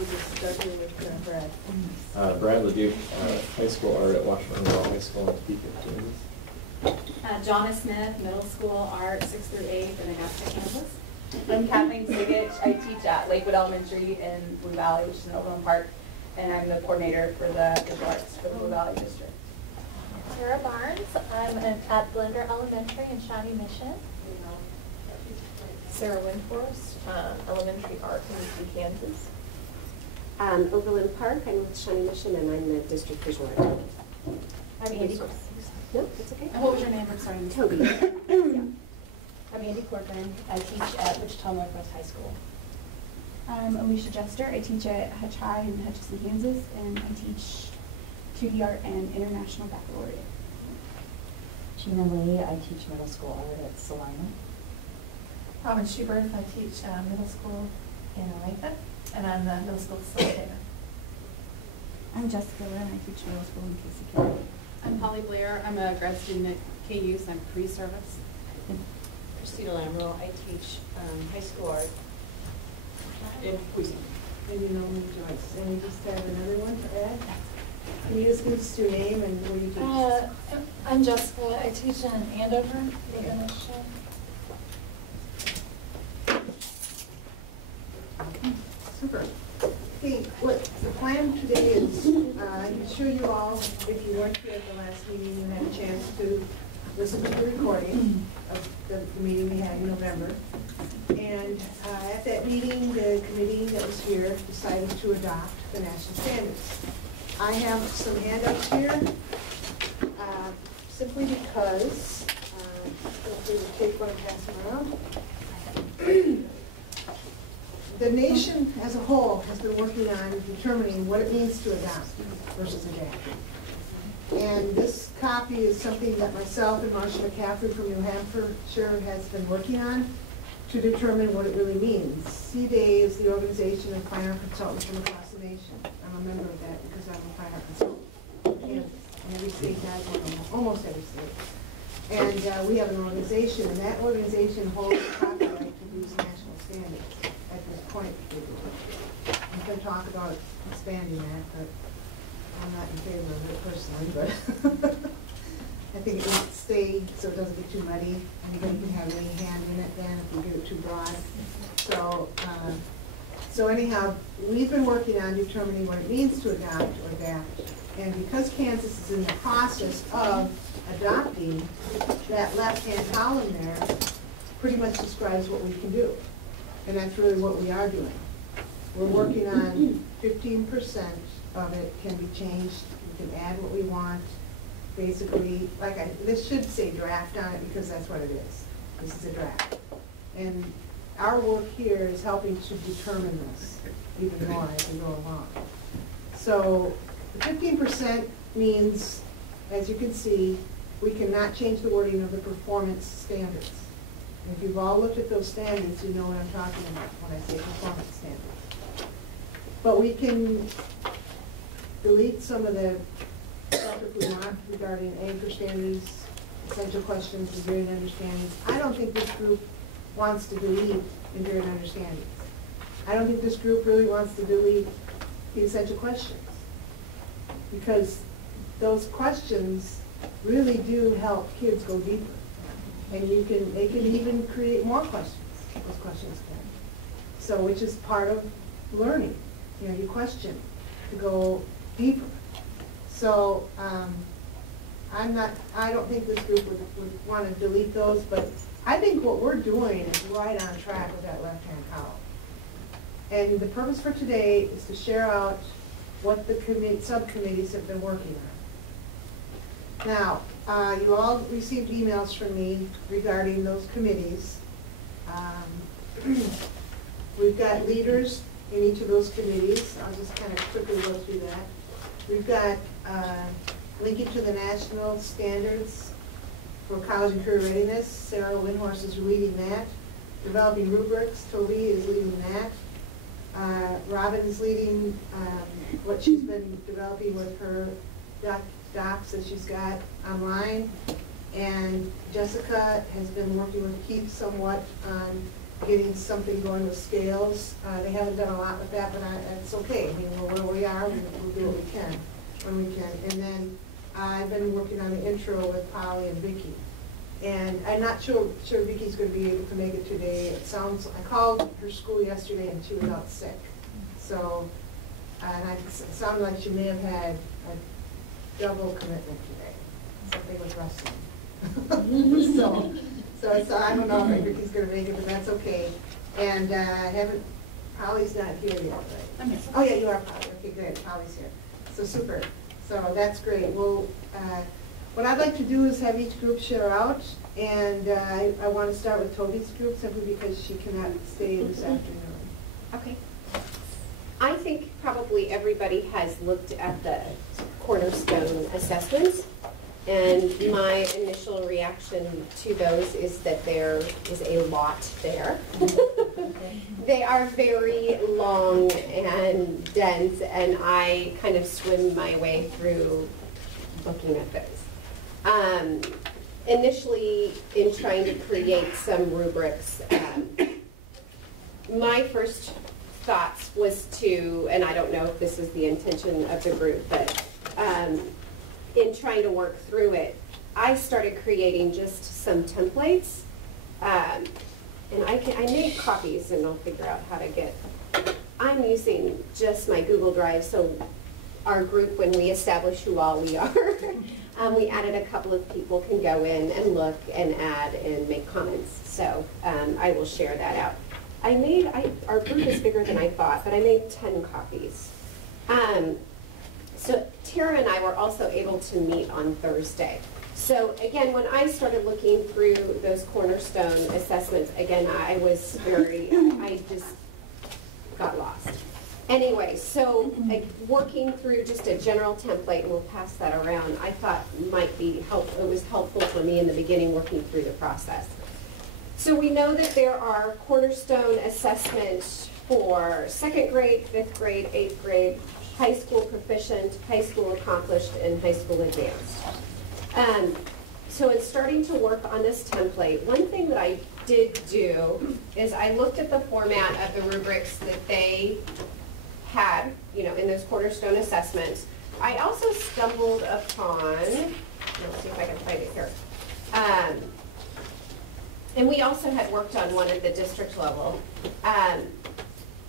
We'll just start here with Brad. Brad Leduc, high school art at Washington High School in Topeka. Jonna Smith, middle school art, 6th through 8th in Augusta, Kansas. I'm Kathleen Sigich. I teach at Lakewood Elementary in Blue Valley, which is in Overland Park, and I'm the coordinator for the visual arts for the Blue Valley District. Sarah Barnes. I'm at Blender Elementary in Shawnee Mission. Sarah Windhorst, elementary art in Kansas. Overland Park, I'm with Shawnee Mission, and I'm the district visual art. I'm Andy. No, that's okay. And what was your name? I'm sorry. Toby. Yeah. I'm Andy Corcoran. I teach at Wichita Northwest High School. I'm Alicia Jester. I teach at Hutch High in Hutchinson, Kansas, and I teach 2D art and international baccalaureate. Gina Lee, I teach middle school art at Salina. Robin Schubert, I teach middle school in Olathe, and I'm the middle school facilitator. I'm Jessica Lynn. I teach middle school in Casey County. I'm Holly Blair. I'm a grad student at KU, so I'm pre-service. Christina Lamro, I teach high school art in Queasy. And you know me, Joyce. And we just have another one to add. Can you just give us your name and where you teach? I'm Jessica. I teach in Andover, Super. Okay, what the plan today is, I'm sure you all, if you weren't here at the last meeting, you had a chance to listen to the recording of the meeting we had in November. And at that meeting, the committee that was here decided to adopt the national standards. I have some handouts here, simply because, feel free to take one and pass them around. The nation as a whole has been working on determining what it means to adopt versus adapt. And this copy is something that myself and Marcia McCaffrey from New Hampshire has been working on to determine what it really means. CDA is the organization of fine art consultants from across the nation. I'm a member of that because I'm a fine art consultant in Kansas. And every state has one, almost every state. And we have an organization, and that organization holds the copyright to these national standards. At this point, we can talk about expanding that, but I'm not in favor of it personally, but I think it needs to stay so it doesn't get too muddy. Anybody can have any hand in it then if we get it too broad. So anyhow, we've been working on determining what it means to adopt or adapt. And because Kansas is in the process of adopting, that left-hand column there pretty much describes what we can do. And that's really what we are doing. We're working on 15% of it can be changed. We can add what we want. Basically, this should say draft on it because that's what it is. This is a draft. And our work here is helping to determine this even more as we go along. So the 15% means, as you can see, we cannot change the wording of the performance standards. If you've all looked at those standards, you know what I'm talking about when I say performance standards. But we can delete some of the stuff if we want regarding anchor standards, essential questions, enduring understandings. I don't think this group wants to delete enduring understandings. I don't think this group really wants to delete the essential questions, because those questions really do help kids go deeper. And they can even create more questions, those questions can. So, which is part of learning. You know, you question to go deeper. So, I don't think this group would want to delete those, but I think what we're doing is right on track with that left-hand column. And the purpose for today is to share out what the subcommittees have been working on. Now, you all received emails from me regarding those committees. We've got leaders in each of those committees. I'll just kind of quickly go through that. We've got linking to the national standards for college and career readiness. Sarah Windhorst is leading that. Developing rubrics, Toby is leading that. Robin is leading what she's been developing with her docs that she's got online, and Jessica has been working with Keith somewhat on getting something going with scales. They haven't done a lot with that, but it's okay. I mean, we're where we are, we'll do what we can when we can. And then I've been working on the intro with Polly and Vicky. And I'm not sure Vicky's going to be able to make it today. It sounds, I called her school yesterday and she was out sick. So, and it sounded like she may have had a double commitment today. Something was wrestling. so I don't know if Vicky's going to make it, but that's okay. And Polly's not here yet, right? I'm here. Oh yeah, you are Polly. Okay, good. Polly's here. So super. So that's great. Well, what I'd like to do is have each group share out, and I want to start with Toby's group simply because she cannot stay this afternoon. Okay. I think probably everybody has looked at the cornerstone assessments, and my initial reaction to those is that there is a lot there. They are very long and dense, and I kind of swim my way through looking at those. Initially, in trying to create some rubrics, my first thoughts was to, and I don't know if this is the intention of the group, but in trying to work through it, I started creating just some templates, and I made copies, and I'll figure out how to get. I'm using just my Google Drive, so our group, when we establish who all we are, we added a couple of people can go in and look and add and make comments. So I will share that out. Our group is bigger than I thought, but I made 10 copies. So Tara and I were also able to meet on Thursday. So again, when I started looking through those cornerstone assessments, again, I just got lost. Anyway, so working through just a general template, and we'll pass that around, I thought might be helpful. It was helpful for me in the beginning working through the process. So we know that there are cornerstone assessments for 2nd grade, 5th grade, 8th grade, high school proficient, high school accomplished, and high school advanced. So in starting to work on this template, one thing that I did do is I looked at the format of the rubrics that they had, in those cornerstone assessments. I also stumbled upon, let's see if I can find it here. And we also had worked on one at the district level.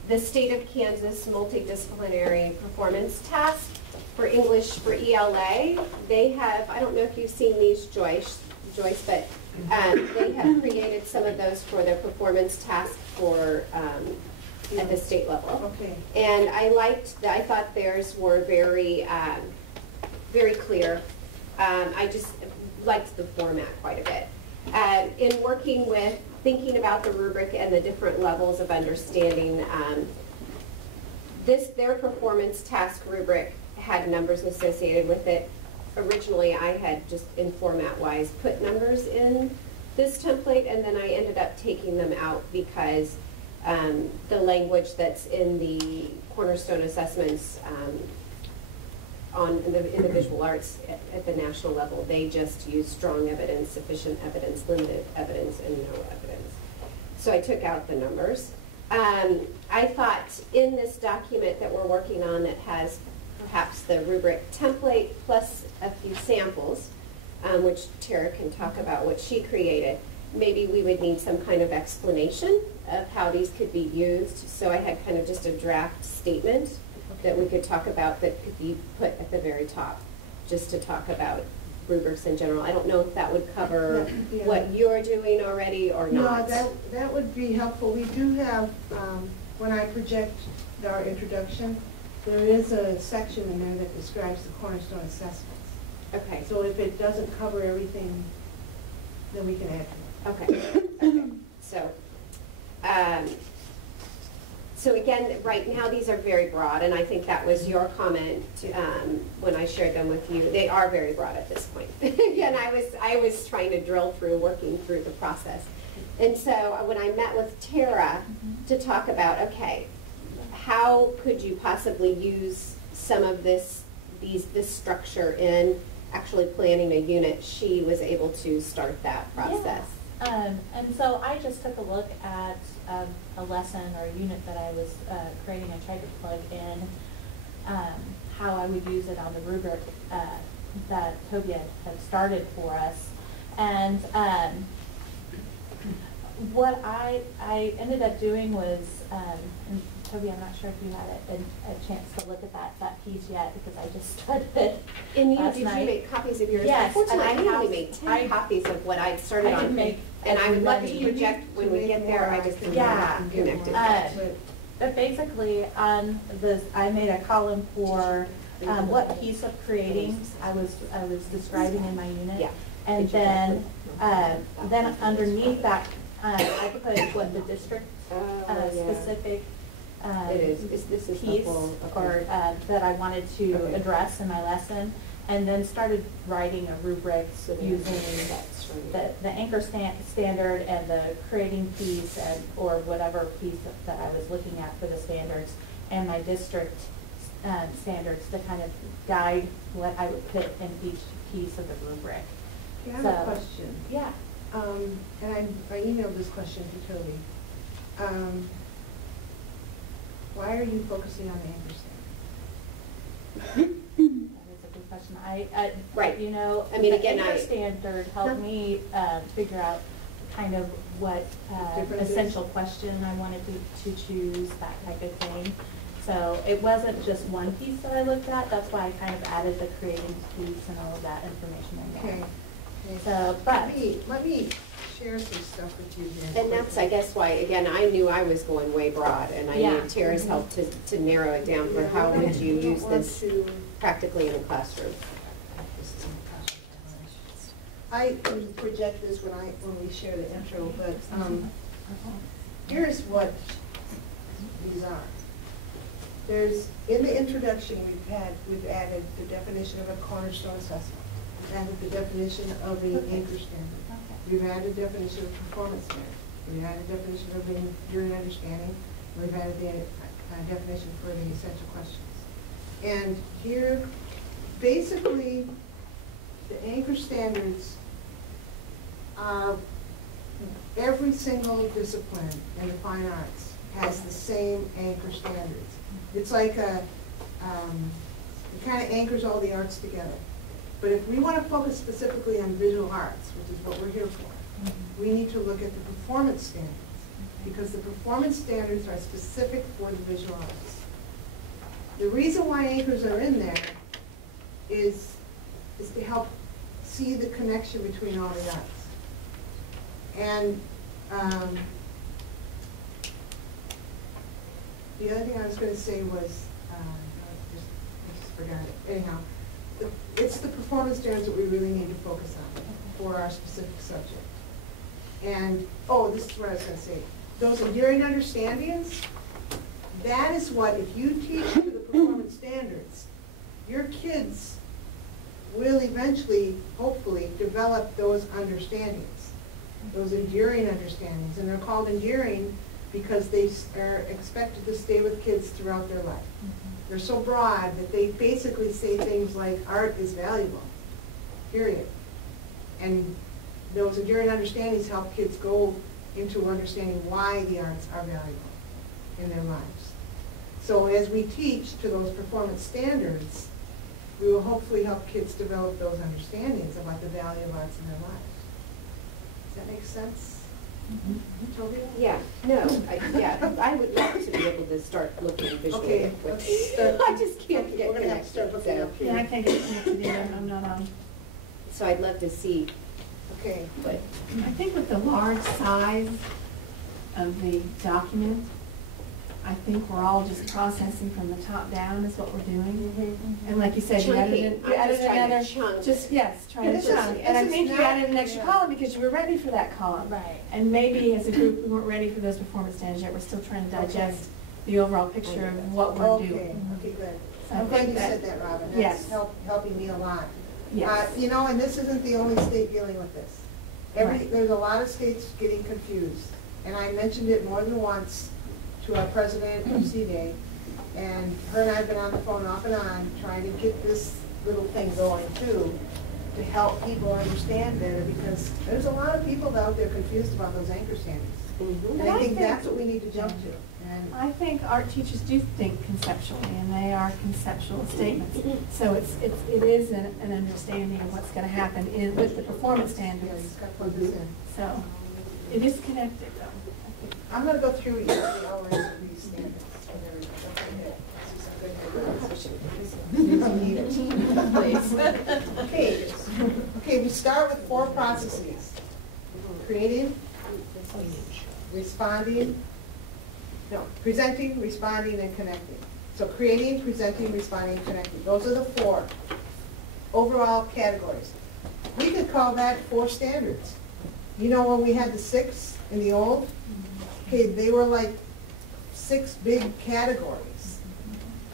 The State of Kansas Multidisciplinary Performance Task for English for ELA. They have, I don't know if you've seen these, Joyce, but they have created some of those for their performance task for at the state level. Okay. And I thought theirs were very, very clear. I just liked the format quite a bit. In working with, thinking about the rubric and the different levels of understanding, their performance task rubric had numbers associated with it. Originally, I had just in format-wise put numbers in this template, and then I ended up taking them out because the language that's in the cornerstone assessments in the visual arts at the national level, they just use strong evidence, sufficient evidence, limited evidence, and no evidence. So I took out the numbers. I thought in this document that we're working on that has perhaps the rubric template plus a few samples, which Tara can talk about what she created, maybe we would need some kind of explanation of how these could be used. So I had kind of just a draft statement that we could talk about that could be put at the very top, just to talk about rubrics in general. I don't know if that would cover what you're doing already or not. No, that would be helpful. We do have, when I project our introduction, there is a section in there that describes the cornerstone assessments. Okay. So if it doesn't cover everything, then we can add to it. Okay. Okay. So again, right now these are very broad, and I think that was your comment when I shared them with you. They are very broad at this point. Again, I was trying to drill through, working through the process. And so when I met with Tara to talk about, okay, how could you possibly use some of this structure in actually planning a unit, she was able to start that process. And so I just took a look at a lesson or a unit that I was creating. I tried to plug in how I would use it on the rubric that Toby had started for us. And what I ended up doing was, and Toby, I'm not sure if you had a chance to look at that piece yet, because I just started it And last did night. you make copies of yours? Yes, Unfortunately, and I only made 10 copies of what I'd started I on. can make and I would love to many. project when we get there. I just didn't Yeah. connect it. But basically, on this, I made a column for what piece of creating I was describing in my unit, Yeah. and then underneath that, I put what the district specific This is the piece whole, or that I wanted to address in my lesson, and then started writing a rubric using the anchor standard and the creating piece or whatever piece that I was looking at for the standards, and my district standards to kind of guide what I would put in each piece of the rubric. I have a question. Yeah. And I emailed this question to Toby. Why are you focusing on the anchor standard? That is a good question. Right. You know, I mean, the again, anchor standard helped me figure out kind of what essential question I wanted to choose, that type of thing. So it wasn't just one piece that I looked at. That's why I kind of added the creating piece and all of that information in there. Okay. So, but let me share some stuff with you here. And that's, I guess, why, again, I knew I was going way broad, and I need Tara's help to narrow it down for how would you use this practically in a classroom. I can project this when we share the intro, but here's what these are. There's, in the introduction, we've added the definition of a cornerstone assessment. We've added the definition of the anchor standard. We've added the definition of performance standard. We've added the definition of enduring understanding. We've added the definition for the essential questions. And here, basically, the anchor standards are, every single discipline in the fine arts has the same anchor standards. It's like it kind of anchors all the arts together. But if we want to focus specifically on visual arts, which is what we're here for, we need to look at the performance standards, because the performance standards are specific for the visual arts. The reason why anchors are in there is to help see the connection between all the arts. And the other thing I was going to say was, I just forgot it. Anyhow, it's the performance standards that we really need to focus on for our specific subject. And, oh, this is what I was going to say. Those enduring understandings, that is what, if you teach to the performance standards, your kids will eventually, hopefully, develop those understandings, those enduring understandings. And they're called enduring because they are expected to stay with kids throughout their life. They're so broad that they basically say things like art is valuable, period. And those enduring understandings help kids go into understanding why the arts are valuable in their lives. So as we teach to those performance standards, we will hopefully help kids develop those understandings about the value of arts in their lives. Does that make sense? Toby? Yeah, no, I would love to be able to start looking visually. Okay, let's start. I just can't get We're going to have to start looking connected. up here. Yeah, I can't get connected either, I'm not on. So I'd love to see, Okay. but I think with the large size of the document, I think we're all just processing from the top down is what we're doing. And like you said, you added, Chunking. I'm just trying to another, chunk. trying to This is- chunk. And I this is think you not- added an extra yeah. column because you were ready for that column. Right. And maybe as a group, we weren't ready for those performance standards yet. We're still trying to digest the overall picture of what we're Okay, doing. okay, good. So I I'm glad think you that- said that, Robin. Yes. That's helping me a lot. Yes. You know, and this isn't the only state dealing with this. Right. There's a lot of states getting confused. And I mentioned it more than once to our president of C-Day. And her and I have been on the phone off and on trying to get this little thing going too. to help people understand better, because there's a lot of people out there confused about those anchor standards. And I think that's what we need to jump to. And I think art teachers do think conceptually, and they are conceptual statements. So it is an understanding of what's going to happen with the performance yeah, you standards. just gotta plug this in. So it is connected, though. I'm gonna go through each of the elements of these standards. Okay, we start with 4 processes. Creating, presenting, responding, and connecting. So creating, presenting, responding, and connecting. Those are the 4 overall categories. We could call that 4 standards. You know, when we had the 6 in the old, okay, they were like 6 big categories.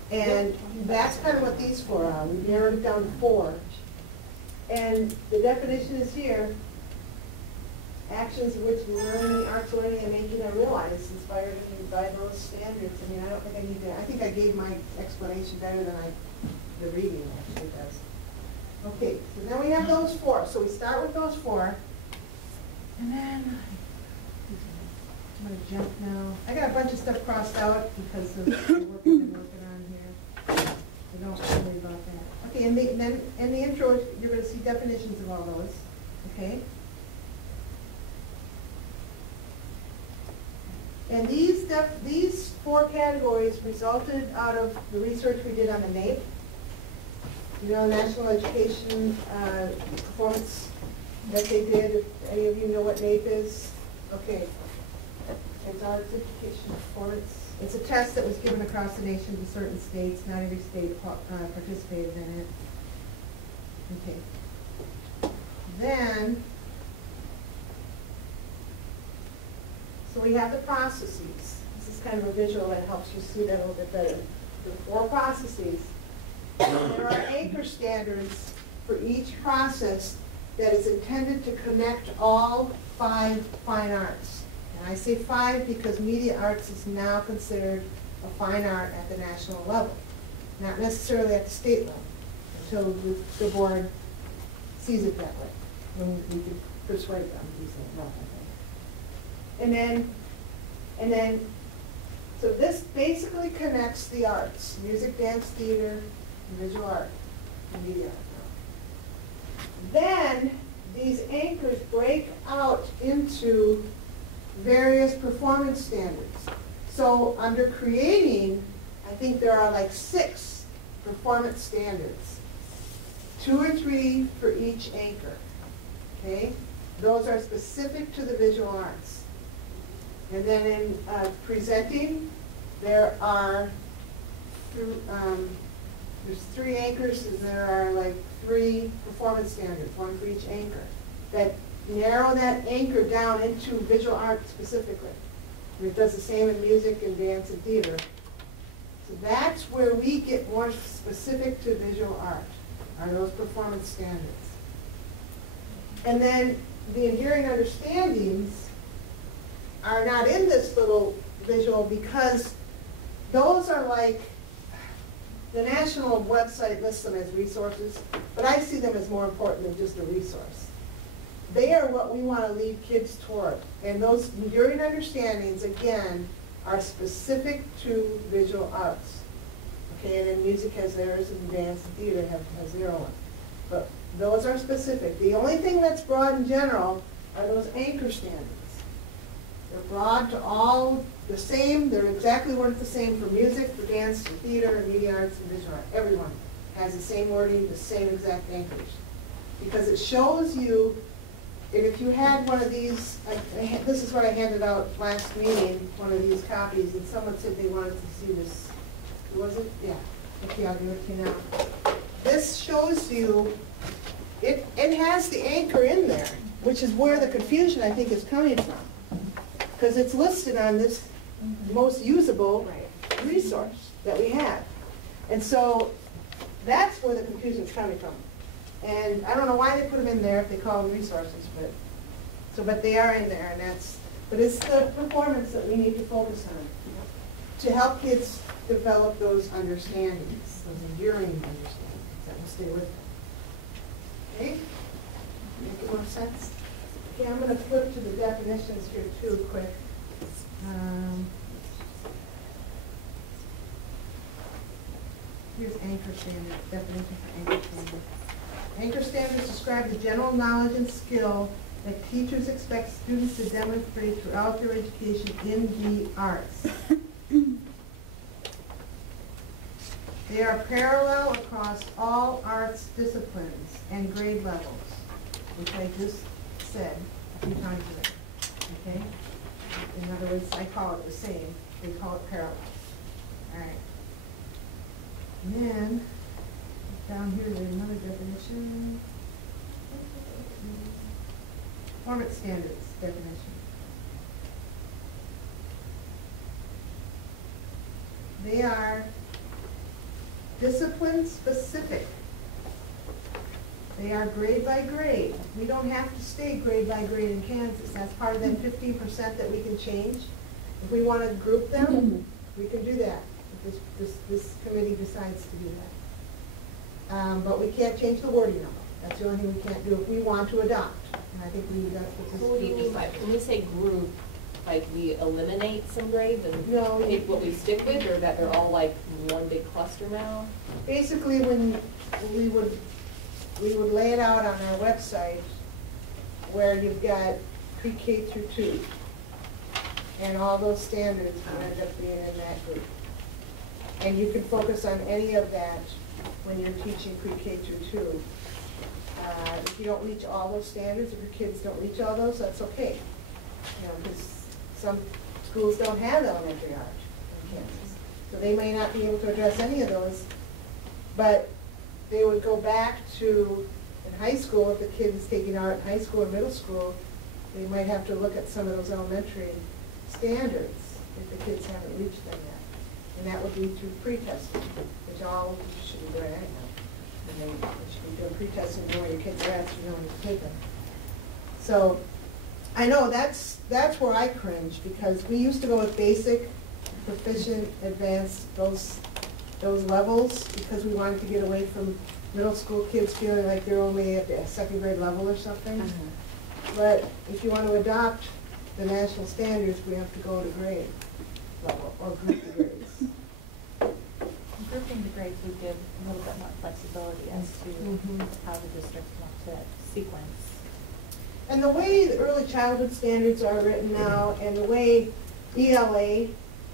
And that's kind of what these 4 are. We narrowed it down to 4. And the definition is here: actions which learning, arts learning, and making them realize, inspired by those standards. I mean, I don't think I need to, I think I gave my explanation better than the reading actually does. Okay, so then we have those 4. So we start with those 4. And then, I'm going to jump now. I got a bunch of stuff crossed out because of the work we've been working on here. I don't worry about that. Okay, and then in the intro, you're going to see definitions of all those. Okay? And these 4 categories resulted out of the research we did on the NAEP. You know, National Education Performance that they did. If any of you know what NAEP is? Okay. It's Arts Education Performance. It's a test that was given across the nation to certain states. Not every state participated in it. Okay. Then, so we have the processes. This is kind of a visual that helps you see that a little bit better. The 4 processes. There are anchor standards for each process that is intended to connect all 5 fine arts. And I say 5 because media arts is now considered a fine art at the national level, not necessarily at the state level, until the board sees it that way, when we can persuade them to use it. And then, so this basically connects the arts: music, dance, theater, and visual art, and media art. Then these anchors break out into various performance standards. So under creating, I think there are like 6 performance standards, 2 or 3 for each anchor. Okay, those are specific to the visual arts. And then in presenting, there are there's 3 anchors, and there are like 3 performance standards, 1 for each anchor, that narrow that anchor down into visual art specifically. And it does the same in music and dance and theater. So that's where we get more specific to visual art, are those performance standards. And then the enduring understandings are not in this little visual because those are like, the national website lists them as resources, but I see them as more important than just a resource. They are what we want to lead kids toward. And those enduring understandings, again, are specific to visual arts. Okay, and then music has theirs, and dance and theater has their own. But those are specific. The only thing that's broad in general are those anchor standards. They're broad to all the same. They're exactly worded the same for music, for dance, for theater, and media arts, and visual art. Everyone has the same wording, the same exact anchors. Because it shows you, and if you had one of these, this is what I handed out last meeting, one of these copies, and someone said they wanted to see this. Was it? Yeah. Okay, I'll give it to you now. This shows you, it has the anchor in there, which is where the confusion, I think, is coming from. Because it's listed on this most usable resource that we have. And so that's where the confusion is coming from. And I don't know why they put them in there if they call them resources, but they are in there, and but it's the performance that we need to focus on to help kids develop those understandings, those enduring understandings that will stay with them. Okay? Make more sense? Okay, I'm gonna flip to the definitions here too, quick. Here's anchor standard, definition for anchor standard. Anchor standards describe the general knowledge and skill that teachers expect students to demonstrate throughout their education in the arts. They are parallel across all arts disciplines and grade levels, which I just said a few times today, okay? In other words, I call it the same, they call it parallel. All right. And then, down here, there's another definition. Performance standards definition. They are discipline specific. They are grade by grade. We don't have to stay grade by grade in Kansas. That's part of that 15% that we can change. If we want to group them, we can do that. If this committee decides to do that. But we can't change the wording of them. That's the only thing we can't do if we want to adopt. And I think that's what this. So what do you mean by, when we say group, like we eliminate some grades and No, pick what we stick with, or that they're all like one big cluster now? basically, when we would lay it out on our website where you've got pre-K through 2, and all those standards would end up being in that group. And you can focus on any of that when you're teaching pre-K through 2. If you don't reach all those standards, if your kids don't reach all those, that's okay. You know, because some schools don't have elementary art in Kansas. So they may not be able to address any of those, but they would go back to, in high school, if the kid is taking art in high school or middle school, they might have to look at some of those elementary standards if the kids haven't reached them yet. And that would be through pre-testing, which all teachers should be doing right now. And they should be doing pre-testing, know where your kids are at, so you know when to take them. So I know that's where I cringe, because we used to go with basic, proficient, advanced, those levels, because we wanted to get away from middle school kids feeling like they're only at the second grade level or something. But if you want to adopt the national standards, we have to go to grade level, or group the grades. Grouping the grades would give a little bit more flexibility as to how the districts want to sequence. And the way the early childhood standards are written now, and the way ELA,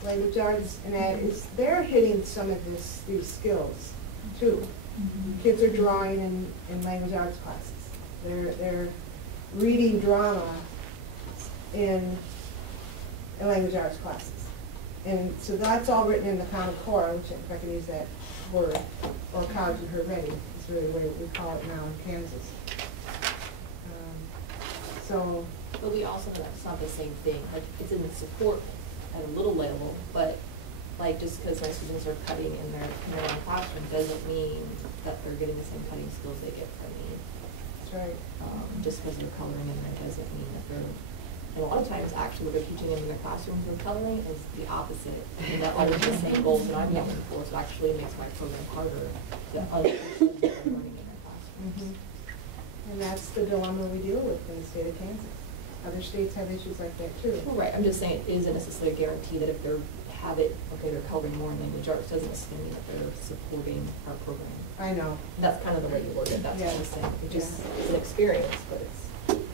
language arts and ed, is they're hitting some of these skills too. Kids are drawing in language arts classes. They're reading drama in language arts classes. And so that's all written in the Common Core, which, if I can use that word, or College and Her Ready, is really the way we call it now in Kansas. But we also know that's not the same thing. Like, it's in the support at a little level, but like just because my students are cutting in their own classroom doesn't mean that they're getting the same cutting skills they get from me. That's right. Just because they're coloring in there doesn't mean that they're. And a lot of times, actually, what they're teaching in their classrooms with coloring is the opposite, and that all the same goals that I'm looking for. So actually, it makes my program harder to understand what they're learning in their classrooms. And that's the dilemma we deal with in the state of Kansas. Other states have issues like that too. Well, right. I'm just saying it isn't necessarily a guarantee that if they're they're coloring more in language arts, doesn't necessarily mean that they're supporting our program. I know. That's kind of the way you word it. That's what I'm saying. It just it's an experience, but it's.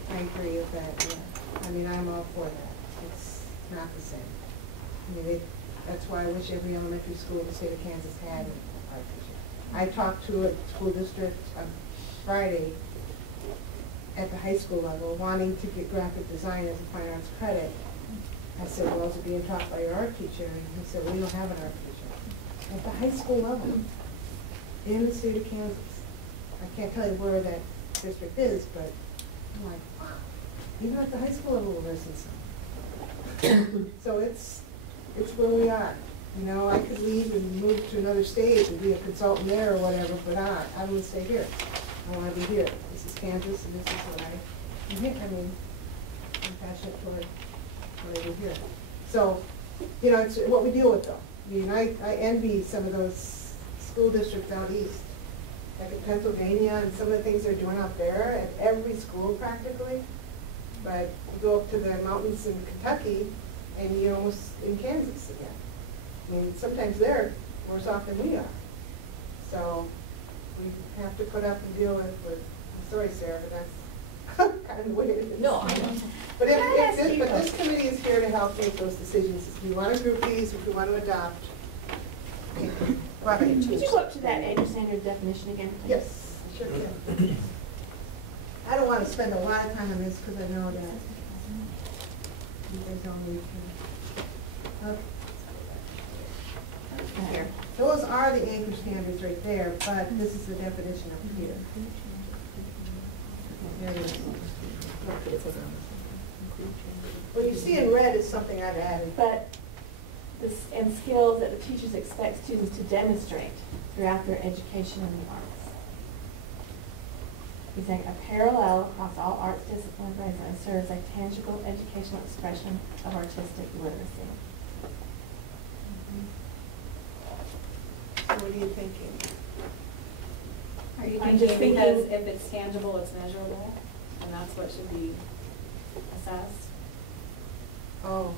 I agree with that. Yeah. I mean, I'm all for that. It's not the same. I mean, that's why I wish every elementary school in the state of Kansas had an art teacher. I talked to a school district on Friday at the high school level, wanting to get graphic design as a fine arts credit. I said, well, is it being taught by your art teacher? And he said, we don't have an art teacher. At the high school level, in the state of Kansas. I can't tell you where that district is, but I'm like, wow, even at the high school level, there's some. So it's where we are. You know, I could leave and move to another state and be a consultant there or whatever, but I'm going to stay here. I want to be here. This is Kansas, and this is what I'm passionate toward what I do here. So, you know, it's what we deal with, though. I mean, I envy some of those school districts out east like in Pennsylvania and some of the things they're doing out there at every school practically. But you go up to the mountains in Kentucky and you're almost in Kansas again. I mean, sometimes they're worse off than we are. So we have to put up and deal with, I'm sorry, Sarah, but that's kind of the way it is. No, I know. But this committee is here to help make those decisions. If we want to group these, if we want to adopt. Okay. Bobby. Could you go up to that anchor standard definition again, please? Yes, sure can. I don't want to spend a lot of time on this because I know that you guys don't need to. Okay. Here. Those are the anchor standards right there, but this is the definition up here. There it is. What you see in red is something I've added. But and skills that the teachers expect students to demonstrate throughout their education in the arts. He's saying a parallel across all arts disciplines and serves a tangible educational expression of artistic literacy. So what are you thinking? Are you I'm just thinking because thinking- if it's tangible, it's measurable, and that's what should be assessed? Oh.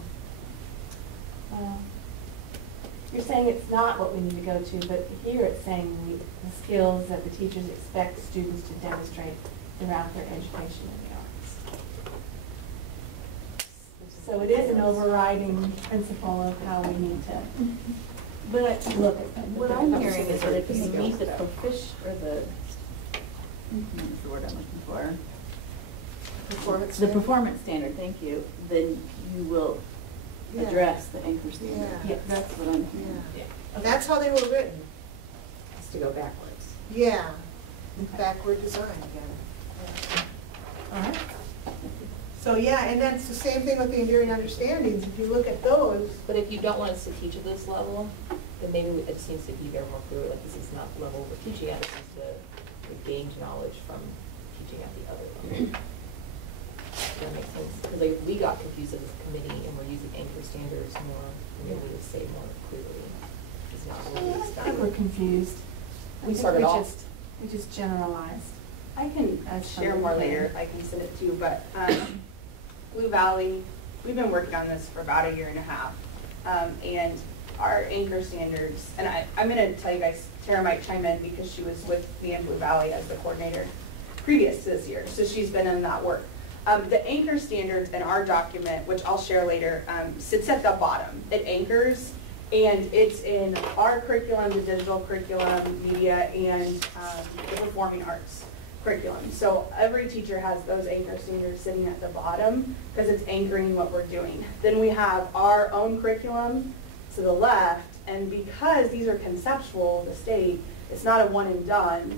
You're saying it's not what we need to go to, but here it's saying the skills that the teachers expect students to demonstrate throughout their education in the arts. So it is an overriding principle of how we need to But look at them. what I'm hearing is that if you meet the proficient, or what's the word I'm looking for? Performance The standard? performance standard, thank you, then you will Yeah. address the anchor standard. Yeah. That's what I'm hearing. Yeah. And that's how they were written. It's to go backwards. Yeah. Backward design again. Yeah. All right. So yeah, and that's the same thing with the enduring understandings. If you look at those, But if you don't want us to teach at this level, then maybe it just needs to be very more clear, like this is not the level we're teaching at, this is the gained knowledge from teaching at the other level. Does that make sense? Because like, we got confused as a committee and we're using anchor standards more, and maybe we just say more clearly. It's not what we I think expect. we're confused. We I think started off. We just generalized. I can share more later, I can send it to you, but Blue Valley, we've been working on this for about a year and a half. And our anchor standards, and I'm gonna tell you guys, Tara might chime in because she was with me in Blue Valley as the coordinator previous to this year, so she's been in that work. The anchor standards in our document, which I'll share later, sits at the bottom. It anchors, and it's in our curriculum, the digital curriculum, media, and the performing arts curriculum. So every teacher has those anchor standards sitting at the bottom because it's anchoring what we're doing. Then we have our own curriculum to the left, and because these are conceptual, the state, it's not a one and done.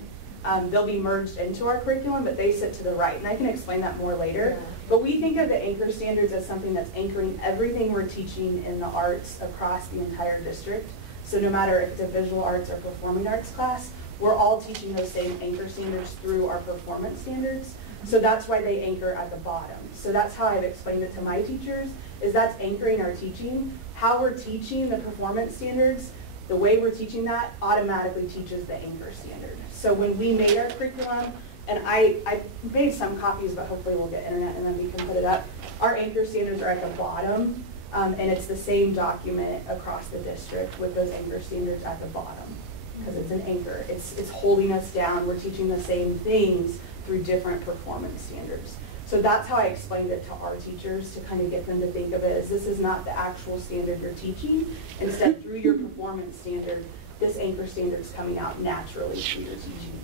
They'll be merged into our curriculum, but they sit to the right, and I can explain that more later. Yeah. But we think of the anchor standards as something that's anchoring everything we're teaching in the arts across the entire district. So no matter if it's a visual arts or performing arts class, we're all teaching those same anchor standards through our performance standards. So that's why they anchor at the bottom. So that's how I've explained it to my teachers, is that's anchoring our teaching. How we're teaching the performance standards, the way we're teaching that automatically teaches the anchor standard. So when we made our curriculum, and I made some copies, but hopefully we'll get internet and then we can put it up. Our anchor standards are at the bottom, and it's the same document across the district with those anchor standards at the bottom, because it's an anchor. It's holding us down. We're teaching the same things through different performance standards. So that's how I explained it to our teachers, to kind of get them to think of it as this is not the actual standard you're teaching. Instead, through your performance standard, this anchor standard is coming out naturally through your teaching.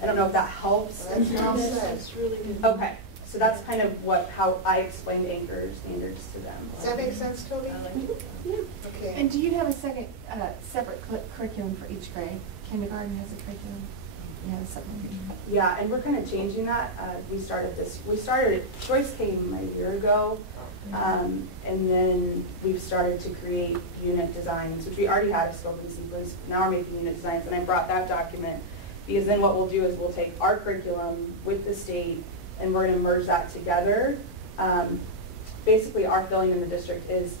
I don't know if that helps. that's well said. That's really good. Okay, so that's kind of how I explained anchor standards to them. Does that make sense, Toby? Yeah. Okay. And do you have a separate curriculum for each grade? Kindergarten has a curriculum. You have a separate curriculum. Yeah, and we're kind of changing that. Joyce came a year ago, and then we've started to create unit designs, which we already had a scope and sequence. Now we're making unit designs, and I brought that document because then what we'll do is we'll take our curriculum with the state, and we're going to merge that together. Basically, our feeling in the district is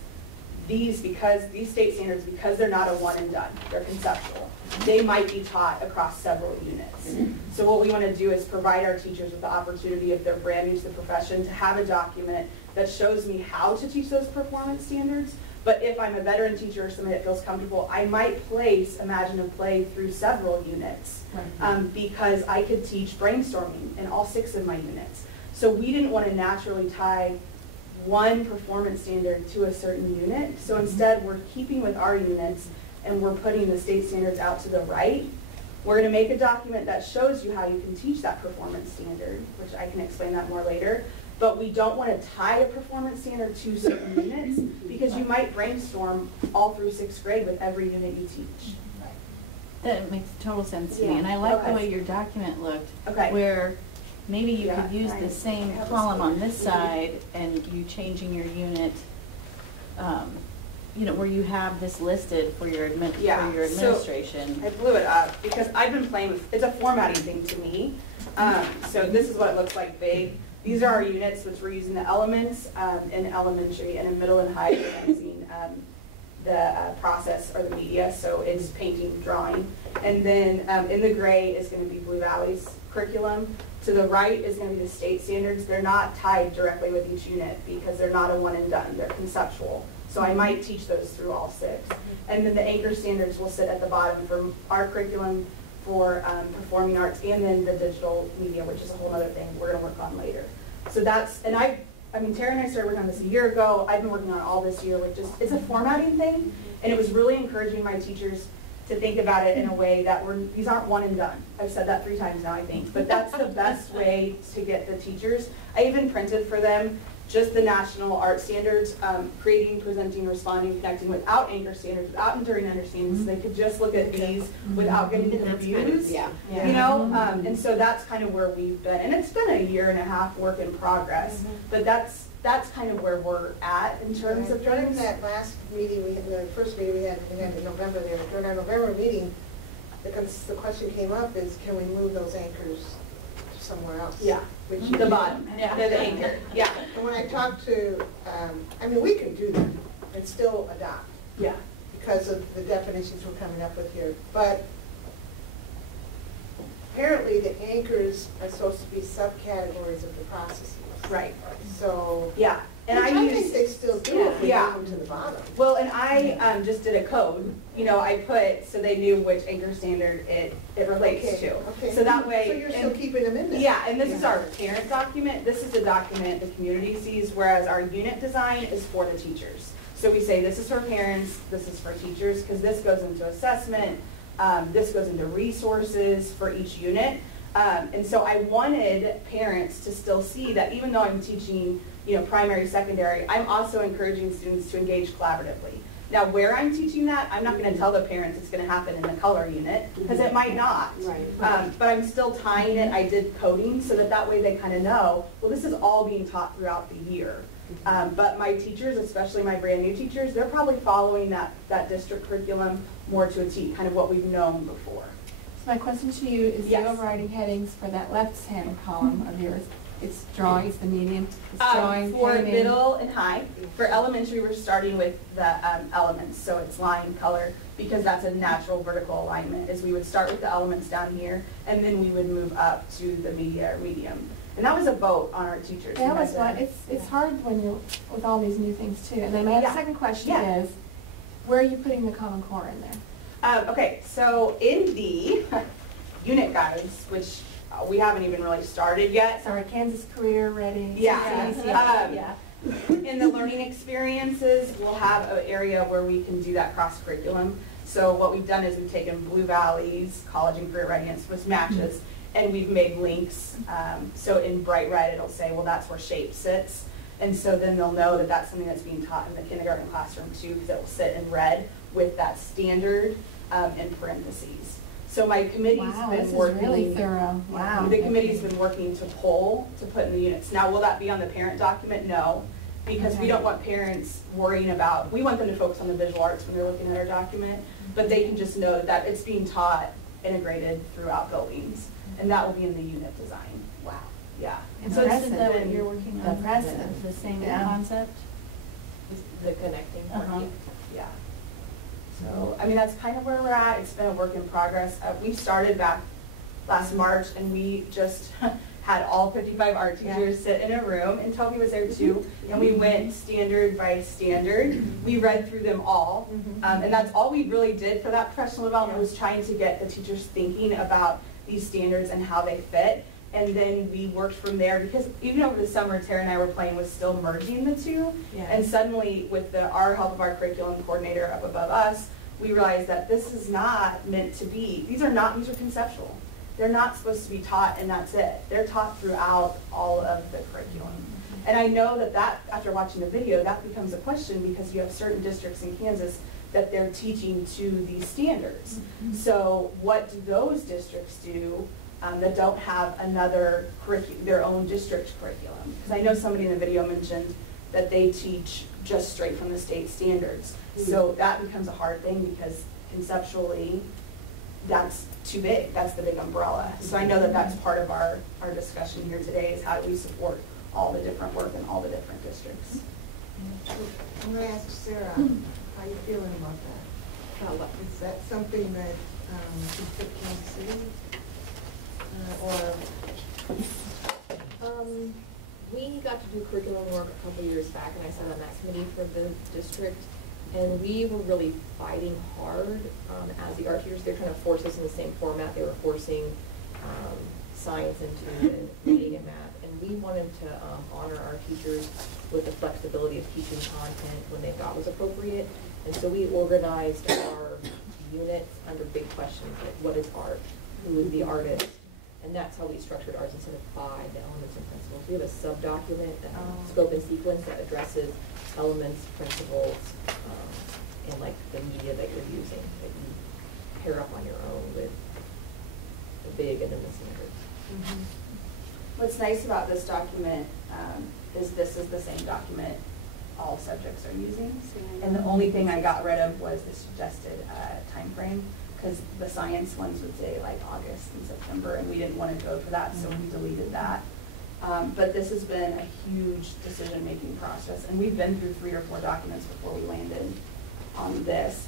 these state standards, because they're not a one and done, they're conceptual. they might be taught across several units. So what we want to do is provide our teachers with the opportunity, if they're brand new to the profession, to have a document that shows me how to teach those performance standards. But if I'm a veteran teacher or somebody that feels comfortable, I might place Imagine and Play through several units, because I could teach brainstorming in all 6 of my units. So we didn't want to naturally tie one performance standard to a certain unit. So instead, we're keeping with our units, and we're putting the state standards out to the right. We're going to make a document that shows you how you can teach that performance standard, which I can explain that more later. But we don't want to tie a performance standard to certain units, because you might brainstorm all through 6th grade with every unit you teach. That makes total sense to me, Yeah. and I like the Okay. way your document looked. Okay. Where maybe you Yeah, could use I the same have a column on story. this side and you changing your unit, you know, where you have this listed for your Yeah, for your so- administration. I blew it up because I've been playing with, it's a formatting thing to me. So this is what it looks like big. These are our units, which we're using the elements in elementary, and in middle and high, we're using the process or the media, so it's painting, drawing. And then in the gray is going to be Blue Valley's curriculum. To the right is going to be the state standards. They're not tied directly with each unit because they're not a one and done, they're conceptual. So I might teach those through all 6. And then the anchor standards will sit at the bottom for our curriculum, for performing arts, and then the digital media, which is a whole other thing we're going to work on later. So that's, and I mean, Tara and I started working on this a year ago. I've been working on it all this year with just, it's a formatting thing, and it was really encouraging my teachers to think about it in a way that these aren't one and done. I've said that 3 times now, I think, but that's the best way to get the teachers. I even printed for them just the national art standards, creating, presenting, responding, connecting, without anchor standards, without enduring understanding, so they could just look at these without getting confused. Yeah. You know, and so that's kind of where we've been, and it's been a 1.5 year work in progress, but that's kind of where we're at in terms of During things. that last meeting we had, the first meeting we had in November there, during our November meeting, the question came up is, can we move those anchors somewhere else? Yeah, Which the bottom, they're the anchor, yeah. And when I talked to, I mean, we can do that and still adopt. Yeah. Because of the definitions we're coming up with here. But apparently the anchors are supposed to be subcategories of the processes. Right. So. Yeah, and which I think use, they still do if we Yeah. move them to the bottom. well, and I just did a code, you know, I put, so they knew which anchor standard it relates to. Okay. So that way. So you're still keeping them in there? Yeah, and this is our parent document. This is the document the community sees, whereas our unit design is for the teachers. So we say this is for parents, this is for teachers, because this goes into assessment, this goes into resources for each unit. And so I wanted parents to still see that even though I'm teaching, you know, primary, secondary, I'm also encouraging students to engage collaboratively. Now, where I'm teaching that, I'm not going to tell the parents it's going to happen in the color unit, because it might not. Right. But I'm still tying it. I did coding so that way they kind of know, well, this is all being taught throughout the year. But my teachers, especially my brand new teachers, they're probably following that district curriculum more to a T, kind of what we've known before. So my question to you is Yes. the overriding headings for that left-hand column of yours. It's drawing, it's the medium, it's drawing, For painting. middle and high, for elementary, we're starting with the elements, so it's line, color, because that's a natural vertical alignment, is we would start with the elements down here, and then we would move up to the media or medium. And that was a vote on our teachers. That was who one, had it's hard when you're with all these new things too. And then my Yeah. second question Yeah. is, where are you putting the Common Core in there? Okay, so in the unit guides, which we haven't even really started yet. Sorry, Kansas Career Ready. Yeah. Yeah. In the learning experiences, we'll have an area where we can do that cross curriculum. So what we've done is we've taken Blue Valley's College and Career Readiness, which matches, and we've made links. So in bright red, it'll say, well, that's where shape sits. And so then they'll know that that's something that's being taught in the kindergarten classroom too, because it will sit in red with that standard in parentheses. So my committee's Wow, been this is working. really thorough. Wow. The committee's been working to pull, to put in the units. Now, will that be on the parent document? No, because we don't want parents worrying about, we want them to focus on the visual arts when they're looking at our document, but they can just know that it's being taught integrated throughout buildings, and that will be in the unit design. Wow. Yeah. So it's Isn't that what you're working on? Impressive. The same Yeah. concept? The connecting part, Uh-huh. Yeah. So, I mean, that's kind of where we're at. It's been a work in progress. We started back last March, and we just had all 55 art teachers sit in a room, and Toby was there too, and we went standard by standard. We read through them all, and that's all we really did for that professional development, was trying to get the teachers thinking about these standards and how they fit. And then we worked from there, because even over the summer, Tara and I were playing with still merging the two. And suddenly, with our help of our curriculum coordinator up above us, we realized that this is not meant to be, these are conceptual. They're not supposed to be taught and that's it. They're taught throughout all of the curriculum. And I know that after watching the video, that becomes a question, because you have certain districts in Kansas that they're teaching to these standards. So what do those districts do that don't have their own district curriculum? Because I know somebody in the video mentioned that they teach just straight from the state standards. So that becomes a hard thing, because conceptually, that's too big. That's the big umbrella. So I know that that's part of our discussion here today, is how do we support all the different work in all the different districts. I'm going to ask Sarah, how you feeling about that? Is that something that should fit Kansas City? We got to do curriculum work a couple years back, and I sat on that committee for the district, and we were really fighting hard as the art teachers. They're trying to force us in the same format. They were forcing science into reading and math, and we wanted to honor our teachers with the flexibility of teaching content when they thought was appropriate. And so we organized our units under big questions, like what is art? Who is the artist? And that's how we structured ours instead of 5, the elements and principles. We have a sub-document, scope and sequence, that addresses elements, principles, and like the media that you're using, that you pair up on your own with the big and then the standards. What's nice about this document is this is the same document all subjects are using. And the only thing I got rid of was the suggested time frame, because the science ones would say like August and September, and we didn't want to go for that, so we deleted that. But this has been a huge decision-making process, and we've been through 3 or 4 documents before we landed on this.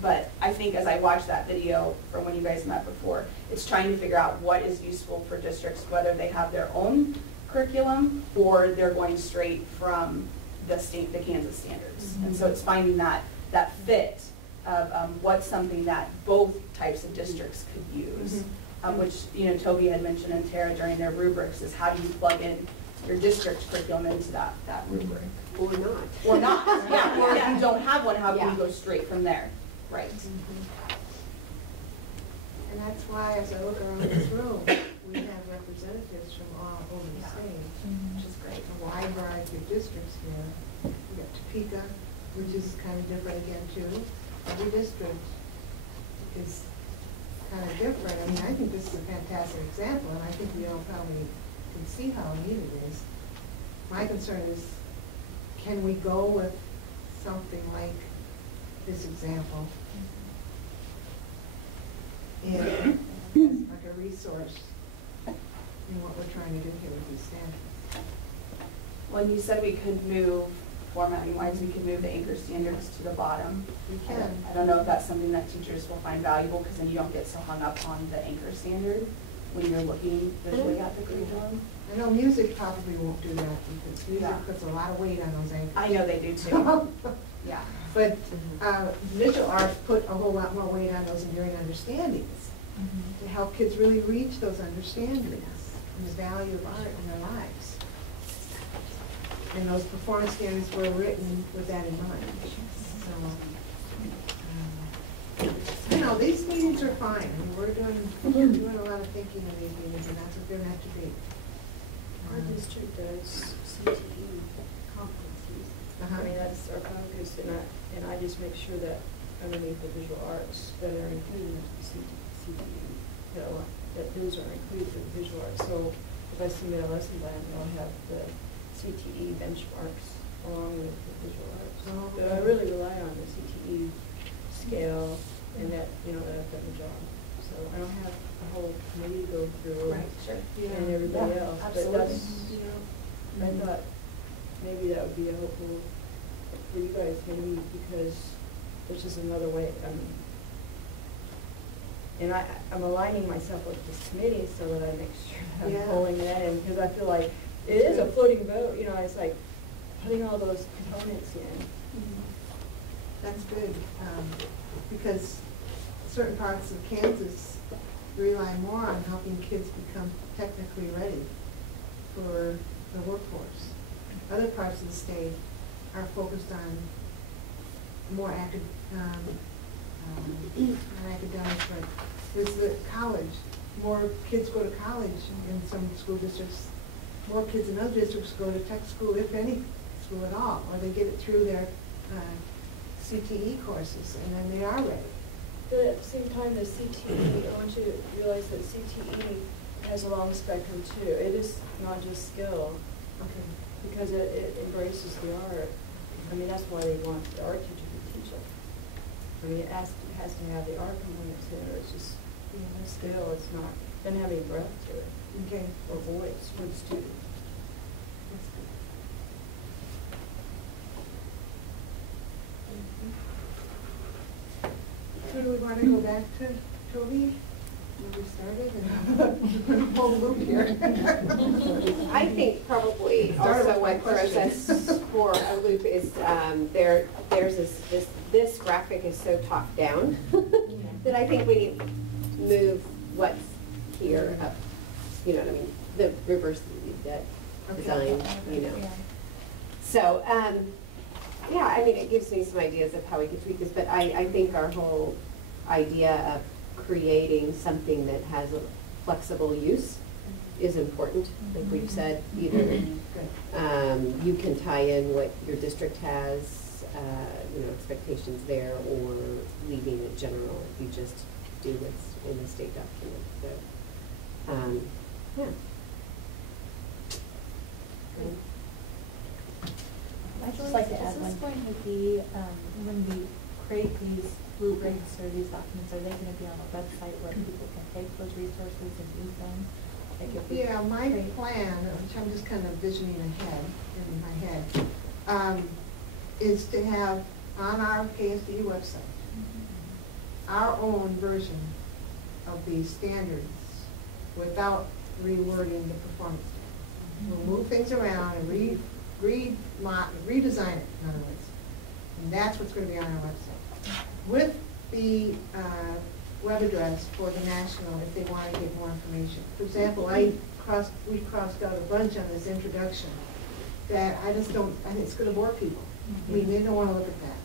But I think as I watched that video from when you guys met before, it's trying to figure out what is useful for districts, whether they have their own curriculum or they're going straight from the Kansas standards. And so it's finding that fit of what's something that both types of districts could use, which Toby had mentioned, and Tara during their rubrics, is how do you plug in your district's curriculum into that rubric? Or not. Or not, yeah. Or if you don't have one, how can you go straight from there? Right. And that's why, as I look around this room, we have representatives from all over the state, which is great. A wide variety of districts here. We got Topeka, which is kind of different again too. Every district is kind of different. I mean, I think this is a fantastic example, and I think we all probably can see how neat it is. My concern is, can we go with something like this example and as like a resource in what we're trying to do here with these standards? Well, you said we could move, formatting-wise, we could move the anchor standards to the bottom. We can. I don't know if that's something that teachers will find valuable, because then you don't get so hung up on the anchor standard when you're looking visually at the curriculum. I know music probably won't do that, because music puts a lot of weight on those anchors. I know they do too. Yeah. But visual arts put a whole lot more weight on those enduring understandings to help kids really reach those understandings and the value of art in their lives. And those performance standards were written with that in mind. So, these meetings are fine. I mean, we're doing a lot of thinking in these meetings, and that's what they're meant to be. Our district does CTE conferences. I mean, that's our focus, and I just make sure that underneath the visual arts that are included in the CTE, that those are included in the visual arts. So if I submit a lesson plan, I'll have the CTE benchmarks along with the visual arts. But I really rely on the CTE scale, and that I've done the job. So I don't have a whole committee to go through, and everybody else. Absolutely. But that's, I thought maybe that would be helpful for you guys, maybe, because which is another way, and I'm aligning myself with this committee so that I make sure that I'm Yeah. pulling that in, because I feel like it is a floating boat, you know, it's like putting all those components in. That's good, because certain parts of Kansas rely more on helping kids become technically ready for the workforce. Other parts of the state are focused on more not academics, but it's the college. More kids go to college in some school districts. More kids in other districts go to tech school, if any school at all, or they get it through their CTE courses, and then they are ready. But at the same time, the CTE, I want you to realize that CTE has a long spectrum too. It is not just skill, Okay. because it embraces the art. I mean, that's why they want the art teacher to teach it. I mean, it has to have the art component to it. It's just, you know, skill. It's not, doesn't have any breath to it. Okay. Or voice for the student. That's good. So do we want to go back to Toby, where we started? We're in a whole loop here. I think probably Started also with my what throws question. us for a loop is this graphic is so top down that I think we need to move what's here up. You know what I mean? The reverse that design, you know. So, yeah, I mean, it gives me some ideas of how we could tweak this, but I think our whole idea of creating something that has a flexible use is important. Like we've said, either you can tie in what your district has, you know, expectations there, or leaving it general if you just do what's in the state document. So, yeah. Okay. I'd just like to add one. Is this going to be, when we create these rubrics or these documents, are they going to be on a website where people can take those resources and use them? Like if we Yeah, my create- plan, which I'm just kind of visioning ahead in my head, is to have on our KSDE website our own version of these standards without rewording the performance standards. We'll move things around and redesign it, in other words. And that's what's going to be on our website. With the web address for the national, if they want to get more information. For example, we crossed out a bunch on this introduction that I just don't, I think it's going to bore people. I mean, they don't want to look at that.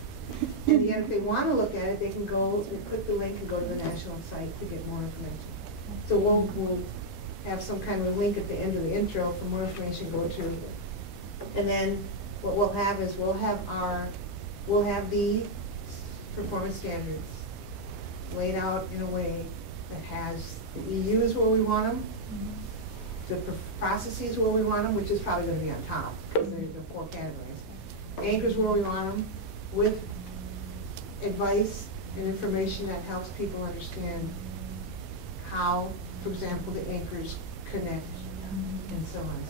And yet, if they want to look at it, they can go and click the link and go to the national site to get more information. So we'll have some kind of a link at the end of the intro for more information, go to. And then what we'll have is we'll have the performance standards laid out in a way that has the EUs where we want them, the processes where we want them, which is probably going to be on top because they're the 4 categories. Anchors where we want them, with advice and information that helps people understand how, for example, the anchors connect and so on.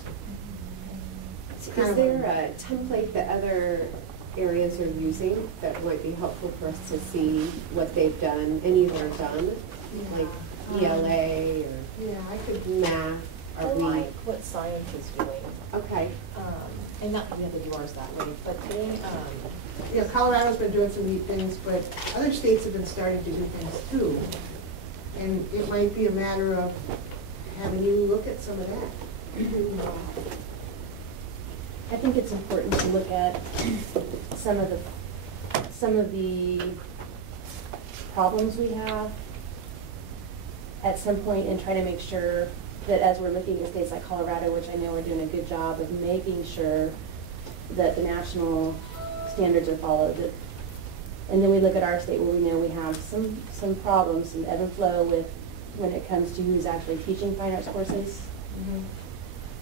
Is there a template that other areas are using that might be helpful for us to see what they've done, any that are done, like ELA or I could math? I like what science is doing. Okay. And not that we have to do ours that way, but doing, yeah, Colorado's been doing some neat things, but other states have been starting to do things too. And it might be a matter of having you look at some of that. I think it's important to look at some of the problems we have at some point and try to make sure that as we're looking at states like Colorado, which I know are doing a good job of making sure that the national standards are followed. And then we look at our state where we know we have some problems, some ebb and flow with when it comes to who's actually teaching fine arts courses.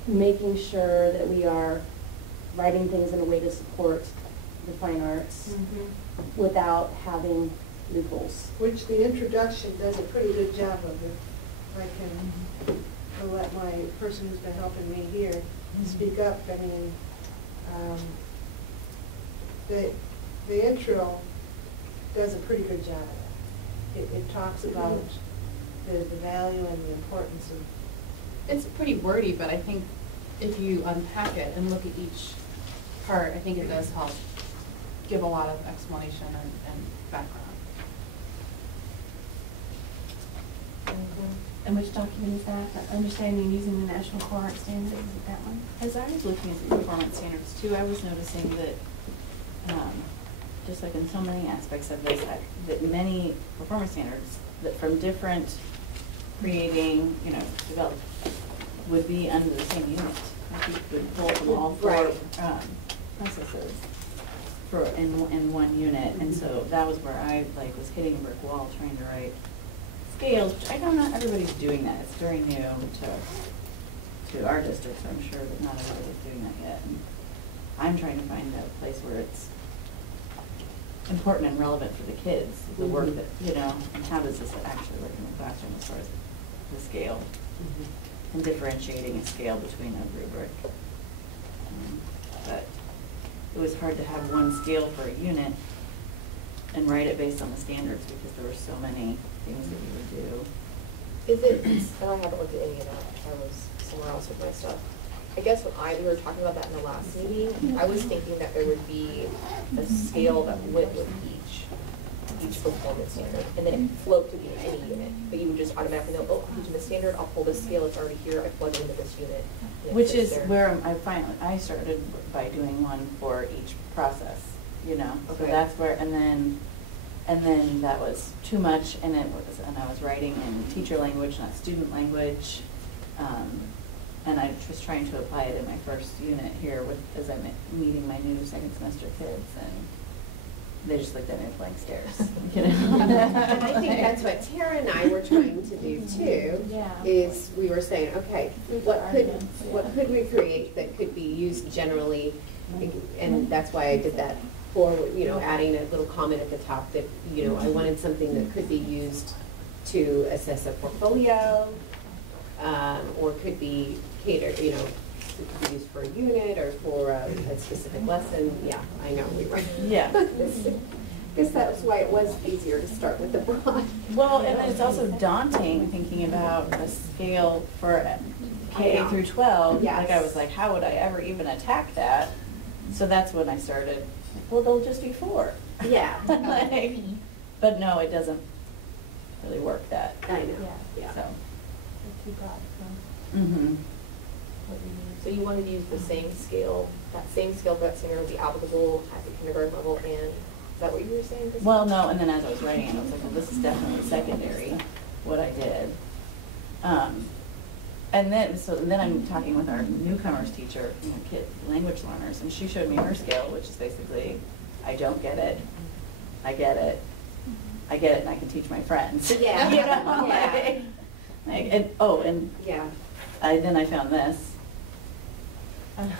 Making sure that we are writing things in a way to support the fine arts without having loopholes. Which the introduction does a pretty good job of. If I can I'll let my person who's been helping me here speak up. I mean, the intro does a pretty good job of that. It talks about the value and the importance of. It's pretty wordy, but I think if you unpack it and look at each part, I think it does help give a lot of explanation and background. And which document is that? Understanding using the National Core Art Standards, is it that one? As I was looking at the performance standards too, I was noticing that, just like in so many aspects of this, that many performance standards that from different creating, develop, would be under the same unit. Like you could pull from all four processes in one unit, and so that was where I was hitting a brick wall trying to write scales, which I know not everybody's doing that. It's very new to our district, so I'm sure that not everybody's doing that yet. And I'm trying to find a place where it's important and relevant for the kids, the work that, and how does this actually work in the classroom as far as the scale, and differentiating a scale between a rubric. But it was hard to have one scale for a unit and write it based on the standards because there were so many things that you would do. Is it, and I haven't looked at any of that, I was somewhere else with my stuff. I guess when we were talking about that in the last meeting, I was thinking that there would be a scale that went with each performance standard, and then it flowed to be in any unit, but you would just automatically know, oh, I'm using the standard, I'll pull this scale, it's already here, I plug it into this unit. Which is where I started by doing one for each process, So that's where, and then that was too much, and I was writing in teacher language, not student language, and I was trying to apply it in my first unit here as I'm meeting my new second semester kids, and they just looked at me with blank stares, And I think that's what Tara and I were trying to do too, is we were saying, okay, what could we create that could be used generally, and that's why I did that. Or, adding a little comment at the top that, I wanted something that could be used to assess a portfolio, or could be catered, it could be used for a unit or for a specific lesson. Yeah, I know, we were. Yeah. I guess that's why it was easier to start with the broad. Well, and then it's also daunting thinking about a scale for K through 12. Yes. Like I was like, how would I ever even attack that? So that's when I started. Well, they'll just be 4. Yeah. But no, it doesn't really work that. I know. Yeah. So. Too broad, So you wanted to use the same scale, that same scale for that standard would be applicable at the kindergarten level, and is that what you were saying, Kristen? Well, no, and then as I was writing it, I was like, well, this is definitely secondary, what I did. And then I'm talking with our newcomers teacher, kid language learners, and she showed me her scale, which is basically, I don't get it, I get it, I get it, and I can teach my friends. Yeah. Yeah. Then I found this. And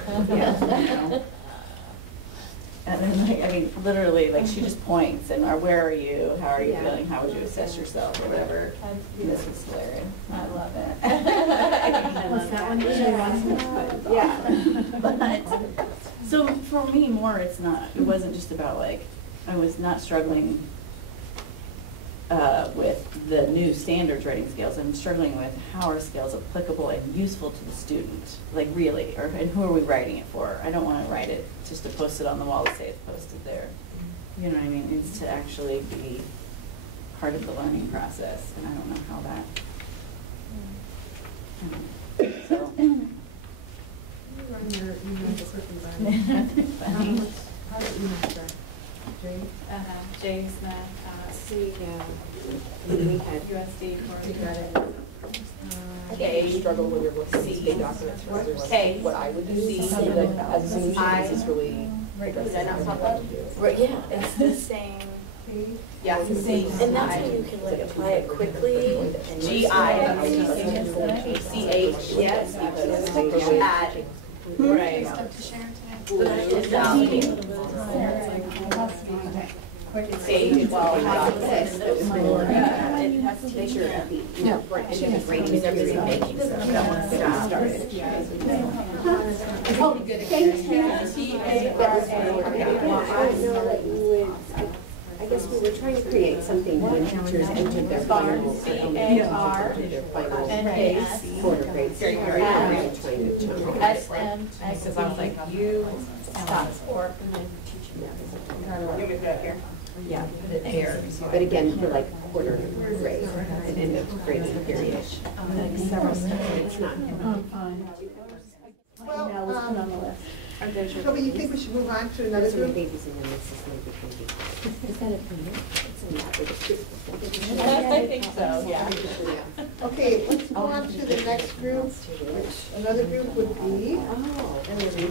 then, literally, she just points and, where are you? How are you feeling? How would you assess yourself or whatever? And this was hilarious. I love it. What's that one? But, so for me, it wasn't just about I was not struggling with the new standards rating scales. I'm struggling with how are scales applicable and useful to the student, really, and who are we writing it for? I don't want to write it just to post it on the wall to say it's posted there. You know what I mean? It needs to actually be part of the learning process, and I don't know how that. So. Run your email quick environment. How do you start? J Smith, See, We had USD for. You got it. I think I struggle when you're looking at these big documents for everyone. K. What I would do, as a solution, is really Did I not pop up? Right, yeah, it's the same. Yeah, it's the same. And that's how you can apply it quickly. GICH. Yes. At. Right. But I did it has to make sure that the ratings and everything making stuff that wants to get started. I I guess we were trying to create something when teachers entered their final, their final N-A-S. quarter grades. So we're trying to determine. Because I was like, you stop. Or Let me put it up here. Yeah, but again, for like quarter grade and end of grades and period. It's not. Well, Now let's put on the list. Toby, you think we should move on to another Those are the group? babies and then this is maybe baby. Is that a baby? I think so, yeah. Okay, let's go on to the next group, which another group would be. Oh. And then we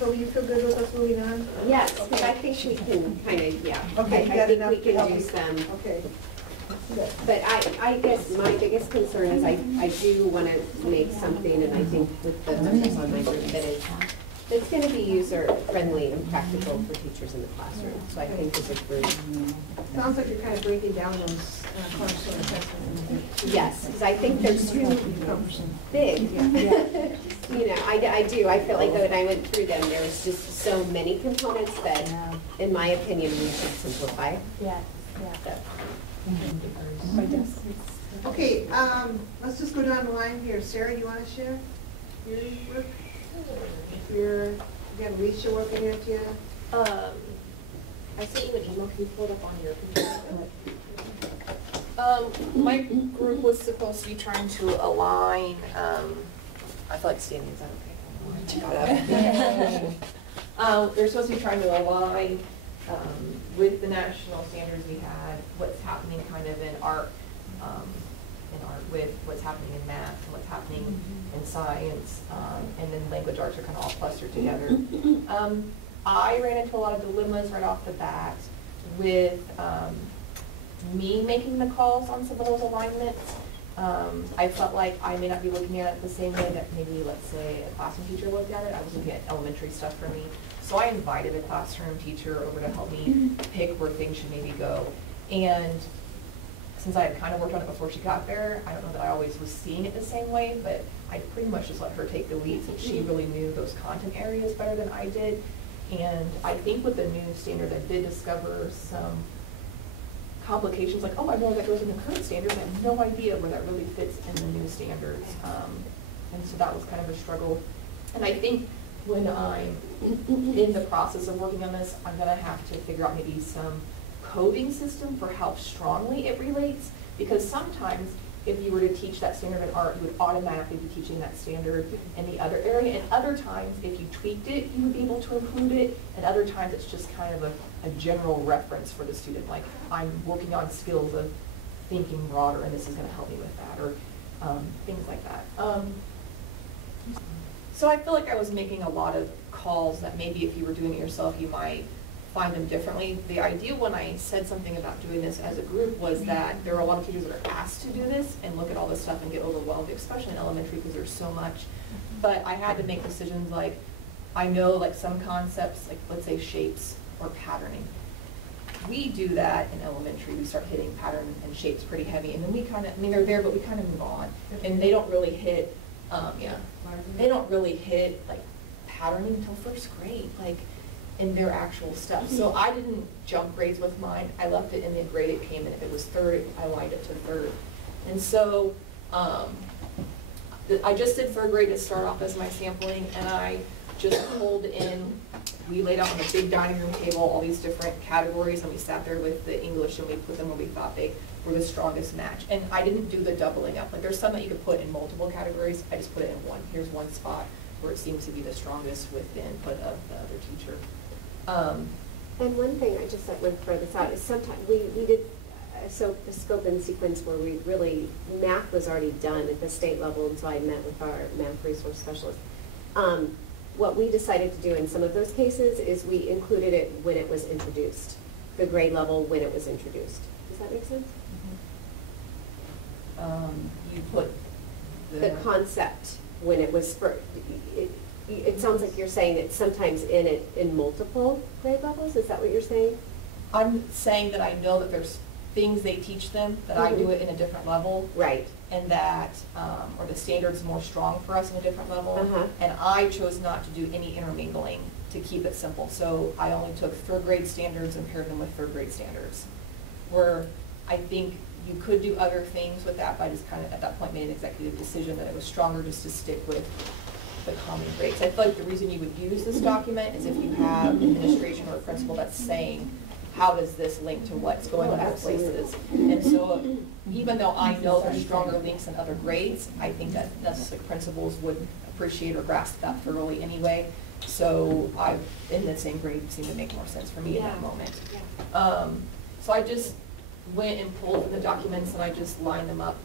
Toby, you feel good with us moving on? Yes, because I think we can kind of, yeah. Okay, you I got think enough? we can Okay. do some. Okay. But I guess my biggest concern is I do want to make something, and I think with the members on my group that's going to be user-friendly and practical for teachers in the classroom. So I think as a group. Sounds like you're kind of breaking down those cornerstone assessments. Yes, because I think they're too big. You know, I do. I feel like when I went through them, there was just so many components that, in my opinion, we should simplify. Yeah, Okay, let's just go down the line here. Sarah, you want to share your work? Your, again, Alicia working here too? I sent you an email, can you pull it up on your computer? My group was supposed to be trying to align, I feel like standing, is that okay? They're supposed to be trying to align with the national standards we had, what's happening kind of in art with what's happening in math and what's happening in science, and then language arts are kind of all clustered together. I ran into a lot of dilemmas right off the bat with me making the calls on some of those alignments. I felt like I may not be looking at it the same way that maybe, let's say, a classroom teacher looked at it. I was looking at elementary stuff for me. So I invited a classroom teacher over to help me pick where things should maybe go. And since I had kind of worked on it before she got there, I don't know that I always was seeing it the same way, but I pretty much just let her take the lead since she really knew those content areas better than I did. And I think with the new standard, I did discover some complications, like, oh, I know that goes in the current standards, I have no idea where that really fits in the new standards. And so that was kind of a struggle. And I think when I'm in the process of working on this, I'm gonna have to figure out maybe some coding system for how strongly it relates, because sometimes if you were to teach that standard in art, you would automatically be teaching that standard in the other area. And other times, if you tweaked it, you would be able to include it. And other times, it's just kind of a general reference for the student, like I'm working on skills of thinking broader, and this is going to help me with that, or things like that. So I feel like I was making a lot of calls that maybe if you were doing it yourself, you might find them differently. The idea when I said something about doing this as a group was that there are a lot of teachers that are asked to do this and look at all this stuff and get overwhelmed, especially in elementary because there's so much. But I had to make decisions like, I know like some concepts, like let's say shapes or patterning. We do that in elementary. We start hitting pattern and shapes pretty heavy, and then we kind of, I mean, they're there, but we kind of move on. And they don't really hit, they don't really hit like patterning until first grade, like in their actual stuff. So I didn't jump grades with mine. I left it in the grade it came in. If it was third, I aligned it to third. And so I just did third grade to start off as my sampling, and I just pulled in, we laid out on the big dining room table all these different categories, and we sat there with the English and we put them where we thought they were the strongest match. And I didn't do the doubling up. Like there's some that you could put in multiple categories. I just put it in one. Here's one spot where it seems to be the strongest with the input of the other teacher. And one thing I just want to throw this out is sometimes we did so the scope and sequence where we really, math was already done at the state level, and so I met with our math resource specialist. What we decided to do in some of those cases is we included it when it was introduced, the grade level when it was introduced. Does that make sense? You put the concept when it was first. It sounds like you're saying that sometimes in multiple grade levels. Is that what you're saying? I'm saying that I know that there's things they teach them that I do it in a different level. Right. And that, or the standard's more strong for us in a different level. And I chose not to do any intermingling to keep it simple. So I only took third grade standards and paired them with third grade standards. Where I think you could do other things with that, but I just kind of at that point made an executive decision that it was stronger just to stick with the common grades. I feel like the reason you would use this document is if you have administration or a principal that's saying, how does this link to what's going on in other places? And so even though I know there's stronger links in other grades, I think that necessarily principals would appreciate or grasp that thoroughly anyway. So in the same grade seemed to make more sense for me in that moment. So I just went and pulled from the documents and I just lined them up.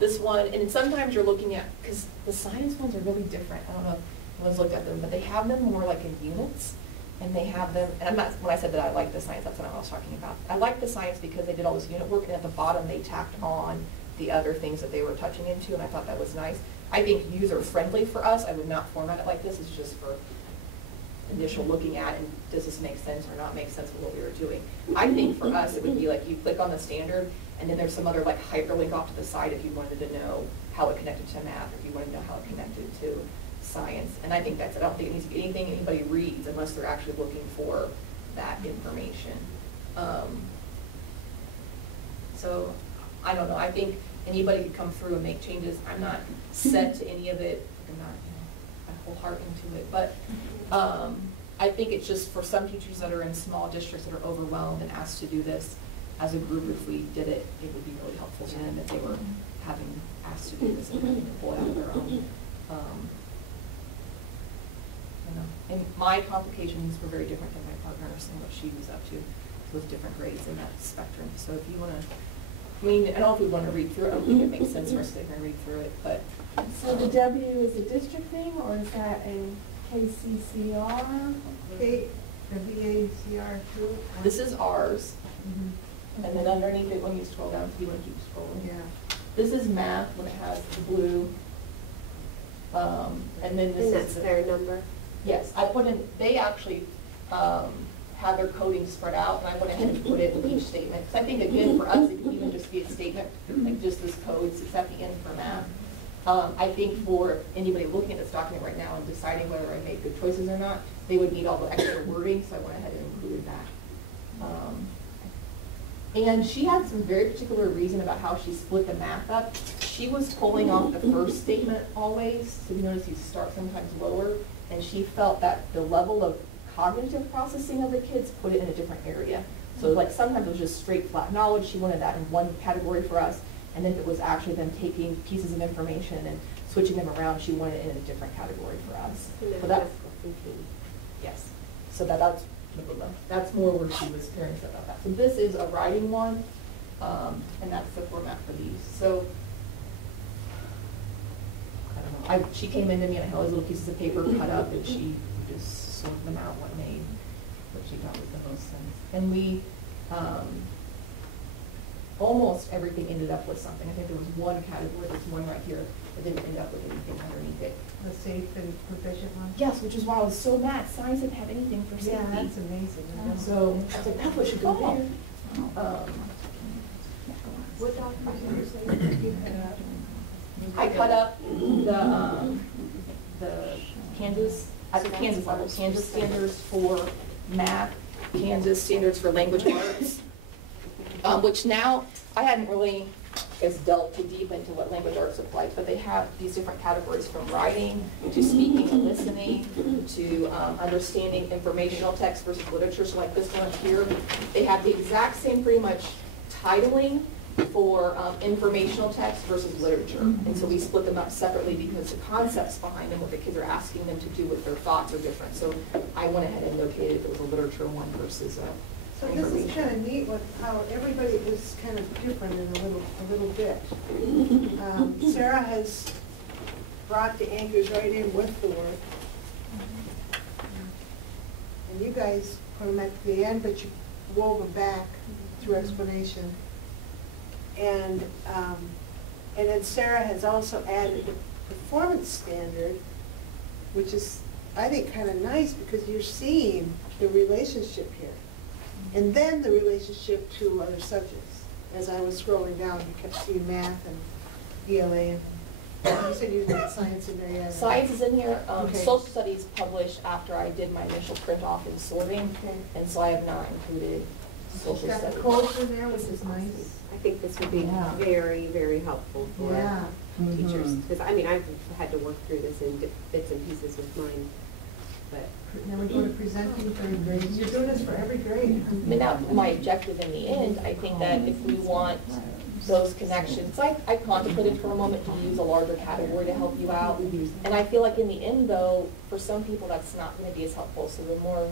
This one, and sometimes you're looking at, because the science ones are really different. I don't know if anyone's looked at them, but they have them more like in units. And they have them, and I'm not, when I said that I like the science, that's what I was talking about. I like the science because they did all this unit work, and at the bottom they tacked on the other things that they were touching into, and I thought that was nice. I think user-friendly for us. I would not format it like this. It's just for initial looking at, and does this make sense or not make sense with what we were doing. I think for us, it would be like you click on the standard, and then there's some other like hyperlink off to the side if you wanted to know how it connected to math, if you wanted to know how it connected to science. And I think that's it. I don't think it needs to be anything anybody reads unless they're actually looking for that information. So I don't know. I think anybody could come through and make changes. I'm not set to any of it. I'm not, my whole heart into it. But I think it's just for some teachers that are in small districts that are overwhelmed and asked to do this as a group, if we did it, it would be really helpful to them if they were having asked to do this and having to pull out their own. And my complications were very different than my partner's and what she was up to with different grades in that spectrum. So if you want to, I mean, I don't know if we want to read through it. I don't think it makes sense for us to read through it, but. So the W is a district thing, or is that a KCCR? The VACR too? This is ours. And then underneath it, when you scroll down, if you want to keep scrolling. Yeah. This is math when it has the blue. And then this and that's is their number. Yes, I put in, they actually had their coding spread out, and I went ahead and put it in each statement. Because I think, again, for us, it can even just be a statement, like just this code, it's at the end for math. I think for anybody looking at this document right now and deciding whether I made good choices or not, they would need all the extra wording, so I went ahead and included that. And she had some very particular reason about how she split the math up. She was pulling off the first statement always, so you notice you start sometimes lower, and she felt that the level of cognitive processing of the kids put it in a different area. So like sometimes it was just straight flat knowledge. She wanted that in one category for us, and then it was actually them taking pieces of information and switching them around. She wanted it in a different category for us. So that's yes. So that's more where she was curious about that. So this is a writing one, and that's the format for these. So I don't know. She came into me and I had all these little pieces of paper cut up, and she just sorted them out what she thought was the most sense. And we almost everything ended up with something. I think there was one category, there's one right here that didn't end up with anything underneath it. The safe and proficient one? Yes, which is why I was so mad. Science didn't have anything for safety. Yeah, that's amazing. So I was like, that's what should go there. What document did you say? I cut up the Kansas, at the Kansas level, Kansas standards for math, Kansas standards for language arts, which now I hadn't really delved too deep into what language arts look like, but they have these different categories from writing to speaking and listening to understanding informational text versus literature. So like this one here, they have the exact same pretty much titling for informational text versus literature. And so we split them up separately because the concepts behind them, what the kids are asking them to do with their thoughts are different. So I went ahead and notated if it was a literature one versus a So this is kind of neat with how everybody is kind of different in a little bit. Sarah has brought the anchors right in with the word. And you guys put them at the end, but you wove them back through explanation. And then Sarah has also added the performance standard, which is, I think, kind of nice because you're seeing the relationship here. And then the relationship to other subjects. As I was scrolling down, you kept seeing math and ELA. You said you didn't have science in there yet. Science is in here. Okay. Social studies published after I did my initial print off and sorting, Okay. and so I have not included social Got the studies. codes in there, which is nice. I think this would be Yeah. very, very helpful for Yeah. teachers. Because, I mean, I've had to work through this in bits and pieces with mine, but. Then we go to presenting for grades. You're doing this for every grade. I mean, that, my objective in the end, I think that if we want those connections, I contemplated for a moment to use a larger category to help you out. And I feel like in the end though, for some people, that's not gonna be as helpful. So the more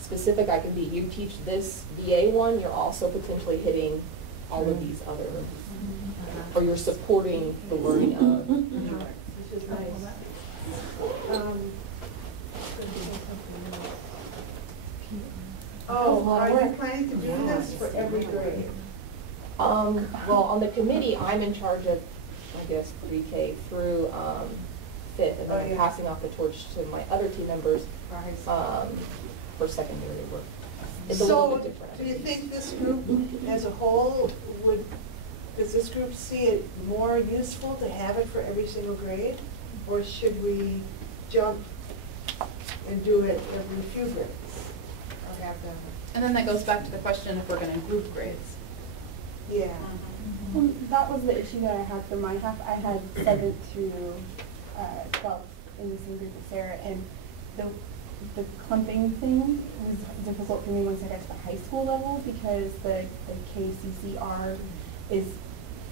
specific I can be, you teach this VA one, you're also potentially hitting all of these other, or you're supporting the learning of. Which is nice. Oh, are you planning to do this for every grade? Well, on the committee, I'm in charge of, I guess, pre-K through fifth, and then I'm passing off the torch to my other team members for secondary work. It's a little So, bit different. do you think this group as a whole does this group see it more useful to have it for every single grade? Or should we jump and do it every few grades? Or have them? And then that goes back to the question if we're gonna group grades. Yeah. Well, that was the issue that I had for my half. I had 7th through 12th in the same group as Sarah, and the clumping thing was difficult for me once I got to the high school level because the KCCR is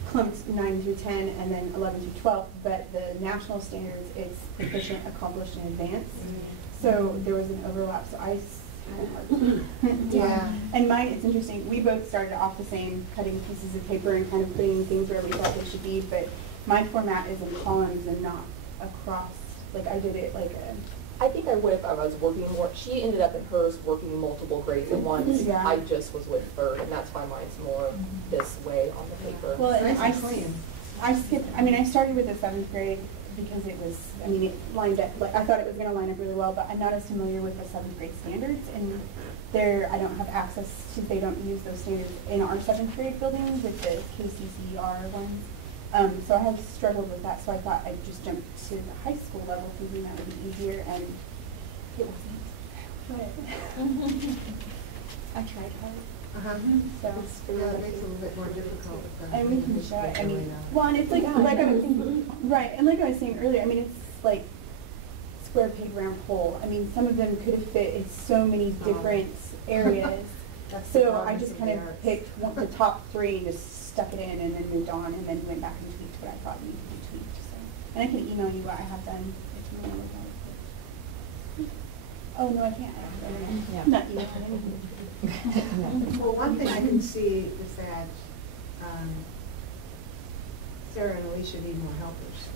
clumped 9 through 10 and then 11 through 12, but the national standards, it's proficient, accomplished, and advanced. So there was an overlap, so I had a hard time. Yeah. And mine, it's interesting, we both started off the same, cutting pieces of paper and kind of putting things where we thought they should be, but my format is in columns and not across. Like I did it like a... I think I would if I was working more. She ended up in hers working multiple grades at once. Yeah. I just was with third, and that's why mine's more this way on the paper. Well, and Nice and clean. I skipped, I mean, I started with the 7th grade because it was, I mean, it lined up, like, I thought it was gonna line up really well, but I'm not as familiar with the 7th grade standards, and there, I don't have access to, they don't use those standards in our 7th grade building with the KCCR ones. So I have struggled with that, so I thought I'd just jump to the high school level thinking that would be easier, and it wasn't. But I tried hard. So, Yeah, it makes it a little bit more difficult. and we can show it, I mean, well, and it's like I was, right, and like I was saying earlier, I mean, it's like square peg round hole. I mean, some of them could have fit in so many different areas. So I just kind of picked the top 3 and just stuck it in and then moved on and then went back and tweaked what I thought needed to be tweaked. So, and I can email you what I have done if you want to look at it. Oh, no, I can't. Yeah. Not email anything. Well, one thing I can see is that Sarah and Alicia need more helpers.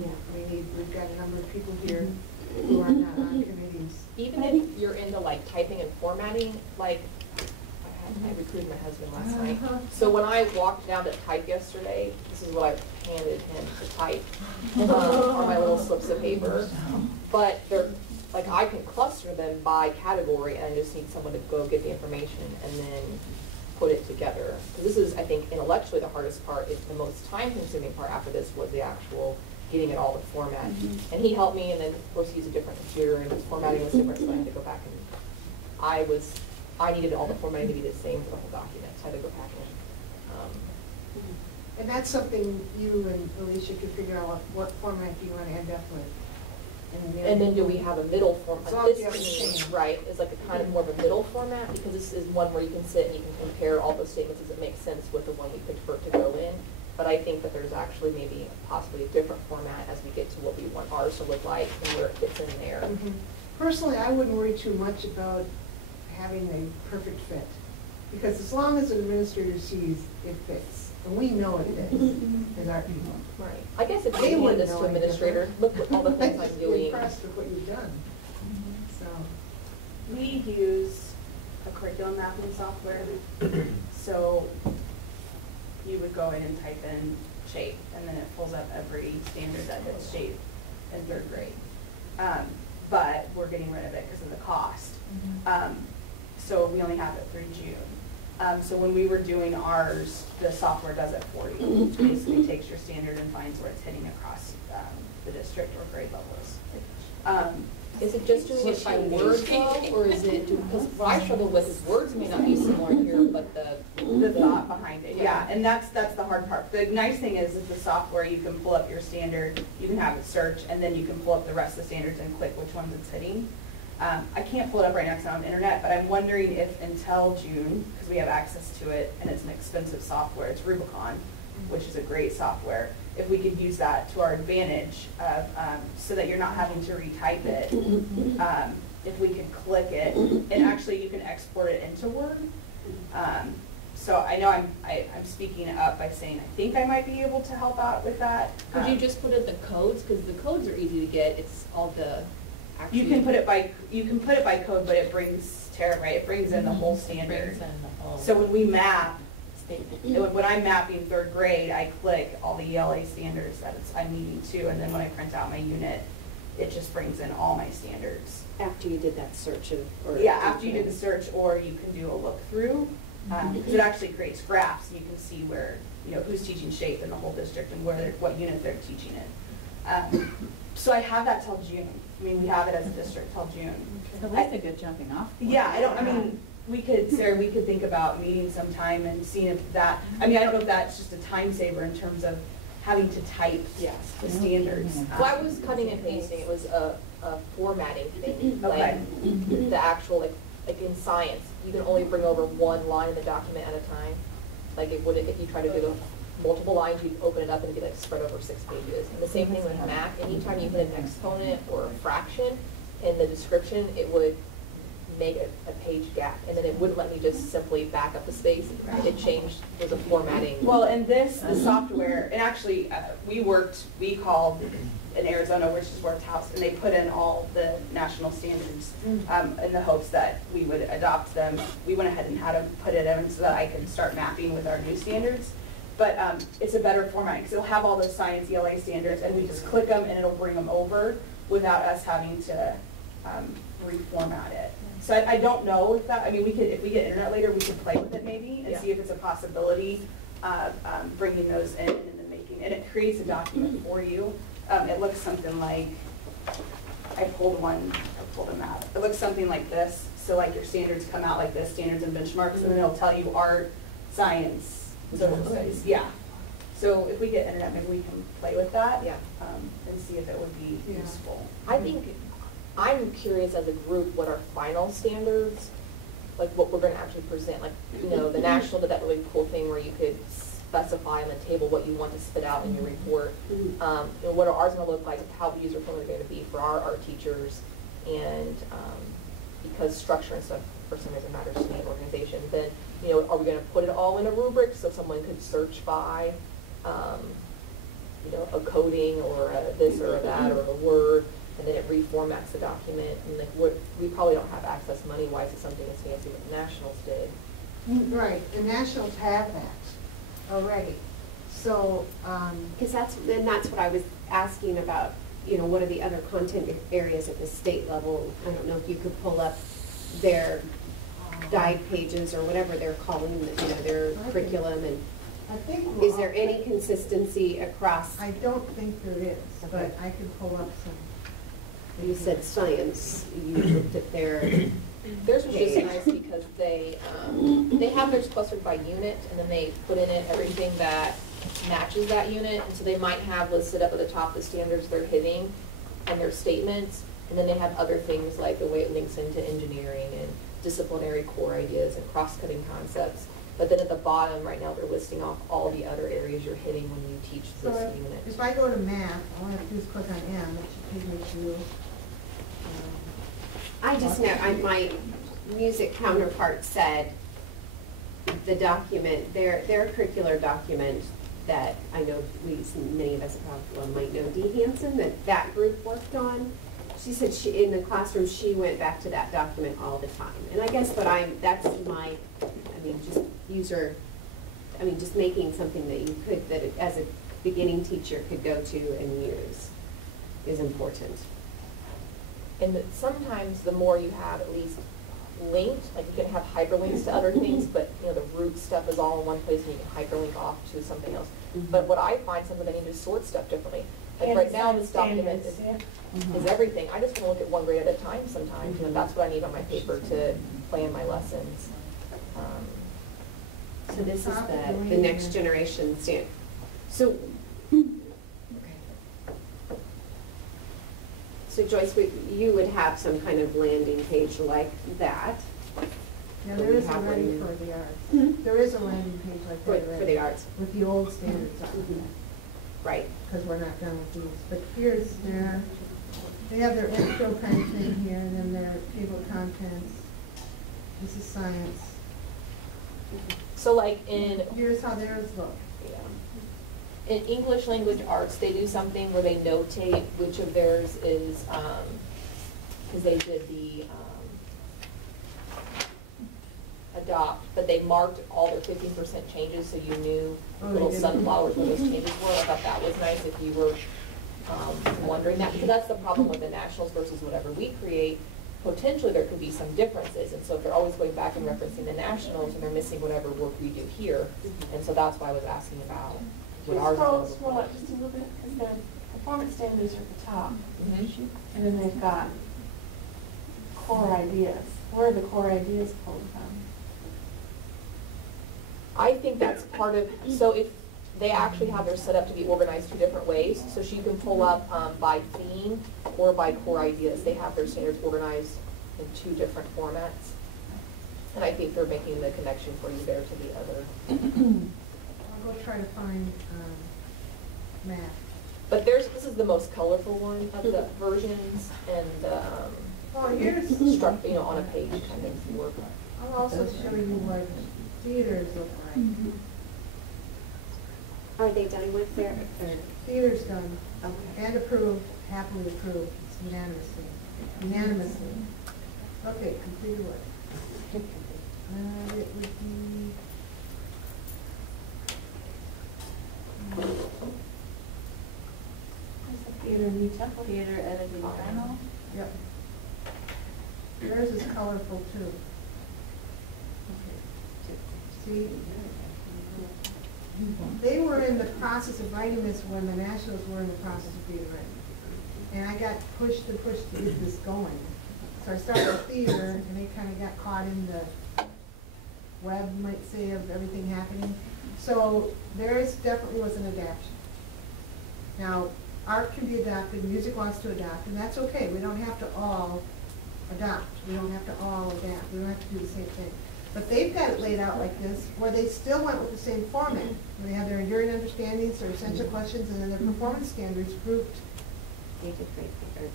Yeah, we've got a number of people here who are not on committees. Even if you're into like typing and formatting, like I recruited my husband last night. So when I walked down to type yesterday, this is what I handed him to type on my little slips of paper. But they're like I can cluster them by category, and I just need someone to go get the information and then put it together. So this is, I think, intellectually the hardest part. It's the most time-consuming part after this was the actual getting it all to format. And he helped me, and then of course he used a different computer, and his formatting was different, so I had to go back and I needed all the formatting to be the same for the whole document, so I had to go back and. And that's something you and Alicia could figure out what format you want to end up with. And then do we have a middle format? As long as This you have to the me, same. right, is like a kind of more of a middle format, because this is one where you can sit and you can compare all those statements as it makes sense with the one we picked for it to go in. But I think that there's actually maybe possibly a different format as we get to what we want ours to look like and where it fits in there. Personally, I wouldn't worry too much about having a perfect fit, because as long as an administrator sees it fits, and we know it fits, as our people. Right. I guess if They you wouldn't handed this know to any administrator, different. look at all the things I'm doing. Impressed with what you've done. So. We use a curriculum mapping software. So you would go in and type in shape, and then it pulls up every standard that fits shape in 3rd grade. But we're getting rid of it because of the cost. So we only have it through June. So when we were doing ours, the software does it for you. It basically takes your standard and finds where it's hitting across the district or grade levels. Is it just doing it by word though, or is it, because what I struggle with is words may not be similar here, but the thought behind it, yeah, and that's the hard part. The nice thing is the software, you can pull up your standard, you can have it search, and then you can pull up the rest of the standards and click which ones it's hitting. I can't pull it up right now because I'm on the internet, but I'm wondering if until June, because we have access to it, and it's an expensive software, it's Rubicon, which is a great software, if we could use that to our advantage of, so that you're not having to retype it. If we could click it, and actually you can export it into Word. So I know I'm speaking up by saying I think I might be able to help out with that. could you just put in the codes, because the codes are easy to get, it's all the actual. You can put it by code, but it brings terabyte, it brings in the whole standard. So when we map, when I'm mapping third grade, I click all the ELA standards that I'm needing to, and then when I print out my unit, it just brings in all my standards. After you did that search of, or yeah, after you did the search, or you can do a look through, because it actually creates graphs. You can see where, who's teaching shape in the whole district and what unit they're teaching it. So I have that till June. I mean, we have it as a district till June. So that's a good jumping off point. Yeah, we could, Sarah, we could think about meeting sometime and seeing if that, I don't know if that's just a time saver in terms of having to type the standards. Well, I was cutting and pasting, it was a formatting thing, Okay. like the actual, like in science, you can only bring over one line in the document at a time. Like it would, if you try to do the multiple lines, you'd open it up and it'd be like spread over 6 pages. And the same thing with math, anytime you hit an exponent or a fraction in the description, it would make a page gap, and then it wouldn't let me just simply back up the space. It changed, there's a formatting. Well, and the software, and actually, we called in Arizona, which is Worth House, and they put in all the national standards in the hopes that we would adopt them. We went ahead and had them put it in so that I could start mapping with our new standards. But it's a better format, because it'll have all those science ELA standards, and we just click them and it'll bring them over without us having to reformat it. So I don't know if that, we could, if we get internet later, we could play with it maybe and see if it's a possibility of bringing those in and then and it creates a document for you. It looks something like, I pulled a map. It looks something like this. So like your standards come out like this, standards and benchmarks, and then it'll tell you art, science, social studies. Yeah. So if we get internet, maybe we can play with that and see if it would be useful. I think, I'm curious as a group what our final standards, like what we're going to actually present. Like, the national did that really cool thing where you could specify on the table what you want to spit out in your report. What are ours going to look like, how user-friendly they're going to be for our art teachers, and because structure and stuff for some reason matters to me in organizations, then, are we going to put it all in a rubric so someone could search by, a coding or a this or a that or a word, and then it reformats the document, and we probably don't have access money-wise to something as fancy what the Nationals did. Right, the Nationals have that already. So, because that's what I was asking about, what are the other content areas at the state level? I don't know if you could pull up their guide pages or whatever they're calling, their curriculum, and I think is there any consistency across? I don't think there is, but I could pull up some. You said science, you looked at their. Theirs was just nice because they have theirs clustered by unit, and then they put in it everything that matches that unit, and so they might have listed up at the top the standards they're hitting and their statements, and then they have other things like the way it links into engineering and disciplinary core ideas and cross-cutting concepts. But then at the bottom, right now, they're listing off all the other areas you're hitting when you teach this unit. If I go to math, all I have to do is click on M, it should take me to. I just know, my music counterpart said the document, their curricular document that I know many of us probably might know Dee Hansen, that group worked on. She said in the classroom, she went back to that document all the time. And I guess that's my, just making something that you could, that as a beginning teacher could go to and use is important. And sometimes the more you have at least linked, like you can have hyperlinks to other things, but the stuff is all in one place and you can hyperlink off to something else. But what I find sometimes I need to sort stuff differently. Like right now, this document is everything. I just want to look at one grade at a time sometimes, and that's what I need on my paper to plan my lessons. So this is the next generation standard. So, so Joyce, you would have some kind of landing page like that. Now, there is already for the arts. There is a landing page like that already. For the arts. With the old standards on it. Right. Because we're not done with these. But here's their, they have their intro kind of thing here, and then their table of contents. This is science. So like here's how theirs look. In English language arts, they do something where they notate which of theirs is, because they did the adopt, but they marked all their 15% changes so you knew little sunflowers where those changes were. I thought that was nice if you were wondering that, because that's the problem with the nationals versus whatever we create. Potentially there could be some differences, and so if they're always going back and referencing the nationals and they're missing whatever work we do here, and so that's why I was asking about what ours is. Scroll up just a little bit, because their performance standards are at the top. And then they've got core ideas. Where are the core ideas pulled from? I think that's part of, so if they actually have their set up to be organized two different ways, so she can pull up by theme or by core ideas. They have their standards organized in two different formats. And I think they're making the connection for you there to the other. I'll go try to find math. But this is the most colorful one of the versions, and here's on a page kind of work. I'll also show you what theaters look like. Are they done with their? Theater's done. Okay. And approved, happily approved, it's unanimously. Unanimously. Okay, completed work. It would be. Theater Utah. Theater editing journal. Yep. Theirs is colorful too. See? They were in the process of writing this when the Nationals were in the process of being written. And I got pushed to get this going. So I started with theater, and they kind of got caught in the web, you might say, of everything happening. So theirs definitely was an adaptation. Now, art can be adopted, music wants to adopt, and that's okay. We don't have to all adopt. We don't have to all adapt. We don't have to do the same thing. But they've got it laid out like this, where they still went with the same format. Where they have their enduring understandings, their essential questions, and then their performance standards grouped. They did great.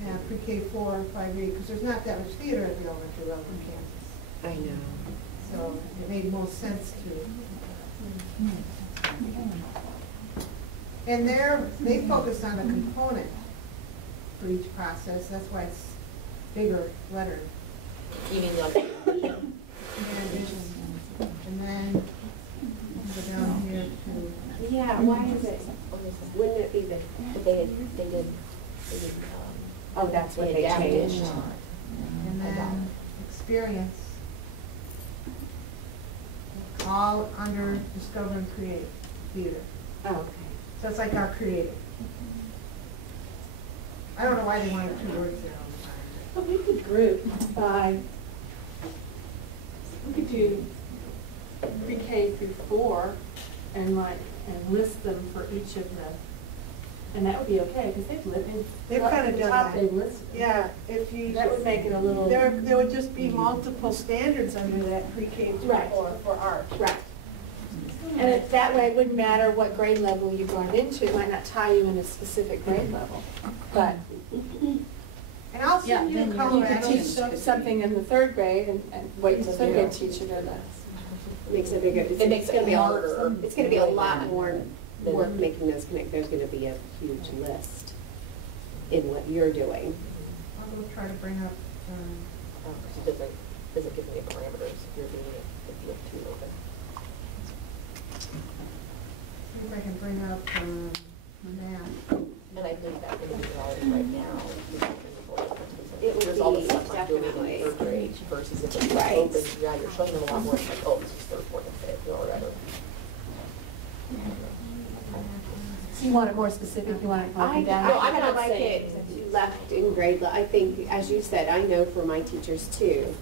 Yeah, pre-K 4, 5, 8, because there's not that much theater at the elementary level in Kansas. I know. So it made most sense to. And they focused on a component for each process. That's why it's bigger letter. You mean like and then go down here to. Yeah, why is it? Wouldn't it be that they did oh, that's what they changed. And then experience. All under discover and create theater. Oh, okay. So it's like our creative. I don't know why they wanted 2 words there all the time. Well, we could group by, we could do pre-K through 4 and list them for each of the, and that would be okay, because They've kind of done that. They've listed. Yeah, if you. That would make it a little. There would just be multiple standards under that pre-K through 4 for art. Right. And that way, it wouldn't matter what grade level you're going into. It might not tie you in a specific grade level. But And I'll send you a you Colorado could teach stuff. something in the 3rd grade and wait until the 3rd grade teacher does that. Makes it bigger. It makes it harder. It's going to be a lot more work making those connect. There's going to be a huge list in what you're doing. I'll go try to bring up. Because it doesn't give me parameters if you're doing it if you have 2 open. See if I can bring up math. And I think that individuality right now, It would there's all the be stuff I'm doing in definitely. 3rd grade versus if it's Right. open, yeah, you're showing them a lot more, it's like, oh, this is 3rd, 4th, and 5th, all right. So you want it more specific, you want it broken down? No, I'm not like it left in grade, I think, as you said, I know for my teachers too,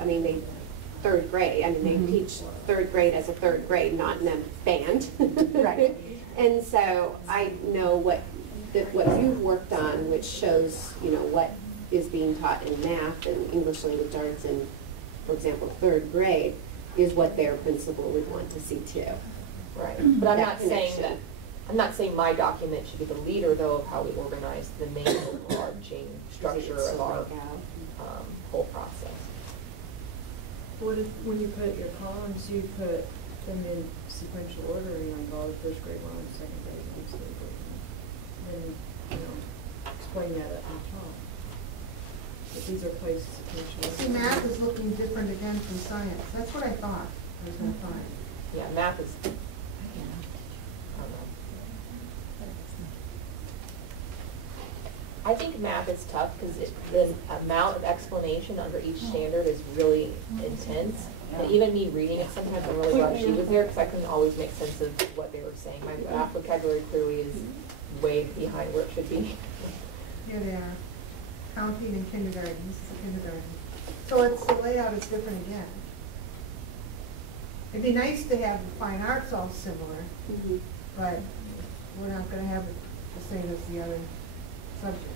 I mean, they, third grade, I mean, they teach third grade as a third grade, not in a band. Right. And so I know what you've worked on, which shows, you know, what is being taught in math and English language arts and, for example, third grade, is what their principal would want to see too. Right, but I'm That not saying connection. that, I'm not saying my document should be the leader though of how we organize the main overarching structure of our whole process. What if, when you put your columns, you put them in sequential order, you know, like all the first grade ones, second grade ones, third grade ones. Then, you know, explain that up on top. But these are placed sequentially. See, math is looking different again from science. That's what I thought I was gonna find. Yeah, math is, I don't know. I think math is tough because the amount of explanation under each standard is really intense. And even me reading it, sometimes I'm really glad she was there because I couldn't always make sense of what they were saying. My math vocabulary clearly is way behind where it should be. Here they are, counting in kindergarten, this is kindergarten. So it's, the layout is different again. It'd be nice to have the fine arts all similar, but we're not gonna have it the same as the other subjects.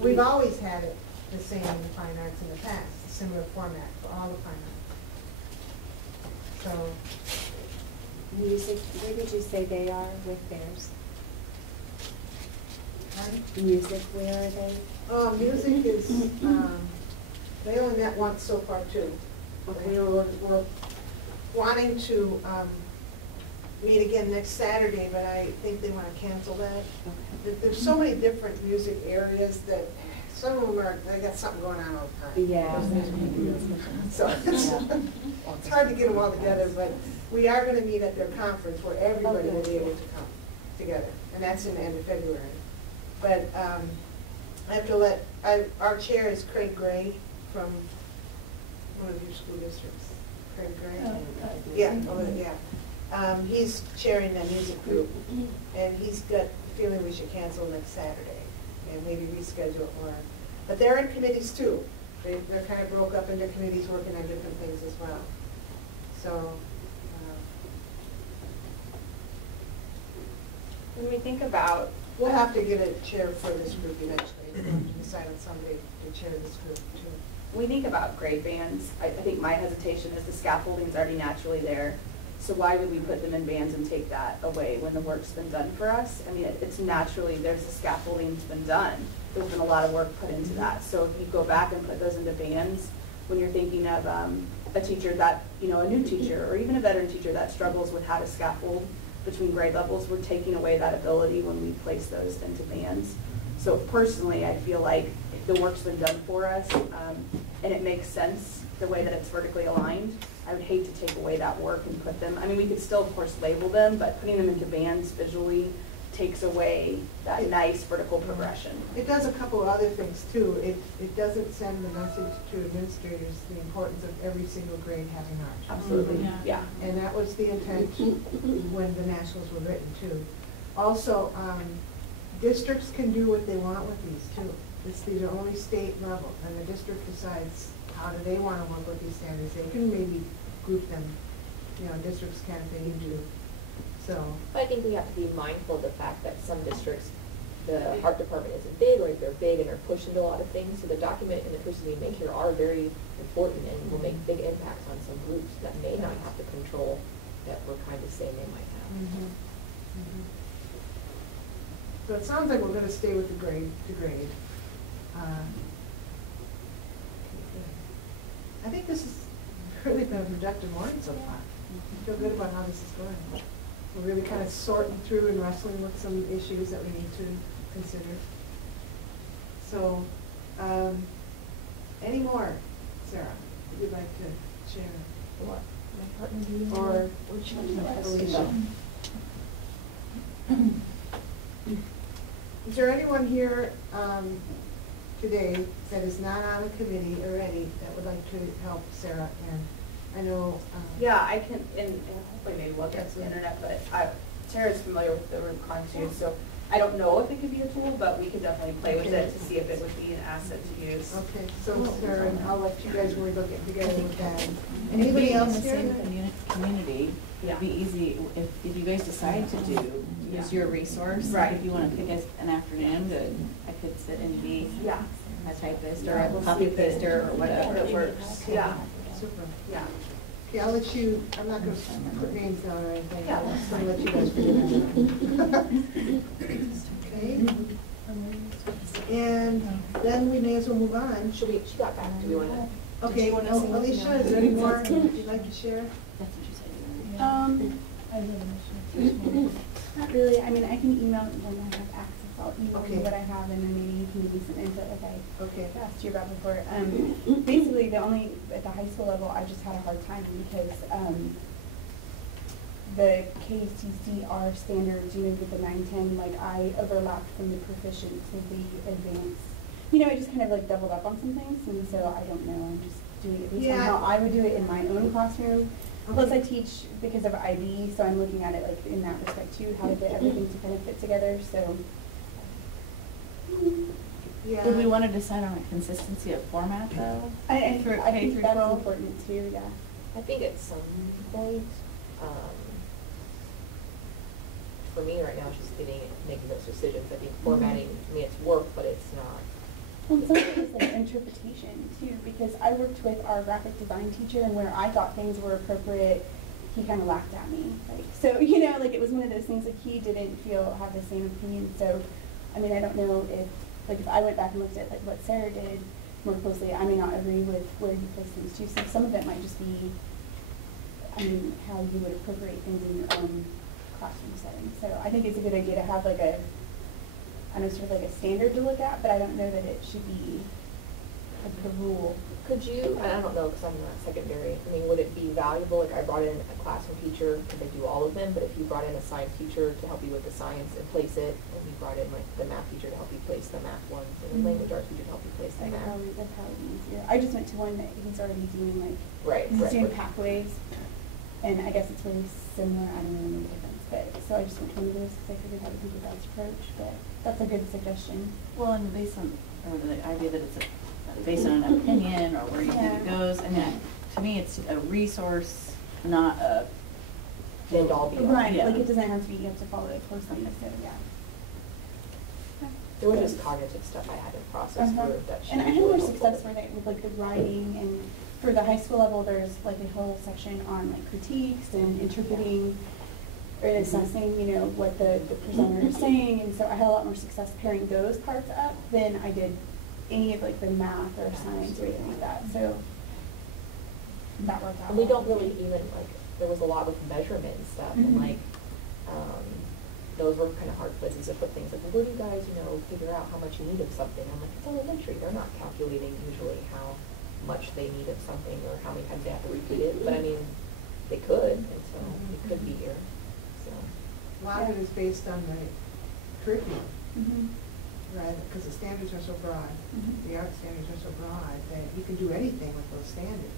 We've always had it the same in the fine arts in the past, a similar format for all the fine arts. So. Music, where did you say they are with theirs? Pardon? Music, where are they? Music is, they only met once so far too. Okay. We're wanting to meet again next Saturday, but I think they want to cancel that. There's so many different music areas that some of them are, they got something going on all the time. Yeah. So it's hard to get them all together, but we are going to meet at their conference where everybody will be able to come together, and that's in the end of February. But I have to let, our chair is Craig Gray from one of your school districts. Craig Gray? Yeah, over there, yeah. He's chairing the music group, and he's got a feeling we should cancel next Saturday and maybe reschedule it more. But they're in committees too. They're kind of broke up into committees working on different things as well. So. When we think about, We'll have to get a chair for this group eventually. We'll have to decide on somebody to chair this group too. when we think about grade bands, I think my hesitation is the scaffolding's already naturally there. So why would we put them in bands and take that away when the work's been done for us? I mean, it's naturally, there's the scaffolding's been done. There's been a lot of work put into that. So if you go back and put those into bands, when you're thinking of a teacher that, you know, a new teacher or even a veteran teacher that struggles with how to scaffold between grade levels, we're taking away that ability when we place those into bands. So personally, I feel like the work's been done for us, and it makes sense the way that it's vertically aligned. I would hate to take away that work and put them, I mean, we could still, of course, label them, but putting them into bands visually takes away that nice vertical progression. It does a couple of other things too. It doesn't send the message to administrators the importance of every single grade having art. Absolutely, yeah. And that was the intent when the nationals were written too. Also, districts can do what they want with these too. These are only state level, and the district decides how do they want to work with these standards. They can maybe group them, you know, districts can if they need to. So. I think we have to be mindful of the fact that some districts, the art department isn't big, or if they're big and they're pushed into a lot of things, so the document and the choices we make here are very important and will make big impacts on some groups that may not have the control that we're kind of saying they might have. Mm-hmm. Mm-hmm. So it sounds like we're going to stay with the grade to grade. I think this has really been a productive morning so far. I feel good about how this is going. We're really kind of sorting through and wrestling with some issues that we need to consider. So, any more, Sarah, that you'd like to share? What? Or Alicia? Is there anyone here today that is not on a committee already that would like to help Sarah? And I know. Yeah, I can, and hopefully maybe we'll get to the internet, but Sarah's familiar with the Rubicon too, so I don't know if it could be a tool, but we could definitely play with it to see if it would be an asset to use. Okay, so Sarah, I'll let you guys work together with that. And Anybody being in else the here? same community, it'd be easy, if you guys decide to use your resource, like Right. if you wanna pick an afternoon that I could sit and be Yeah. a typist or Yeah, a we'll copy see if it- paster or If whatever. it works, yeah, Super. yeah. Okay, I'll let you, I'm not gonna put names down or anything, Yeah. I'm just gonna let you guys figure that out. Okay, and then we may as well move on. She got back, do we want to? Okay, Alicia, is there any more you'd like to share? That's what she said. Not really, I mean, I can email when I have access, I'll email Okay. you what I have, and then maybe you can give me some input, like I Okay. asked you about before. Basically, at the high school level, I just had a hard time because, the KCCR standards, with the 9-10, like I overlapped from the proficient to the advanced. I just kind of like doubled up on some things, and so I don't know, I'm just doing it based on how I would do it in my own classroom. Plus I teach because of IB, so I'm looking at it like in that respect too, how to get everything to kind of fit together, so. Yeah. Would we wanna decide on a consistency of format though? I K think through that's 12? important too, yeah. I think at some point, for me right now, it's just making those decisions. I think formatting, I mean, it's work, but it's not. Well, some of it is like interpretation too, because I worked with our graphic design teacher, and where I thought things were appropriate, he kind of laughed at me. Like, so, like it was one of those things, like he didn't have the same opinion. So, I mean, I don't know if I went back and looked at like what Sarah did more closely, I may not agree with where you place things too. So some of it might just be, how you would appropriate things in your own classroom setting. So I think it's a good idea to have like a standard to look at, but I don't know that it should be like the rule. Could you, and I don't know because I'm not secondary, I mean, would it be valuable, like I brought in a classroom teacher, because I do all of them, but if you brought in a science teacher to help you with the science and place it, and you brought in like the math teacher to help you place the math ones, and the language arts teacher to help you place the math. That'd probably be easier. I just went to one that he's already doing he's doing pathways, and I guess it's really similar, I don't know the difference, but, so I just went to one of those because I figured how to think about this approach, but that's a good suggestion. Well, and based on, or the idea that it's based on an opinion or where you think it goes, and then, to me, it's a resource, not a end all be all. Right, Yeah. like it doesn't have to be, you have to follow it closely, so, yeah. There was just cognitive stuff I had in process through that she And I was had more really helpful. success with like the writing, and for the high school level, there's like a whole section on like critiques and interpreting or assessing, what the presenter is saying, and so I had a lot more success pairing those parts up than I did any of like the math or science or anything like that, so that worked out. And we don't really even, there was a lot with measurement and stuff, and those were kind of hard places to put things, like, well, where do you guys, figure out how much you need of something? I'm like, it's elementary, they're not calculating usually how much they need of something or how many times they have to repeat it, but I mean, they could, and so it could be here, so. A lot of it is based on the curriculum, right? Because the standards are so broad, the art standards are so broad that you can do anything with those standards,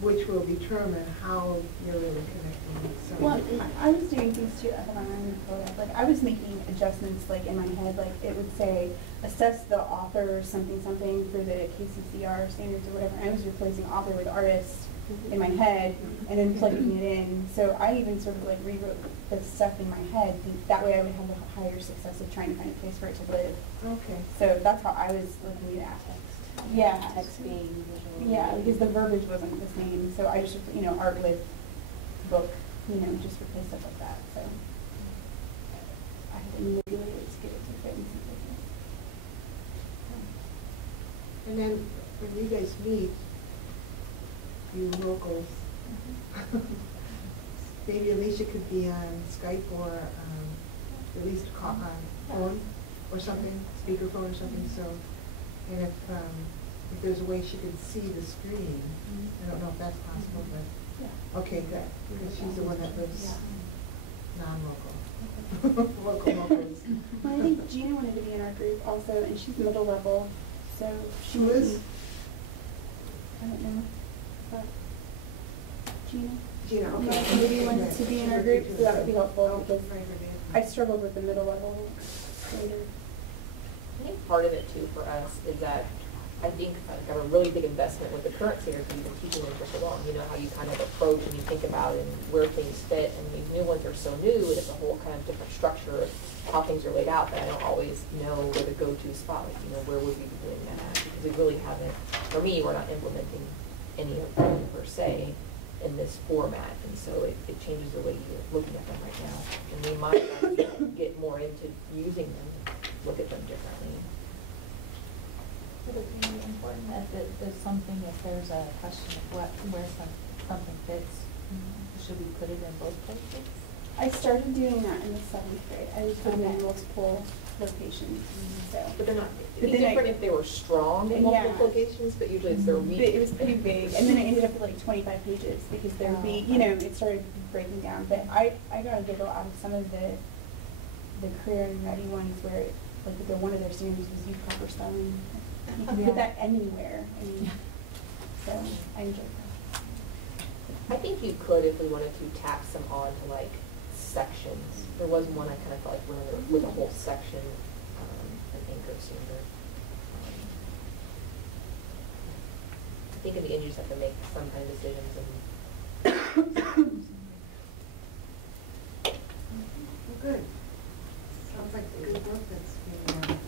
which will determine how you're really connecting with someone. Well, I was doing things too, hold on, I'm gonna pull it up. Like I was making adjustments like in my head, like it would say, assess the author something for the KCCR standards or whatever. I was replacing author with artist in my head and then plugging it in. So I even sort of like rewrote the stuff in my head. That way I would have a higher success of trying to find a place for it to live. Okay. So that's how I was looking at it. Yeah. Text being visual. Yeah, because the verbiage wasn't the same, so I just, art with book, just replace stuff like that, so. I had to manipulate it to get it to fit in some places. And then when you guys meet, you locals, maybe Alicia could be on Skype or at least call on phone or something, speakerphone or something, so, and if there's a way she could see the screen, I don't know if that's possible, but, okay, good, because she's the one that lives non-local. Local locals. Well, I think Gina wanted to be in our group also, and she's middle level, so she Who would is? be, I don't know, but Gina. Gina, okay. If maybe wants to be in our group, so that would be helpful, Oh, because right, right, I struggled with the middle level standard. I think part of it too for us is that I think like a really big investment with the current standards we've been teaching them for so long. You know how you kind of approach and you think about and where things fit, and these new ones are so new and it's a whole kind of different structure of how things are laid out that I don't always know where the go-to spot, like, you know, where would we be doing that at? Because we really haven't, for me, we're not implementing any of them per se in this format, and so it changes the way you're looking at them right now. And we might get more into using them, look at them differently. Would it be important that there's something, if there's a question of where something fits, should we put it in both places? I started doing that in the 7th grade. I would put them in multiple locations, so. But they're not, But it'd be then different if they were strong in multiple Yeah. locations, but usually it's their weak. But it was pretty big, and then I ended up with like 25 pages because there would be, you know, it started breaking down. But I got a giggle out of some of the career and ready ones where, like, one of their standards was use proper spelling. You can put that anywhere. I mean, so I enjoyed that. I think you could if we wanted to tack some on to like sections. There was one I kind of felt like went with a whole section, an anchor standard. I think in the end you just have to make some kind of decisions and. Well, good. Sounds like the good work that's being done.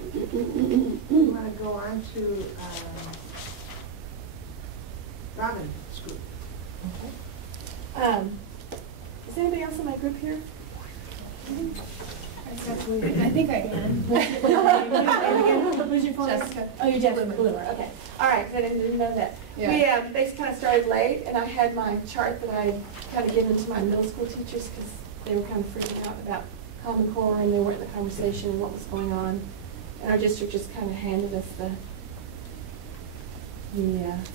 We want to go on to Robin's group. Is anybody else in my group here? I think I can. Who's your phone? Jessica. Oh, you're Jessica Bloomer, okay. All right, 'cause I didn't know that. Yeah. They kind of started late, and I had my chart that I kind of given to my middle school teachers because they were kind of freaking out about Common Core, and they weren't in the conversation and what was going on. And our district just kind of handed us the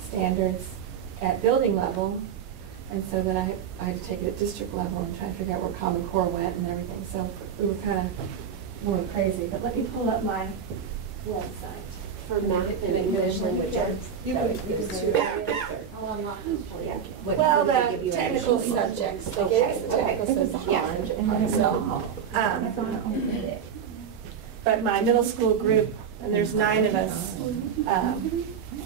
standards at building level. And so then I had to take it at district level and try to figure out where Common Core went and everything. So we were kind of going crazy. But let me pull up my website. For math and English language arts. You that could- would give us you two. I'll unlock this for you. What- Well, what did they give the you technical initially? subjects. They Okay, gave us the technical okay. subjects. Yeah. And so, but my middle school group, and there's 9 of us,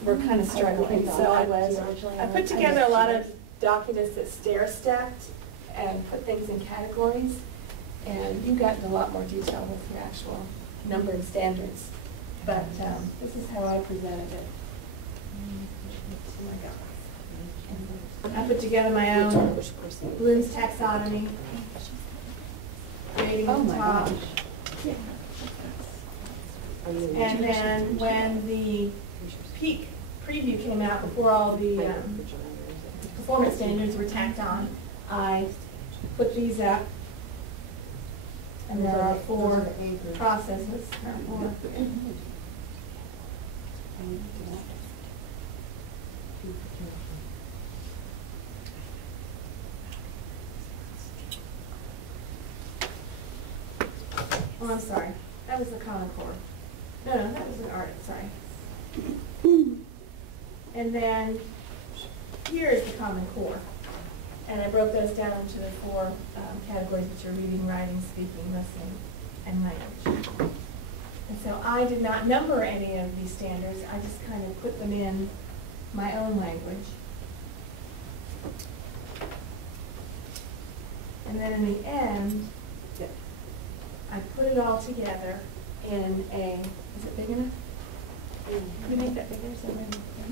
we're kind of struggling. So I put together a lot of documents that stair-stepped and put things in categories. And you got into a lot more detail with your actual number and standards. But this is how I presented it. I put together my own Bloom's taxonomy, grading the top. And then when the peak preview came out, before all the performance standards were tacked on, I put these up. And there are 4 processes. Oh, I'm sorry. That was the Common Core. No, that was an art, sorry. And then here is the Common Core. And I broke those down into the 4 categories, which are reading, writing, speaking, listening, and language. And so I did not number any of these standards. I just kind of put them in my own language. And then in the end, I put it all together in a, is it big enough? Can you make that bigger?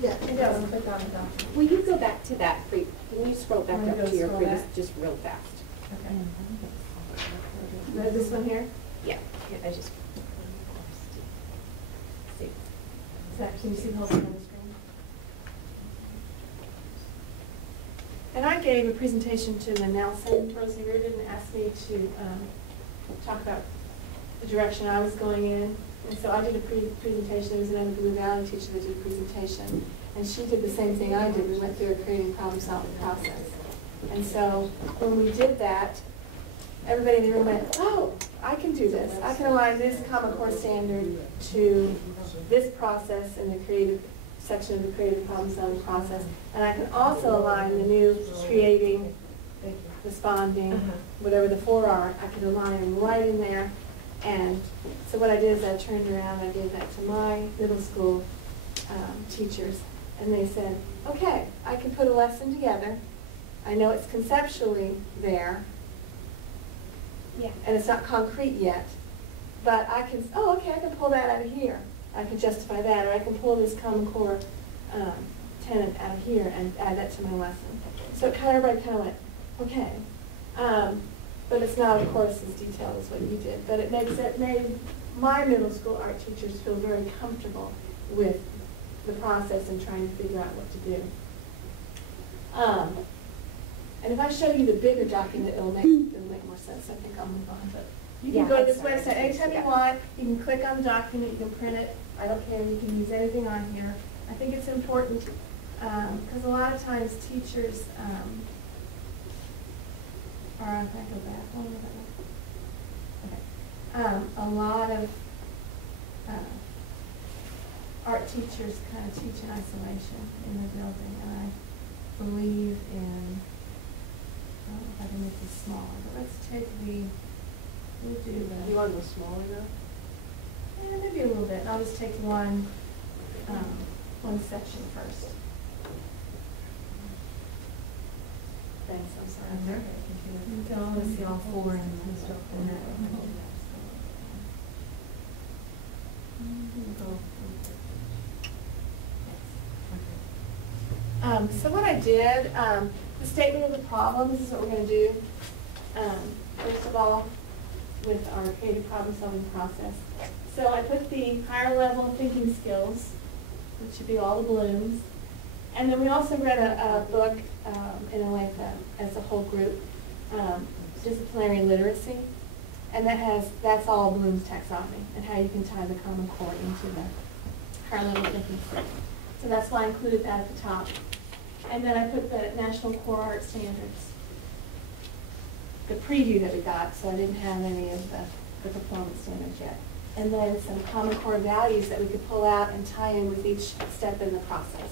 Yeah. It does. Click on the document. Will you go back to that, can you scroll back Want me up to to your scroll previous, back? just real fast? Okay. This one here? Yeah. I just. Can you see the whole thing on the screen? And I gave a presentation to the Nelson. Rosie Reardon asked me to talk about the direction I was going in. And so I did a presentation. There was another Blue Valley teacher that did a presentation. And she did the same thing I did. We went through a creating problem-solving process. And so when we did that, everybody in the room went, oh, I can do this. I can align this Common Core standard to this process in the creative section of the creative problem-solving process. And I can also align the new creating responding, whatever the four are, I could align them right in there. And so what I did is I turned around, I gave that to my middle school teachers, and they said, okay, I can put a lesson together. I know it's conceptually there, and it's not concrete yet, but I can, oh, okay, I can pull that out of here. I can justify that, or I can pull this Common Core tenant out of here and add that to my lesson. So everybody kind of went, okay. But it's not, of course, as detailed as what you did. But it made my middle school art teachers feel very comfortable with the process and trying to figure out what to do. And if I show you the bigger document, it'll make more sense. I think I'll move on. But you can go to this website anytime you want. You can click on the document. You can print it. I don't care. You can use anything on here. I think it's important because a lot of times teachers or if I go back, a lot of art teachers kind of teach in isolation in the building, and I believe in, I don't know if I can make this smaller, but let's take we'll do the. You want to go smaller now? Yeah, maybe a little bit. I'll just take one section first. Thanks, I'm sorry. You can only see all four in that. So what I did, the statement of the problem, this is what we're going to do. First of all, with our creative problem solving process. So I put the higher level thinking skills, which should be all the blooms. And then we also read a book in Atlanta as a whole group, Disciplinary Literacy. And that's all Bloom's taxonomy and how you can tie the Common Core into the higher level thinking skills. So that's why I included that at the top. And then I put the National Core Art Standards, the preview that we got, so I didn't have any of the performance standards yet. And then some Common Core values that we could pull out and tie in with each step in the process.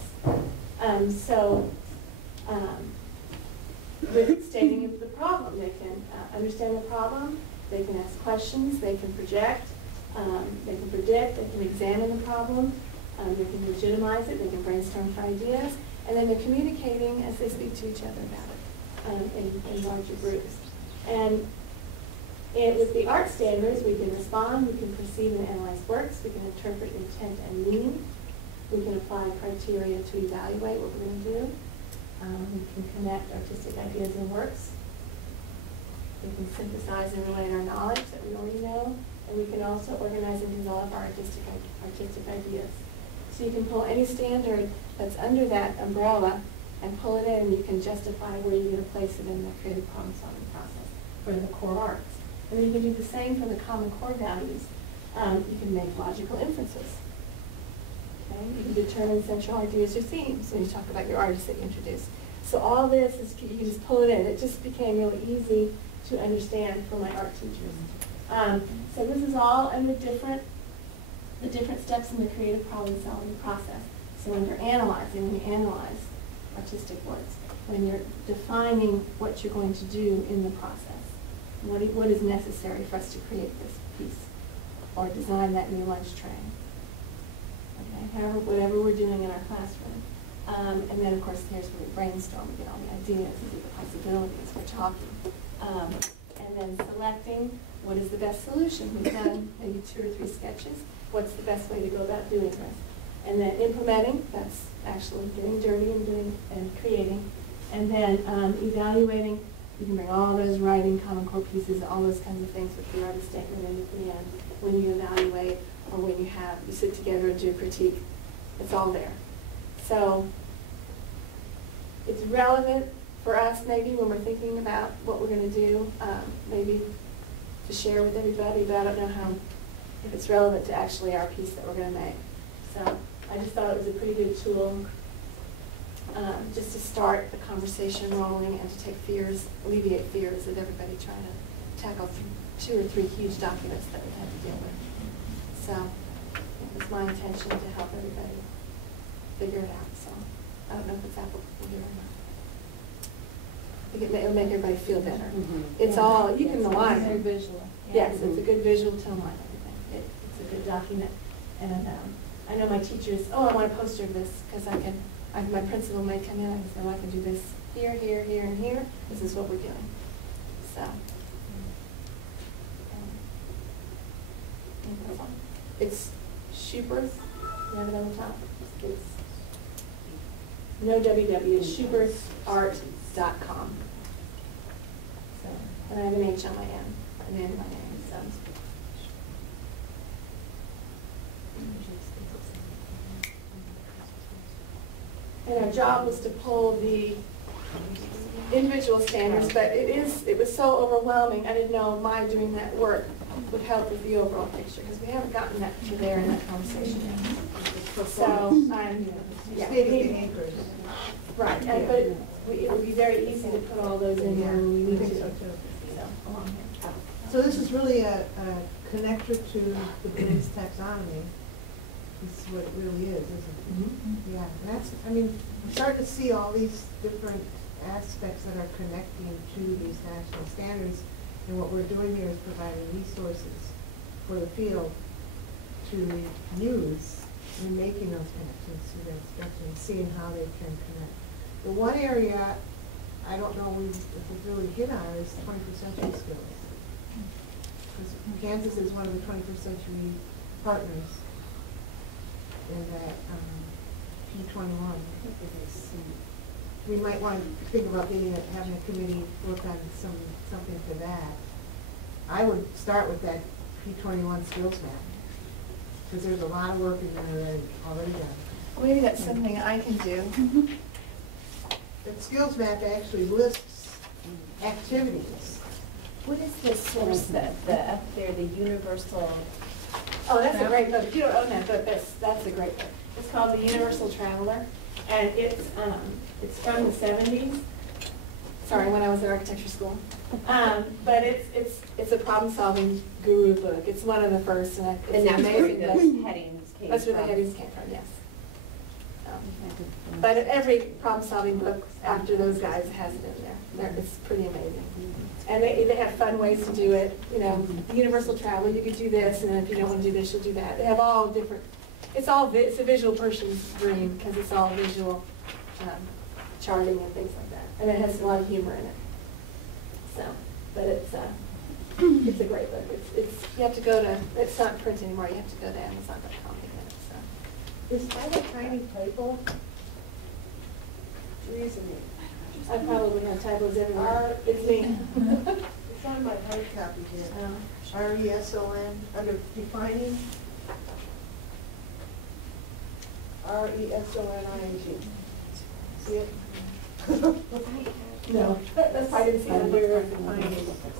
With stating the problem, they can understand the problem, they can ask questions, they can project, they can predict, they can examine the problem, they can legitimize it, they can brainstorm for ideas, and then they're communicating as they speak to each other about it in larger groups. And with the art standards, we can respond, we can perceive and analyze works, we can interpret intent and meaning, we can apply criteria to evaluate what we're going to do, we can connect artistic ideas and works, we can synthesize and relate our knowledge that we already know, and we can also organize and develop our artistic ideas. So you can pull any standard that's under that umbrella and pull it in, and you can justify where you're going to place it in the creative problem solving process for the core arts. And then you can do the same for the Common Core values. You can make logical inferences. Okay? You can determine central ideas or themes when you talk about your artists that you introduce. So all this is, you can just pull it in. It just became really easy to understand for my art teachers. So this is all in the different steps in the creative problem solving process. So when you're analyzing, when you analyze artistic works, when you're defining what you're going to do in the process, what is necessary for us to create this piece or design that new lunch tray. Okay, however, whatever we're doing in our classroom. And then, of course, here's where we brainstorm, we get all the ideas, we get the possibilities, we're talking. And then selecting what is the best solution. We've done maybe 2 or 3 sketches. What's the best way to go about doing this? And then implementing, that's actually getting dirty and doing and creating. And then evaluating, you can bring all those writing, Common Core pieces, all those kinds of things with the artist statement in at the end when you evaluate or when you sit together and do a critique. It's all there. So it's relevant for us maybe when we're thinking about what we're going to do, maybe to share with everybody, but I don't know if it's relevant to actually our piece that we're going to make. So I just thought it was a pretty good tool just to start the conversation rolling and to take alleviate fears of everybody trying to tackle 2 or 3 huge documents that we had to deal with. So it was my intention to help everybody figure it out. So I don't know if it's applicable here or not. it'll make everybody feel better. It's all, you can align Very it. visual. Yes, it's a good visual to align everything. It's a good document. And I know my teachers, oh, I want a poster of this, because my principal may come in and say, well, I can do this here, here, here, and here. This is what we're doing. So. That's all. It's Schuberth, you have it on the top. It's no WW, it's schuberthart.com. So, and I have an H on my end, and then my name, so. And our job was to pull the individual standards, but it was so overwhelming, I didn't know my doing that work would help with the overall picture, because we haven't gotten that to there in that conversation yet. So, yeah. Right, and, but it would be very easy to put all those in there when we need to. So, along here. So this is really a connector to the Bloom's taxonomy. This is what it really is, isn't it? Yeah, and that's, I mean, I'm starting to see all these different aspects that are connecting to these national standards. And what we're doing here is providing resources for the field to use in making those connections to their instruction, seeing how they can connect. The one area I don't know if we've really hit on is 21st century skills. Because Kansas is one of the 21st century partners in that P21. We might want to think about having a committee work on something for that. I would start with that P21 skills map, because there's a lot of work in there already done. Well, maybe that's something I can do. The skills map actually lists activities. What is the source that, up there, the universal? Oh, that's a great book. If you don't own that book, that's a great book. It's called The Universal Traveler, and it's from the 70s. Sorry, when I was at architecture school. But it's a problem-solving guru book. It's one of the first, and it's that's where amazing. the headings came That's where the from. headings came from, yes. But every problem-solving book after those guys has it in there. It's pretty amazing. And they have fun ways to do it. You know, the Universal Traveler, you could do this, and then if you don't want to do this, you'll do that. They have all different, it's a visual person's dream, because it's all visual charting and things like that. And it has a lot of humor in it. So, but it's a great book. You have to go to, it's not print anymore, you have to go to Amazon.com to get it, so. Is that a tiny typo? Reasoning. I probably have typos everywhere. It's me. It's on my hard copy here. R-E-S-O-N, under defining. R-E-S-O-N-I-N-G. See it? No, that's why I didn't see it under defining.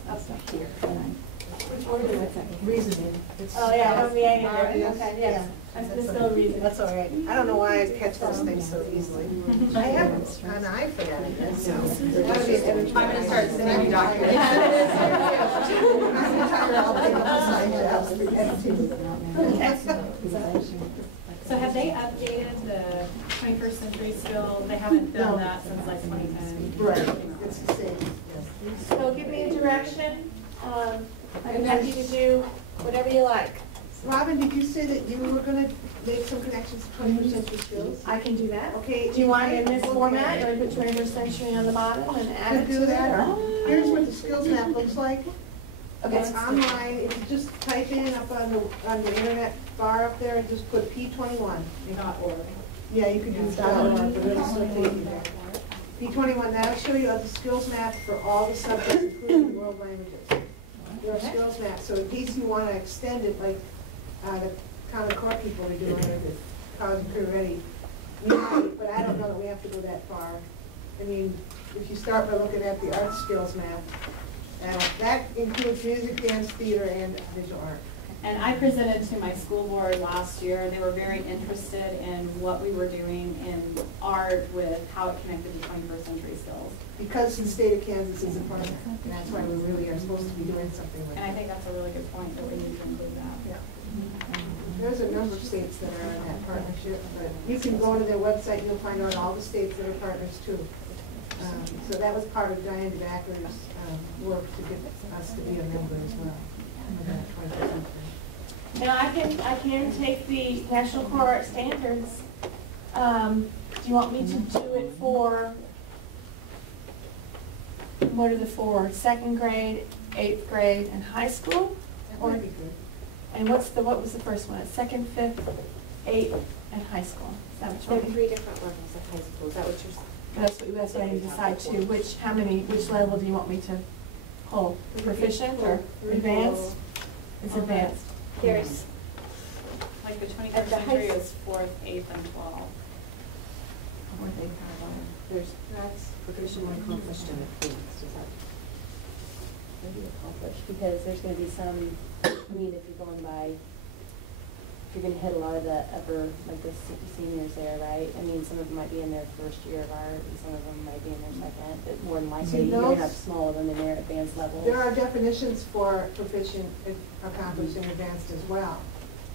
Up here. Which one is it? Reasoning. Oh, yeah, on the A in there. Okay, yes. Yeah. There's still a reason. That's all right. I don't know why I catch those things so easily. I have an iPhone, I guess, so. I'm gonna start sending you documents. So have they updated the 21st century skill? They haven't done that since like 2010. Right, it's the same, yes. So give me a direction. I'm happy to do whatever you like. Robin, did you say that you were gonna make some connections to 21st century skills? I can do that. Okay. Do you want it in this format? You want to put 21st century on the bottom and add it Do to that, that? or here's what the skills map looks like. Okay. It's online. If you just type in up on the internet bar up there and just put P21. Yeah, you can use .org, but it'll still take you there. P21, that'll show you the skills map for all the subjects, including world languages. There are skills maps, so in case you want to extend it, like the Common Core people are doing, or the College and Career Ready, you might, but I don't know that we have to go that far. I mean, if you start by looking at the art skills map, that includes music, dance, theater, and visual art. And I presented to my school board last year. They were very interested in what we were doing in art with how it connected to 21st century skills. Because the state of Kansas is a partner, and that's why we really are supposed to be doing something like that. And I think that's a really good point, that we need to include that. Yeah. There's a number of states that are in that partnership, but you can go to their website and you'll find out all the states that are partners too. So that was part of Diane DeBacker's work to get us to be a member as well. of that 20%. Now, I can take the National Core Art Standards. Do you want me to do it for, what are the four? Second grade, 8th grade, and high school? That would be good. And what was the first one? Second, 5th, 8th, and high school. Is that what There you're are 3 different levels of high school, is that what you're saying? That's what I need to decide too. Which level do you want me to pull? Proficient or advanced? It's advanced. There's, Like the At 21st the high century s- is 4th, 8th, and 12th. That's proficient or accomplished and advanced, is that? Maybe accomplished, because there's gonna be some, I mean, if you're going by, if you're gonna hit a lot of the upper, like the seniors there, right? I mean, some of them might be in their first year of art, and some of them might be in their second, but more than likely, See, you're gonna those- have small of them in their advanced levels. There are definitions for proficient, accomplished, and advanced as well.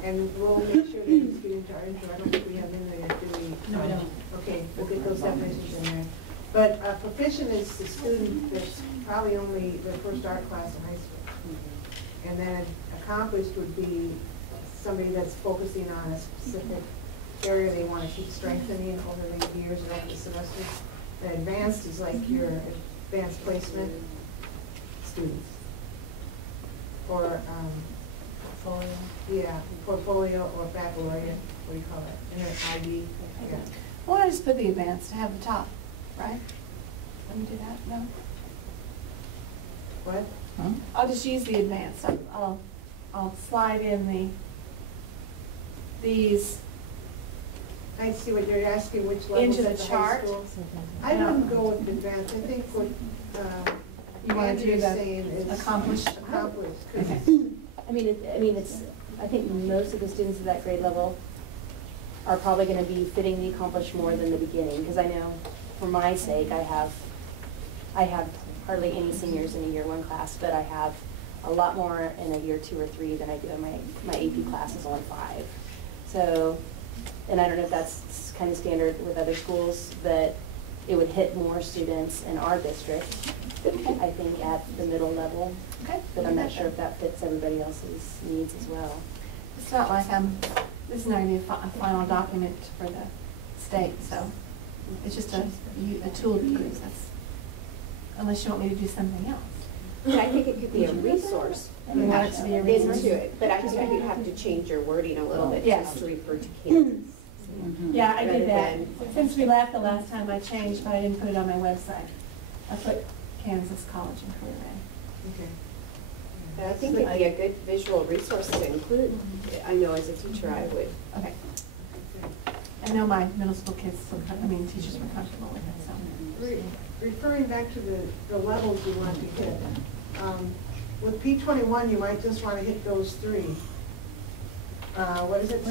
And we'll make sure that these get into our intro. I don't think we have in there, do we? No, we don't. Okay, we'll get those definitions in there. But proficient is the student that's probably only their first art class in high school. And then accomplished would be somebody that's focusing on a specific area they want to keep strengthening over the years or over the semesters. And advanced is like your advanced placement students. Or, yeah, portfolio or baccalaureate, what do you call it? And then IB, yeah. Why don't I just put the advanced to have the top, right? Let me do that, no? What? I'll just use the advanced. I'll slide in these I see what you're asking, which levels into the at the high chart. school. I wouldn't go with advanced. I think what You want to do Andrew's the saying is accomplished? accomplished. 'Cause I think most of the students at that grade level are probably gonna be fitting the accomplished more than the beginning, because I know, for my sake, I have hardly any seniors in a year 1 class, but I have a lot more in a year 2 or 3 than I do in my AP class is only 5. So, and I don't know if that's kind of standard with other schools, but it would hit more students in our district, I think, at the middle level. Okay. But I'm not sure if that fits everybody else's needs as well. It's not like this is not going to be a final document for the state, so it's just a tool to use. Unless you want me to do something else. but I think it could be a resource You want it to be a resource? into it, but I think you'd have to change your wording a little bit Yes. just to refer to Kansas. Yeah, I Rather did that. than- Since we left the last time, I changed, but I didn't put it on my website. I put Kansas College and Career Ed. Okay. But I think it'd be a good visual resource to include. I know as a teacher, I would. Okay. I know my middle school kids, teachers were comfortable with it, so. Referring back to the levels you want to hit, with P21, you might just want to hit those 3. What is it?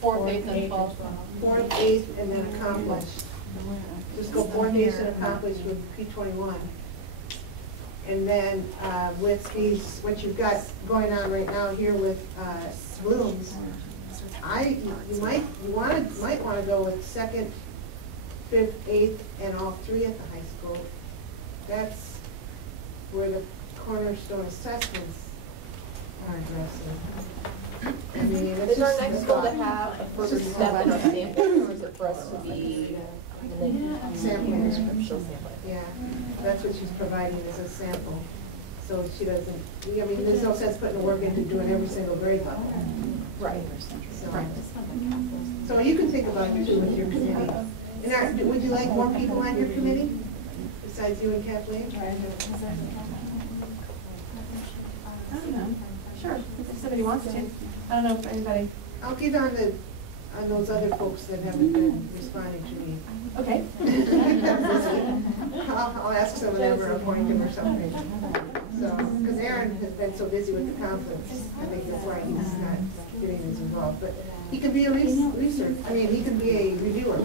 4th, 8th, and 12th. 4th, 8th, and then accomplished. Just go 4th, 8th, and accomplished with P21. And then with these, what you've got going on right now here with Blooms, you might want to go with 2nd, 5th, 8th, and all 3 at the high school. That's where the cornerstone assessments are addressing. I mean, it's Is our just next a goal to thought. have a further step in our sampling, or is it for us to be? Sampling. She'll sample it. Yeah, that's what she's providing as a sample. So she doesn't, there's no sense putting the work into doing every single grade level. Right. So you can think about it too with your committee. And would you like more people on your committee besides you and Kathleen? I don't know. Sure, if somebody wants to. I don't know if anybody. I'll get on those other folks that haven't been responding to me. Okay. I'll ask some of them or appoint them or something. So, because Aaron has been so busy with the conference, I think that's why he's not getting as involved. But he can be a research, he can be a reviewer.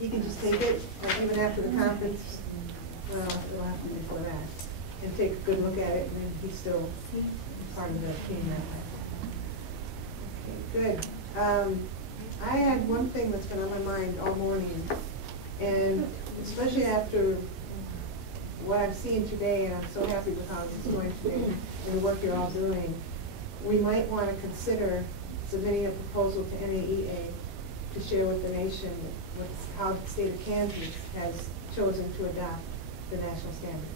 He can just take it, even after the conference, well, it'll have to be before that, and take a good look at it, and then he's still part of the team that way. Okay, good. I had one thing that's been on my mind all morning, and especially after what I'm seeing today, and I'm so happy with how it's going today, and the work you're all doing, we might want to consider submitting a proposal to NAEA to share with the nation with how the state of Kansas has chosen to adopt the national standards.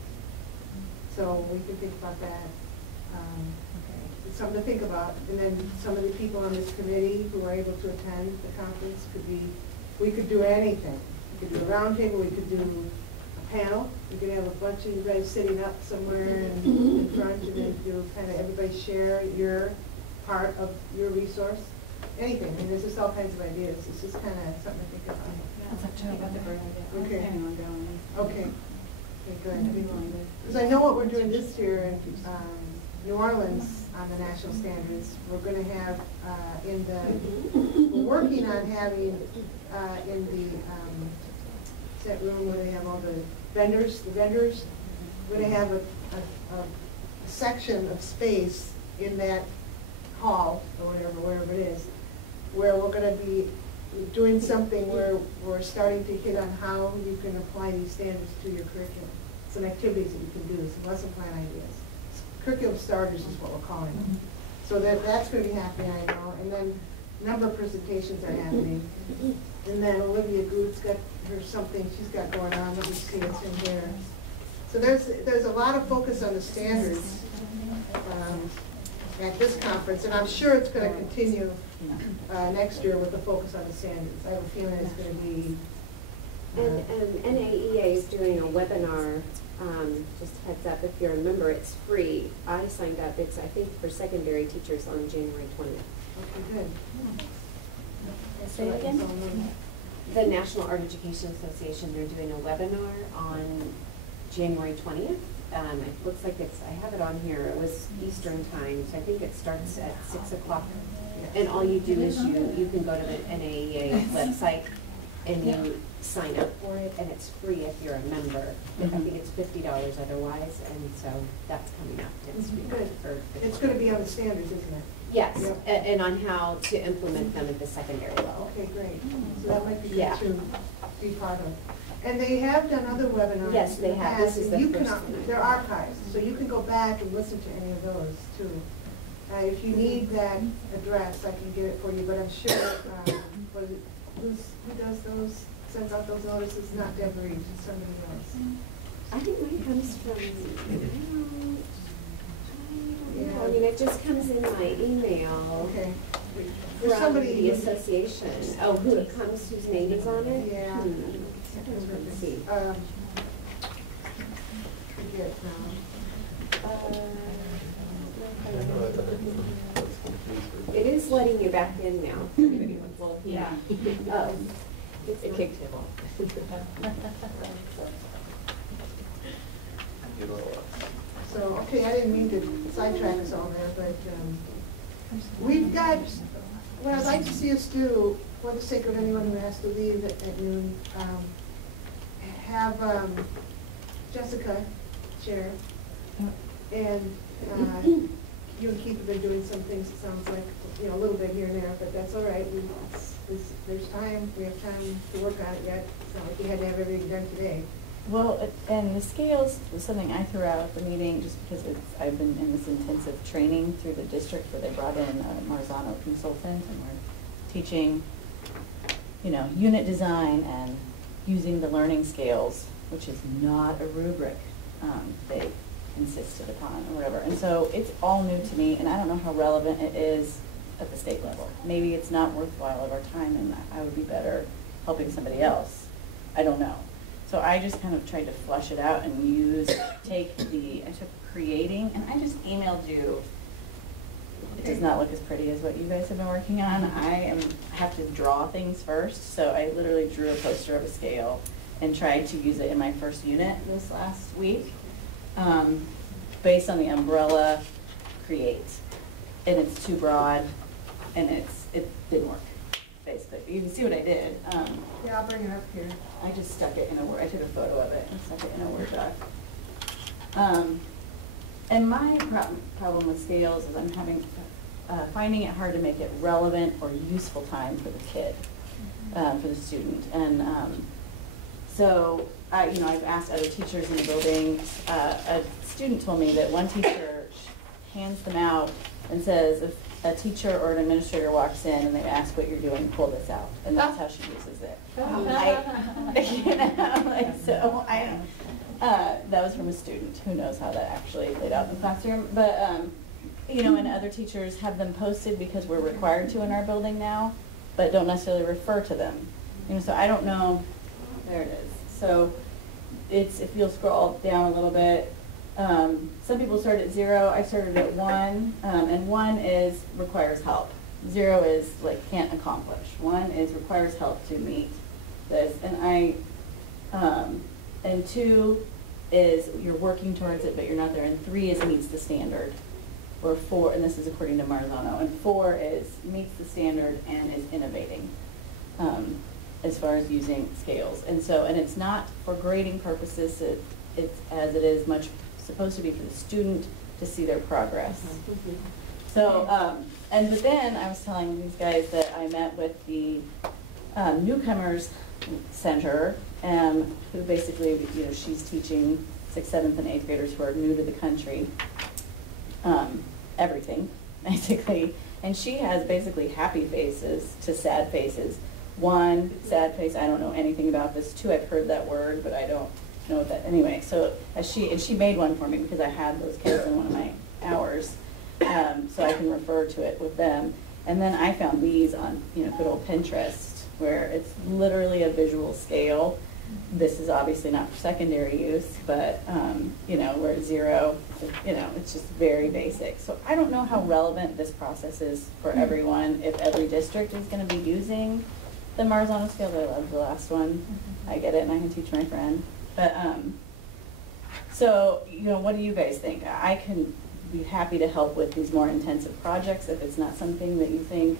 So we can think about that. It's something to think about. And then some of the people on this committee who are able to attend the conference could be, we could do anything. We could do a roundtable, we could do a panel, we could have a bunch of you guys sitting up somewhere in front, and then do kind of everybody share your part of your resource. Anything. I mean, there's just all kinds of ideas. It's just kind of something to think about. That's actually about the great idea. Okay. Planning on going. Okay. Okay, good. I'd be willing to. Because I know what we're doing this year in New Orleans on the national standards. We're going to have we're working on having in the set room where they have all the vendors, we're going to have a section of space in that hall or wherever it is, where we're going to be doing something where we're starting to hit on how you can apply these standards to your curriculum. Some activities that you can do, some lesson plan ideas. Curriculum starters is what we're calling them. So that's going to be happening, I know. And then a number of presentations are happening. And then Olivia Good's got her something she's got going on. Let me see, it's in here. So there's a lot of focus on the standards at this conference, and I'm sure it's going to continue next year with the focus on the standards. I have a feeling it's going to be. And NAEA is doing a webinar, just a heads up, if you're a member, it's free. I signed up, it's I think for secondary teachers on January 20th. Okay, good. Say it again? The National Art Education Association, they're doing a webinar on January 20th. It looks like I have it on here, it was Eastern time, so I think it starts at 6 o'clock. And all you do is you can go to the NAEA website and you sign up for it, and it's free if you're a member. I think it's $50 otherwise, and so that's coming up. It's going to be on the standards, isn't it? Yes, Yep. and on how to implement them at the secondary level. Okay, great. So that might be good Yeah. to be part of. And they have done other webinars. Yes, they in the have. past, This is and the you can, first one. they're archived, so you can go back and listen to any of those too. If you need that address, I can get it for you, but I'm sure, who does those, sends out those notices? Not Deborah Reed, it's somebody else. I think mine comes from, I mean, it just comes in my email. Okay. From somebody the association. Oh, who it comes, whose name is on it? Yeah. Let's see. Forget now. It is letting you back in now. Well, yeah. Oh. It kicked him off. So, okay, I didn't mean to sidetrack us all there, but we've got, what I'd like to see us do, for the sake of anyone who has to leave at noon, have Jessica chair, and you and Keith have been doing some things, it sounds like, a little bit here and there, but that's all right. There's time, we have time to work on it yet. It's not like we had to have everything done today. Well, and the scales was something I threw out at the meeting just because I've been in this intensive training through the district where they brought in a Marzano consultant, and we're teaching, unit design and using the learning scales, which is not a rubric they insisted upon or whatever. And so it's all new to me, and I don't know how relevant it is at the state level. Maybe it's not worthwhile of our time, and I would be better helping somebody else. I don't know. So I just kind of tried to flush it out and I took creating, and I just emailed you. It does not look as pretty as what you guys have been working on. I have to draw things first, so I literally drew a poster of a scale and tried to use it in my first unit this last week, based on the umbrella create. And it's too broad, and it didn't work, basically. You can see what I did. Yeah, I'll bring it up here. I just stuck it in a Word. I took a photo of it and stuck it in a Word doc. And my problem with scales is I'm finding it hard to make it relevant or useful time for the kid, for the student. And So, I've asked other teachers in the building. A student told me that one teacher hands them out and says, if a teacher or an administrator walks in and they ask what you're doing, pull this out. And that's how she uses it. That was from a student. Who knows how that actually played out in the classroom. But, and other teachers have them posted because we're required to in our building now, but don't necessarily refer to them. So I don't know. There it is. So if you'll scroll down a little bit, some people start at 0. I started at 1, and 1 is requires help. 0 is like can't accomplish. 1 is requires help to meet this, and 2 is you're working towards it but you're not there, and 3 is meets the standard, or 4, and this is according to Marzano, and 4 is meets the standard and is innovating. As far as using scales. And it's not for grading purposes, it's as it is much supposed to be for the student to see their progress. So, but then I was telling these guys that I met with the newcomers center, who basically, she's teaching 6th, 7th, and 8th graders who are new to the country, everything, basically. And she has basically happy faces to sad faces. 1, sad face, I don't know anything about this. 2, I've heard that word, but I don't know what that, anyway. So she made one for me because I had those kids in one of my hours, so I can refer to it with them. And then I found these on, good old Pinterest, where it's literally a visual scale. This is obviously not for secondary use, but, where 0, it's just very basic. So I don't know how relevant this process is for everyone, if every district is going to be using the Marzano scale. I love the last one. I get it, and I can teach my friend. But, so, what do you guys think? I can be happy to help with these more intensive projects if it's not something that you think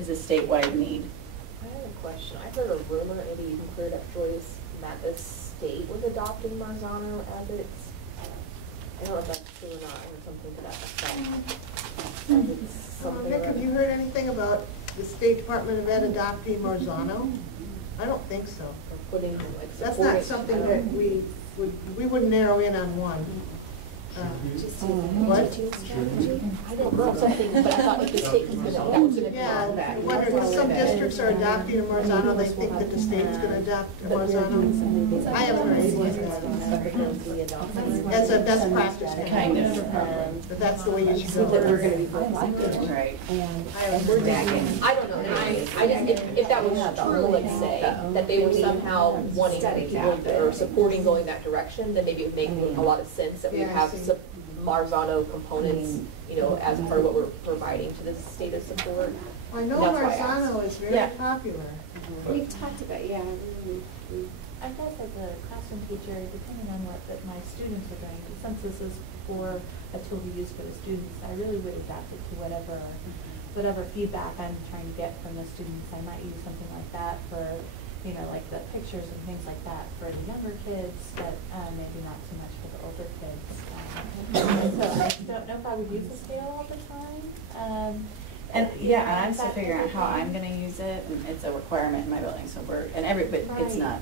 is a statewide need. I have a question. I heard a rumor, maybe you can clear it up, Joyce, that the state was adopting Marzano as its, I don't know if that's true or not, or something to that effect. Nick, have you heard anything about the State Department of Ed adopting Marzano? I don't think so. Putting, that's not something that we wouldn't narrow in on one. What? I don't know something, but I thought if the state was going to, yeah, I wonder if some districts are adopting a Marzano, they think that the state's going to adopt a Marzano. I haven't heard anything about that. That's a best practice Kind of. But that's the way you should go. That we're going to be reflected. Right. I don't know. I just, if that was true, let's say, that they were somehow wanting people or supporting going that direction, then maybe it would make a lot of sense that we have some Marzano components, as part of what we're providing to the state of support. I know Marzano is very popular. We've talked about, I guess as a classroom teacher, depending on what my students are doing, since this is for a tool to use for the students, I really would adapt it to whatever feedback I'm trying to get from the students. I might use something like that for, like the pictures and things like that for the younger kids, but maybe not so much for the older kids. So I don't know if I would use the scale all the time. And I'm still figuring out how I'm going to use it, and it's a requirement in my building. So but it's not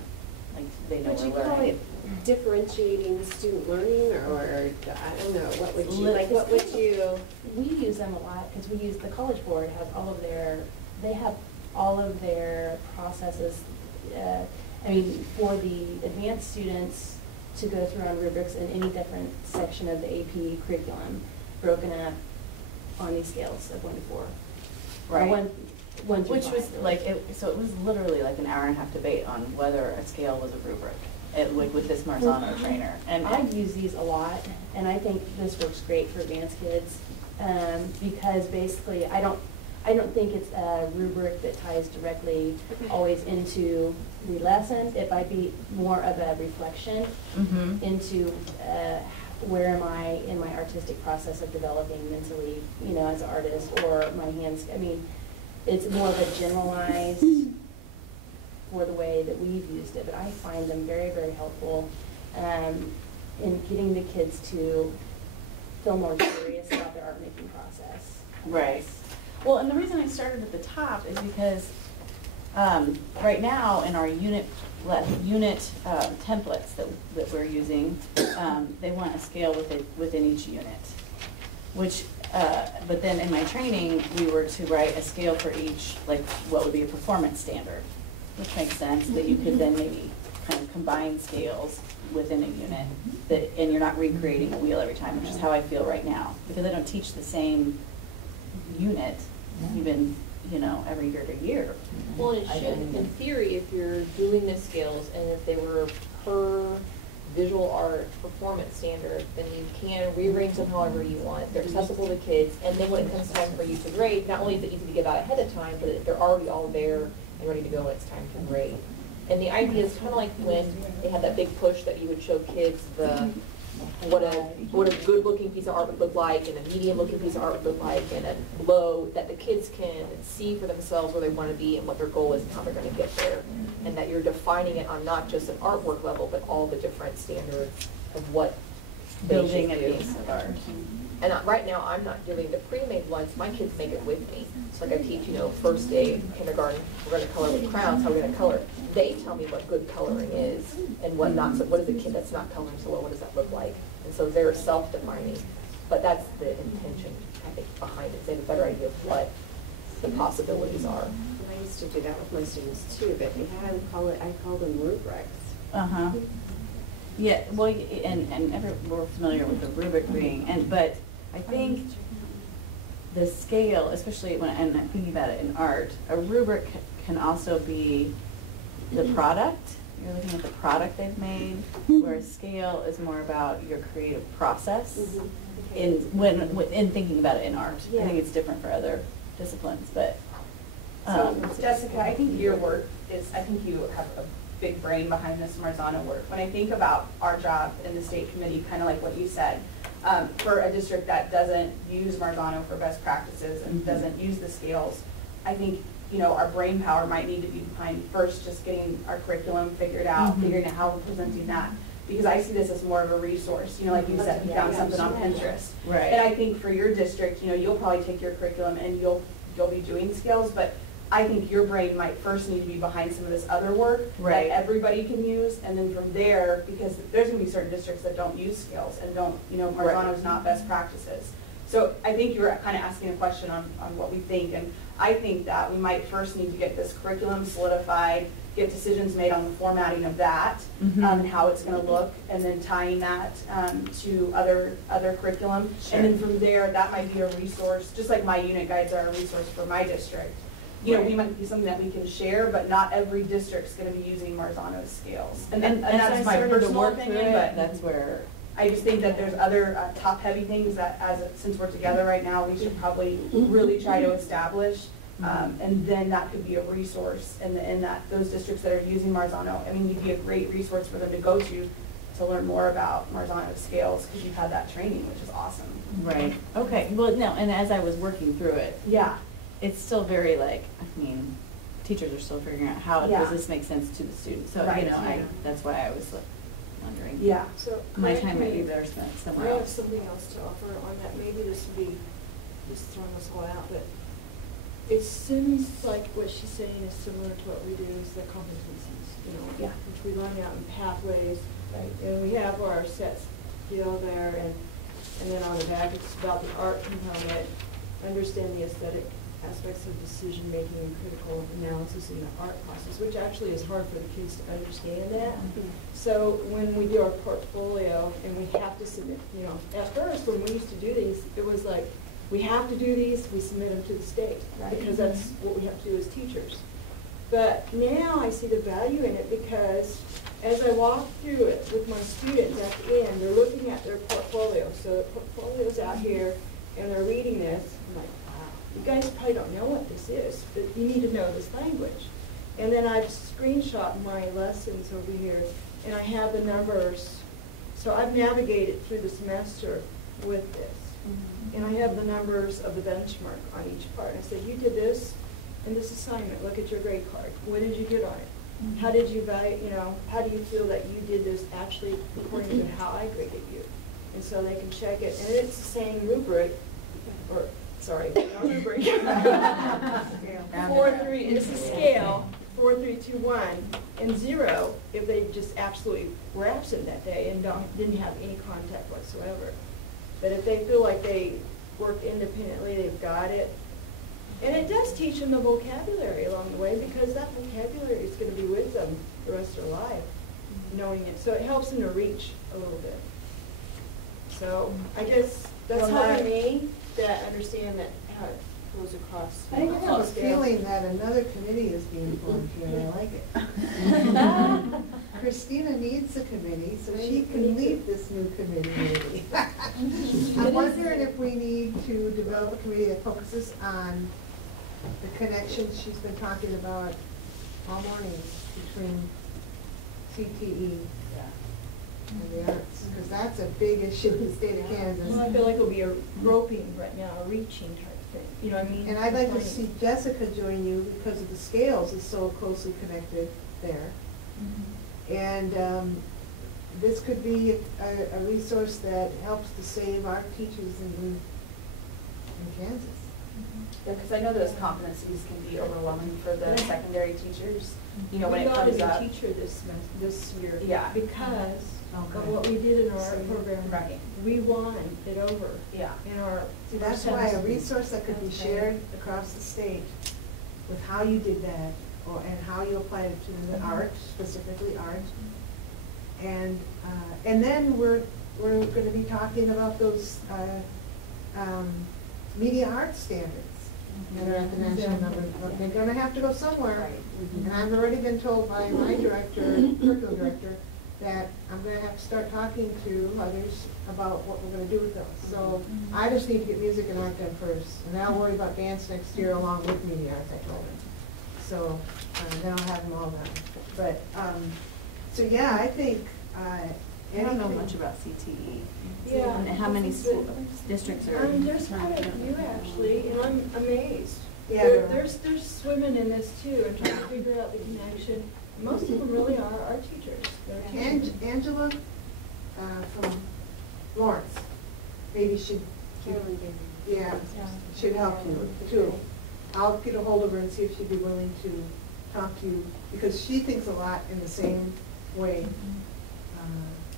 like they know would you we're call learning. it differentiating student learning, or I don't know, what would you, what would you? We use them a lot because we use, the College Board has they have all of their processes, for the advanced students to go through on rubrics in any different section of the AP curriculum, broken up on these scales of 1 to 4. Right. One through Which 5, was really. like, so it was literally like an hour and a half debate on whether a scale was a rubric with this Marzano trainer. And I use these a lot, and I think this works great for advanced kids, because basically I don't think it's a rubric that ties directly always into the lesson. It might be more of a reflection into where am I in my artistic process of developing mentally, as an artist, or my hands. It's more of a generalized for the way that we've used it, but I find them very, very helpful in getting the kids to feel more curious about their art-making process. Right. Well, and the reason I started at the top is because Right now, in our unit templates that we're using, they want a scale within each unit. Which, but then in my training, we were to write a scale for each, like what would be a performance standard, which makes sense, that you could then maybe kind of combine scales within a unit, and you're not recreating a wheel every time, which is how I feel right now, because I don't teach the same unit even, every year to year. Well, it should, in theory, if you're doing the scales and if they were per visual art performance standard, then you can rearrange them however you want. They're accessible to kids, and then when it comes time for you to grade, not only is it easy to give out ahead of time, but they're already all there and ready to go when it's time to grade. And the idea is kind of like when they had that big push that you would show kids what a good looking piece of art would look like, and a medium looking piece of art would look like, and a low, that the kids can see for themselves where they want to be and what their goal is and how they're going to get there. And that you're defining it on not just an artwork level, but all the different standards of what Building a piece of art. And right now, I'm not doing the pre-made ones. My kids make it with me. It's like I teach, first day kindergarten, we're going to color with crowns, how we're going to color. They tell me what good coloring is and what not. So what is a kid that's not coloring so well, what does that look like? And so they're self-defining. But that's the intention, I think, behind it. They have a better idea of what the possibilities are. I used to do that with my students too, but I call them rubrics. Uh-huh. Yeah, well, and we're familiar with the rubric being, but I think the scale, especially when I'm thinking about it in art, a rubric can also be the product. You're looking at the product they've made, where a scale is more about your creative process. In thinking about it in art. I think it's different for other disciplines, but. So Jessica, I think your work is, I think you have a big brain behind this Marzano work. When I think about our job in the state committee, kind of like what you said, for a district that doesn't use Marzano for best practices and doesn't use the scales, I think, our brain power might need to be behind first just getting our curriculum figured out, figuring out how we're presenting that. Because I see this as more of a resource, like you said, you found something on Pinterest. Right. And I think for your district, you'll probably take your curriculum and you'll be doing scales, but I think your brain might first need to be behind some of this other work that everybody can use, and then from there, because there's going to be certain districts that don't use scales and don't, Marzano's not best practices. So I think you were kind of asking a question on what we think, and I think that we might first need to get this curriculum solidified, get decisions made on the formatting of that, and how it's going to look, and then tying that to other curriculum. Sure. And then from there, that might be a resource, just like my unit guides are a resource for my district. We might be something that we can share, but not every district's going to be using Marzano's scales. And that's my personal opinion, but that's where I just think that there's other top-heavy things that, since we're together right now, we should probably really try to establish. And then that could be a resource in that those districts that are using Marzano. I mean, you'd be a great resource for them to go to learn more about Marzano's scales, because you've had that training, which is awesome. Right. Okay. Well, no, and as I was working through it, it's still very teachers are still figuring out how does this make sense to the students. So that's why I was wondering. Yeah. So my time might be better spent somewhere else. I have something else to offer on that. Maybe this would be just throwing us all out, but it seems like what she's saying is similar to what we do is the competencies, which we learn out in pathways, right? And we have our set skill there, and then on the back it's about the art component, understand the aesthetic aspects of decision making and critical analysis in the art process, which actually is hard for the kids to understand that. So when we do our portfolio and we have to submit, at first when we used to do these, it was like, we have to do these, we submit them to the state, because that's what we have to do as teachers. But now I see the value in it, because as I walk through it with my students at the end, they're looking at their portfolio. So the portfolio's out here, and they're reading this. I'm like, wow, you guys probably don't know what this is, but you need to know this language. And then I've screenshot my lessons over here, and I have the numbers. So I've navigated through the semester with this. And I have the numbers of the benchmark on each part. I said, you did this in this assignment. Look at your grade card. What did you get on it? How did you value, how do you feel that you did this actually according to how I graded you? And so they can check it. And it's the same rubric, or sorry, not rubric. 4-3 is the scale. 4, 3, 2, 1, and 0 if they just absolutely were absent that day and didn't have any contact whatsoever. But if they feel like they work independently, they've got it. And it does teach them the vocabulary along the way, because that vocabulary is going to be with them the rest of their life, knowing it. So it helps them to reach a little bit. So I guess that's helping me to understand that how it goes across. I have a feeling that another committee is being formed here, and I like it. Christina needs a committee, so she can lead this new committee maybe. I'm wondering if we need to develop a committee that focuses on the connections she's been talking about all morning between CTE and the arts, because that's a big issue in the state of Kansas. Well, I feel like it'll be a groping right now, a reaching type thing. You know what I mean? And I'd like to see Jessica join you because of the scales is so closely connected there. And this could be a resource that helps to save our teachers in Kansas. Yeah, because I know those competencies can be overwhelming for the secondary teachers. You know, when it comes up. We got a teacher this year. Yeah. Because of what we did in our art program. Right. We won it over. Yeah. In our. See, that's why a resource that could be shared across the state with how you did that, and how you applied it to the art, specifically art. And then we're going to be talking about those media arts standards that are at the national number. They're going to have to go somewhere. And I've already been told by my director, curriculum director, that I'm going to have to start talking to others about what we're going to do with those. So I just need to get music and art done first, and then I'll worry about dance next year along with media arts, I told him. So then I'll have them all done. But, so yeah, I think I don't know much about CTE. Yeah. And how many school districts are? There's quite a few actually, and I'm amazed. Yeah. There's swimming in this too, and trying to figure out the connection. Most of them really are our teachers. They're teachers. Angela from Lawrence, maybe should help you too. I'll get a hold of her and see if she'd be willing to talk to you, because she thinks a lot in the same way.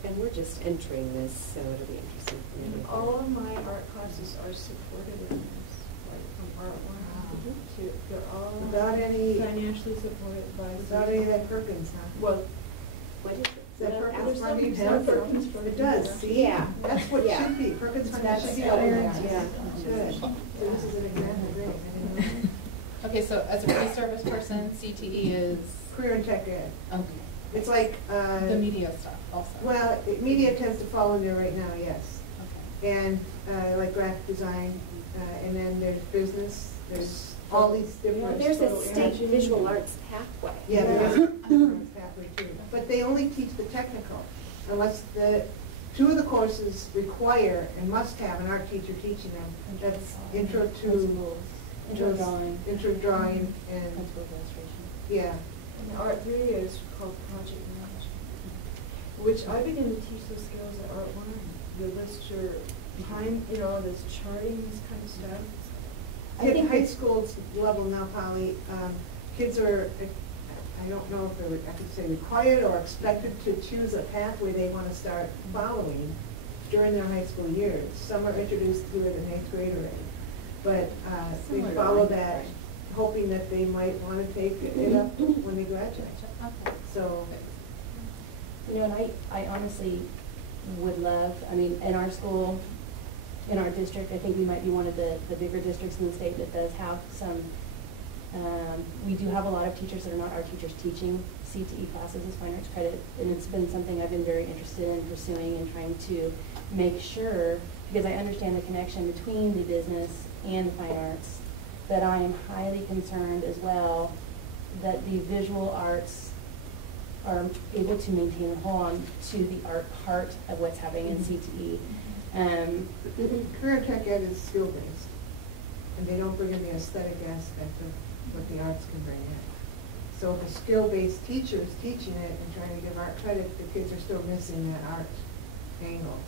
And we're just entering this, so it'll be interesting for me. All of my art classes are supported in this, like from Art 1 to, they're all Without any financially supported by. Without any of that Perkins, huh? Well, What is it? Is that Perkins there's funding? some Perkins funding. It does, see? Yeah. That's what it Yeah. should be. Perkins funding should be what it there. is, yeah. Should. So this is an example, great. I didn't know. Okay, so as a pre-service person, CTE is, Career and tech ed. okay, It's like, the media stuff also. well, media tends to fall in there right now, yes. Okay. And like graphic design, and then there's business, there's all these different. There's a state visual arts pathway. Yeah, there is a pathway too. But they only teach the technical, unless two of the courses require and must have an art teacher teaching them. That's intro to. Intro drawing. Intro drawing and, Principal illustration. yeah. and Art 3 is called Project Management, which I began to teach those skills at Art 1. You list your time, you know, this charting, this kind of stuff. At high school level now, Polly, kids are, I don't know if they're, I could say required or expected to choose a pathway they want to start following during their high school years. Some are introduced to it in 8th grade already. But they follow that, hoping that they might want to take it up when they graduate. So, You know, and I honestly would love, I mean, in our school, in our district, I think we might be one of the bigger districts in the state that does have some, we do have a lot of teachers that are not our teachers teaching CTE classes as fine arts credit, and it's been something I've been very interested in pursuing and trying to make sure, because I understand the connection between the business and the fine arts, but I am highly concerned as well that the visual arts are able to maintain and hold on to the art part of what's happening in CTE. career tech ed is skill-based, and they don't bring in the aesthetic aspect of what the arts can bring in. So if a skill-based teacher is teaching it and trying to give art credit, the kids are still missing that art angle.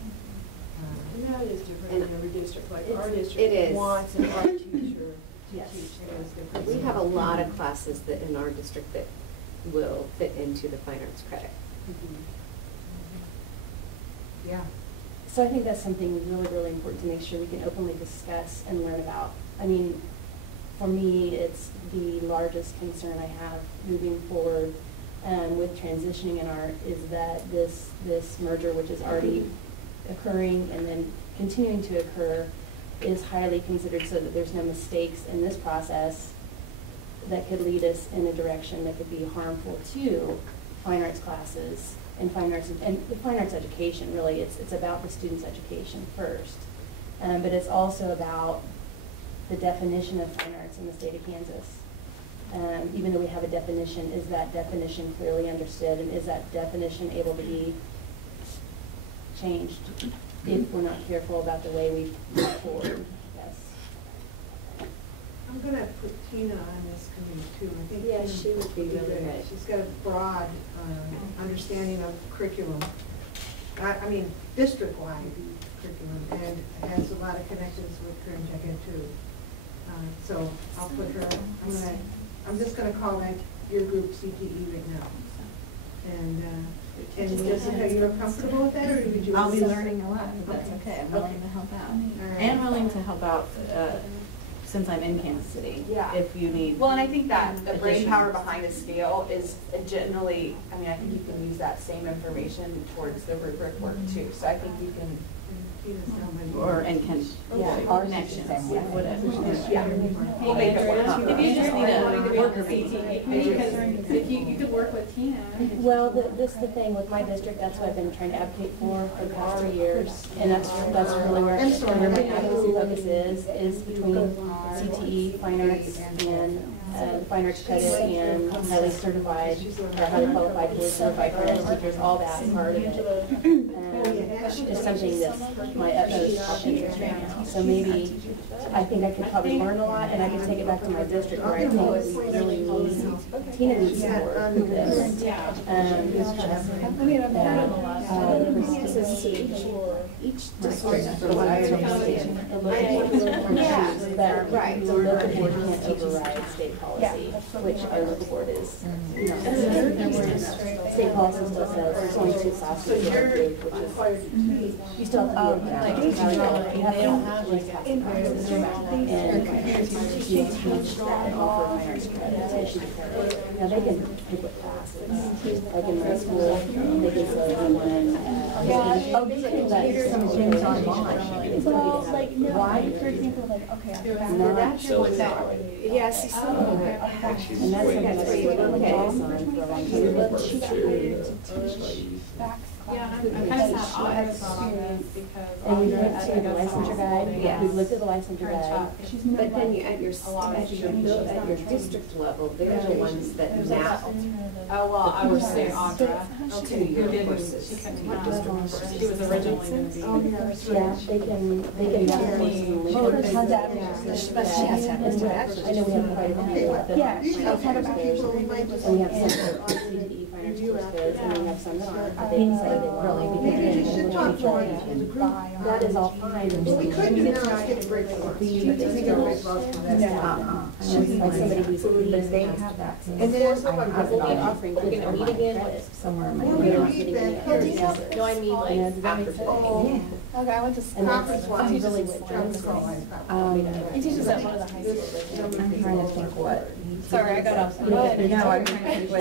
And that is different in every district, like our It district is. wants an art teacher to Yes. teach those different. We have a lot of classes that in our district that will fit into the fine arts credit. Yeah. So I think that's something really, really important to make sure we can openly discuss and learn about. I mean, for me, it's the largest concern I have moving forward with transitioning in art is that this merger, which is already occurring and then continuing to occur, is highly considered so that there's no mistakes in this process that could lead us in a direction that could be harmful to fine arts classes and fine arts education. Really, it's about the student's education first, but it's also about the definition of fine arts in the state of Kansas. Even though we have a definition, is that definition clearly understood, and is that definition able to be changed if we're not careful about the way we move forward? Yes. I'm gonna put Tina on this committee too. I think Yeah, Tina she would be really good. She's got a broad understanding of curriculum. I mean, district-wide curriculum, and has a lot of connections with Karen Jenkins too. So I'll put her, I'm just gonna call that your group CTE right now. And Jessica, you're comfortable with that, or would you? I'll be learning a lot, but that's okay. I'm willing to help out. Right. And willing to help out since I'm in Kansas City. Yeah. If you need. Well, and I think that the brain additional- power behind the scale is generally, I mean, I think you can use that same information towards the rubric work too. So I think you can. Or, and can, Yeah, connections, whatever. Yeah. We'll make it work. If you just need a worker because if you could work with Tina. Well, this is the thing with my district, that's what I've been trying to advocate for the past 3 years. And that's really where my advocacy focus is between CTE, fine arts, and fine arts credit, and highly certified, or highly qualified, fully certified fine arts teachers, all that part of it. Is something that's my utmost interest right now. So maybe, I think I could probably learn a lot, and I could take it back to my district where I think we really need, Tina needs support with this. Each district, But right, the local board can't override state policy, which our local board is, state policy still says there's only 2 classes that are approved, which is, you still have to be able to, you have to have like and you teach and offer fine arts credit, issue credit. Now they can pick what classes, like in my school, they can say they want they can cater some things online. Well, like, no, why, for example, like, okay, that's your one that. yeah, see, some of it. and that's something that's really on for a long time. But she got hired to teach back Yeah, class. I'm kind of sad I thought on this because. And we went to the licensure guide, Yes. we looked at the licensure guide. But then you, at your district level, they're the ones that map Oh, well, I was saying courses Audra. to your She courses. couldn't come. She was originally going to be. Yeah, they can map courses and Well, her son's link. average, but she has to have this I know we have quite a few that Yeah, fine arts talk about courses, people and we have some that are CTE fine arts courses, and we have some that aren't, but they decided they really, because Maybe you again, should we're talk not more trying in the to- group. that is all fine. What we could do now is get a break for us. Take a break for us for that. Like somebody who's. But they have that. And then We'll be offering, we're gonna meet again, but Somewhere in my. We're we're not meet getting any back. other. Oh, No, I mean, like, does that make sense? Oh, Okay, I went to And conference that's one. really what John's calling. He teaches at one of the high schools. I'm trying to think what. Sorry, I got off. No, I'm trying to think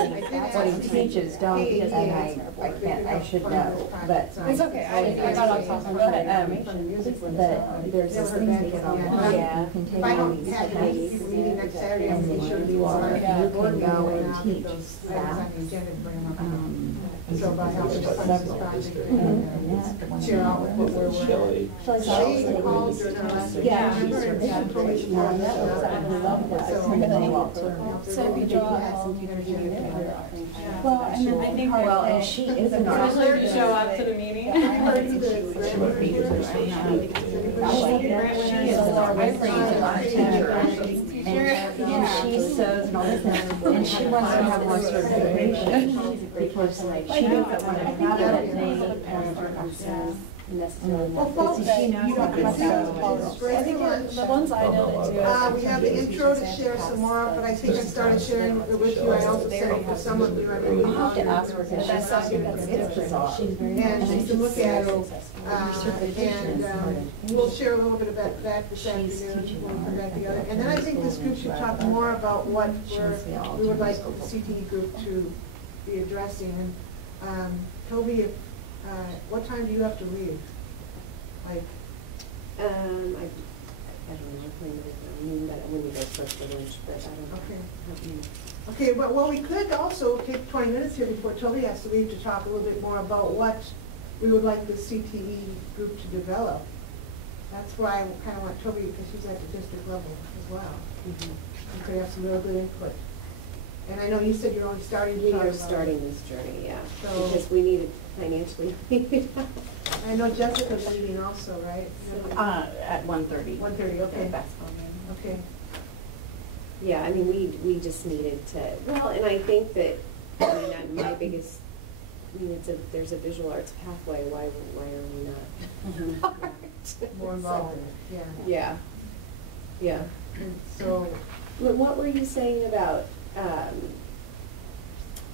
what he teaches, don't, and I should know, but. It's okay, I got off topic. Go ahead. But there's this thing to get online, Yeah. you can If take I all don't these have tests, any meeting next Saturday, I'm and pretty sure then you are. you can go and teach that. So by helping us And that, share out what we're. Shelley. Shelley called during our last. Yeah. She told me she wanted that. So if you draw all teachers in there. Well, and then I think. well, and she is an artist. Show up to the meeting. I heard the. She would be, she is a large teacher. And she sews and all this, and she wants to have more certification. Because she doesn't want to have it, they, necessarily Well, want folks, to you see. know, you can do straight I to think lunch. the ones I know that do it. We have the intro to share some more, but I think I started sharing it with you. I also sent it to some of you. I mean, I'll have to ask her, because That's she's something that's that's bizarre. She's very. And you can look at it, and and we'll share a little bit about that this afternoon. We'll come back together. And then I think this group should talk more about what we would like the CTE group to be addressing. And Toby, what time do you have to leave? Like, I don't know, I mean, that when you go first for lunch, but I don't okay. know. Okay, but well, we could also take 20 minutes here before Toby has to leave to talk a little bit more about what we would like the CTE group to develop. That's why I kind of want Toby, because she's at the district level as well. You could have some real good input. And I know you said you're only starting to We talk are about starting it. this journey, yeah, So- because we need it financially. I know Jessica's leaving also, right? At 1:30. 1:30, okay. Basketball game. Okay. Yeah, I mean, we just needed to, well, and I think that, I mean, my biggest, I mean, there's a visual arts pathway, why are we not? More involved in it, yeah. Yeah. And so, What were you saying about,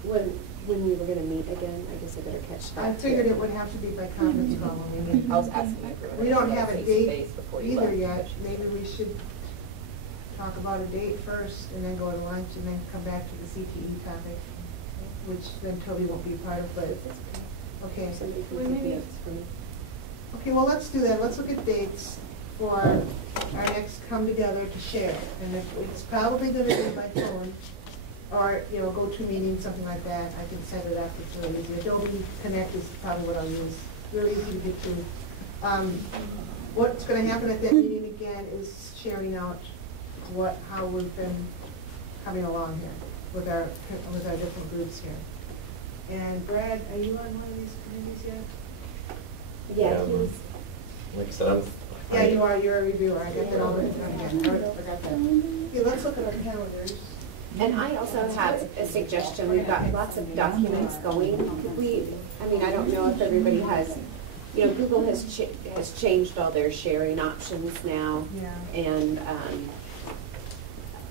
when we were gonna meet again? I guess I better catch that. I figured it would have to be by conference call when we meet. I was asking if We don't have a date face-to-face before you either left. yet. Maybe we should talk about a date first and then go to lunch and then come back to the CTE topic, which then Toby won't be part of, but, okay. Somebody Well, can take maybe- notes for me. Okay, well, let's do that. Let's look at dates for our next come together to share. And it's probably gonna be by phone or, you know, go to meeting, something like that. I can set it up, it's really easy. Adobe Connect is probably what I'll use. Really easy to get to. What's gonna happen at that meeting again is sharing out how we've been coming along here with our different groups here. And Brad, are you on one of these committees yet? Yeah, Yeah. Like I said, Yeah, you are, you're a reviewer, I got that all written down again. All right, I got that. Okay, let's look at our calendars. And I also have a suggestion, we've got lots of documents going. Could we, I mean, I don't know if everybody has, you know, Google has changed all their sharing options now. Yeah. And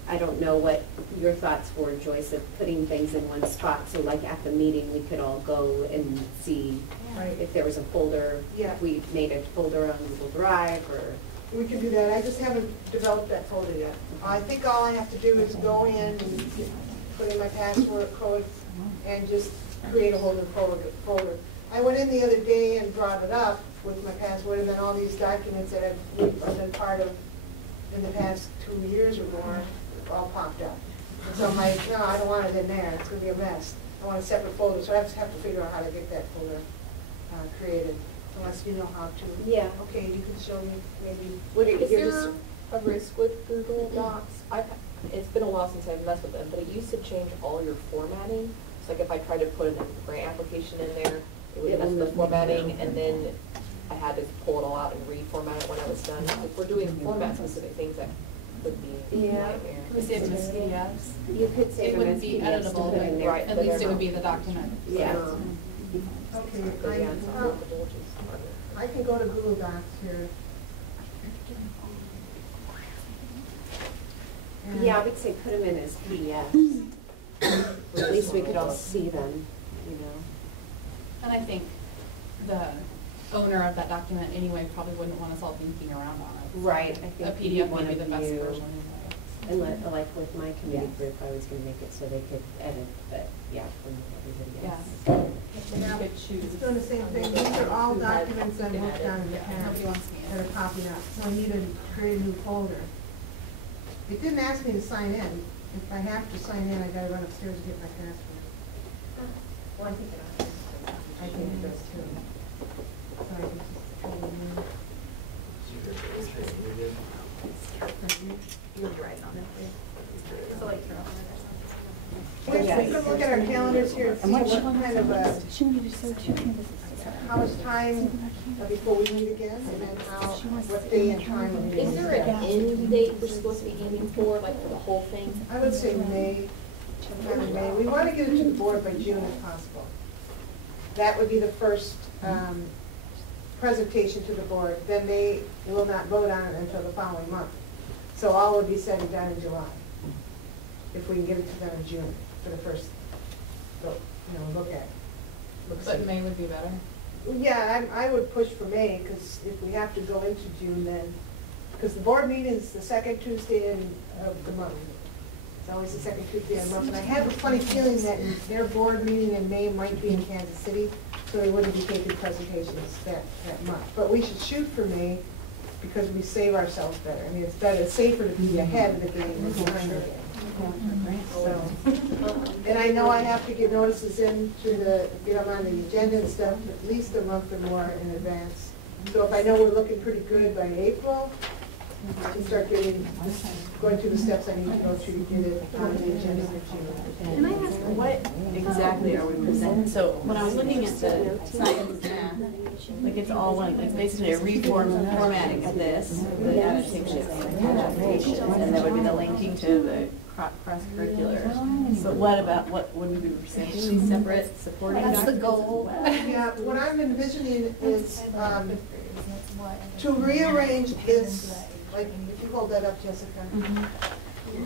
I don't know what your thoughts were, Joyce, of putting things in one spot. So like at the meeting, we could all go and see Right. if there was a folder. Yeah. If we made a folder on Google Drive or. We can do that, I just haven't developed that folder yet. I think all I have to do is go in and put in my password code and just create a holder folder. I went in the other day and brought it up with my password, and then all these documents that I've been part of in the past 2 years or more all popped up. And so I'm like, no, I don't want it in there, it's gonna be a mess. I want a separate folder, so I have to figure out how to get that folder created, unless you know how to. Yeah. Okay, you can show me maybe. Is there a risk with Google Docs? It's been a while since I've messed with them, but it used to change all your formatting. It's like if I tried to put a grant application in there, it would mess with the formatting, and then I had to pull it all out and reformat it when I was done. If we're doing format specific things, that would be a Yeah. nightmare. Can we save them as PDFs? You could save It them wouldn't as be PDFs to editable, put in but there. Right, at but least it they're would be not. the document. Yeah. Okay, But yeah, it's not multiple, which is harder. I can go to Google Docs here. And- Yeah, I would say put them in as PDFs. At least we could all see them, you know. And I think the owner of that document anyway probably wouldn't want us all thinking around on it. Right, I A think PDF one would be of the best you- version. And like with my committee group, I was gonna make it so they could edit, but yeah, from everybody else. Yeah. You could choose. It's doing the same thing, these are all documents I've worked on in the Yeah, nobody past wants me in. that are popping up, so I need to create a new folder. It didn't ask me to sign in. If I have to sign in, I gotta run upstairs and get my password. Well, I think I think it does too. So I can just fill it in. You'll be right on it. So like throw on it or Wait, we can look at our calendars here and see what kind of how much time before we meet again, and then what day and time we meet. Is there an end date we're supposed to be aiming for, like for the whole thing? I would say May, sometime in May. We want to get it to the board by June if possible. That would be the first presentation to the board, then they will not vote on it until the following month. So all will be said and done in July, if we can get it to them in June for the first, look at. But May would be better. Yeah, I would push for May, because if we have to go into June, then, because the board meeting is the second Tuesday of the month. It's always the second Tuesday of the month, and I have a funny feeling that their board meeting in May might be in Kansas City, so they wouldn't be taking presentations that month. But we should shoot for May, because we save ourselves better. I mean, it's better, it's safer to be ahead of the game than behind the game. So, and I know I have to get notices in to get them on the agenda and stuff at least a month or more in advance. So if I know we're looking pretty good by April, I can start going through the steps I need to go through to get it on the agenda for June. Can I ask, what exactly are we presenting? So when I was looking at the science math, like it's all one, it's basically a reformatting of this, the additive shifts and applications, and that would be the linking to the cross-curricular. So what would we be presenting? Separate supporting That's the documents as goal. well? Yeah, what I'm envisioning is to rearrange this, like, if you hold that up, Jessica,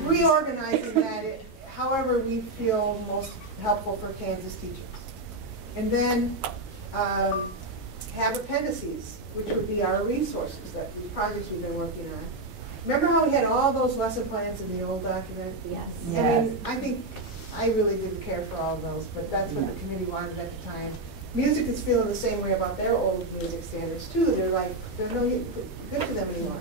reorganizing that however we feel most helpful for Kansas teachers. And then have appendices, which would be our resources, these projects we've been working on. Remember how we had all those lesson plans in the old document? Yes. I mean, I really didn't care for all of those, but that's what the committee wanted at the time. Music is feeling the same way about their old music standards too. They're like, they're no good to them anymore.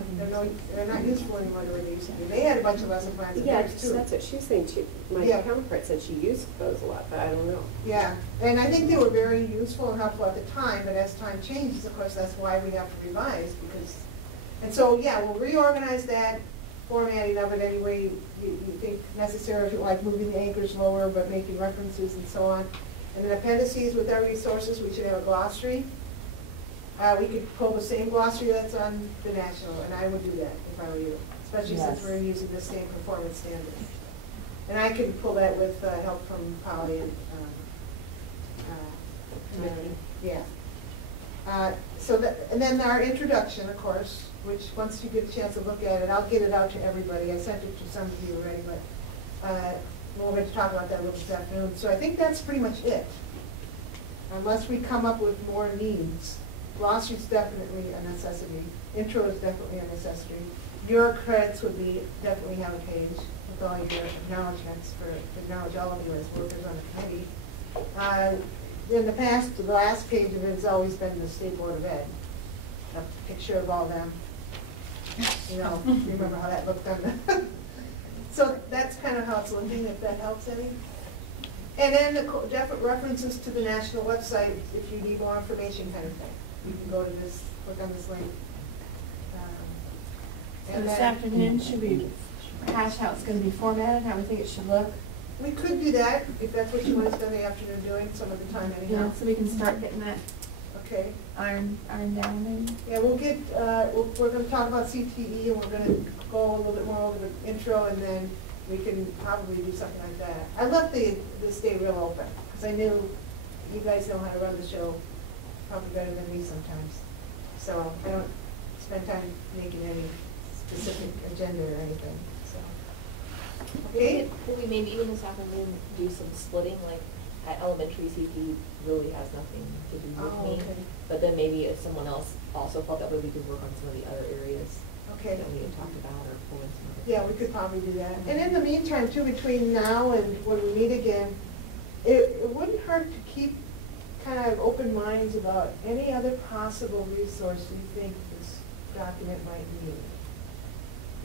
They're not useful anymore the way they used to be. They had a bunch of lesson plans in Yeah, theirs too. that's what she was saying too. My counterpart said she used those a lot, but I don't know. Yeah, and I think they were very useful and helpful at the time, but as time changes, of course, that's why we have to revise, because, and so, yeah, we'll reorganize that formatting of it any way you think necessary, like moving the anchors lower, but making references and so on. And then appendices with our resources, we should have a glossary. We could pull the same glossary that's on the national, and I would do that if I were you, especially since we're using the same performance standard. And I could pull that with help from Polly and so that, and then our introduction, of course, which once you get a chance to look at it, I'll get it out to everybody. I sent it to some of you already, but we'll get to talk about that a little this afternoon. So I think that's pretty much it, unless we come up with more needs. Glossary is definitely a necessity. Intro is definitely a necessity. Your credits would be definitely have a page with all your acknowledgments to acknowledge all of you as workers on the committee. In the past, the last page of it has always been the State Board of Ed. A picture of all them. You know, you remember how that looked on the so that's kind of how it's looking, if that helps any. And then the definite references to the national website if you need more information kind of thing. You can go to this, click on this link. So this afternoon, should we hash how it's going to be formatted, how we think it should look? We could do that, if that's what you want to spend the afternoon doing, some of the time anyhow. Yeah, so we can start getting that Okay. iron down maybe. Yeah, we'll get, we're going to talk about CTE, and we're going to go a little bit more over the intro, and then we can probably do something like that. I left the stay real open, because I knew you guys know how to run the show probably better than me sometimes. So I don't spend time making any specific agenda or anything, so. Okay? Could we maybe even this afternoon do some splitting, like at elementary CP really has nothing to do with me. Okay. But then maybe if someone else also felt that way, we could work on some of the other areas Okay. that we had talked about or pull in some other. Yeah, we could probably do that. And in the meantime, too, between now and when we meet again, it wouldn't hurt to keep kind of open minds about any other possible resource you think this document might need.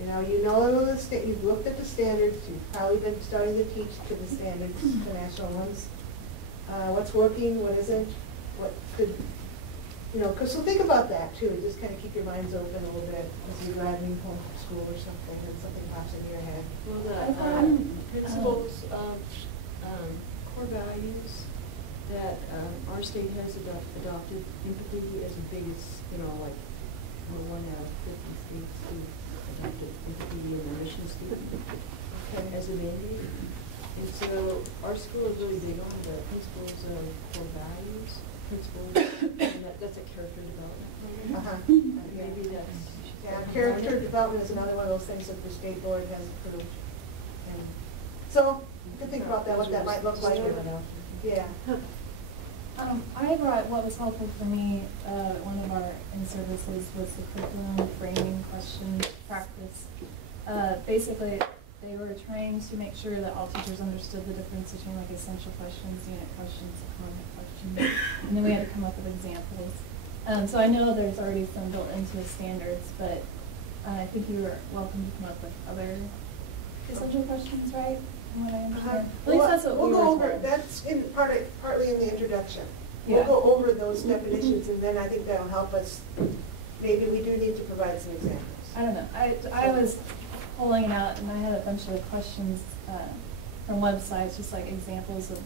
You know you've looked at the standards, you've probably been starting to teach to the standards, the national ones. What's working, what isn't, what could, so think about that too. Just kind of keep your minds open a little bit as you're driving home from school or something, and something pops into your head. Well, the principles of core values that our state has adopted, empathy as the biggest, like we're one out of 50 states who adopted empathy in their mission statement as a mandate. And so our school is really big on the principles of core values. principals, and that's a character development. Uh-huh. Maybe that's. Yeah, character development is another one of those things that the state board has approved. And so, you can think about that, what that might look like. Yeah. I brought, what was helpful for me, one of our in-services was the curriculum framing question practice. Basically, they were trying to make sure that all teachers understood the difference between like essential questions, unit questions, comment questions, and then we had to come up with examples. So I know there's already some built into the standards, but I think you were welcome to come up with other essential questions, right? From what I understand. At least that's what we'll we go were over, told. that's partly in the introduction. Yeah. We'll go over those definitions, and then I think that'll help us. Maybe we do need to provide some examples. I don't know. I was pulling it out, and I had a bunch of questions from websites, just like examples of,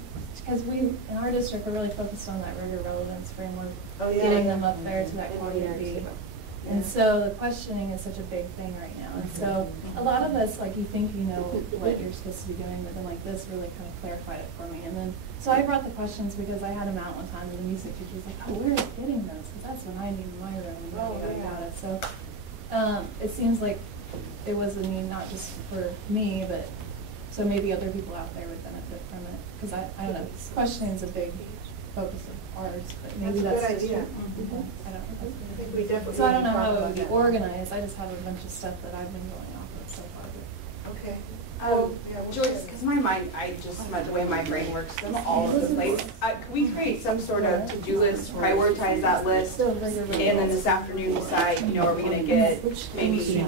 because we, in our district, we're really focused on that rigor relevance framework, getting them up there to that quantity. And so the questioning is such a big thing right now. And so a lot of us, like, you think you know what you're supposed to be doing, but then like this really kind of clarified it for me. And then, so I brought the questions because I had them out one time, and the music teacher was like, oh, where are you getting those? Because that's what I need in my room, and yada, yada, yada. So it seems like it was a need not just for me, but so maybe other people out there would benefit from it. Because I don't know, questioning is a big focus of ours, but maybe that's a good idea. I don't know. I think we definitely. So I don't need to know how talk it about would be that. organized, I just have a bunch of stuff that I've been going off of so far. Okay. Joyce, because my mind, the way my brain works, I'm all over the place. Can we create some sort of to-do list, prioritize that list, and then this afternoon decide, are we gonna get maybe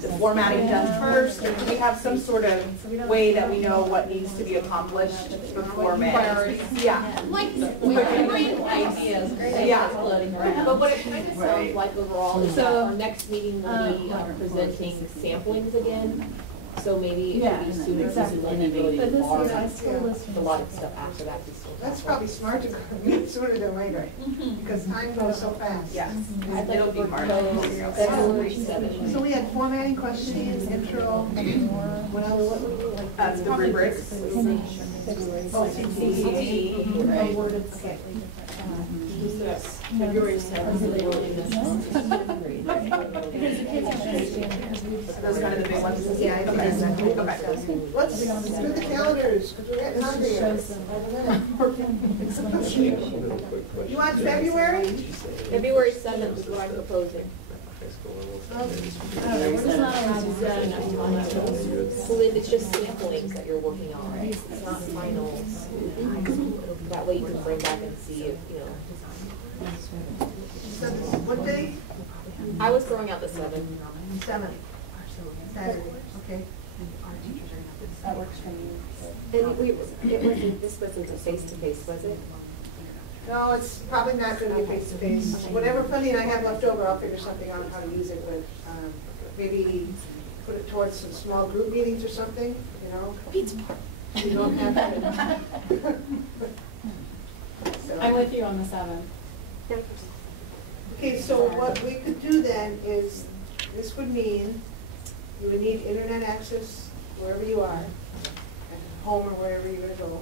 the formatting done first, or do we have some sort of way that we know what needs to be accomplished before May? Yeah. Like, we were ideas, Yeah. floating around. But what it kind of sounds like overall is that our next meeting will be presenting samplings again. So maybe it would be sooner, exactly. maybe But this tomorrow. is, I still listen. A lot of stuff after that. we still That's have. probably smart to meet sooner than later, because time goes so fast. Yes. I'd like It'll be to hard. propose February 7th. So we had formatting, questioning, intro, what else? The rubrics. Oh, CTE. Awarded slightly different. February 7th. Because the kids understand. Those kind of the big ones. Yeah, I think Okay. that's Okay. Let's do the calendars, because we're getting hungry here. Shows them. You want February? February 7th is what I'm proposing. So then it's just samplings that you're working on, right? It's not finals. That way you can bring back and see if, What day? I was throwing out the 7th. 7th. Saturday, okay. That works for me. And this wasn't a face-to-face, was it? No, it's probably not gonna be face-to-face. Whatever funding I have left over, I'll figure something out how to use it with, maybe put it towards some small group meetings or something, Pizza. You don't have to. So- I'm with you on the 7th. Okay, so what we could do then is, this would mean you would need internet access wherever you are, at home or wherever you're gonna go.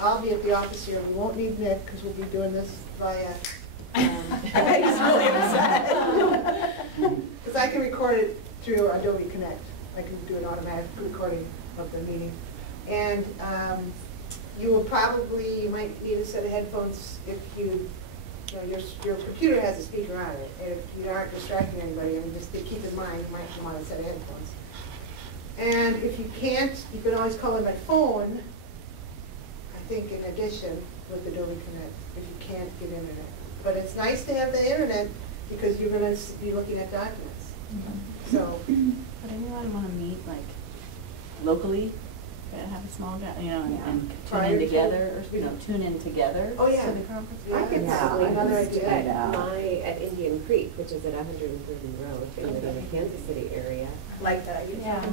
I'll be at the office here, we won't need Nick, because we'll be doing this via, I bet he's really upset. because I can record it through Adobe Connect. I can do an automatic recording of the meeting. And you might need a set of headphones if your computer has a speaker on it. And if you aren't distracting anybody, just keep in mind, you might want a set of headphones. And if you can't, you can always call in by phone, I think in addition with Adobe Connect, if you can't get internet. But it's nice to have the internet because you're going to be looking at documents. So. But anyone want to meet like locally, have a small, and tune in together, or tune in together? Oh, yeah. To the conference? I could Yeah, probably another host idea. at Indian Creek, which is at 130 Road in the Kansas City area. Like that. Yeah.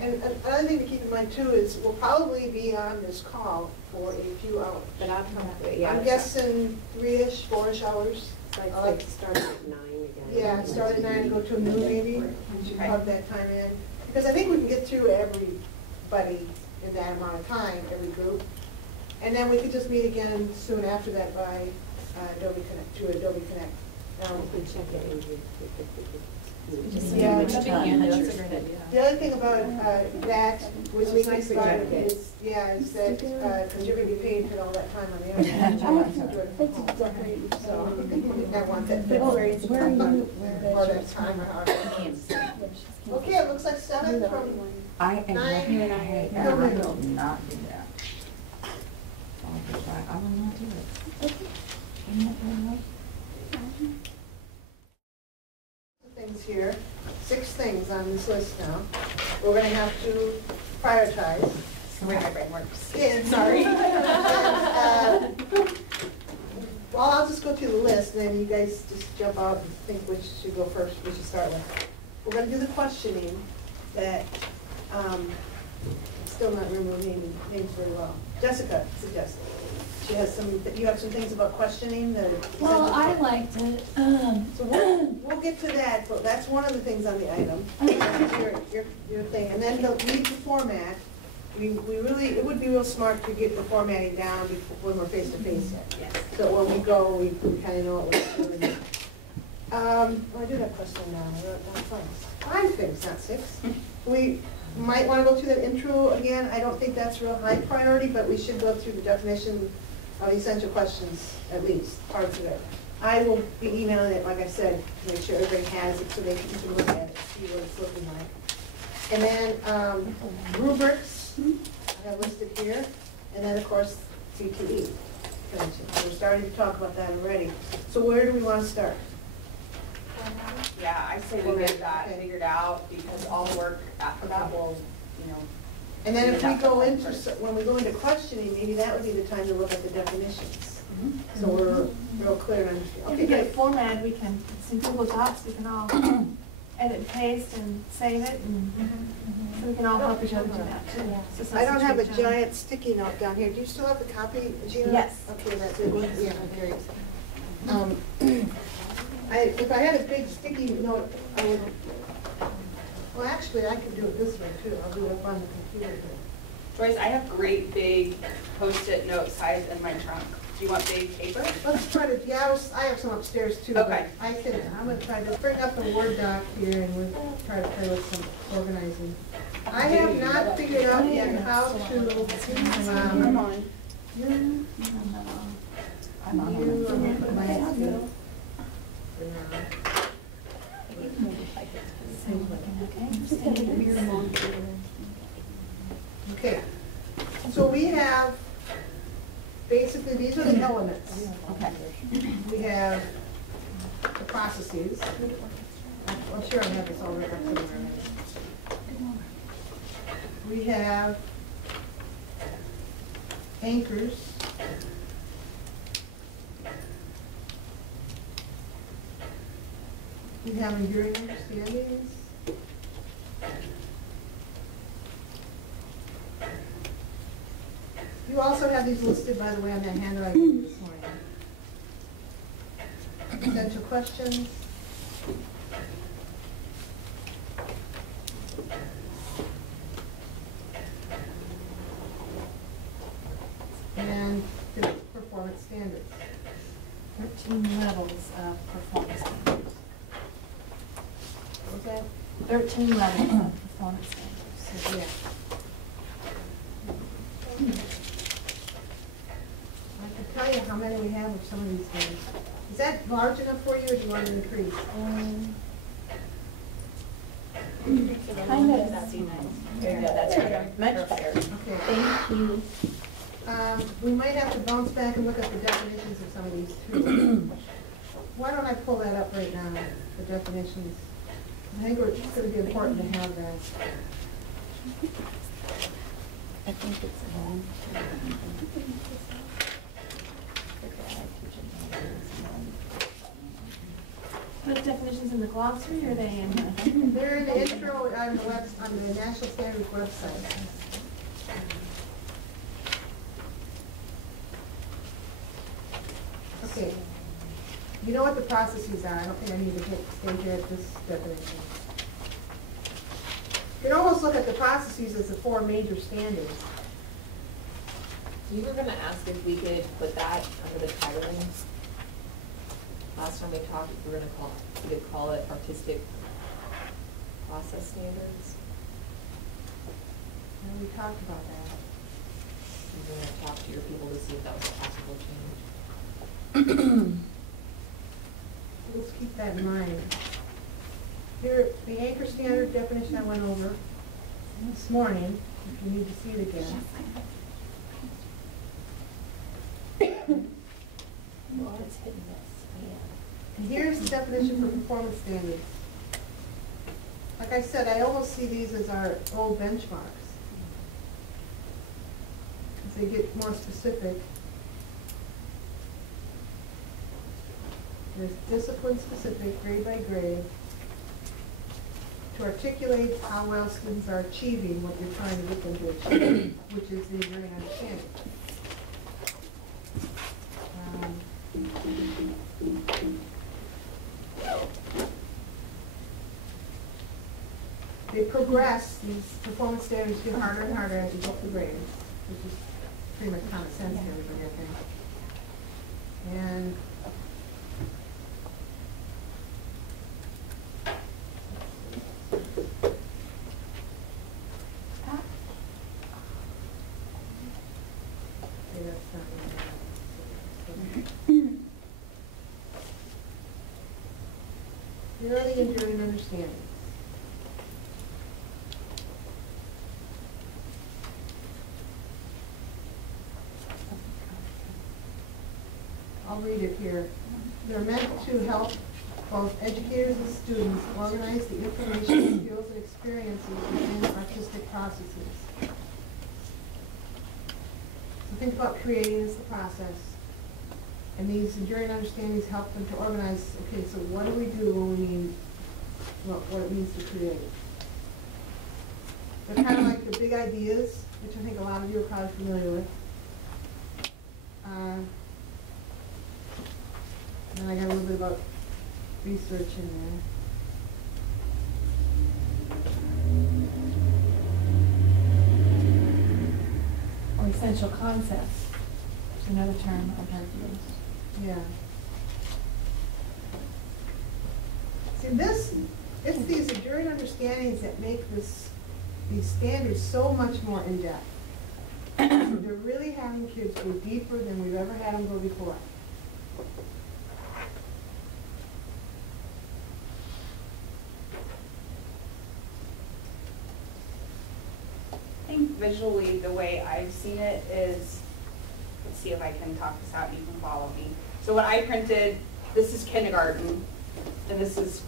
And another thing to keep in mind too is we'll probably be on this call for a few hours. But I'll probably, yeah. I'm guessing 3-ish, 4-ish hours. Like start at 9 again. Yeah, start at 9 and go to noon maybe, plug that time in. Because I think we can get through everybody in that amount of time, every group. And then we could just meet again soon after that by Adobe Connect, to Adobe Connect. Check it. Yeah, That's a great idea. The other thing about that, which is nice about it is, is that, because you're gonna be paying for all that time on the internet. So, I want that February to come or that time or however. Okay, it looks like 7 from I am 9. I will not do that. I will not do it. I'm not doing Things here, 6 things on this list now. We're gonna have to prioritize. That's the way my brain works. Yeah, sorry. Well, I'll just go through the list, and then you guys just jump out and think which should go first, we should start with. We're gonna do the questioning that, still not remembering names very well. Jessica suggested. She has you have some things about questioning that. Well, I liked it. So we'll get to that, but that's one of the things on the item. Your thing, and then read the format. We really, it would be real smart to get the formatting down when we're face to face. Yes. So when we go, we kind of know what we're doing. I do have question now. I wrote down 5 things, not 6. We might want to go through that intro again. I don't think that's real high priority, but we should go through the definition of essential questions, at least, parts of it. I will be emailing it, like I said, to make sure everybody has it so you can look at it, see what it's looking like. And then rubrics, I have listed here. And then, of course, CTE. We're starting to talk about that already. So where do we want to start? Yeah, I say we get that figured out, because all the work after that will, And then if we go into, when we go into questioning, maybe that would be the time to look at the definitions. So we're real clear and understand. If Okay, we get good. it formatted, we can, it's in Google Docs, we can all edit and paste and save it, and so we can all help each other do that too. So it's I don't have a substitute time. giant sticky note down here. Do you still have the copy, Gina? Yes. Okay, that's it. Yeah, great. If I had a big sticky note, I would, well, actually, I could do it this way too. I'll do it up on the computer. Joyce, I have great big Post-it note size in my trunk. Do you want big paper? Let's try to, I have some upstairs too. but Okay. I'm gonna try to bring up the Word doc here and we'll try to play with some organizing. I have not figured out yet how to, I'm on. I'm on put my head to. Okay, so we have, basically, these are the elements. Okay. We have the processes. I'm sure I have this all written up somewhere. We have anchors. We have enduring understandings. You also have these listed, by the way, on that handout I gave you this morning. Essential questions. And the performance standards. 13 levels of performance standards. What was that? 13 levels of performance standards. So, yeah. I can tell you how many we have of some of these things. Is that large enough for you, or do you want to increase? Kind of. Yeah, that's better, much better. Okay. Thank you. We might have to bounce back and look at the definitions of some of these too. Why don't I pull that up right now, the definitions? I think it's going to be important to have that. I think it's Those definitions in the glossary, or are they in the? They're in the intro on the National Standards website. Okay. You know what the processes are. I don't think I need to stay here at this definition. You can almost look at the processes as the 4 major standards. You were gonna ask if we could put that under the titling last time we talked, we were gonna we could call it artistic process standards. And we talked about that. You're gonna talk to your people to see if that was a possible change. Let's keep that in mind. Here, the anchor standard definition I went over this morning, if you need to see it again. Well, it's hit and miss, yeah. And here's the definition for performance standards. Like I said, I almost see these as our old benchmarks. As they get more specific. There's discipline specific, grade by grade, to articulate how well students are achieving what you're trying to get them to achieve, which is the enduring understanding. They progress, these performance standards get harder and harder as you go up the grades, which is pretty much common sense to everybody, I think. And here are the enduring understandings. I'll read it here. They're meant to help both educators and students organize the information, skills, and experiences within artistic processes. So think about creating as the process. And these enduring understandings help them to organize, okay, so what do we do when we mean what it means to create? They're kind of like the big ideas, which I think a lot of you are probably familiar with. And I got a little bit about research in there. Or essential concepts, is another term I've heard used. Yeah. See, it's these enduring understandings that make these standards so much more in-depth. They're really having kids go deeper than we've ever had them go before. I think visually, the way I've seen it is, let's see if I can talk this out and you can follow me. So when I printed, this is kindergarten, and this is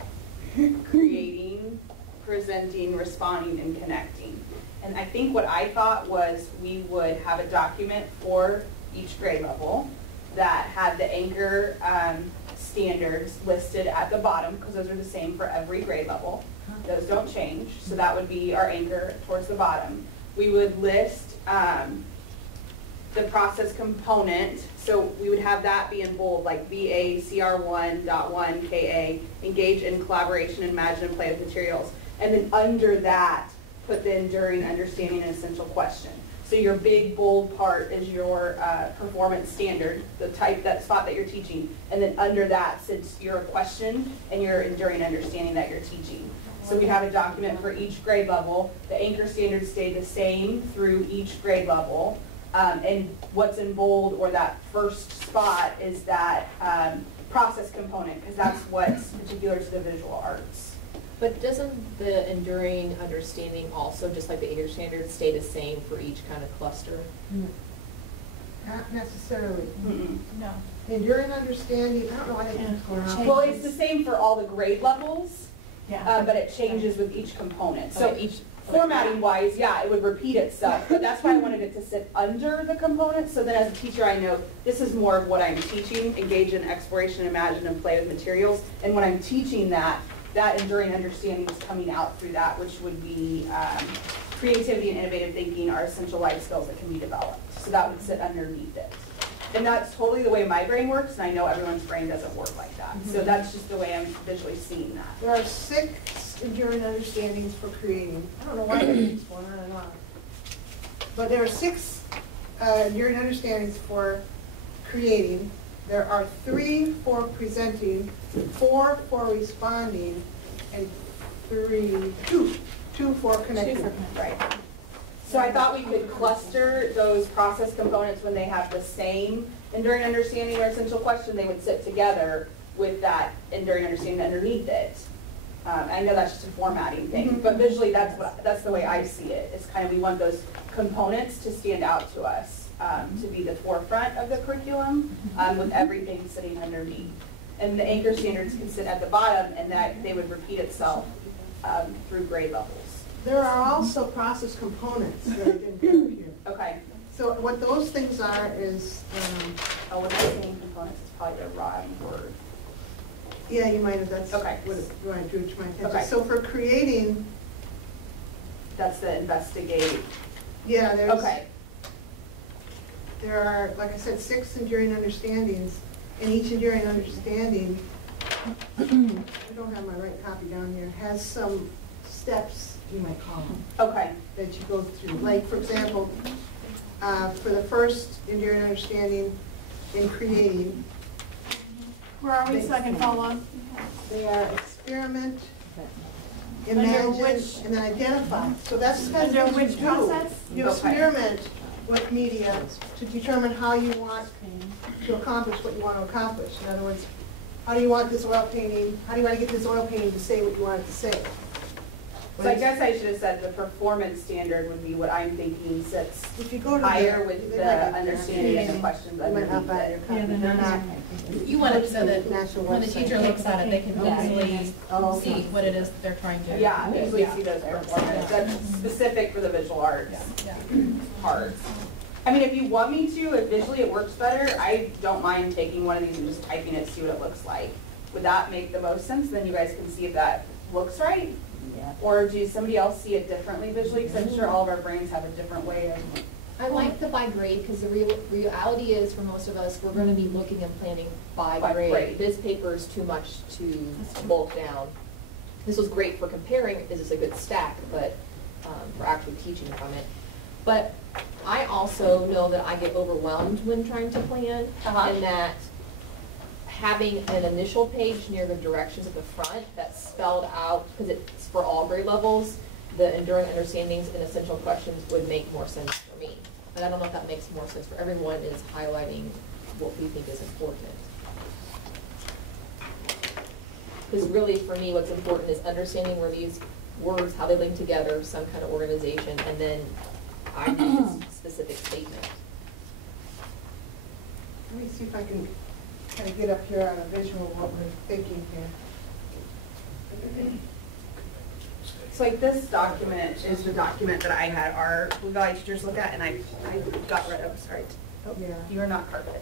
creating, presenting, responding, and connecting. And I think what I thought was we would have a document for each grade level that had the anchor standards listed at the bottom, because those are the same for every grade level. Those don't change, so that would be our anchor towards the bottom. We would list the process component, so we would have that be in bold, like VA CR1.1 KA, engage in collaboration, imagine and play with materials. And then under that, put the enduring understanding and essential question. So your big bold part is your performance standard, the type, that spot that you're teaching. And then under that sits your question and your enduring understanding that you're teaching. So we have a document for each grade level. The anchor standards stay the same through each grade level. And what's in bold, or that first spot, is that process component, because that's what's particular to the visual arts. But doesn't the enduring understanding also, just like the anchor standards, stay the same for each kind of cluster? Not necessarily. No. The enduring understanding, I don't know why they keep going on. Well, it's the same for all the grade levels, Yeah. but it changes with each component. So Okay, each formatting wise, yeah, it would repeat itself, but that's why I wanted it to sit under the components, so that as a teacher I know this is more of what I'm teaching, engage in exploration, imagine, and play with materials. And when I'm teaching that enduring understanding is coming out through that, which would be creativity and innovative thinking are essential life skills that can be developed. So that would sit underneath it. And that's totally the way my brain works, and I know everyone's brain doesn't work like that. So that's just the way I'm visually seeing that. There are 6 enduring understandings for creating. I don't know why they keep going on and on. But there are 6 enduring understandings for creating. there are 3 for presenting, 4 for responding, and 2 for connecting. Right. So I thought we could cluster those process components when they have the same enduring understanding or essential question, they would sit together with that enduring understanding underneath it. I know that's just a formatting thing, but visually that's the way I see it. It's kind of, we want those components to stand out to us, to be the forefront of the curriculum, with everything sitting underneath. And the anchor standards can sit at the bottom, and that they would repeat itself through grade levels. There are also process components that I didn't put up here. Okay. So what those things are is, Oh, when I'm saying components, it's probably the wrong word. yeah, you might have, that's Okay. what I drew to my attention. Okay. So for creating, That's the investigate. yeah, Okay. there are, like I said, 6 enduring understandings, and each enduring understanding, I don't have my right copy down here, has some steps, you might call them, Okay. that you go through. Like, for example, for the first enduring understanding in creating, Where are we so I can follow? they are experiment, Under imagine, which- and then identify. So that's kind of Under what you which do. process? You Okay. experiment with media to determine how you want to accomplish what you want to accomplish. In other words, how do you want this oil painting, how do you want to get this oil painting to say what you want it to say? So I guess I should have said the performance standard would be what I'm thinking sits If you go to higher the- with they the might have- understanding and the questions They might not underneath buy it. your copy. They're not. You want it so that National when the website. teacher looks at it, they can Yeah. easily Oh, see okay. what it is that they're trying to. Yeah, usually Yeah. see those performance, that's specific for the visual arts Yeah. part. I mean, if you want me to, if visually it works better, I don't mind taking one of these and just typing it, see what it looks like. Would that make the most sense? Then you guys can see if that looks right? Yeah. Or does somebody else see it differently visually? Because I'm sure all of our brains have a different way of. I like the by grade, because the reality is, for most of us, we're gonna be looking and planning by By grade. grade. This paper is too much to bulk down. This was great for comparing, is this a good stack, but, for actually teaching from it. But I also know that I get overwhelmed when trying to plan, and that having an initial page near the directions at the front that's spelled out, because it's for all grade levels, the enduring understandings and essential questions would make more sense for me. But I don't know if that makes more sense for everyone, is highlighting what we think is important. Because really, for me, what's important is understanding where these words, how they link together, some kind of organization, and then I need a specific statement. Let me see if I can kind of get up here on a visual what we're thinking here. So like this document is the document that I had our Blue Valley teachers look at, and I got rid of, sorry. Yeah. You are not carpeted.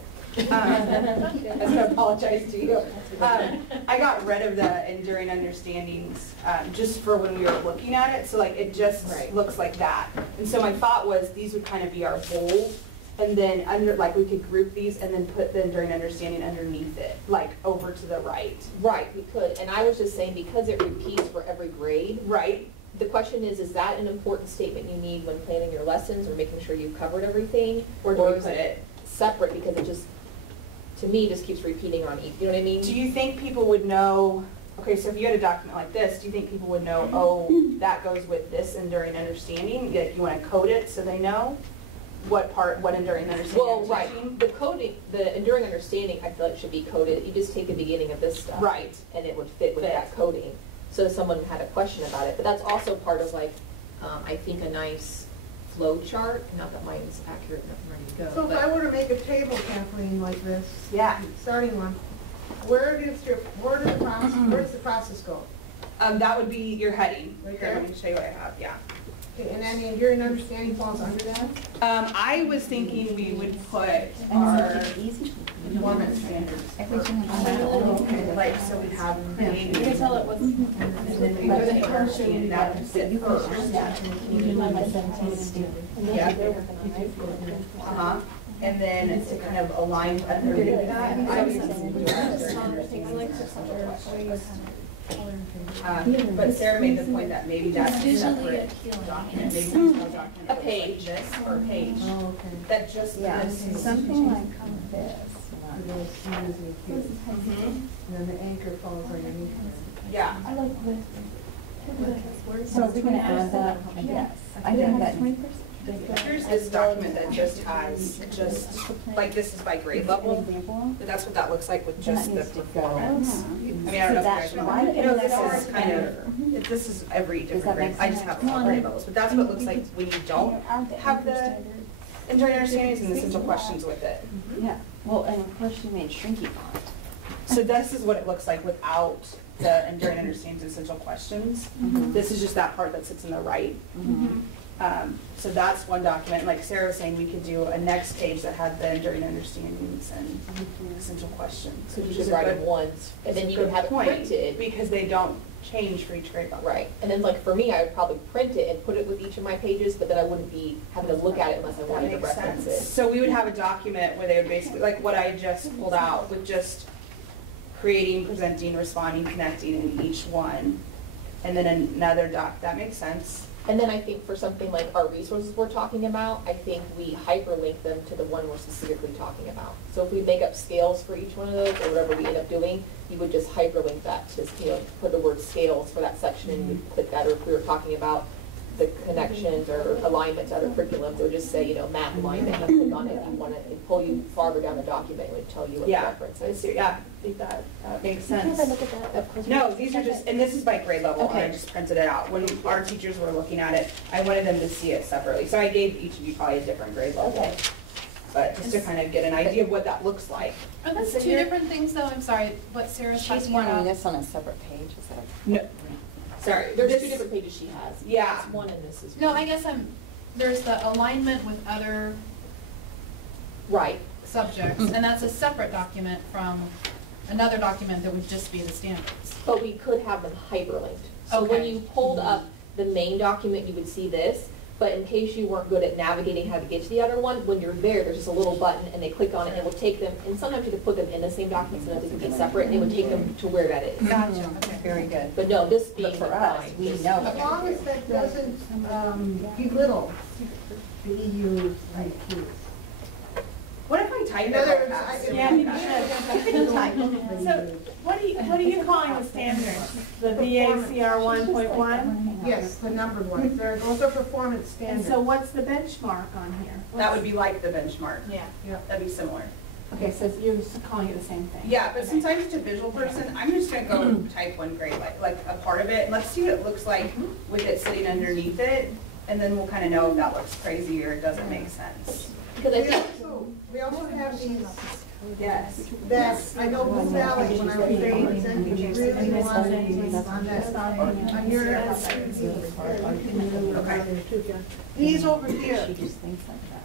I was gonna apologize to you. I got rid of the enduring understandings, just for when we were looking at it, so like it just looks like that. And so my thought was these would kind of be our bold, and then under, like we could group these and then put the enduring understanding underneath it, like over to the right. Right, we could, and I was just saying, because it repeats for every grade. Right. The question is that an important statement you need when planning your lessons or making sure you've covered everything? Or do we is put it separate, because it just, to me, just keeps repeating on each, you know what I mean? Do you think people would know, okay, so if you had a document like this, do you think people would know, oh, that goes with this enduring understanding? Like you want to code it so they know what part, what enduring understanding Well, you're right, teaching? the coding, the enduring understanding, I feel like should be coded. You just take the beginning of this stuff. Right. And it would fit with that coding. So if someone had a question about it, but that's also part of like, I think a nice flow chart, not that mine's accurate enough and ready to go. So if I were to make a table, Kathleen, like this, Yeah. starting one, where does the process go? That would be your heading. Right Here, there? let me show you what I have, yeah. Okay, and then the enduring understanding falls under that? I was thinking we would put our performance standards. Like, so we have You can tell it wasn't. and then we would take our and that would sit first. Yeah. Uh-huh. And then it's to kind of align underneath that. I was but Sarah made the point that maybe that's a separate document, maybe there's no document. A page. This or a page. Oh, okay. That just. Something like this. for those Q's and Q's. And then the anchor falls underneath there. Yeah. I like this. So are we gonna add that? Yes. I think that. Here's this document that just has, like this is by grade level, but that's what that looks like with just the performance. I mean, I don't know if you guys know. No, this is kind of, this is every different grade. I just have all grade levels, but that's what it looks like when you don't have the enduring understandings and the essential questions with it. Yeah, well, and of course you made shrinky font. So this is what it looks like without the enduring understandings and essential questions. This is just that part that sits in the right. So that's one document. Like Sarah was saying, we could do a next page that had the enduring understandings and essential questions. So you just write them once, and then you can have it printed. Because they don't change for each grade level. Right, and then like for me, I would probably print it and put it with each of my pages, but then I wouldn't be having to look at it unless I wanted to reference it. So we would have a document where they would basically, like what I just pulled out, with just creating, presenting, responding, connecting in each one, and then another doc. That makes sense. And then I think for something like our resources we're talking about, I think we hyperlink them to the one we're specifically talking about. So if we make up scales for each one of those, or whatever we end up doing, you would just hyperlink that to, put the word scales for that section and you click that. Or if we were talking about the connections or alignment to other curriculums, it would just say, math alignment, and you click on it if you want it, and pull you farther down the document, it would tell you what the reference is. Yeah, I think that makes sense. Can I look at that? No, these are just, and this is by grade level, and I just printed it out. When our teachers were looking at it, I wanted them to see it separately. So I gave each of you probably a different grade level. Okay. But just to kind of get an idea of what that looks like. Are those two different things though? I'm sorry, what Sarah's She's talking about? wanting this on a separate page, is that? No. Sorry, There's two different pages she has. Yeah. It's one and this is one. No, I guess there's the alignment with other Right. subjects, and that's a separate document from another document that would just be the standards. But we could have them hyperlinked. So when Okay. you pulled up the main document, you would see this, but in case you weren't good at navigating how to get to the other one, when you're there's just a little button and they click on it and it will take them, and sometimes you could put them in the same document, sometimes they can be separate, and it would take them to where that is. Gotcha, okay. Very good. But no, this being But for us, defined, we this- know. As long as that doesn't belittle the EU's IQs. What if I type In it other real words, fast? Yeah, you should. So what are you calling the standards? The BACR 1.1? Yes, the numbered ones. Those are performance And standards. so what's the benchmark on here? That would be like the benchmark. Yeah. That'd be similar. Okay, so you're calling it the same thing? Yeah, but since I'm just a visual person, I'm just gonna go type one grade, like a part of it, and let's see what it looks like with it sitting underneath it, and then we'll kind of know if that looks crazy or it doesn't make sense. Because I think We also have these, Yes. that, I know Blue Valley, when I was there presenting, really wanted on that, on your, okay. These over here, She just thinks like that.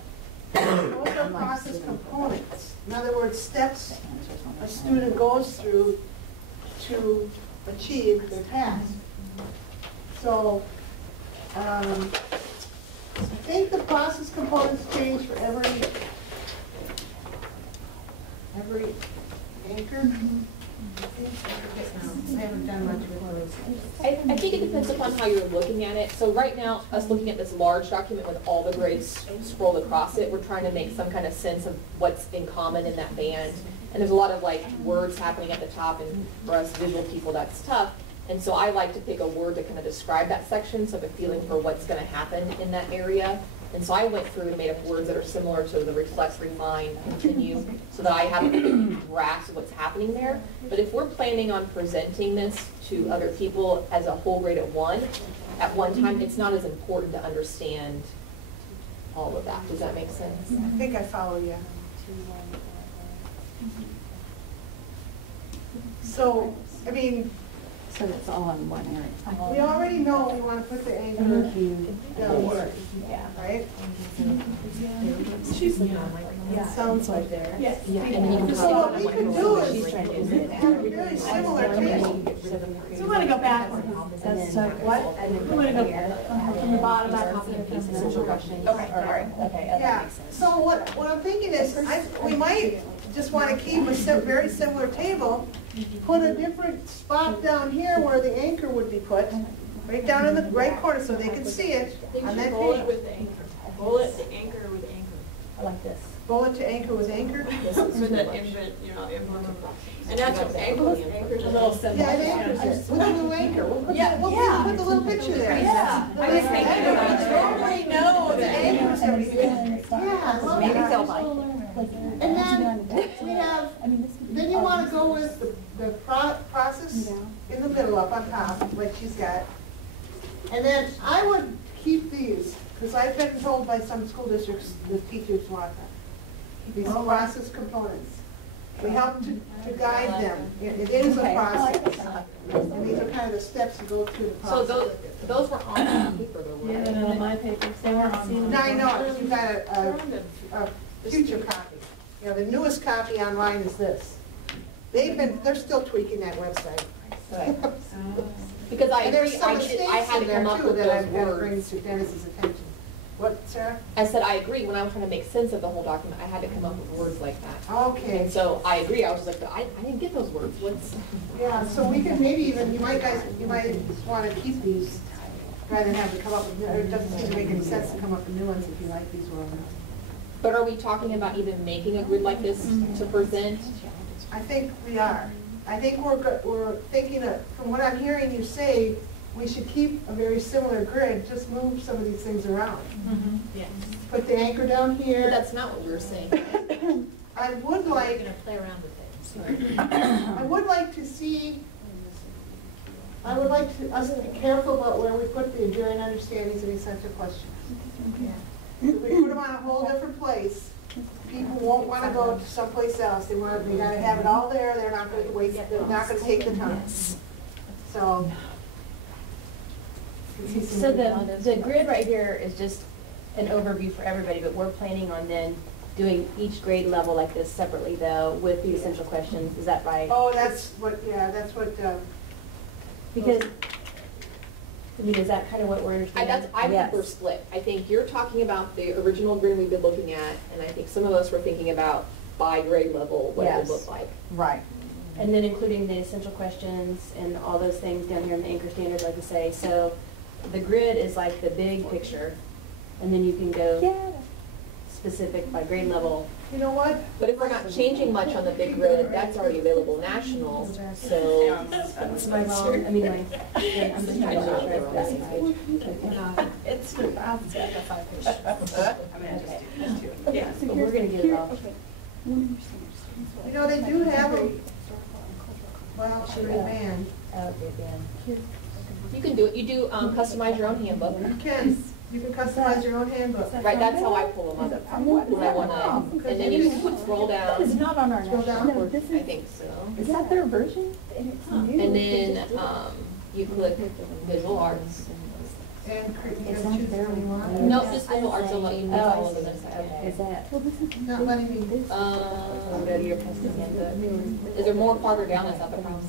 those are process components. In other words, steps a student goes through to achieve their task. So, I think the process components change for every anchor. I haven't done much with those. I think it depends upon how you're looking at it. So right now, us looking at this large document with all the grades scrolled across it, we're trying to make some kind of sense of what's in common in that band. And there's a lot of like words happening at the top, and for us visual people, that's tough. And so I like to pick a word to kind of describe that section, so I have a feeling for what's going to happen in that area. And so I went through and made up words that are similar to the reflect, refine, continue, so that I have a grasp of what's happening there. But if we're planning on presenting this to other people as a whole grade at one time, it's not as important to understand all of that. Does that make sense? I think I follow you. So, I mean, So it's all in one area. we already know we want to put the anchor down here, right? She's, it sounds like there. Yes. So what we could do is have a very similar table. So we want to go backwards. So what? We want to go from the bottom up. Okay, all right. Yeah, so what I'm thinking is, we might just want to keep a very similar table, put a different spot down here where the anchor would be put, right down in the right corner so they can see it on that Bullet page. with the anchor. Bullet the anchor with anchor. I like this. Bullet to anchor with anchor? This is With too the much. implement. And that's what anchors, anchors. A little symbol. Yeah, it anchors it, with a little anchor. We'll put, Yeah, we'll yeah. put the little picture there. Yeah. I was thinking about it. Everybody knows the anchors everything. Yeah, I love Maybe that. they'll like it. And then we have, then you want to go with the process in the middle up on top, like she's got. And then I would keep these, because I've been told by some school districts the teachers want them. These process components. We help to guide them. It is a process. And these are kind of the steps you go through the So process. those were on paper though, Yeah, right? they're not on my papers, they weren't on. Now I know, you've got a future copy. You know, the newest copy online is this. They're still tweaking that website. Because I And there's agree, some I mistakes had to in there come up too with that I've got to those bring words. to Dennis's attention. What, Sarah? I said, I agree, when I was trying to make sense of the whole document, I had to come up with words like that. Okay. And so I agree, I was just like, I didn't get those words, what's? Yeah, so we can maybe even, you might want to keep these rather than have to come up with, it doesn't seem to make any sense to come up with new ones if you like these ones. But are we talking about even making a grid like this to present? I think we are. I think we're thinking of, from what I'm hearing you say, we should keep a very similar grid, just move some of these things around. Yes. Put the anchor down But here. that's not what we were saying. I would like, Play around with it. I would like to see, I would like to, us to be careful about where we put the enduring understandings and essential questions. If we put them on a whole different place, people won't want to go to someplace else. They gotta have it all there, they're not gonna waste, they're not gonna take the time. So. So the grid right here is just an overview for everybody, but we're planning on then doing each grade level like this separately though, with the essential questions, is that right? Oh, that's what, Because, I mean, is that kind of what we're understanding? I think we're split. I think you're talking about the original grid we've been looking at, and I think some of us were thinking about by grade level, what it would Yes. look like. Right. And then including the essential questions and all those things down here in the anchor standards, like you say. So the grid is like the big picture, and then you can go specific by grade level. You know what? But if we're not changing much on the big grid, that's already available national, so. Well, I mean, like, yeah, I'm just trying to make sure I've got it right. It's, I'll set the 5 page. I mean, I just do 2. Yeah. But we're gonna get it off. You know, they do have them, well, should we ban? Okay, Dan. You can do it, you do customize your own handbook. You can customize your own handbook. Right, that's how I pull them up. When I wanna, and then you can scroll That is down, not on our Scroll national. down. No, this I is, think so. is that their version? And it's new. And then, you click visual arts. And Is that there we want? No, just visual arts will let you move Oh, all I over see. this. Okay. Is that? Well, this is. not letting me. Go to your custom handbook. Is there more farther down that's not the problem?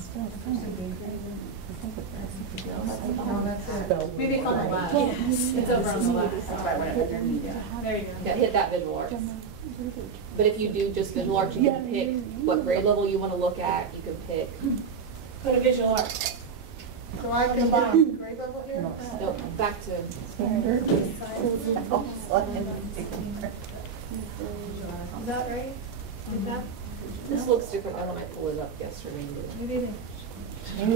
No, that's it. Maybe it's on the left. Yes. It's over on the left. That's right, whatever. There you go. Yeah, hit that visual arts. But if you do just visual arts, you can pick what grade level you wanna look at, you can pick, Go to visual arts. So I can hit grade level here? no, back to, Is that right? Is that? this looks different than when I pulled it up yesterday. Maybe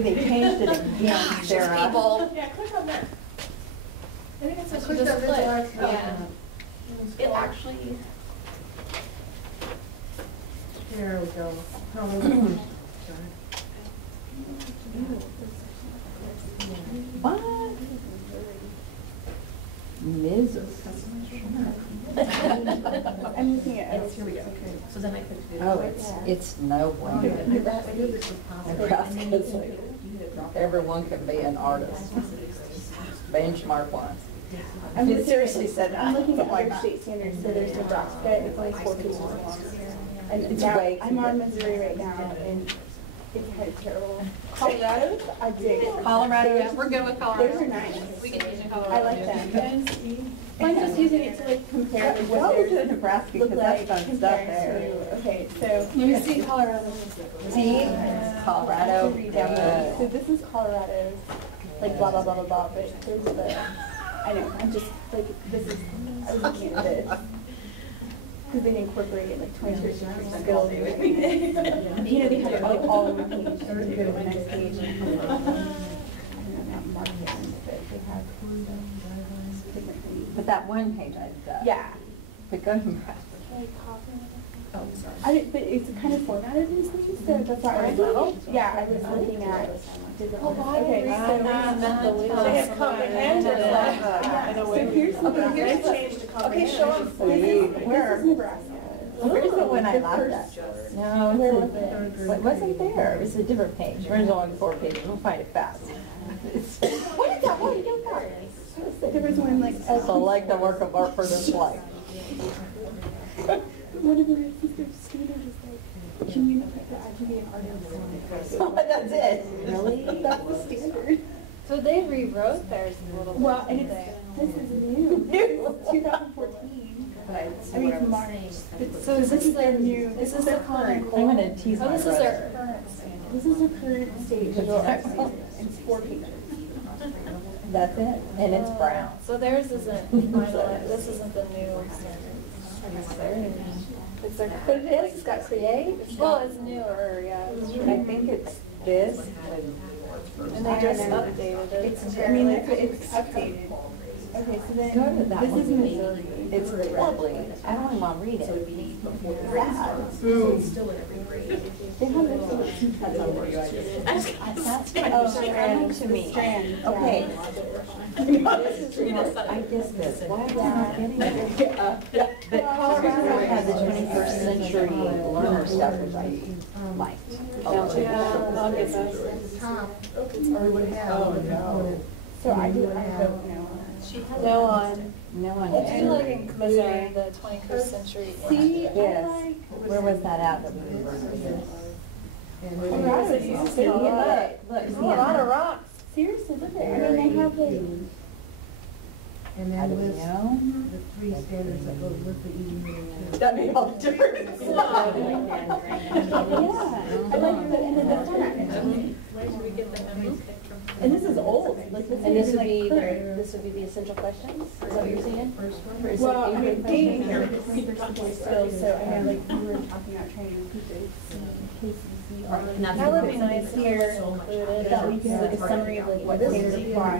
they changed it again, Sarah. People, Yeah, click on that. I think it's I what you clicked on just visual clicked. arts. yeah, it actually, There we go. No, wait. What? Ms. I'm looking at it. Here we go. So then I clicked it. Oh, it's no wonder. Nebraska's like, everyone can be an artist, benchmark wise. It seriously said that. I'm looking at Like other state standards, so there's Nebraska, it's like 4 pages long. And It's now, way I'm too on big. Missouri right now, and it's kind of terrible. Colorado, I dig. Colorado, yeah, we're good with Colorado. Those are nice. We can use in Colorado. I like them. I'm just using it to like compare with Go what to theirs Nebraska, look because that's like fun stuff compared there. to, okay, so. Let me see Colorado. See, Colorado, To read down the- So this is Colorado's, like blah, blah, blah, blah, blah, but there's the, I know, I'm just, like, this is, I was looking at this. because they incorporated like 21st century skills. You know, they have it like all on one page, and then you go to the next page. And I don't know, not markdowns, but they have different things. But that one page I've got. Yeah. But go to Oh, sorry. But it's kind of formatted in these, so that's why I was, yeah, I was looking at. Okay, They have comprehended it. Yeah, so here's the, They changed to comprehension. this is Nebraska. Where's the one I left at? No, it wasn't there. It was a different page. There's only 4 pages. We'll find it fast. What is that one? You don't know. There was one like. Select the work of art for this life. One of the sister students is like, can you make the actually an artist? That's it. Really? That's the standard. So they rewrote theirs a little bit. Well, and this is new. It's 2014. I mean, it's March. So this is their new, this is their current. I'm going to tease my Oh, this is brother. their current standard. This is the current stage. It's 4 pages. That's it. And it's brown. So theirs isn't final, this isn't the new standard. It's their, but it is, it's got create. Well, it's newer, yeah. I think it's this. And they just updated it. It's, I mean, it's updated. Okay, so then, Go to that this one. is Missouri. It's lovely. I don't even want to read it. Sad. They have it so it's 2 That's coming to me. Okay. I guess this. Why am I not getting it? But Colorado had the 21st century learner stuff, which I liked. I'll get that. Oh, no. So I don't know. No one. No one Let's do did. like include the 21st century. See, Yes. I like. Where was that at that we were? Colorado used to be a lot. Look, A lot of rocks. Seriously, look at it. I mean, they have like. And then list the 3 standards that go with the EDU. that made all the difference. Yeah, I like the end of the format. Where did we get the memories from? And this is old. Like this And this is would like be, current. this would be the essential questions? Is that what you're saying? Or is it Well, I mean, dating questions? here is super skills, so I know like we were talking about trying to include the KCC or That would be nice here. That we can have like a summary of like what standards apply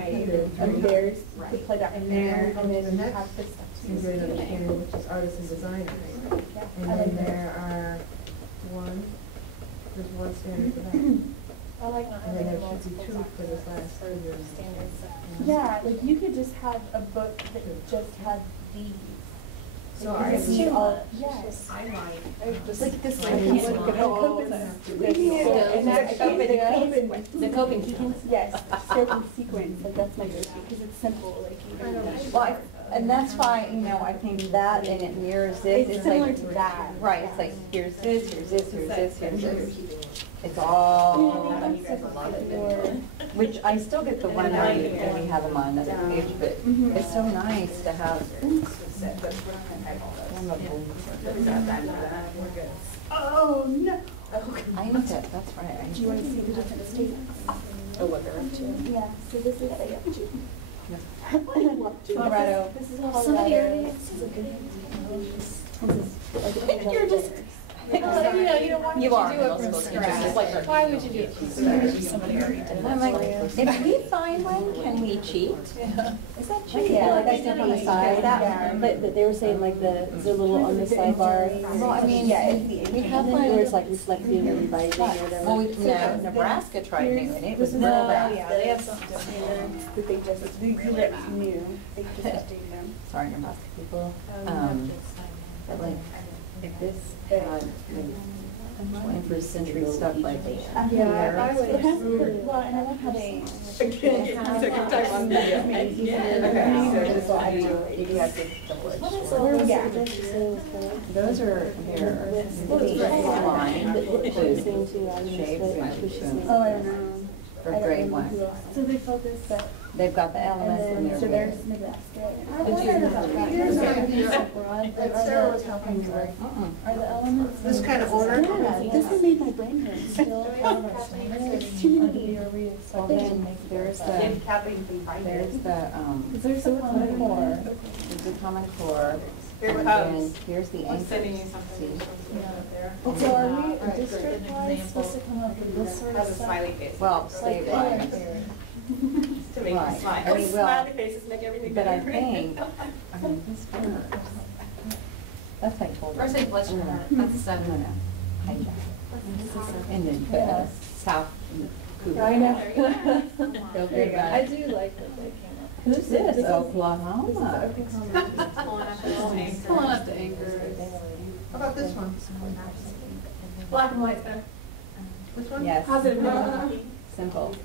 of theirs to play that in there, and then have this stuff too. Is great understanding, which is artist and designer. And then there are there's one standard for that. I like not And then having there should be multiple 2 for this last figure. standards. Yeah, like you could just have a book that just had these. So Like, are you could you- see all, yes. I like. Just like this I one. need Like, some. the cope is and that's The coping sequence? yes, scope and sequence, like that's my go-to, because it's simple, like you don't. Well, and that's why, you know, I think that and it mirrors this. It's similar like, to that. Right, it's like, here's this, here's this, here's this, here's this. It's all, which I still get the one where we have them on another page, but it's so nice to have. Oh, no. I need to, that's right. Do you want to see the different statements? Oh, what they're up to. Yeah, so this is. Colorado. This is Colorado. Somebody already, this is a good. You're just. You know, you don't want to You do are. it from scratch. Why would you do it from scratch if somebody already did it? I'm like, if we find one, can we cheat? Is that cheating? Yeah, like I Like said I on the side, but they were saying like the little on the sidebar. Well, I mean, we have Where one. it's like reflecting or revising or whatever. Well, no, Nebraska tried doing it. It was This is real the- bad. Yeah, they have something different. Standards that they just, these are new, they just updated them. Sorry, Nebraska people. But like, if this had 21st century stuff like Yeah, I would. It has, well, and I love how they. Yeah. Those are their line, Listening to, shapes Oh, I don't know. for I don't grade remember 1. who else. So they focus that, They've got the and elements in then, so there. there's Nebraska. I wondered about that. Yours are so broad, but Sarah was helping me with. are the elements? This kind of order? Yeah, this has made my brain hurt. Still, there's too many. Well, then there's the, there's the, There's a common core. there's the Common Core, Here it And comes. here's the I'm anchor. sending you something. See? And so are we Right. district-wise supposed to come up with this sort of Has a stuff? smiley face. Well, state wise. To make you Right. smile. I mean, well, Smiley faces make everything but I better. think, I mean, this one, that's like told. Or say bless your heart. That's 7. No, no. Hijack. And then put a south. I know. Feel good about I it. do like that they came up. Who's this? This is Oklahoma. Pulling up to anger. How about this one? Black and white's better. This one? Yes. Positive. Simple.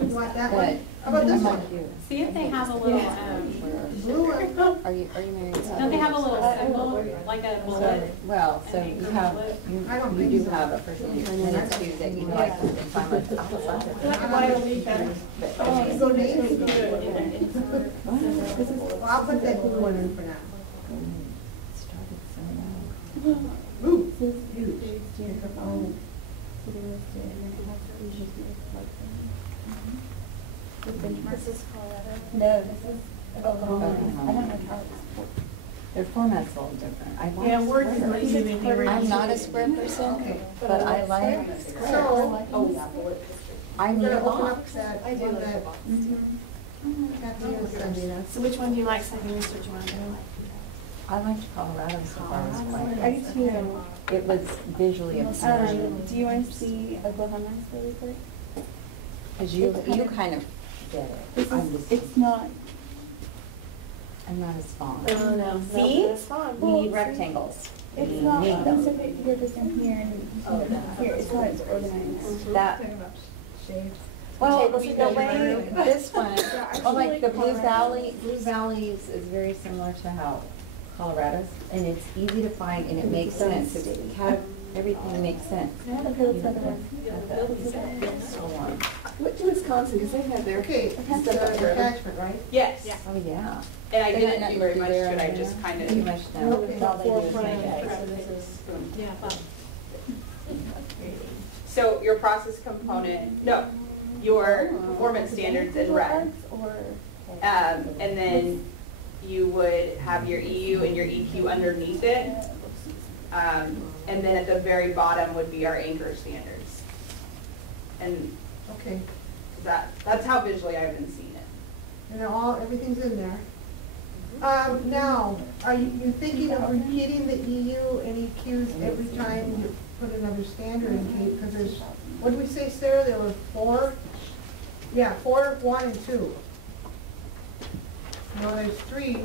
You want that Good. one? How about this I'm one? like you. See if they have a little, Blue one? Are you married? don't they have a little symbol, like a bullet? Well, so you have, you do have a person, and it's two that you like, and find like, Black and white will be better. Oh, go navy. Well, I'll put that blue one in for now. Blue. This is Colorado? No, this is Oklahoma. I don't know how it's. Their format's a little different. I like Yeah, Word is square. not easy to read. I'm not a square person, but I like square. So, I I'm need gonna a open box. up that I do one like that Kathleen was sending us. So which one do you like, so I can research one? I liked Colorado so far, it was quite I nice. do too. It was visually appealing. Do you want to see Oklahoma's really quick? Because you kind of get it. This I'm is, just, it's not. I'm not as fond. Oh, no. See? It's fun. We need rectangles. We It's not, need I'm them. so big to hear this in here and here, it's not as organized. That, well, the way, this one, well, like the Blue Valley, Blue Valley's is very similar to how Colorado's, and it's easy to find and it makes sense. Everything makes sense. Okay, let's have one. What to Wisconsin, because they have their. Okay, that's the attachment, right? Yes. Oh, yeah. And I They didn't got do very nothing much, to do there should I on just there. kind of? Too much now. Okay. All they do is make it. Yeah. So your process component, no, your performance standards in red. Or. And then you would have your EU and your EQ underneath it. And then at the very bottom would be our anchor standards. And Okay, that's how visually I've been seeing it. and everything's in there. Now, are you thinking of repeating the EU and EQs every time you put another standard in, Kate? Because there's, what did we say, Sarah, there were 4? Yeah, 4, 1, and 2. No, there's 3,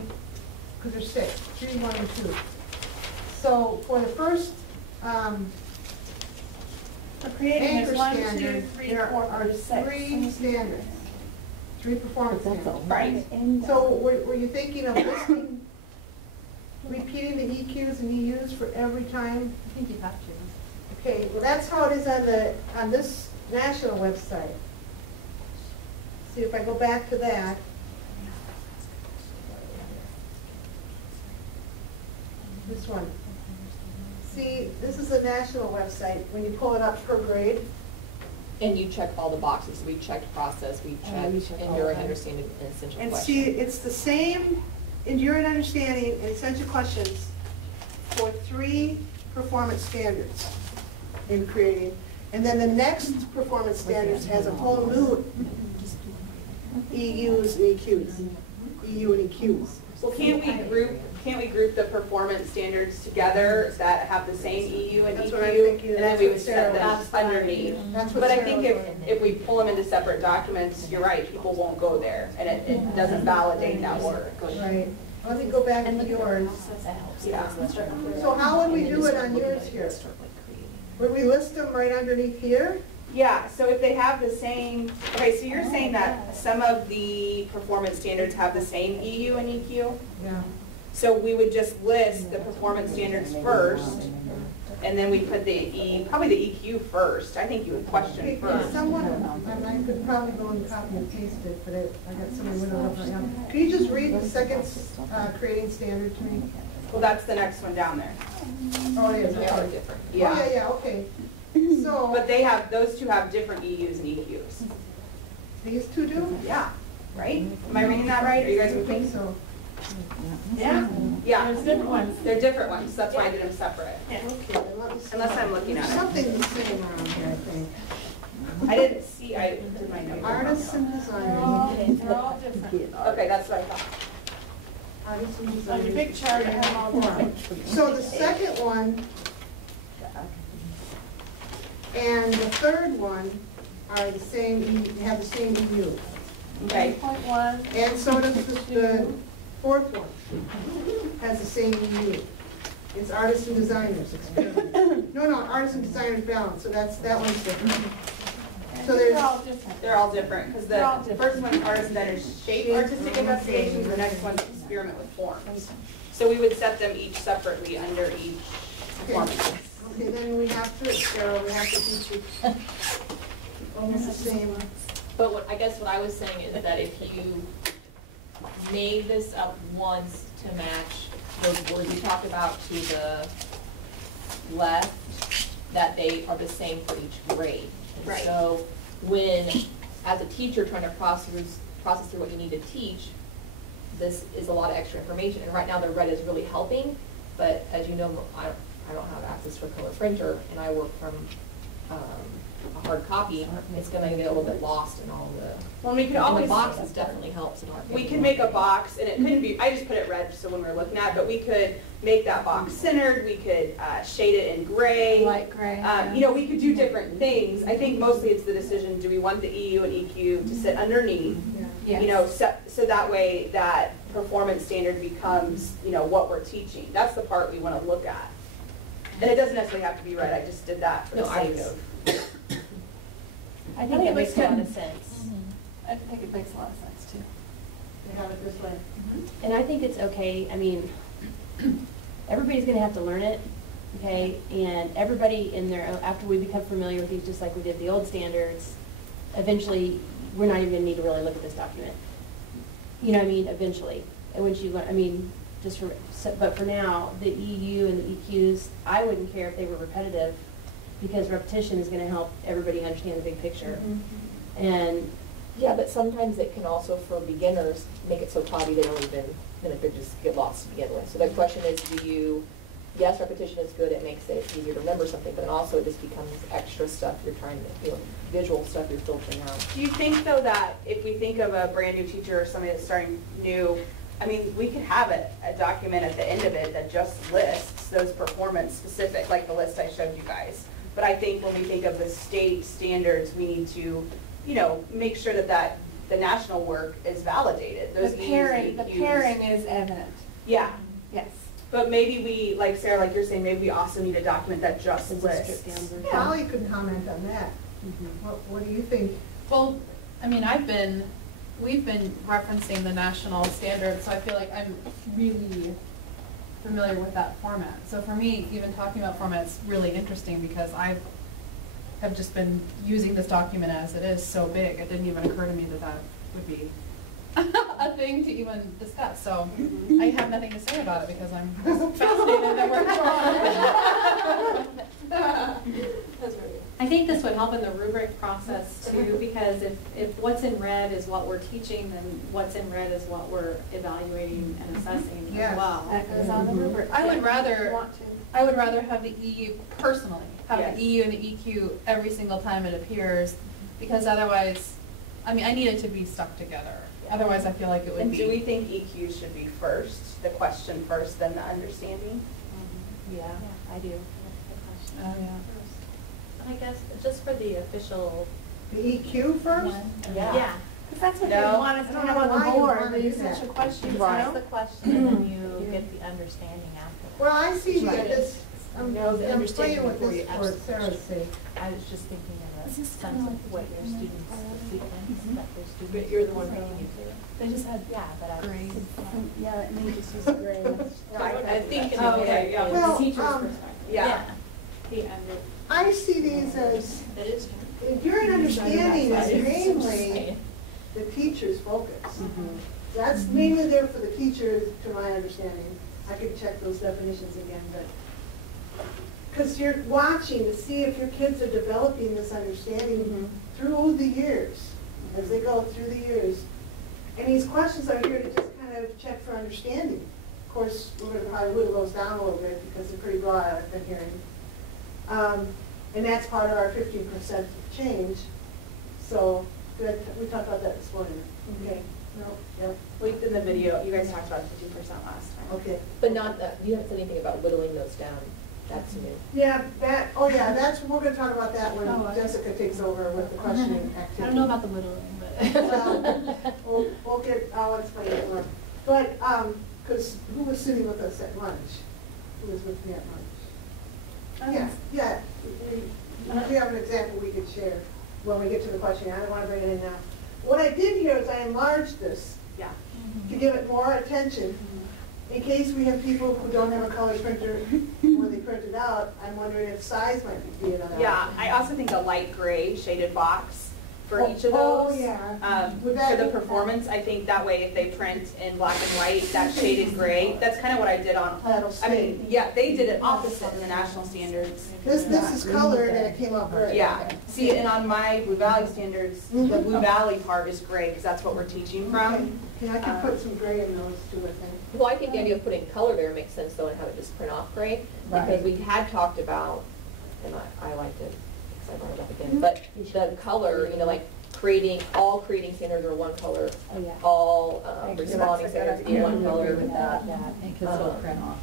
because there's 6, 3, 1, and 2. So for the first For creating anchor this 1, 2, standard, 3, there 4, are 5, 6. 3 standards, 3 performance That's a standards. lot. Right. So were you thinking of listing, repeating the EQs and EUs for every time? I think you have to. Okay, well, that's how it is on this national website. See, if I go back to that. This one. See, this is a national website, when you pull it up per grade. And you check all the boxes. We checked process, we checked enduring understanding and essential And questions. see, it's the same enduring understanding and essential questions for 3 performance standards in creating. And then the next performance standards has a whole new EUs and EQs, EU and EQs. Well, can't we group the performance standards together that have the same EU and That's EQ? what I'm thinking, And then that's we what would Sarah set them was- underneath. That's what But I Sarah think was if we pull them into separate documents, you're right, people won't go there, and it doesn't validate that work. Right. Let me go back to yours. Yeah. So how would we do it on yours here? Would we list them right underneath here? Yeah, so if they have the same, okay, so you're saying that some of the performance standards have the same EU and EQ? Yeah. So we would just list the performance standards first, and then we put the probably the EQ first. I think you would question Okay, first. someone, and I could probably go and copy and paste it, but I got somebody window up right now. Can you just read the second creating standard to me? Well, that's the next one down there. Oh, it is, They are okay. different. Oh, yeah, okay. So, But those two have different EUs and EQs. these two do? Yeah, right? Am I reading that right? Are you guys I with me? think so. Yeah. There's different ones. They're different ones, that's why I did them separate. Yeah. Okay, then let me see. Unless I'm looking at it. Something the same around here, I think. I didn't see, I did my notes. Artists and They're designers. all different. Okay, that's what I thought. Artists and On your designers. big chart, I have them all different. So the second one and the third one are the same, have the same EU. Okay. 1.1. And so does the fourth one, has the same EU. It's artists and designers experiment. No, artists and designers balance, so that one's different. So They're there's, all different. They're all different, because They're all the different. first one's artist and designers shape artistic investigations, the next one's experiment with forms. So we would set them each separately under each performance. okay, then we have to, Cheryl, we have to teach you almost the same. But what, I guess what I was saying is that if you made this up once to match those words you talked about to the left, that they are the same for each grade. And Right. so when, as a teacher trying to process through what you need to teach, this is a lot of extra information. And right now the red is really helping, but as you know, I don't have access to a color printer, and I work from a hard copy. It's going to get a little bit lost in all the. Well, we could and always. the boxes definitely helps in our. We could make a box, and it couldn't be, I just put it red so when we're looking at it, but we could make that box centered, we could shade it in gray. Light gray. You know, we could do different things. I think mostly it's the decision, do we want the EU and EQ to sit underneath? You know, so that way that performance standard becomes, you know, what we're teaching. That's the part we want to look at. And it doesn't necessarily have to be red, I just did that for the sake of. I think it makes a lot of sense. I think it makes a lot of sense too. They have it this way. And I think it's okay, I mean, everybody's gonna have to learn it, okay? And everybody in there, after we become familiar with these, just like we did the old standards, eventually, we're not even gonna need to really look at this document. You know what I mean, eventually. And once you learn, I mean, just for, but for now, the EU and the EQs, I wouldn't care if they were repetitive, because repetition is gonna help everybody understand the big picture. And Yeah, but sometimes it can also, for beginners, make it so cloudy they don't even, then they just get lost to begin with. So the question is, do you, yes, repetition is good, it makes it easier to remember something, but then also it just becomes extra stuff you're trying to, you know, visual stuff you're filtering out. Do you think though that if we think of a brand new teacher or somebody that's starting new, I mean, we could have a document at the end of it that just lists those performance specific, like the list I showed you guys. But I think when we think of the state standards, we need to, you know, make sure that the national work is validated. Those The pairing is evident. Yeah, Yes. but maybe we, like Sarah, like you're saying, maybe we also need a document that just it's a stripped lists. down version. Holly could comment on that. What do you think? Well, I mean, we've been referencing the national standards, so I feel like I'm really familiar with that format. So for me, even talking about format's really interesting because I have just been using this document as it is so big. It didn't even occur to me that that would be a thing to even discuss. So I have nothing to say about it because I'm fascinated that we're on. That's very good. I think this would help in the rubric process too, because if what's in red is what we're teaching, then what's in red is what we're evaluating and assessing Yes. as well. That goes on the rubric. I would If rather, you want to. I would rather have the EU, personally, have Yes. the EU and the EQ every single time it appears, because otherwise, I mean, I need it to be stuck together. Otherwise, I feel like it would And be. do we think EQ should be first, the question first, then the understanding? Yeah, I do. Oh, yeah. I guess just for the official The EQ first? one. Yeah. Because that's what they No. want us to I don't have know on why the you board, wanna the do essential that. questions, Right. you Ask know? the question and then you get the understanding after. Well, I see this, I'm No, the I'm understanding playing with before this you ask for the Sarah's sake. I was just thinking of a sense of what your students, the sequence that their students. But you're the one are bringing it to it. They just had, yeah, but I. Grade. Yeah, and then you just use gray. I think. Oh, okay, yeah. Well, The teacher's um, perspective. Yeah. The under. I see these as, That is. enduring understanding That is is mainly the teacher's focus. That's mainly there for the teacher, to my understanding. I could check those definitions again, but, because you're watching to see if your kids are developing this understanding through the years, as they go through the years. And these questions are here to just kind of check for understanding. Of course, we're going to probably whittle those down a little bit because they're pretty broad, I've been hearing. And that's part of our 15% change. So, we talked about that this morning. Okay. No, yeah. Linked in the video, you guys talked about 50% last time. Okay. But not that, you haven't said anything about whittling those down. That's new. Yeah, we're going to talk about that when Jessica takes over with the questioning activity. I don't know about the whittling, but. Well, I'll explain it more. But, because who was sitting with us at lunch? Who was with me at lunch? Yeah. We have an example we could share when we get to the question. I don't want to bring it in now. What I did here is I enlarged this to give it more attention. In case we have people who don't have a color printer when they print it out, I'm wondering if size might be another option. I also think a light gray shaded box for each of those. Oh, yeah. For the performance, I think that way if they print in black and white, that shaded gray, that's kind of what I did on, they did it opposite in the national standards. This is colored and it came out gray. Yeah. See, and on my Blue Valley standards, the Blue Valley part is gray because that's what we're teaching from. Okay, I can put some gray in those too, I think. Well, I think the idea of putting color there makes sense though, and have it just print off gray. Because we had talked about, and I liked it, because I brought it up again, but the color, like creating standards are one color, all responding standards are one color. With that, because it'll print off.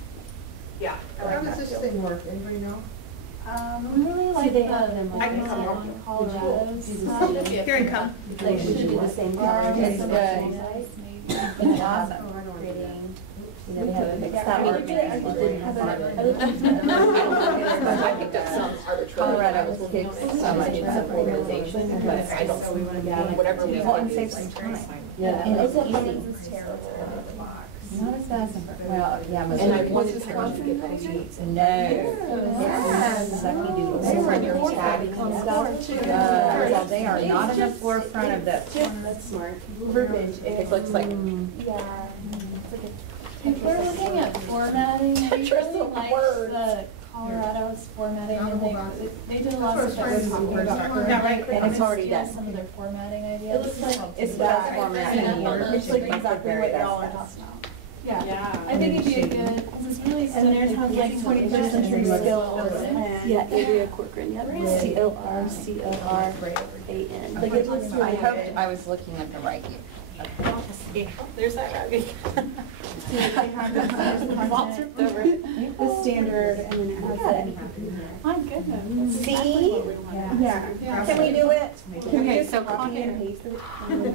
Yeah. How does this thing work? Anybody know? We really like they have them the like Colorado's. Here I come. They should do the same color. It's It's awesome. They have a mixed out art. I think that sounds arbitrary. Colorado takes so much of that organization, but I don't know, whatever we want. And save some time. Yeah, and it's Not as fast as, well, yeah, most And I of it. wanted to want to get those. No. It's sucky doodles. They were in your tag stuff. Well, they are not in the forefront of this. That's smart. Verbiage. It looks like. If we're looking at formatting, I really like the Colorado's formatting, and they did a lot of stuff with And it's already done. some of their formatting ideas. It looks like It's that formatting. It's like exactly what y'all are talking about. Yeah, I think it'd be a good, because it's really. And there's has like 21st century skills and. Yeah, Adria Corcoran, yep. CORCORAN. Like it looks really I hoped good. I was looking at the right year. There's that rabbit. So they have the standard and then it has the. My goodness. See? Yeah. Can we do it? Can we Okay, just so copy and paste it? You're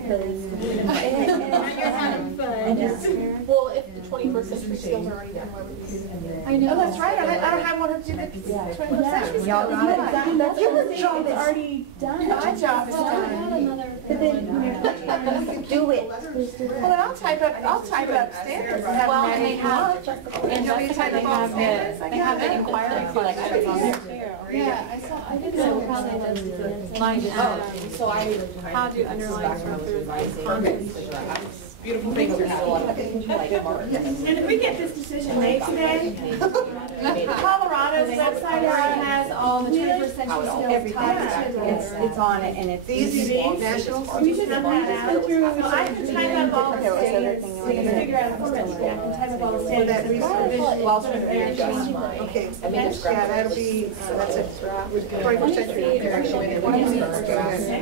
having fun. Well, if the 21st century skills are already there, why would you use it? I know. Oh, that's right, I don't have one of the 21st century. Y'all got it? That's your job is already done. My job is Well, I done. had another. But then, Do it. well, I'll type up standards and have Well, them and they have, And Jessica, they have they have the inquiry collections on there too. Yeah, I didn't know how they did the line. So How do underlines run through beautiful things are Did we get this decision made today? Colorado's website already has all the 21st century skills typed. It's on it and it's. These national. We should have that out. So I can type up all the standards, so you can figure out the format, I can type up all the standards. that research. Well, sort of readjust mine. Okay, I mean, it's yeah, that'll be, that's it. 21st century interaction.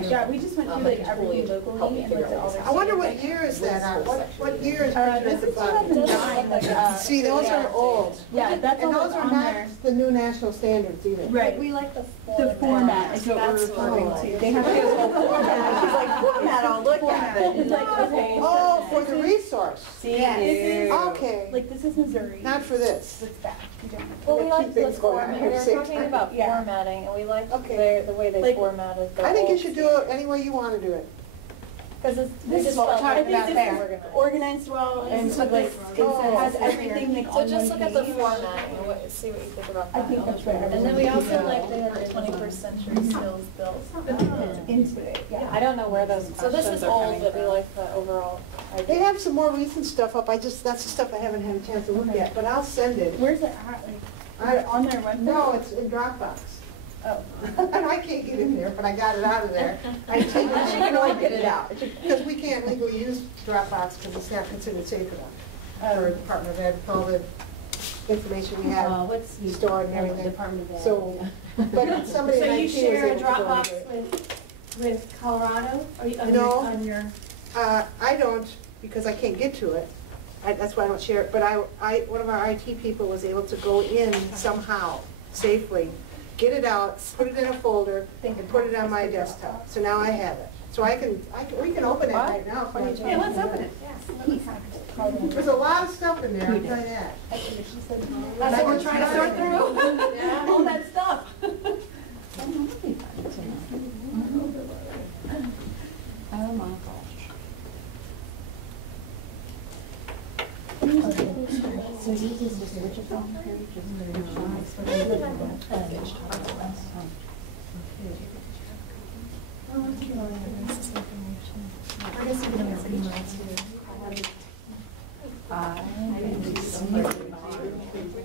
yeah, we just went through like every locally and looked at all their. I wonder what year is that? What year is This is 2009. See, those are old. Yeah, that's And all those that's are on there. not the new national standards either. Right. We like the The format is what we're referring to. They have to do a format. She's like, format, I'll look at it. It's like, okay. Oh, for the resource. See, yeah, this is, Okay, like, this is Missouri. not for this. It's back. You don't have to. Well, we Keep like the things going on format, here, we were see. talking about Yeah. formatting, and we like Okay. the way they Like, formatted the I think you old should do it any way you want to do it. Because This is what we're talking about there. Organized well, and so like, it has everything like So on just one look at the page. format and see what you think about I that. think that's right. And then we also like they had the 21st century skills built. Into it, yeah. I don't know where those So this questions is are old, coming but we from. like the overall They idea. have some more recent stuff up, that's the stuff I haven't had a chance to look at, but I'll send it. Where's it at? Like, on their website? No, it's in Dropbox. Oh. And I can't get in there, but I got it out of there. I think she can only get it out, because we can't legally use Dropbox because it's not considered safe enough. for Department of Ed, with all the information we have What's the stored and everything. Department of Ed? So, but somebody So in you IT was share a able to go into Dropbox it. with Colorado, or you, No. on your? I don't, because I can't get to it. That's why I don't share it, but one of our IT people was able to go in somehow, safely, get it out, put it in a folder, and put it on my desktop. So now I have it. So we can open it right now. if you want to. Yeah, let's open it, yes. There's a lot of stuff in there, I'll tell you that. That's what we're trying to sort through, all that stuff. Oh my gosh. So these is just which is on here,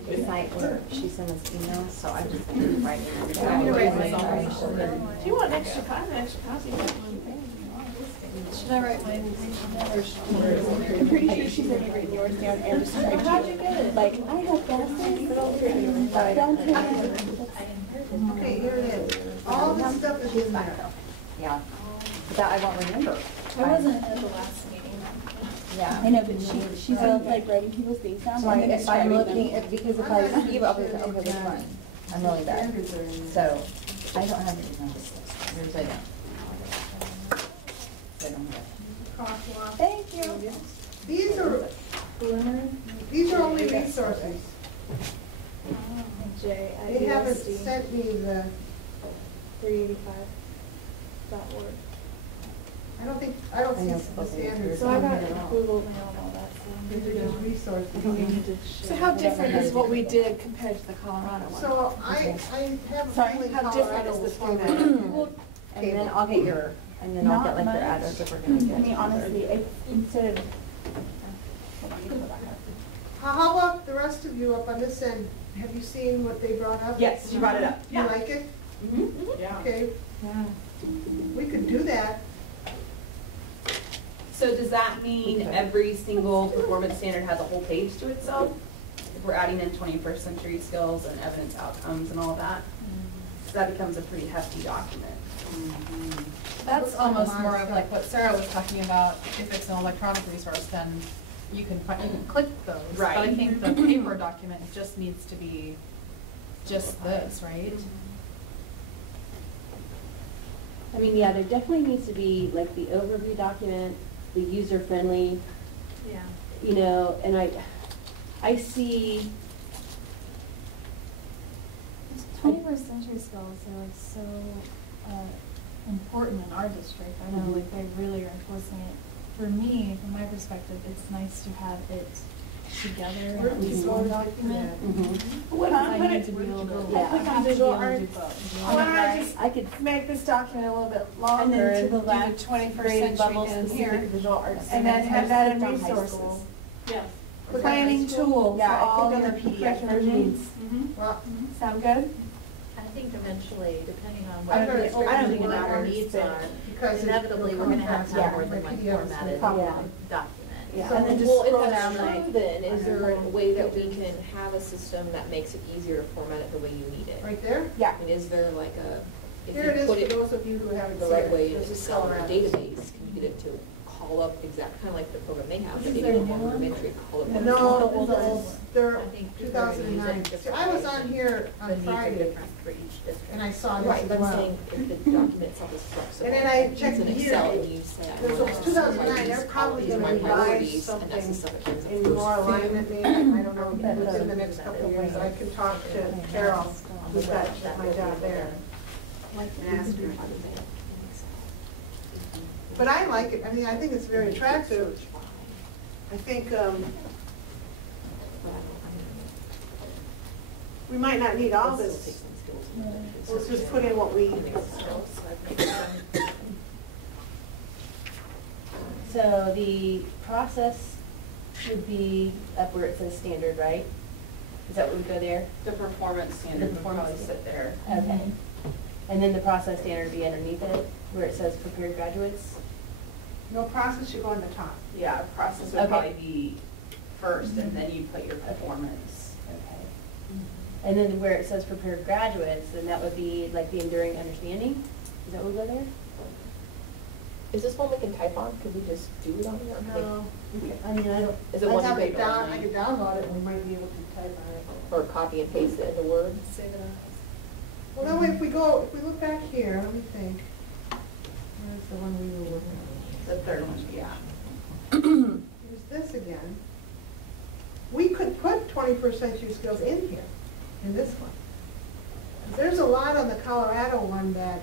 the site where she sent us emails, so I just write it. Do you want an extra copy? An extra copy? Should I write mine? I'm pretty sure she's gonna be writing yours down and just type How'd you get it? like, I have glasses, but don't Okay, here it is. All this stuff is in there. Yeah, that I won't remember. I wasn't at the last meeting. Yeah. I know, but she's like writing people's things down. So and then if I'm describing looking, them. because if I see, I'll be like, okay, which one? I'm really bad. So, I don't have any numbers. Yours I don't. I don't have. Thank you. These are only resources. J I They E haven't S D sent me the, 385.org. I don't I know, see the okay, standards. So I got Yeah. Google Mail and all that, so. These are just resources. So how different is what we did compared to the Colorado one? So I have a Sorry, feeling how different Colorado is will this do format? And then I'll get your, and then I'll get like your address if we're gonna get. I mean, honestly, instead of, hold on, you can go back up. How about the rest of you up on this end? Have you seen what they brought up? Yes, you brought it up. You like it? Yeah. Okay. We could do that. So does that mean every single performance standard has a whole page to itself? If we're adding in 21st century skills and evidence outcomes and all of that? So that becomes a pretty hefty document. That's almost more of like what Sarah was talking about. If it's an electronic resource, then you can click those. Right. But I think the paper document just needs to be just this, right? I mean, yeah, there definitely needs to be like the overview document, the user-friendly, Yeah. you know, and I see, 21st century skills are like so important in our district. I know like they really are enforcing it. For me, from my perspective, it's nice to have it together in at least one document. What I I'm need to be able to, Yeah. I have to be Visual able to do arts. both. Why don't I just I could, make this document a little bit And longer then and to the do left, the 21st grade century level down specific here? visual arts. And then have that in High resources. school. Yeah. Put that in Planning school? tool for Yeah, I all put your down the PDF curriculum version. needs. Well, Sound good? I think eventually, depending on I'm what gonna- the I don't think it our matters, needs but are, because inevitably, we're gonna have to have more than one formatted document. yeah, So- and then just Well, scroll if down that's like. true, then is there a way that we can have a system that makes it easier to format it the way you need it? right there? Yeah. I mean, is there like a, if Here it you is put for it those of you who haven't the seen right it. way in This is Excel or a Colorado. database, can you get it to call up exact, kind of like the program they have, but Is maybe there a a more new one? rudimentary call up. No, they're I think people are gonna use it 2009. different See, I was ways, on and here the on needs are Friday, different for each district. and I saw this Right, as but I'm well. saying if the document itself is flexible. And then I it's checked in the year. Excel and you say, I This want was to 2009, they're probably these are my gonna revise priorities, and that's the something stuff that comes up in first. more alignment maybe, I don't know, within the next couple of years. I can talk to Carol, who's got my job there, and ask her. But I like it, I mean, I think it's very attractive. I think, we might not need all this. Let's just put in what we, So the process would be up where it says standard, right? Is that what would go there? The performance standard would probably sit there. Okay. And then the process standard would be underneath it, where it says prepared graduates? no process should go on the top. Yeah, process would Okay. probably be first, and then you put your performance. Okay. And then where it says prepared graduates, then that would be like the enduring understanding? Is that what would go there? Is this one we can type on? Could we just do it on here? No, I mean, I don't, Is it I one you have it paper? down, I could download it, and we might be able to type on it. Or copy and paste it into Word? Save it on. Well, no, if we look back here, let me think. Where's the one we were working on? The third one, yeah. Here's this again. We could put 21st century skills in here, in this one. There's a lot on the Colorado one that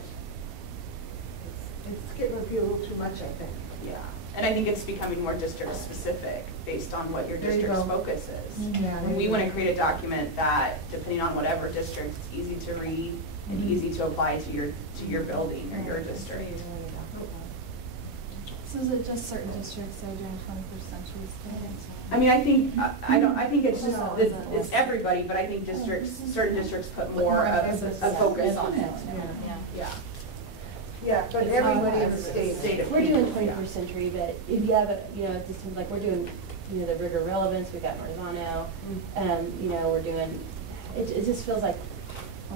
it's getting to be a little too much, I think. Yeah, and I think it's becoming more district specific based on what your There you district's go. focus is. Yeah, there We you want go. to create a document that, depending on whatever district, it's easy to read and easy to apply to your building or your district. So is it just certain districts that are doing 21st century students? I mean, I think it's just, No, it's everybody, but I think certain districts put more of a focus on it. Yeah. Yeah, but It's everybody not in the state. We're doing 21st century, but if you have, just like we're doing, the rigor relevance, we got Marzano, we're doing, it just feels like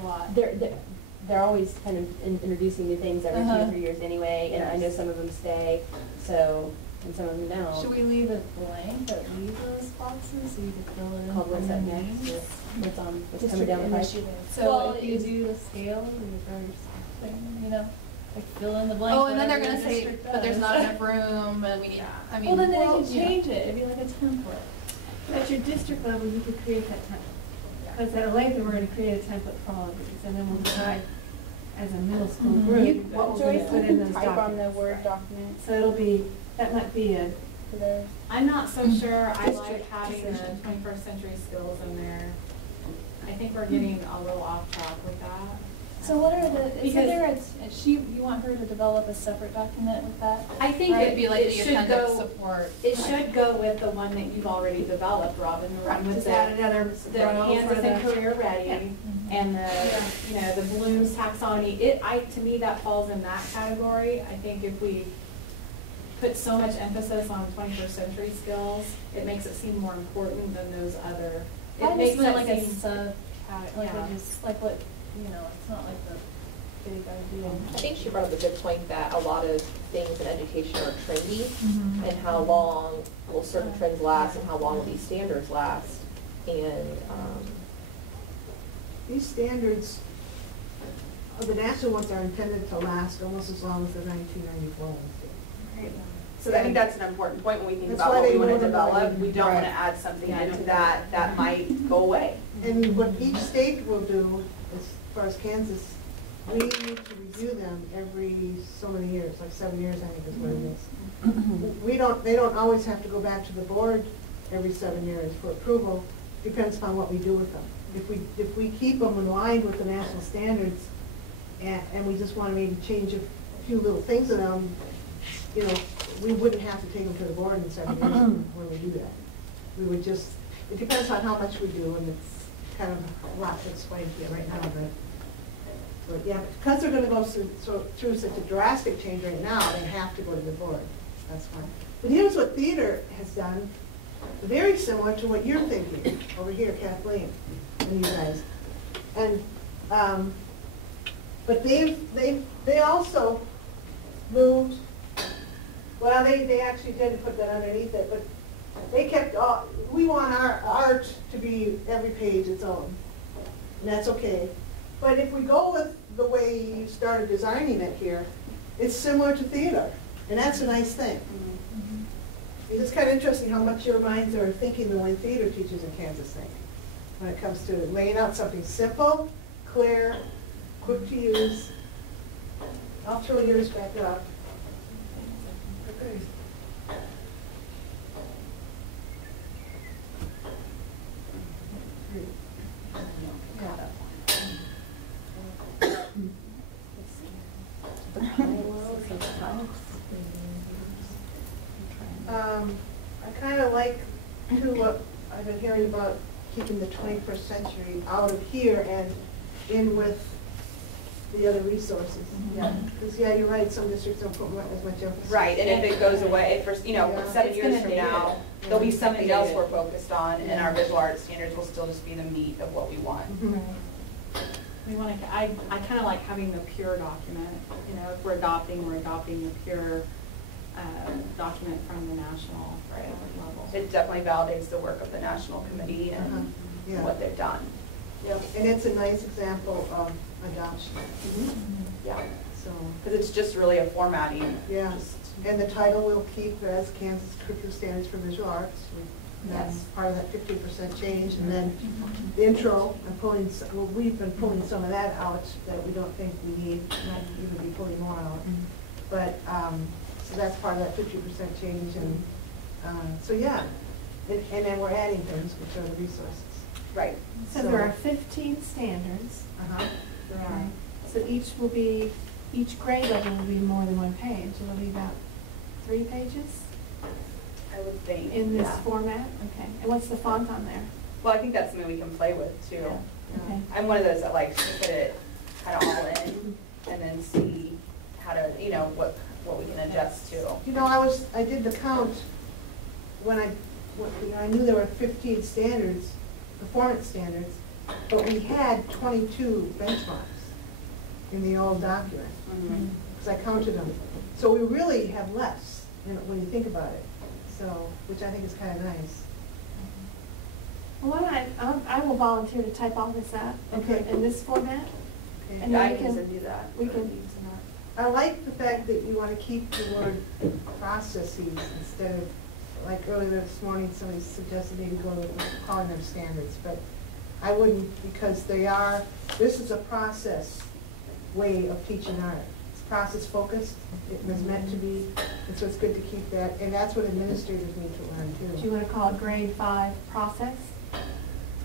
A lot. they're always kind of introducing new things every 2 or 3 years anyway, and I know some of them stay, so, and some of them don't. Should we leave it blank, but leave those boxes so you can fill it in? Called what's up from next, names? what's coming down the pipe. So if you do the scale, like fill in the blank. Oh, and then they're whatever gonna your say, district but there's does. not enough room, and we need, I mean. Well, then they Well, can yeah. change it, it'd be like a template. At your district level, you could create that template. Because at Olathe, we're gonna create a template for all of these, and then we'll decide as a middle school group what we're gonna put in those type on the documents. Word document. So it'll be, that might be a, I'm not so sure I like District having the decision. 21st century skills in there. I think we're getting a little off track with that. So what are the, is Because- there you want her to develop a separate document with that? I think Right. it'd be like It the should appendix go- support. it should go with the one that you've already developed, Robin, the one with just the, add another the row for Kansas and the. Career Ready, and the Bloom's taxonomy. To me, that falls in that category. I think if we put so much emphasis on 21st century skills, it makes it seem more important than those other. I It makes just meant it like a seem sub, like yeah. like what, it's not like the big idea. I think she brought up a good point that a lot of things in education are trendy, Mhm. and how long will certain trends last, and how long will these standards last. And These standards, the national ones are intended to last almost as long as the 1994 ones did. So I think that's an important point when we think That's about why what they we want to wrote about develop. it. We don't want to Right. add something into that might go away. And what each state will do, as far as Kansas, we need to review them every so many years, like 7 years, I think is what it is. They don't always have to go back to the board every 7 years for approval, depends upon what we do with them. If we keep them in line with the national standards, and we just want to maybe change a few little things in them, we wouldn't have to take them to the board in 7 years when we do that. We would just, it depends on how much we do, and it's kind of a lot to explain to you right now, but yeah, because they're gonna go through such a drastic change right now, they have to go to the board, that's fine. But here's what theater has done, very similar to what you're thinking, over here, Kathleen, and you guys. And, but they also moved, well, they actually didn't put that underneath it, but they kept, we want our art to be every page its own, and that's okay. But if we go with the way you started designing it here, it's similar to theater, and that's a nice thing. It's kind of interesting how much your minds are thinking the way theater teachers in Kansas think when it comes to laying out something simple, clear, quick to use. I'll throw yours back up. I kind of like too what I've been hearing about keeping the 21st century out of here and in with the other resources. Yeah, because you're right. Some districts don't put as much emphasis. Right, and if it goes away for 7 It's years gonna from date now, it. there'll be something else we're focused on, and our visual arts standards will still just be the meat of what we want. We want to, I kind of like having the pure document, you know, if we're adopting the pure document from the national level. It definitely validates the work of the national committee and Yeah. what they've done. Yep, and it's a nice example of adoption. Yeah, So, because it's just really a formatting. yeah, Just- and the title will keep as Kansas Curriculum Standards for Visual Arts. That's Yes. part of that 50% change, and then the intro, well, we've been pulling some of that out that we don't think we need, might even be pulling more out. But, so that's part of that 50% change, and, so yeah, and then we're adding things, which are the resources. Right. So there are 15 standards. Uh-huh, there are. So each grade level will be more than one page. It'll be about 3 pages I would think. in this yeah. format. Okay. And what's the font on there? Well, I think that's something we can play with too. Okay. I'm one of those that likes to put it kind of all in and then see how to, you know, what we can adjust to. You know, I did the count when I knew there were 15 standards, performance standards, but we had 22 benchmarks in the old document, because I counted them. So we really have less, you know, when you think about it, so, which I think is kind of nice. Well, why don't I will volunteer to type all this up Okay. in this format. Okay. And Yeah, then I we can can, send you that. we can, I like the fact that you want to keep the word processes instead of, like earlier this morning, somebody suggested maybe go with calling them standards, but I wouldn't, because this is a process way of teaching art. It's process focused, it was meant to be, and so it's good to keep that, and that's what administrators need to learn do you too. want to call it grade 5 process?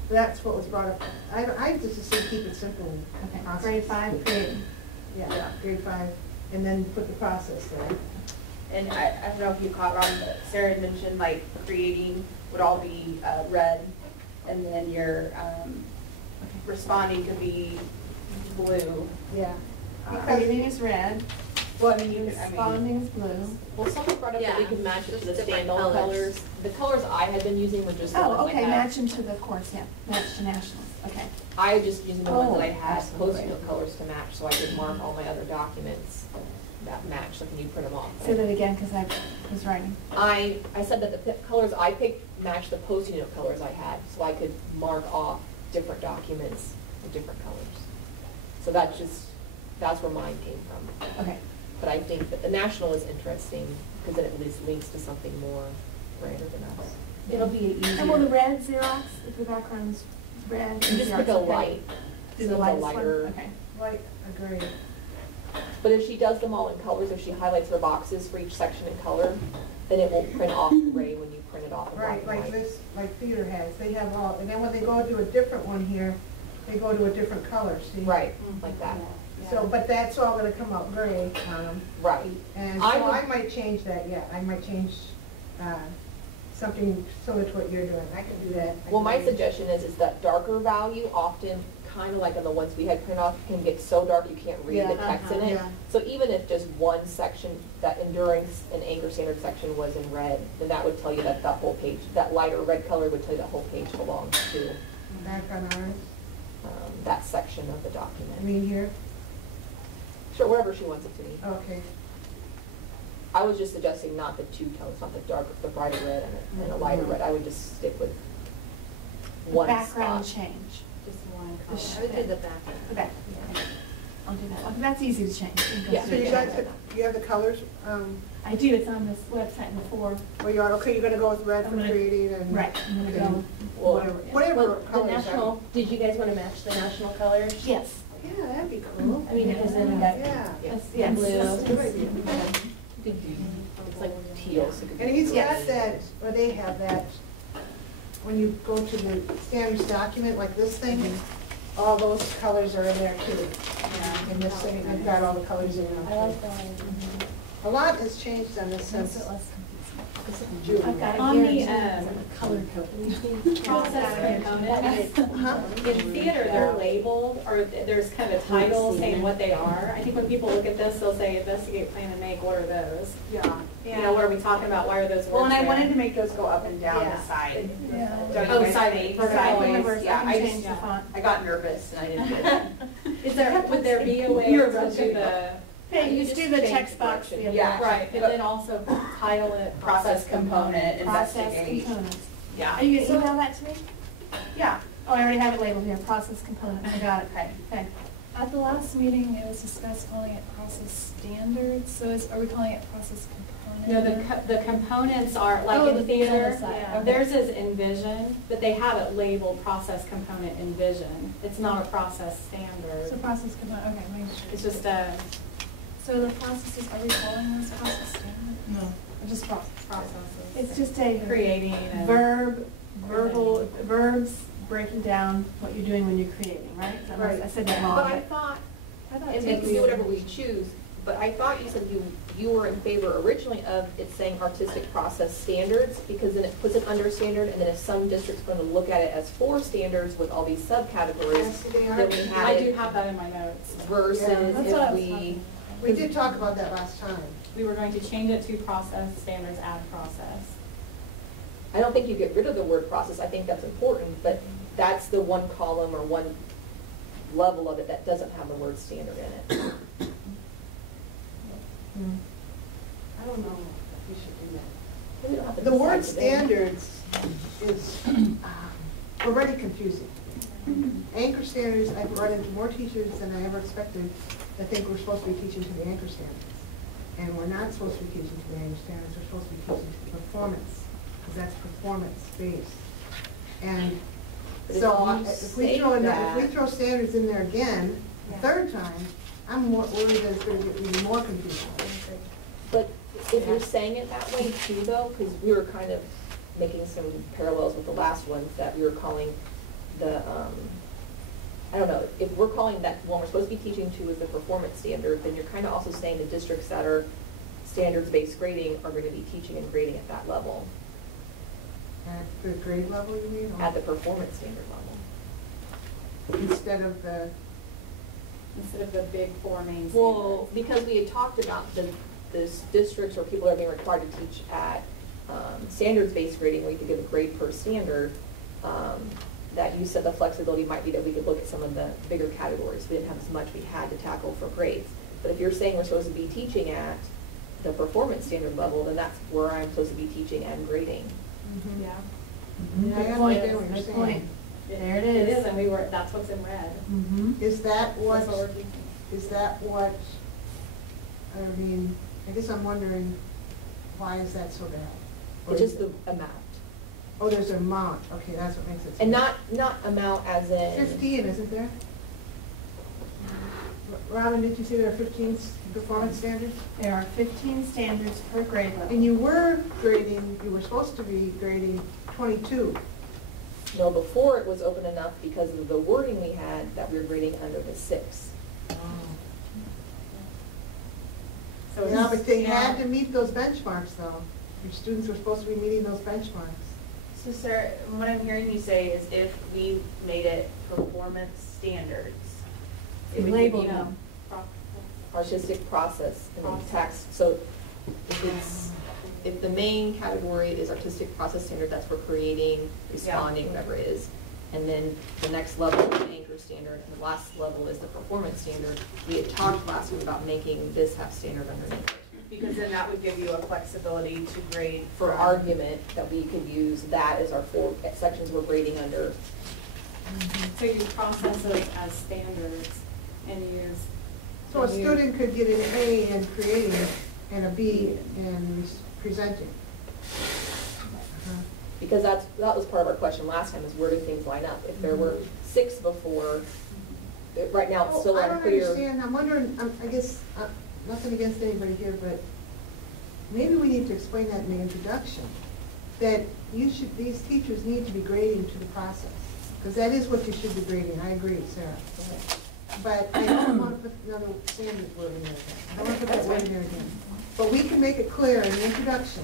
That's what was brought up. I just say keep it simple. Okay, Process. grade 5 creating. Yeah, grade 5, and then put the process there. And I don't know if you caught on, but Sarah had mentioned like creating would all be red, and then your responding could be blue. Yeah. Creating is red, Well, I mean, you could, responding is blue. Well, someone brought up that we Yeah, could match it to the just different standalone colors. colors. The colors I had been using were just the Oh, ones I okay, had. match them to the course, yeah, match to nationals, okay. I just using the ones that I had, absolutely. posting the colors to match, so I could mark all my other documents that match, like when you print them off. Say that again, because I was writing. I said that the colors I picked matched the Post-it note colors I had, so I could mark off different documents with different colors. So that's where mine came from. Okay. But I think that the national is interesting, because then it at least links to something more grander than us. It'll be easier. And will the red Xerox, if the background's red? and Just Xerox pick a okay? light, Do so the it's a lightest one? lighter. Okay. Right, agree. But if she does them all in colors, if she highlights her boxes for each section in color, then it won't print off gray when you print it off in black Right, and like white. this, like theater has, they have all, and then when they go to a different one here, they go to a different color, see? Right, like that. So, but that's all gonna come out gray, Right. and I so would- I might change that, yeah, I might change, something similar to what you're doing, I can do that. Well, my suggestion is that darker value often, kind of like on the ones we had print off, can get so dark you can't read the text in it. yeah. So even if just one section, that endurance and anchor standard section was in red, then that would tell you that the whole page, that lighter red color would tell you the whole page belongs to Back on ours, that section of the I document. mean here, Sure, wherever she wants it to be. okay. I was just suggesting not the two tones, not the dark, the brighter red and a lighter red. I would just stick with one Background spot. change. Just one The sh- color. I would do the background. The back. I'll do that. Okay, that's easy to change. You can go Yeah. So through you it. guys, you have the colors, I do, it's on this website before. well, you're, okay, you're gonna go with red for I'm gonna- creating and. Right, I'm gonna Okay. go. Well, Whatever Well, the colors. national, did you guys want to match the national colors? Yes. Yeah, that'd be cool. I mean, because then we got Yeah. That's, yeah, yes. blue. That's a good idea. It's like teal, so it could be. And he's got Yes. that, or they have that, when you go to the standards document, like this thing, all those colors are in there too. In this thing, I've got all the colors in I there. like that. A lot has changed on this Makes since, it less confusing. On the color code. process components, in theater, they're labeled, or there's kind of a title saying what they are. I think when people look at this, they'll say investigate, plan, and make, what are those? Yeah. You know, what are we talking about, why are those words Well, and I there? wanted to make those go up and down Yeah. the side. Yeah. Don't Oh, you guys sideways, think? sideways, Yeah, I change just, the font. I got nervous and I didn't do it. Is there, would there be a way You're to right. do the? Hey, you just do the change text box. direction. Yeah. Right, and then also title it Process component, Process investigate. components. Yeah. Are you gonna email that to me? Yeah. Oh, I already have it labeled here, process components. I got it. Okay. At the last meeting, it was discussed calling it process standards, so are we calling it process component? No, the components are, like Oh, in the theater, side. yeah. Theirs is envision, but they have it labeled process component envision. It's not a process standard. So process component, okay, make sure. It's just a So the processes, are we calling those process standards? No. Or just process. It's just a Creating and. verbs breaking down what you're doing when you're creating, right? I said that wrong. But I thought, and we can do whatever we choose, but I thought you said you were in favor originally of it saying artistic process standards, because then it puts it under standard, and then if some district's going to look at it as 4 standards with all these subcategories, then we have I do it have that in my notes. versus That's what I if was we, talking We did talk about that last time. We were going to change it to process standards, add process. I don't think you get rid of the word process, I think that's important, but that's the one column or one level of it that doesn't have the word standard in it. I don't know if we should do that. We don't have to The word decide today. standards is already confusing. Anchor standards, I've run into more teachers than I ever expected that think we're supposed to be teaching to the anchor standards. And we're not supposed to be teaching to the anchor standards, we're supposed to be teaching to performance, because that's performance-based. And But if so you if we say throw, that- if we throw standards in there again, the third time, I'm more worried that it's going to get even more confusing. But if you're saying it that way too, though, because we were kind of making some parallels with the last ones that we were calling the, I don't know, if we're calling that one we're supposed to be teaching to is the performance standard, then you're kind of also saying the districts that are standards-based grading are going to be teaching and grading at that level, At the grade level, you mean? or at the performance standard level. Instead of the, big 4 main standards. Well, because we had talked about the districts or people that are being required to teach at standards-based grading, where you could give a grade per standard, that you said the flexibility might be that we could look at some of the bigger categories. We didn't have as much we had to tackle for grades. But if you're saying we're supposed to be teaching at the performance standard level, then that's where I'm supposed to be teaching and grading. Yeah. I understand what you're Good saying. point. There it It is. is, and that's what's in red. Is that what, That's what we're teaching. is that what, I mean, I guess I'm wondering, why is that so bad? Or It's is just it- the amount. Oh, there's an amount, okay, that's what makes it. And not amount as in. 15, isn't there? Robin, did you say there are 15 performance standards? There are 15 standards per grade level. And you were supposed to be grading 22. No, before it was open enough because of the wording we had that we were grading under the 6. So Yeah, but they yeah. had to meet those benchmarks, though. Your students were supposed to be meeting those benchmarks. So Sarah, what I'm hearing you say is if we made it performance standards, it would give Label you- them. Artistic process and then text. So if the main category is artistic process standard, that's for creating, responding, whatever it is. And then the next level is the anchor standard, and the last level is the performance standard. We had talked last week about making this have standard underneath it. Because then that would give you a flexibility to grade. For from- argument, that we could use that as our 4 sections we're grading under. So you process those as standards and use. So a student could get an A in creating and a B in presenting. Because that was part of our question last time, is where do things line up? If there were 6 before, right now it's still I don't unclear. understand, I'm wondering, I guess, nothing against anybody here, but maybe we need to explain that in the introduction, that these teachers need to be grading to the process, because that is what you should be grading, I agree, Sarah. But I don't want to put another standard word in there again. I don't want to put that word in there again. But we can make it clear in the introduction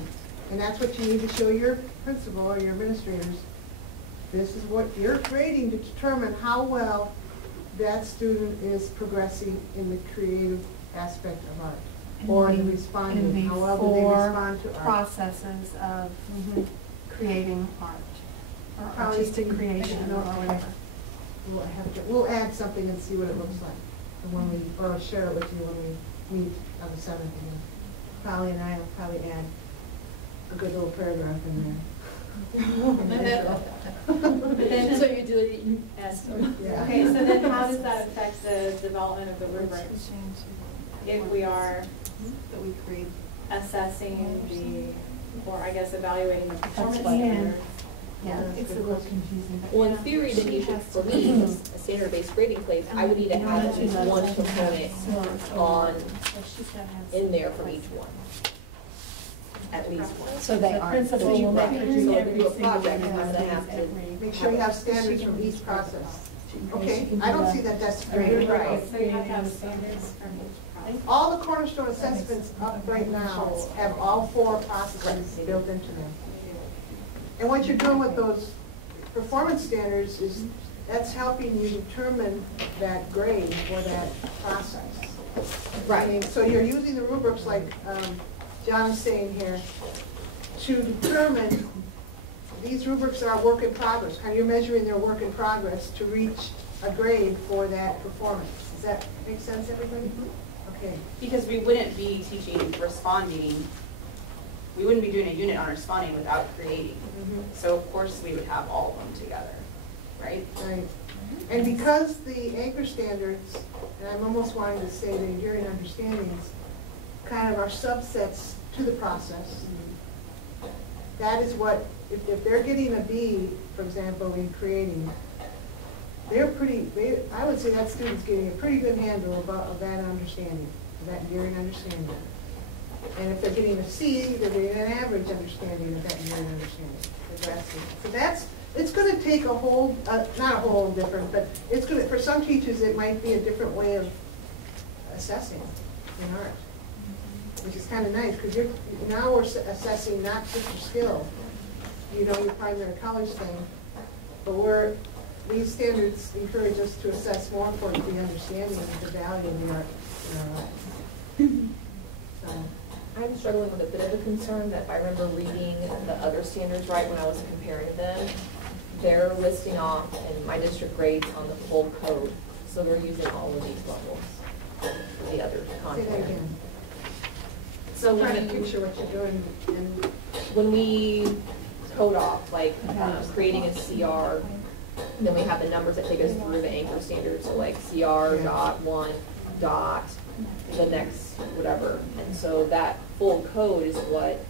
And that's what you need to show your principal or your administrators. This is what you're grading to determine how well that student is progressing in the creative aspect of art. Or in responding, how well do they respond to art. Processes of creating art, or Probably artistic creation, or whatever. We'll add something and see what it looks like, and when we, or share it with you when we meet on the 7th again. Polly and I will probably add a good little paragraph in there. But then, so you do it, you ask them. Yeah. Okay, so then how does that affect the development of the rubric? If we are That we create. assessing the, or I guess evaluating the performance That's what- standards. Yeah, it's a little confusing. Well, in theory, then you should, for me, a standard-based grading place, I would need to have at least one component on, in there from each one. At least one. So they are. Principal will make her do So if every we do a single project, one I'm of gonna these have to every- Make sure you have standards from each process. Okay, I don't see that that's great. Right, so you have to have standards from each project. All the Cornerstone assessments up right now have all 4 processes built into them. And what you're doing with those performance standards is, that's helping you determine that grade for that process. Right. I mean, so you're using the rubrics like John's saying here, to determine, these rubrics are work in progress. How you're measuring their work in progress to reach a grade for that performance. Does that make sense, everybody? Okay. Because we wouldn't be teaching responding, we wouldn't be doing a unit on responding without creating. So of course we would have all of them together, right? Right. And because the anchor standards, and I'm almost wanting to say the enduring understandings, kind of are subsets to the process, that is what, if they're getting a B, for example, in creating, they're I would say that student's getting a pretty good handle of that understanding, of that enduring understanding. And if they're getting a C, they're getting an average understanding of that enduring understanding. So it's going to take a whole, not a whole different, but it's going to, for some teachers, it might be a different way of assessing in art, which is kind of nice, because now we're assessing not just your skill, your primary colors thing, but these standards encourage us to assess more importantly the understanding of the value of the art in our lives. So. I'm struggling with a bit of a concern that if I remember reading the other standards right when I was comparing them, they're listing off in my district grades on the full code. So they're using all of these levels, the other content. Say that again. So I'm trying to picture what you're doing. And when we code off, like creating a CR, then we have the numbers that take us through the anchor standards, so like CR dot 1 dot the next whatever. And so that full code is what,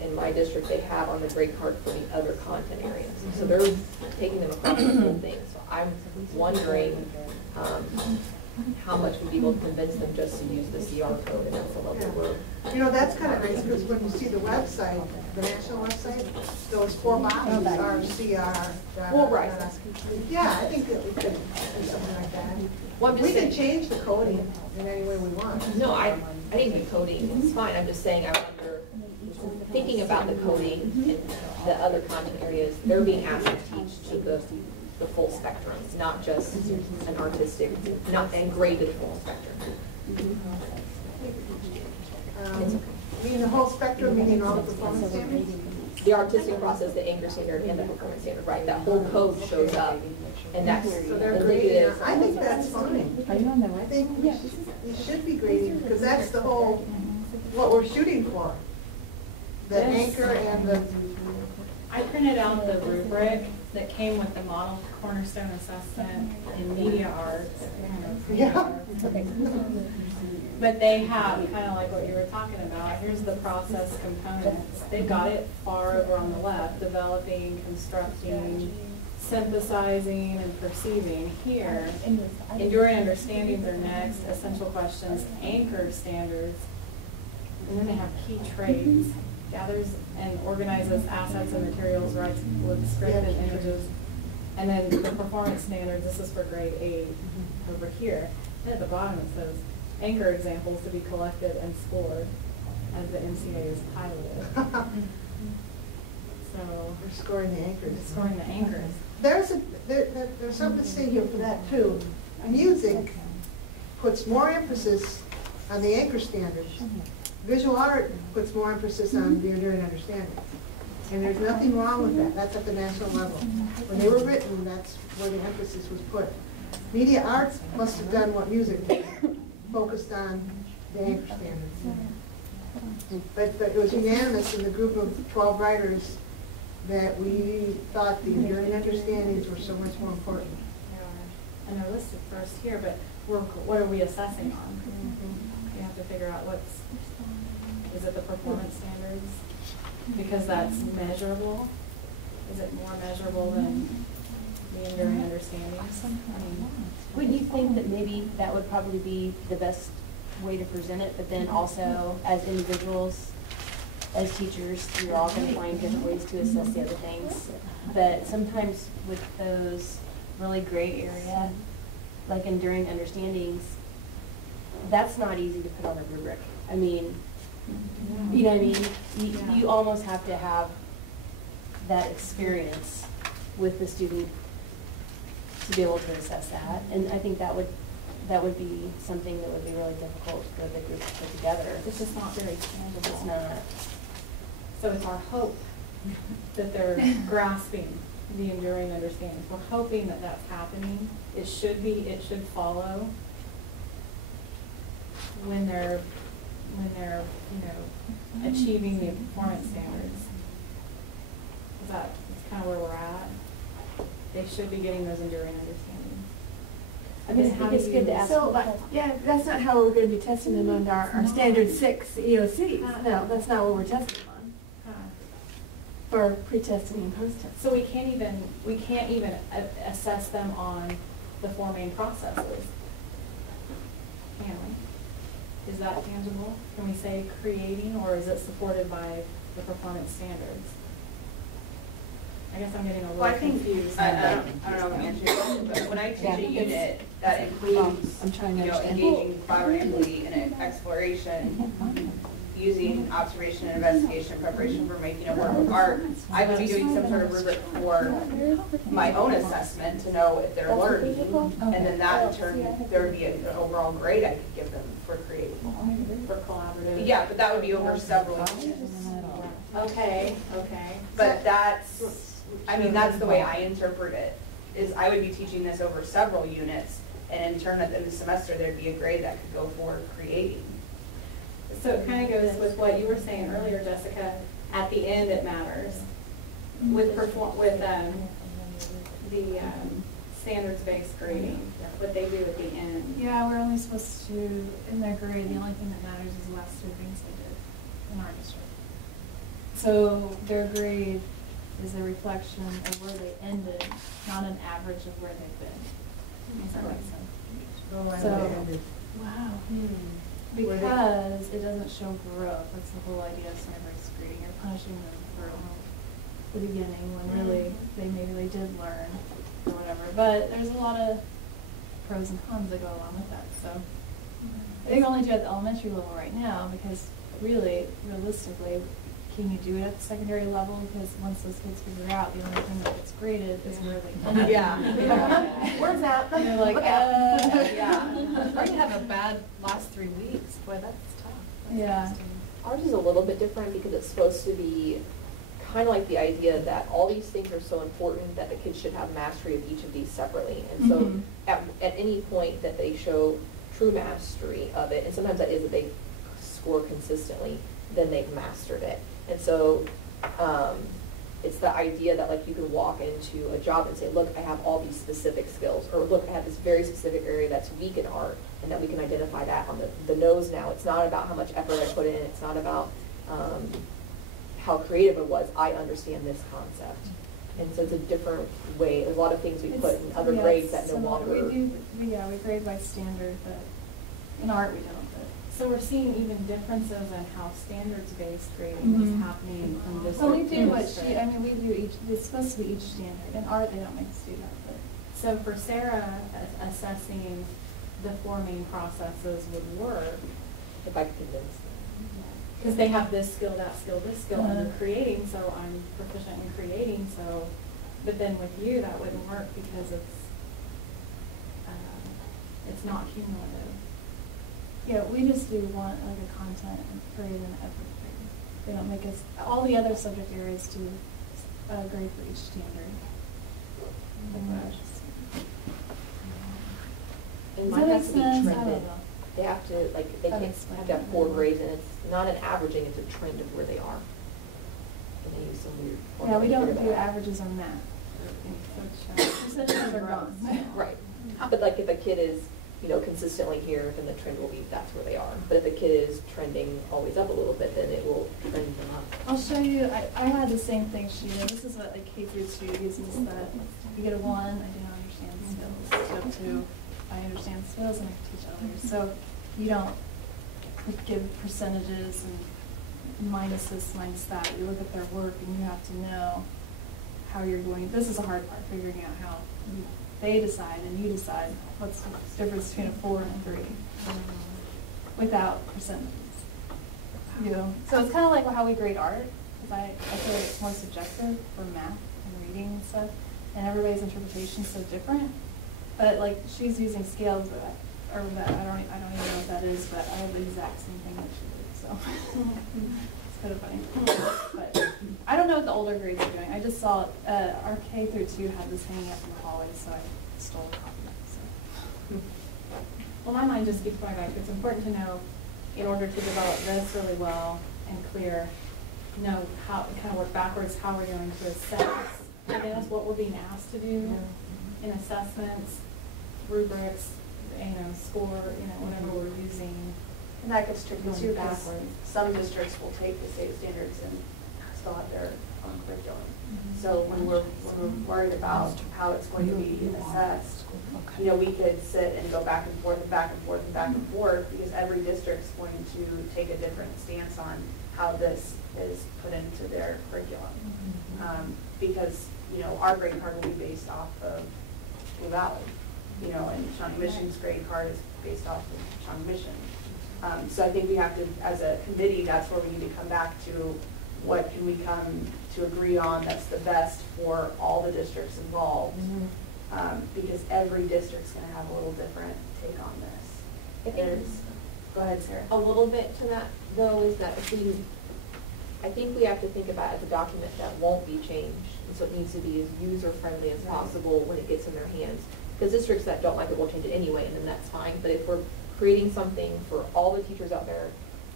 in my district, they have on the grade card for the other content areas. So they're taking them across the whole thing. So I'm wondering how much we'd be able to convince them just to use the CR code, and that's the level we're. That's kind of nice, because when you see the website, the national website, those 4 boxes are CR. Well, right. Yeah, I think that we could do something like that. Well, I'm just We can saying- change the coding in any way we want. No, I think the coding is fine. I'm just saying, I wonder, thinking about the coding and the other content areas, they're being asked to teach to the full spectrum, not just an artistic, not and grade to the full spectrum. You mean the whole spectrum, meaning all the performance standards? The artistic process, the anchor standard, and the performance standard, right? That whole code shows up, and that's So they're grading. indicative. I think that's fine. Are you on the I website? think we should be grading, because that's the whole, what we're shooting for. The anchor and the, I printed out the rubric that came with the model cornerstone assessment in media arts. yeah. But they have, kind of like what you were talking about, here's the process components. They've got it far over on the left, developing, constructing, synthesizing, and perceiving. Here, enduring understandings are next, essential questions, anchor standards, and then they have key traits, gathers and organizes assets and materials, writes with script and images, and then the performance standards, this is for grade 8 over here. And at the bottom it says, anchor examples to be collected and scored as the MCA is piloted. So We're scoring the anchors. scoring the anchors. There's something to say here for that too. Music puts more emphasis on the anchor standards. Visual art puts more emphasis on the enduring understanding. And there's nothing wrong with that. That's at the national level. When they were written, that's where the emphasis was put. Media arts must have done what music did, focused on the anchor standards. But it was unanimous in the group of 12 writers that we thought the enduring understandings were so much more important. And they're listed first here, but what are we assessing on? We have to figure out is it the performance standards? Because that's measurable. Is it more measurable than the enduring understandings? I mean, Wouldn't you think that maybe that would probably be the best way to present it, but then also as individuals, as teachers, you're all going to find different ways to assess the other things. But sometimes with those really gray area, like enduring understandings, that's not easy to put on a rubric. I mean, you know what I mean? You almost have to have that experience with the student to be able to assess that. And I think that would be something that would be really difficult for the group to put together. it's just not very tangible. It's not. So it's our hope that they're grasping the enduring understandings. We're hoping that that's happening. It should follow when they're achieving the performance standards. That's kind of where we're at. They should be getting those enduring understandings. I mean, I think it's good to ask. So, yeah, that's not how we're going to be testing them on our standard 6 EOCs. No, that's not what we're testing them on. For pre-testing and post-testing. So we can't even assess them on the 4 main processes. Can we? Is that tangible? Can we say creating, or is it supported by the performance standards? I guess I'm getting a little confused. I don't know if I'm answering your question, but when I teach a unit that includes, engaging collaboratively in an exploration, using observation and investigation, preparation for making a work of art, I would be doing some sort of rubric for my own assessment to know if they're learning, and then that in turn, there would be an overall grade I could give them for creating. For collaborative. Yeah, but that would be over several units. Okay. But that's the way I interpret it, is I would be teaching this over several units, and in turn at the end of the semester, there'd be a grade that could go for creating. So it kind of goes with what you were saying earlier, Jessica. At the end, it matters. With the standards-based grading, what they do at the end. Yeah, we're only supposed to, in their grade, the only thing that matters is the last 2 things they did in our district. So their grade is a reflection of where they ended, not an average of where they've been. Does that make sense? So, wow. Because it doesn't show growth. That's the whole idea of standardized grading. You're punishing them for the beginning when really maybe they did learn or whatever. But there's a lot of pros and cons that go along with that. So they only do it at the elementary level right now because really, realistically, can you do it at the secondary level? Because once those kids figure out the only thing that gets graded is where they end. Yeah. Words out. And they're like, Yeah. Or you have a bad last 3 weeks. Boy, that's tough. Yeah. Ours is a little bit different because it's supposed to be kind of like the idea that all these things are so important that the kids should have mastery of each of these separately. And so at any point that they show true mastery of it, and sometimes that is that they score consistently, then they've mastered it. And so it's the idea that like you can walk into a job and say, look, I have all these specific skills, or look, I have this very specific area that's weak in art, and that we can identify that on the nose now. It's not about how much effort I put in. It's not about how creative it was. I understand this concept. And so it's a different way. There's a lot of things we put in other grades that no longer. We grade by standard, but in art we don't. So we're seeing even differences in how standards-based grading is happening in this. Well, we do we do each, it's supposed to be each standard. In art, they don't make us do that, but. So for Sarah, assessing the 4 main processes would work. If I could convince them. because they have this skill, this skill, and they're creating, so I'm proficient in creating, so, but then with you, that wouldn't work because it's not cumulative. Yeah, we just do want like a content and grade and effort grade. They don't make us, all the other subject areas do a grade for each standard. And Does mine that has to make be sense? I trended. don't know. They have to, like, they That can't makes have to have sense. 4 grades, and it's not an averaging, it's a trend of where they are. And they use some weird. Yeah, we formula to don't figure do that out. averages on math. Percentages are gone. Right. But like if a kid is, you know, consistently here, then the trend will be, that's where they are. But if a kid is trending always up a little bit, then it will trend them up. I'll show you, I had the same thing she did. This is what like K through 2 uses that. You get a 1, I do not understand skills. Step 2, I understand skills and I can teach others. So you don't give percentages and minus this, minus that. You look at their work and you have to know how you're going. This is the hard part, figuring out how they decide and you decide what's the difference between a 4 and a 3 without percentages. You know? So it's kind of like how we grade art, because I feel like it's more subjective for math and reading and stuff, and everybody's interpretation is so different. But like she's using scales, but I don't even know what that is, but I have the exact same thing that she did, so it's kind of funny. But I don't know what the older grades are doing. I just saw our K through 2 had this hanging up in the hallway, so I stole a copy. So. Well, my mind just keeps going back to it's important to know, in order to develop this really well and clear, know how, kind of work backwards, how we're going to assess. I think that's what we're being asked to do in assessments, rubrics, score, whatever we're using. And that gets tricky Going too, because backwards. some districts will take the state standards and still have their own curriculum. So when we're worried about how it's going to be assessed, we could sit and go back and forth and back and forth and back and forth, because every district's going to take a different stance on how this is put into their curriculum. Because, our grade card will be based off of Blue Valley, and Shawnee Mission's grade card is based off of Shawnee Mission. So I think we have to, as a committee, that's where we need to come back to what can we come to agree on that's the best for all the districts involved. Because every district's going to have a little different take on this. Go ahead, Sarah. A little bit to that, though, is that I think we have to think about it as a document that won't be changed. And so it needs to be as user-friendly as possible when it gets in their hands. Because districts that don't like it will change it anyway, and then that's fine. But if we're creating something for all the teachers out there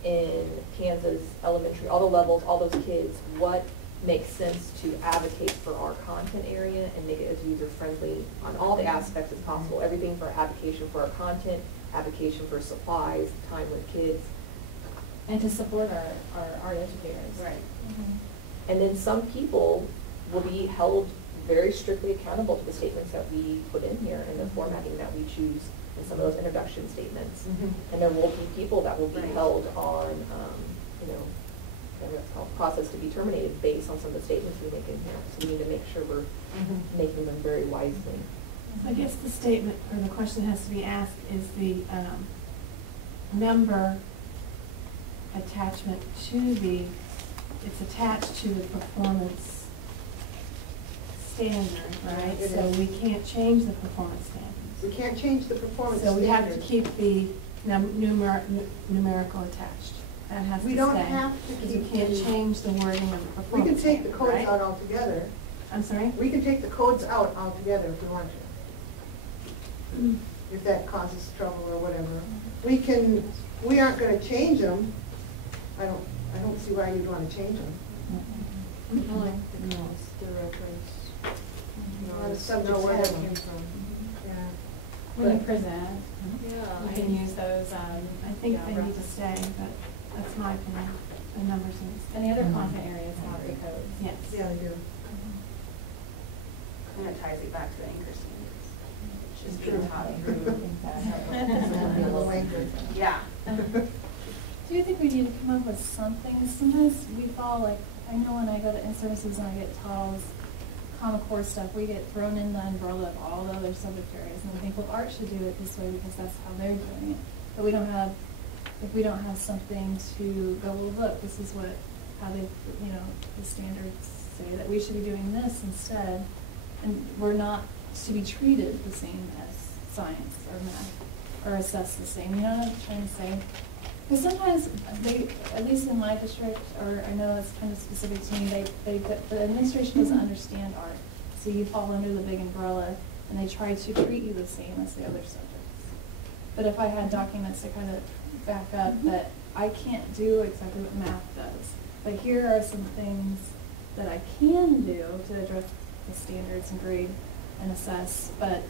in Kansas elementary, all the levels, all those kids, what makes sense to advocate for our content area and make it as user-friendly on all the aspects as possible. Everything for advocation for our content, advocation for supplies, time with kids. And to support our art educators. Right. And then some people will be held very strictly accountable to the statements that we put in here and the formatting that we choose in some of those introduction statements. And there will be people that will be held on, what's called process to be terminated based on some of the statements we make in here. So we need to make sure we're making them very wisely. I guess the statement or the question has to be asked is the number attachment to it's attached to the performance standard, right? So we can't change the performance standards. We can't change the performance So we have to standards. keep the numerical attached. That has to stay. We don't have to Because keep we can't the- change the wording of the We performance can take the standard, codes right? out altogether. I'm sorry? We can take the codes out altogether if we want to. If that causes trouble or whatever. We aren't gonna change them. I don't see why you'd wanna change them. Subject Know where matter. they came from. Yeah. When you present, Yeah. you can use those. I think they need to stay, but that's my opinion. The numbers need to stay. And the other content areas have the codes. Yes. Yeah, they do. And it ties it back to the anchor standards. It's Just true. being taught Exactly. Yeah. Do you think we need to come up with something? Sometimes we fall like, I know when I go to in-services and I get taught all this Common Core stuff, we get thrown in the umbrella of all the other subject areas. And we think, well, art should do it this way because that's how they're doing it. But we don't have if we don't have something to go, well, look, this is how they, the standards say that we should be doing this instead, and we're not to be treated the same as science or math, or assessed the same, you know what I'm trying to say? Because sometimes they, at least in my district, or I know it's kind of specific to me, the administration doesn't understand art. So you fall under the big umbrella, and they try to treat you the same as the other subjects. But if I had documents to kind of back up that I can't do exactly what math does, but here are some things that I can do to address the standards and grade and assess, but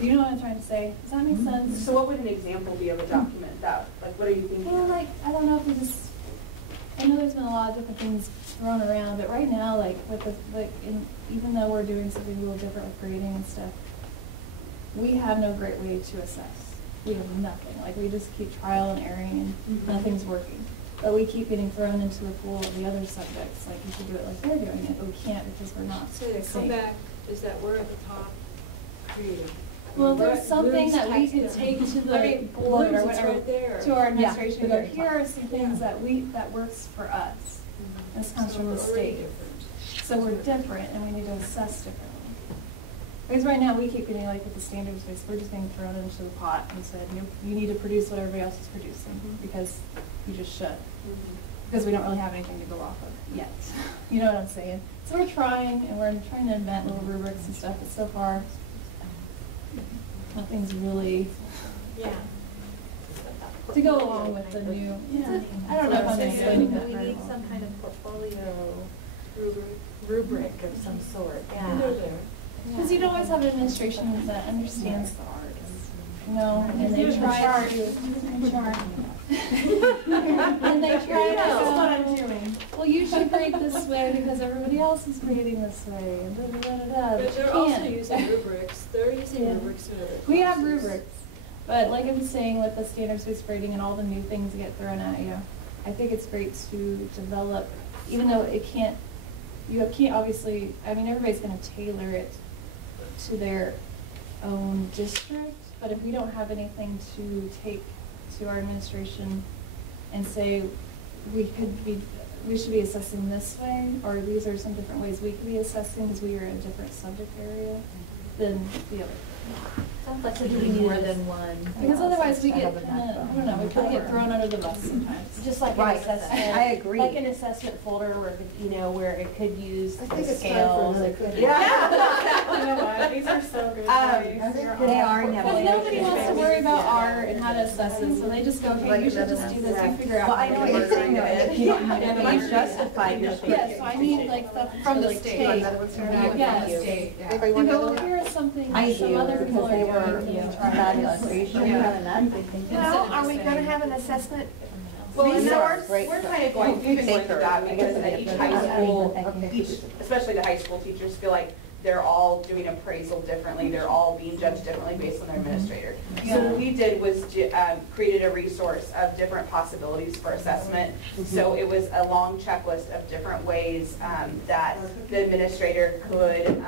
you know what I'm trying to say? Does that make sense? So what would an example be of a document that, like, what are you thinking? Well, like, I don't know if we just, I know there's been a lot of different things thrown around, but right now, like, with the, even though we're doing something a little different with grading and stuff, we have no great way to assess. We have nothing. Like, we just keep trial and erring, and nothing's working. But we keep getting thrown into the pool of the other subjects. Like, you should do it like they're doing it, but we can't because we're not. So to come back, is that we're at the top creative? Well, there's something that we could take to the board or whatever, to our administration, and go, here are some things that works for us. This comes from the state. So we're different, and we need to assess differently. Because right now, we keep getting, like, with the standards base, we're just being thrown into the pot and said, you need to produce what everybody else is producing, because you just should. Because we don't really have anything to go off of yet. You know what I'm saying? So we're trying, and we're trying to invent little rubrics and stuff, but so far, nothing's really to go along with the new. I don't know if I'm explaining that we very need well. some kind of portfolio rubric of some sort. Yeah. Because you don't always have an administration that understands the arts, and they try to and they try to That's what I'm doing. well, you should grade this way because everybody else is grading this way, and da da da da. But they're also using rubrics. They're using rubrics in other classes. We have rubrics, but like I'm saying, with the standards-based grading and all the new things that get thrown at you, I think it's great to develop, even though you can't obviously, I mean, everybody's going to tailor it to their own district, but if we don't have anything to take to our administration and say we should be assessing this way, or these are some different ways we could be assessing because we are in a different subject area than the other. Sounds like we need more than one. Because otherwise we get, I don't know, we could get thrown under the bus sometimes. Just like an assessment. I agree. Like an assessment folder where it could use I think the it's time scales. for It could. You know what? These are so good. They are Because nobody wants to worry about art and how to assess it, so they just go, hey, you should just do this, you figure out. Well, I know what you're saying, though, if you don't have any way to justify your thinking. Yes, so I need like stuff from the state. Yes. Anybody To want go, another? here is something I some do, other because people they are were doing. fabulous. Are you sure you have enough? Well, are we going to have an assessment? Well, These no, are we're great kind of going, we've been going through that because at each high school, especially the high school teachers feel like they're all doing appraisal differently, they're all being judged differently based on their administrator. So what we did was created a resource of different possibilities for assessment. So it was a long checklist of different ways that the administrator could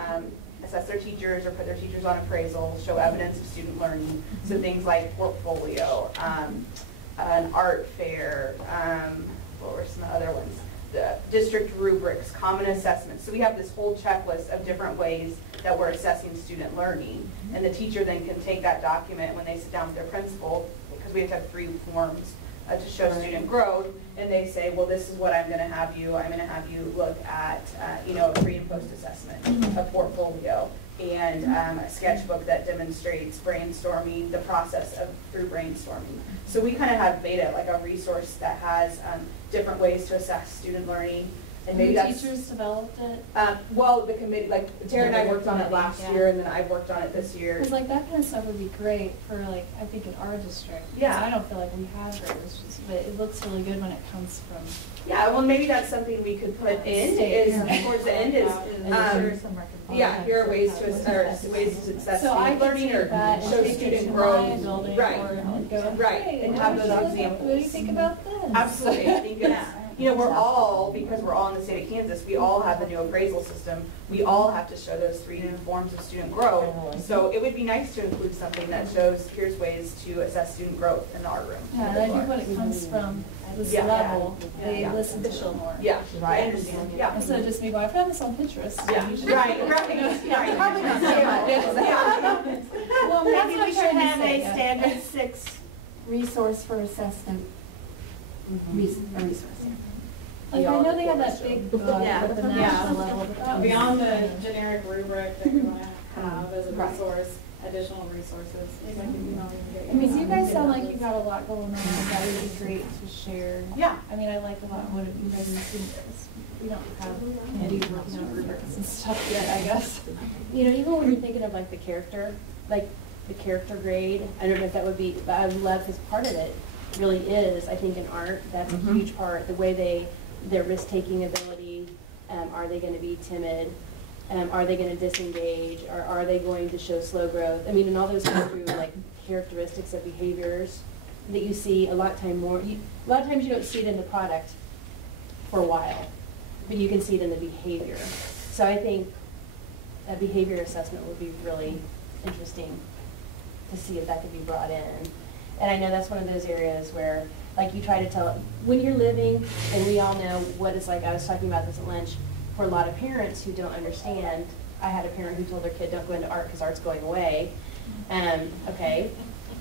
assess their teachers or put their teachers on appraisal, show evidence of student learning. So things like portfolio, an art fair, what were some other ones? The district rubrics, common assessments. So we have this whole checklist of different ways that we're assessing student learning. And the teacher then can take that document when they sit down with their principal, because we have to have 3 forms to show student growth, and they say, well, this is what I'm going to have you. I'm going to have you look at, a pre and post assessment, a portfolio, and a sketchbook that demonstrates brainstorming, the process through brainstorming. So we kind of have made it like a resource that has different ways to assess student learning. And maybe that's, teachers developed it? Well, the committee, like Tara and I worked on it last year, and then I've worked on it this year. Because like that kind of stuff would be great for like, I think in our district. Yeah. I don't feel like we have graders, but it looks really good when it comes from. Yeah, well, maybe that's something we could put in, is towards the end is, here are ways to assess student learning or show student growth. Right, right, and have those examples. What do you think about this? Absolutely, I think it's, you know, we're all, because we're all in the state of Kansas, we all have the new appraisal system. We all have to show those 3 forms of student growth. So it would be nice to include something that shows, here's ways to assess student growth in the art room. Yeah, and I think when it comes from this Yeah. level, Yeah. they Yeah. listen to it more. Yeah, I understand, yeah. Instead of just me going, I found this on Pinterest. Yeah, You should- right. Yeah, probably not so much. Well, That's maybe what we I'm should trying to have say, a yeah. standard 6 resource for assessment. A resource. Like, I know they have that big book Yeah. at the national level, but that was- Beyond the generic rubric that you want to have as a resource, additional resources. I mean, you guys sound like you got a lot going on, that would be great to share. Yeah. I mean, I like a lot what you guys are doing. We don't have any working on rubrics and stuff yet, I guess. You know, even when you're thinking of like the character grade, I don't know if that would be, but I would love, because part of it really is, I think in art, that's a huge part, the way their risk-taking ability, are they gonna be timid? Are they gonna disengage, or are they going to show slow growth? I mean, and all those go through like characteristics of behaviors that you see a lot of times you don't see it in the product for a while, but you can see it in the behavior. So I think a behavior assessment would be really interesting to see if that could be brought in. And I know that's one of those areas where, like, you try to tell, when you're living, and we all know what it's like, I was talking about this at lunch, for a lot of parents who don't understand. I had a parent who told their kid, don't go into art because art's going away. Okay,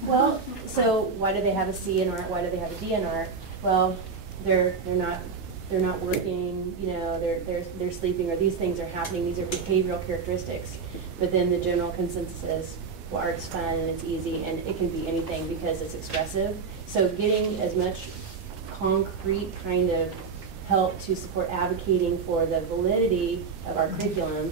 well, so why do they have a C in art? Why do they have a D in art? Well, they're not working, you know, they're sleeping, or these things are happening. These are behavioral characteristics. But then the general consensus is, well, art's fun and it's easy and it can be anything because it's expressive. So getting as much concrete kind of help to support advocating for the validity of our curriculum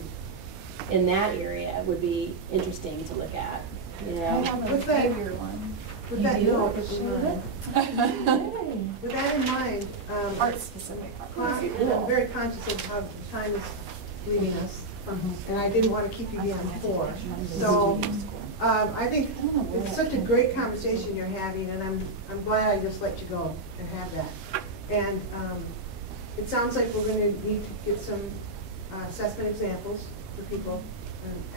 in that area would be interesting to look at, you know. I have a With that- behavior one. With that note in mind, Yay. with that in mind, Art specific. I'm very conscious of how time is leaving us, and I didn't want to keep you beyond 4. So, I think it's such a great conversation you're having, and I'm glad I just let you go and have that. And it sounds like we're going to need to get some assessment examples for people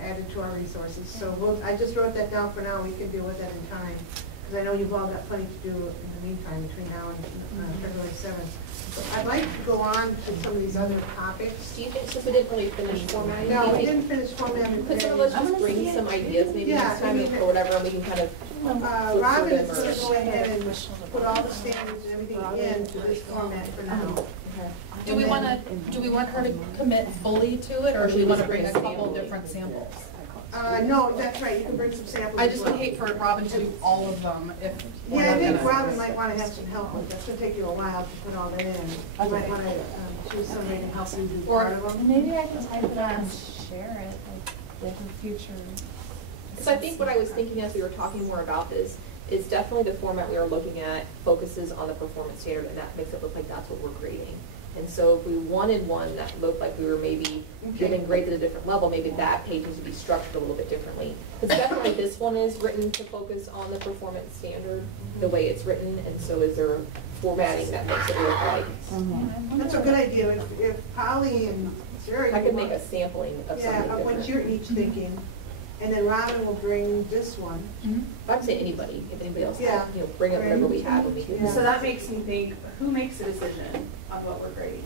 added to our resources. So I just wrote that down for now. We can deal with that in time, because I know you've all got plenty to do in the meantime between now and February 7th. But I'd like to go on to some of these other topics. Do you think, since we didn't really finish formatting? No, do you we think- didn't finish formatting. Could some of us just bring some ideas maybe Yeah, next time I mean, or whatever, and we can kind of go through Robin them is or- going to go ahead and put all the standards and everything into this format for now. Do we want her to commit fully to it, or do we want to bring a couple different samples? No, that's right, you can bring some samples. I as just well. would hate for Robin to do all of them if we're Yeah, I not think gonna- Robin might want to have some help with that. It's going to take you a while to put all that in. You might want to choose somebody to help you do part of them. And maybe I can type it out and share it, like, in future. Because I think what I was thinking as we were talking more about this is definitely the format we are looking at focuses on the performance standard, and that makes it look like that's what we're grading. And so if we wanted one that looked like we were maybe giving grades at a different level, maybe that page needs to be structured a little bit differently. Because definitely this one is written to focus on the performance standard, the way it's written, and so is there formatting that makes it look like. That's a good idea. If Polly and Jerry. I could make a sampling of something Yeah, different. of what you're each thinking, and then Robin will bring this one. But I'd say anybody, if anybody else, Yeah. has, bring up whatever we have and we can. Yeah. So that makes me think, who makes the decision on what we're grading?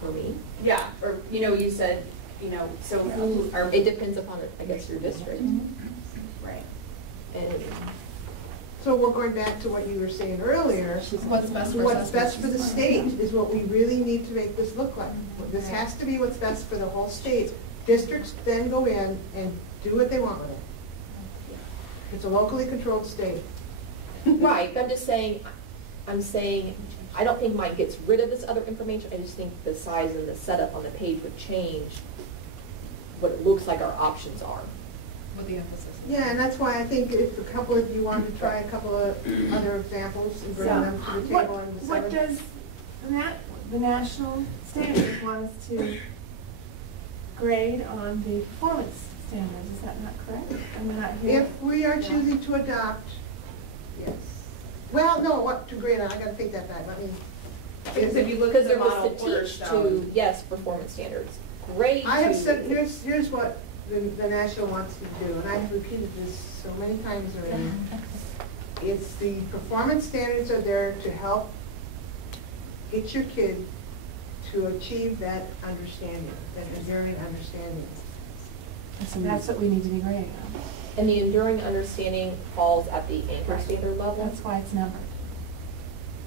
For me, Yeah, or, you said, so who are, it depends upon, I guess, your district. right? And So we're going back to what you were saying earlier. What's best for What's best assessment? for the state is what we really need to make this look like. This has to be what's best for the whole state. Districts then go in and do what they want with it. It's a locally controlled state. right, but I'm saying, I don't think mine gets rid of this other information. I just think the size and the setup on the page would change what it looks like our options are. With the emphasis. Yeah, and that's why I think if a couple of you want to try a couple of other examples and bring them to the table and decide. What does the national standards want us to grade on the performance standards? Is that not correct? I'm not here. If we are choosing to adopt, yes. Well, no, what, to grade on, I gotta take that back, let me. Because if you look at the model to, yes, performance standards. Grade I have to- said, here's what the national wants to do, and I've repeated this so many times already. It's the performance standards are there to help get your kid to achieve that understanding, that enduring understanding. That's what we need to be grading on. And the enduring understanding falls at the anchor standard level? That's why it's numbered.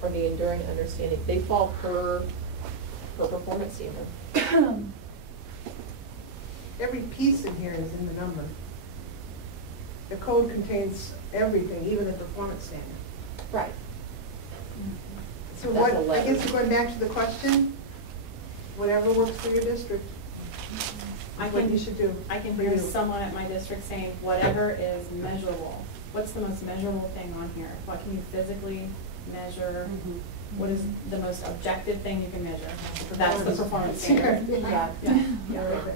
Or the enduring understanding, they fall per performance standard. Every piece in here is in the number. The code contains everything, even the performance standard. Right. So That's what, a I guess letter. we're going back to the question, whatever works for your district, I what can, you should do. I can for hear you. someone at my district saying, whatever is measurable. What's the most measurable thing on here? What can you physically measure? What is the most objective thing you can measure? That's the performance standard. Yeah. Yeah.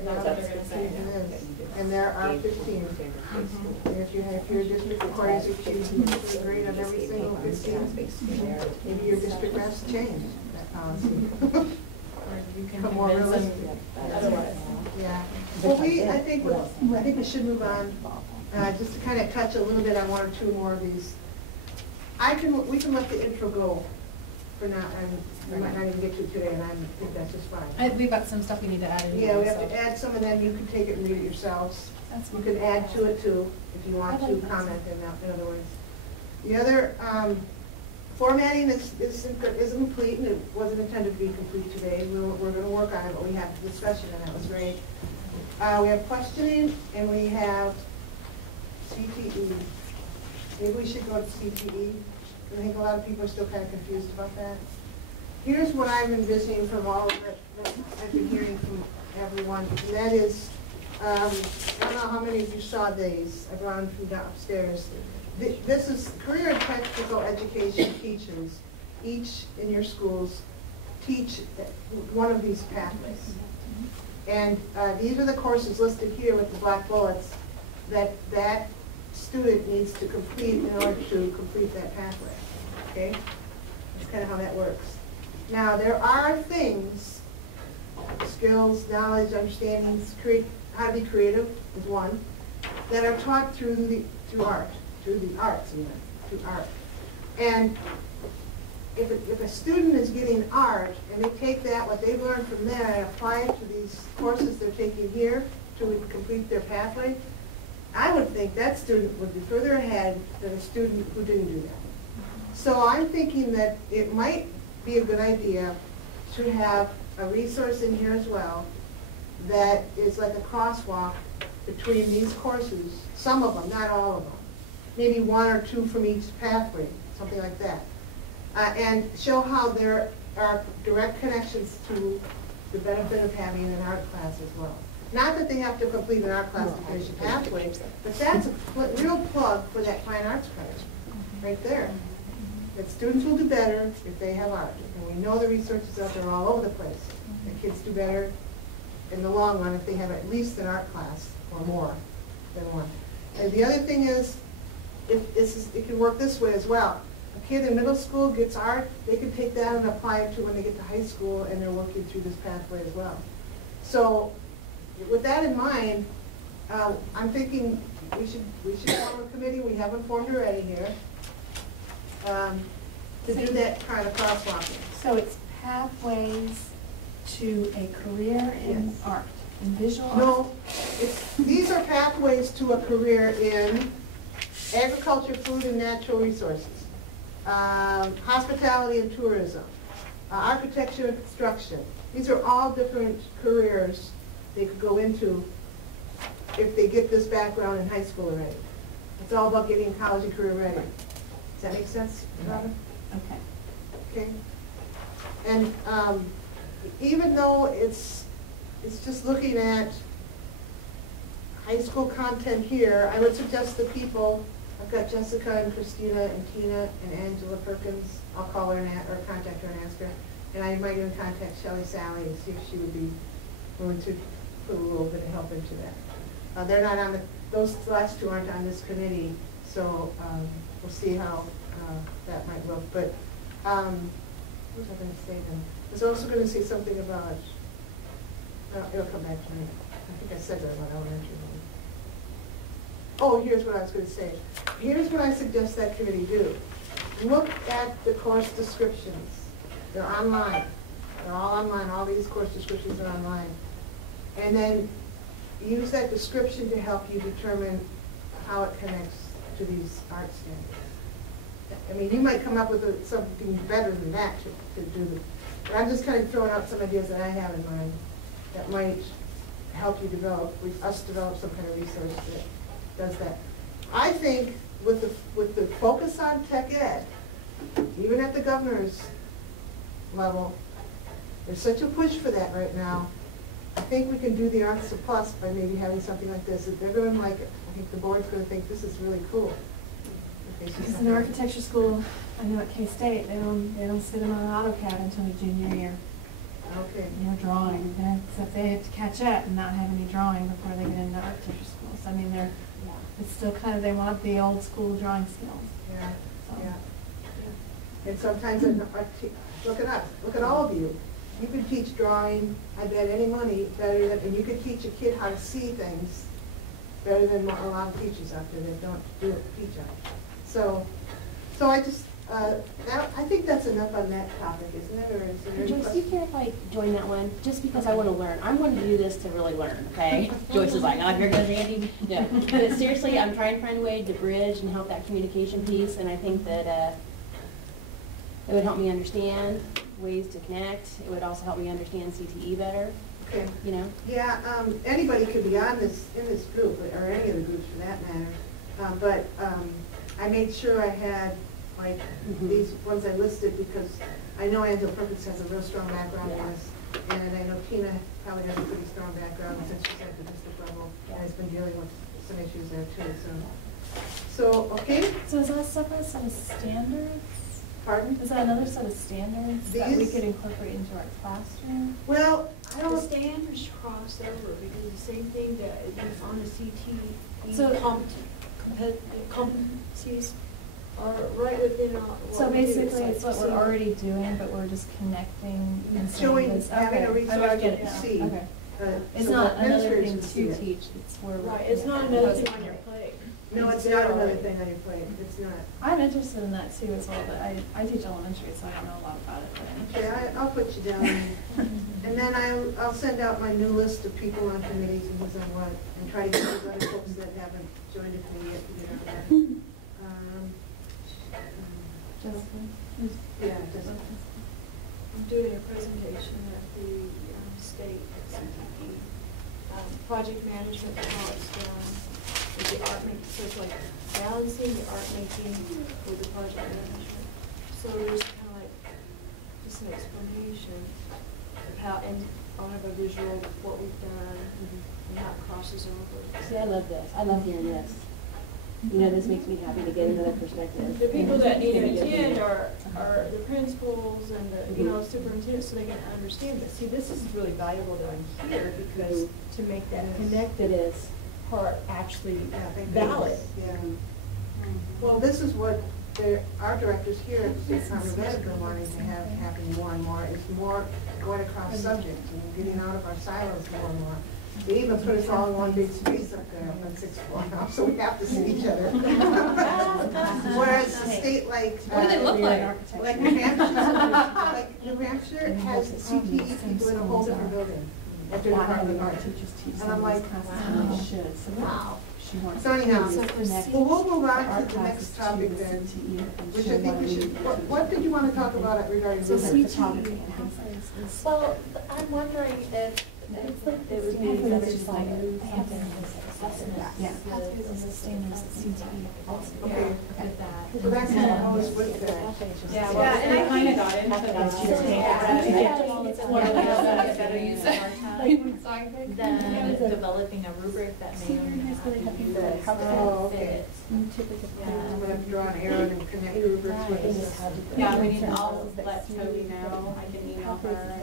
That's what they're gonna say. And there are 15. And if your district requires you to grade on every single 15, maybe your district has to change that policy. Or you can Come more convince them realistic. otherwise. Yeah. Well, I think we should move on, just to kind of touch a little bit on one or two more of these. We can let the intro go for now, and we might not even get to it today, and I think that's just fine. We've got some stuff we need to add in. Yeah, we have so. to add some, and then you can take it and read it yourselves. That's You can add to it too, if you want to comment in other words. The other, formatting is complete, and it wasn't intended to be complete today. We're gonna work on it, but we had a discussion, and that was great. We have questioning, and we have CTE. Maybe we should go to CTE. I think a lot of people are still kind of confused about that. Here's what I'm envisioning from all of it that I've been hearing from everyone, and that is, I don't know how many of you saw these. I brought them from downstairs. This is career and technical education teachers. Each in your schools teach one of these pathways. And these are the courses listed here with the black bullets that student needs to complete in order to complete that pathway. Okay? That's kind of how that works. Now, there are things, skills, knowledge, understandings, how to be creative is one, that are taught through the arts even, through art. And if a student is getting art and they take that, what they've learned from there, and apply it to these courses they're taking here to complete their pathway, I would think that student would be further ahead than a student who didn't do that. So I'm thinking that it might be a good idea to have a resource in here as well that is like a crosswalk between these courses, some of them, not all of them. Maybe one or two from each pathway, something like that. And show how there are direct connections to the benefit of having an art class as well. Not that they have to complete an art class to finish a pathway, but that's a real plug for that fine arts credit, right there. That students will do better if they have art. And we know the research is out there all over the place. That kids do better in the long run if they have at least an art class or more than one. And the other thing is, it can work this way as well. A kid in middle school gets art, they can take that and apply it to when they get to high school and they're working through this pathway as well. So with that in mind, I'm thinking we should form a committee. We haven't formed already here. To do that kind of crosswalking. So it's pathways to a career in art, in visual art? No, these are pathways to a career in agriculture, food, and natural resources, hospitality and tourism, architecture and construction. These are all different careers they could go into if they get this background in high school already. It's all about getting college and career ready. Does that make sense, Robin? Okay. Okay. And even though it's just looking at high school content here, I would suggest the people, I've got Jessica and Christina and Tina and Angela Perkins. I'll call her or contact her and ask her. And I might even contact Shelley Sally and see if she would be willing to put a little bit of help into that. They're not on those last two aren't on this committee, so we'll see how that might look, but, what was I gonna say then? I was also gonna say something about, it'll come back to me. I think I said that about elementary. Oh, here's what I was gonna say. Here's what I suggest that committee do. Look at the course descriptions. They're online. They're all online. All these course descriptions are online. And then use that description to help you determine how it connects to these art standards. I mean, you might come up with something better than that to do the, but I'm just kind of throwing out some ideas that I have in mind that might help you develop some kind of resource that does that. I think with the focus on tech ed, even at the governor's level, there's such a push for that right now. I think we can do the arts a plus by maybe having something like this. If they're going to like it, I think the board's going to think this is really cool. It's an architecture school. I know at K-State, they don't sit them on AutoCAD until your junior year. Okay. They're drawing, except they have to catch up and not have any drawing before they get into architecture schools. I mean, it's still kind of, they want the old school drawing skills. Yeah, So. yeah. And sometimes, look at us, look at all of you. You could teach drawing, I bet any money, better than, and you could teach a kid how to see things better than a lot of teachers out there that don't teach us. So I just, I think that's enough on that topic, isn't it? Or is there any Joyce, do you care if I join that one? Just because I want to learn. I'm going to do this to really learn, okay? Joyce is like, oh, here goes Andy. Yeah. But seriously, I'm trying to find a way to bridge and help that communication piece, and I think that it would help me understand ways to connect. It would also help me understand CTE better. Okay. You know? Yeah, anybody could be in this group, or any of the groups for that matter. But I made sure I had like these ones I listed because I know Angela Perkins has a real strong background in this, and I know Tina probably has a pretty strong background since she's at the district level and has been dealing with some issues there too. So okay. So is that a separate set of standards? Pardon? Is that another set of standards that we could incorporate into our classroom? Well, I don't. The standards cross over because the same thing that is on the CTE So- competencies are right within our. So basically, it's what we're already doing, but we're just connecting and saying Showing, this. having a Okay, resource I get to it. see. Okay. It's So not another administrators thing can see to it. teach, it's where we're. Right, it's not another thing on your plate. No, it's not another thing on your plate. It's not. I'm interested in that too as well, but I teach elementary, so I don't know a lot about it. But Okay, I'll put you down. And then I'll send out my new list of people on committees and who's on what, and try to get those other folks that haven't joined a committee yet to get on that. Yeah, Jessica. I'm doing a presentation at the state CTE. Project management, how it's done, with the art making, so it's like balancing the art making with the project management. So there's kind of like just an explanation of how, and I'll have a visual of what we've done and how it crosses over. See, I love this. I love hearing this. You know, this makes me happy to get another perspective. The people that need to attend are the principals and the, you know, superintendents, so they can understand this. See, this is really valuable that I'm here because to make that connected part actually valid. Yeah. Well, this is what our directors here at State Farm Ed are wanting to have happen more and more, is more going across subjects and getting out of our silos more and more. They even put us all in one big space up there up on 6th floor now, so we have to see each other. Whereas the state like. What do they look like? Like New Hampshire has CTE people in a whole different building. At their Department of Art. And I'm like, wow. So anyhow, well, we'll move on to the next topic then, which I think we should, what did you want to talk about regarding So photography? Well, I'm wondering if it would be better to like have assessment. Yeah. As a standards at CTE also. Okay. With that. So that's how I always with that. Yeah, well, and I kind of got into It's one of the better use of our time. Then developing a rubric that may or may not be used. Oh, okay. Fit. I'm gonna have to draw an arrow and connect rubrics with this. Yeah, we need to all let Toby know. I can email her.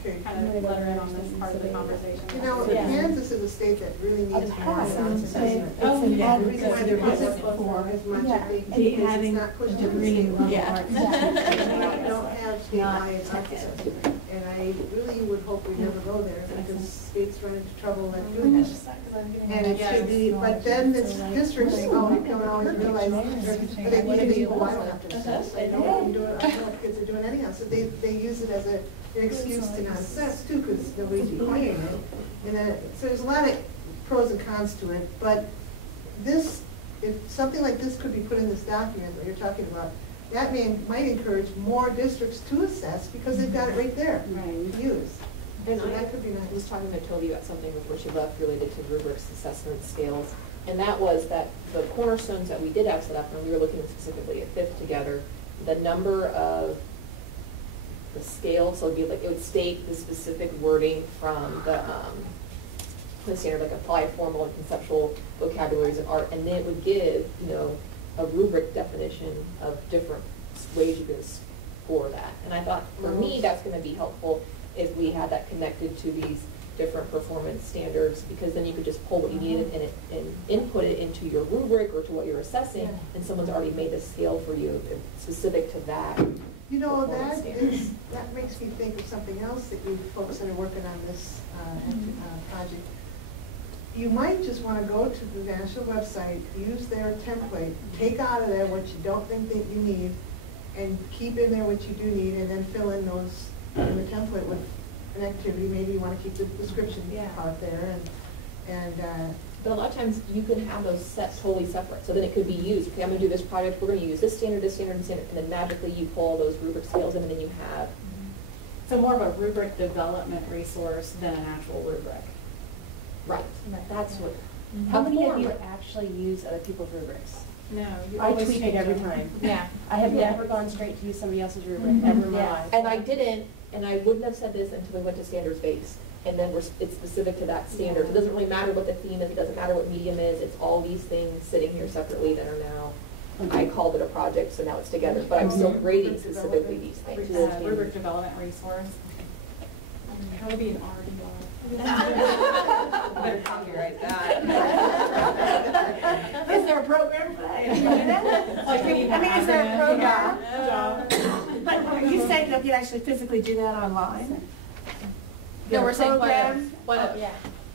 Okay. kind of let her in on this part of the conversation. You know, Yeah. Kansas is a state that really needs more advanced assessment. Oh, yeah. The reason why they're pushing for as much as they can because it's not pushed to the state level. Yeah. We don't have statewide art assessment, and I really would hope we never go there because states run into trouble that do that. And it should be, but then it's districts, oh, you don't always realize, but they need to be, oh, I don't have to assess, I know what I'm doing, I know what kids are doing anyhow, so they use it as an excuse to not assess too, because nobody's requiring it. And then, so there's a lot of pros and cons to it, but this, if something like this could be put in this document that you're talking about, that might encourage more districts to assess because they've got it right there to use. And So I that could be nice. was talking to Toby about something before she left related to rubrics, assessment, scales. And that was that the cornerstones that we did have set up, and we were looking specifically at fifth together, the number of the scale, so it'd be like, it would state the specific wording from the standard, like apply formal and conceptual vocabularies of art, and then it would give, you know, a rubric definition of different ways you can score that. And I thought, for me, that's gonna be helpful if we had that connected to these different performance standards, because then you could just pull what you needed and input it into your rubric or to what you're assessing, and someone's already made a scale for you specific to that. You know, performance standard. that makes me think of something else that you folks that are working on this project. You might just want to go to the national website, use their template, take out of there what you don't think that you need, and keep in there what you do need, and then fill in those in the template with an activity. Maybe you want to keep the description part there, But a lot of times you can have those set totally separate, so then it could be used. Okay, I'm going to do this project, we're going to use this standard, this standard, this standard, and then magically you pull those rubric scales in, and then you have. So more of a rubric development resource than an actual rubric. Right. That's what. Mm-hmm. How many of Form, you right. actually use other people's rubrics? No, you I always tweak it change every them. time. Yeah. I have Yeah. never gone straight to use somebody else's rubric ever in my life. And I didn't, and I wouldn't have said this until we went to standards based. And then it's specific to that standard. It doesn't really matter what the theme is, it doesn't matter what medium is, it's all these things sitting here separately that are now, I called it a project, so now it's together, but I'm still grading specifically these things. Rubric development resource. How would be an RDR? Better copyright that. Is there a program for that? I mean, is there a program? But you say that you can actually physically do that online? No, we're saying Program? what if. Yeah.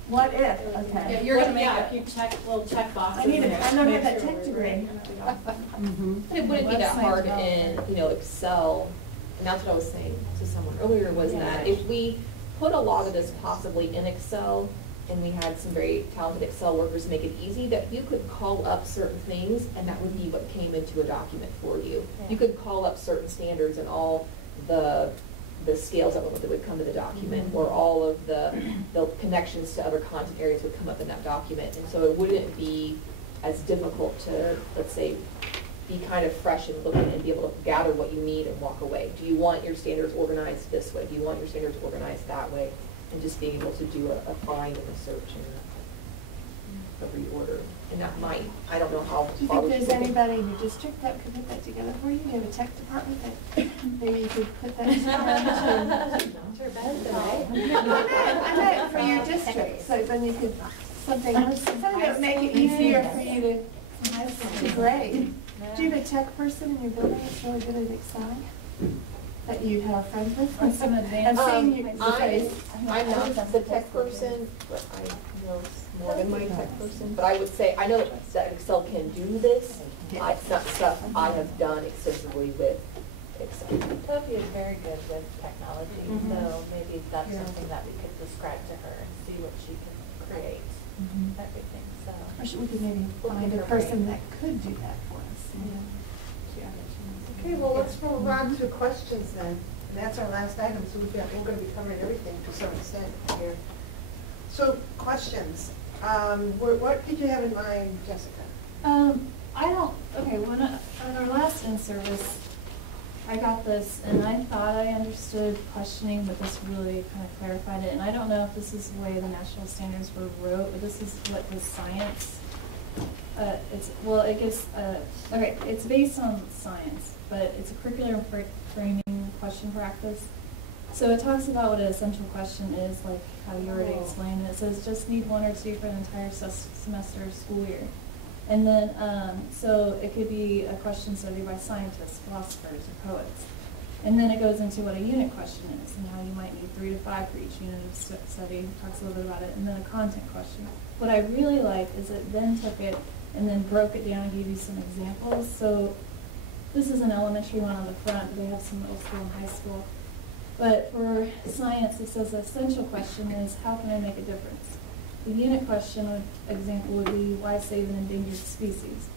What if? Yeah, Okay. you're gonna make a few little check boxes. I need it. I don't have that Make sure tech we're degree. doing it. But it wouldn't be that hard in, you know, Excel, and that's what I was saying to someone earlier, was that if we put a lot of this possibly in Excel, and we had some very talented Excel workers make it easy, that you could call up certain things, and that would be what came into a document for you. You could call up certain standards and all the scales that would come to the document, or all of the connections to other content areas would come up in that document. And so it wouldn't be as difficult to, let's say, be kind of fresh and looking and be able to gather what you need and walk away. Do you want your standards organized this way? Do you want your standards organized that way? And just being able to do a find and a search and a reorder. And that might, I don't know how. Do you think there's anybody in your district that could put that together for you? Do you have a tech department that maybe you could put that together? I meant for your district, so then you could, something that would make it easier for you to grade. Do you have a tech person in your building that's really good at Excel? That you have friends with? Or some advanced. I'm seeing you. I'm not the tech person, but I know more than my tech person. But I would say, I know that Excel can do this. It's not stuff I have done extensively with Excel. Sophie is very good with technology, so maybe that's something that we could describe to her and see what she can create, everything, so. Or we could maybe find a person that could do that for us. Okay, well, let's move on to questions then. And that's our last item, so we're going to be covering everything to some extent here. So, questions. What did you have in mind, Jessica? On our last in-service, I got this, and I thought I understood questioning, but this really kind of clarified it. And I don't know if this is the way the national standards were wrote, but this is what the science, it's based on science, but it's a curriculum framing question practice. So it talks about what an essential question is, like how you already explained it. It says just need 1 or 2 for an entire semester or school year. And then, so it could be a question studied by scientists, philosophers, or poets. And then it goes into what a unit question is and how you might need 3 to 5 for each unit of study. It talks a little bit about it. And then a content question. What I really like is it then took it and then broke it down and gave you some examples. So this is an elementary one on the front, but they have some middle school and high school. But for science, it says the essential question is, how can I make a difference? The unit question example would be, why save an endangered species?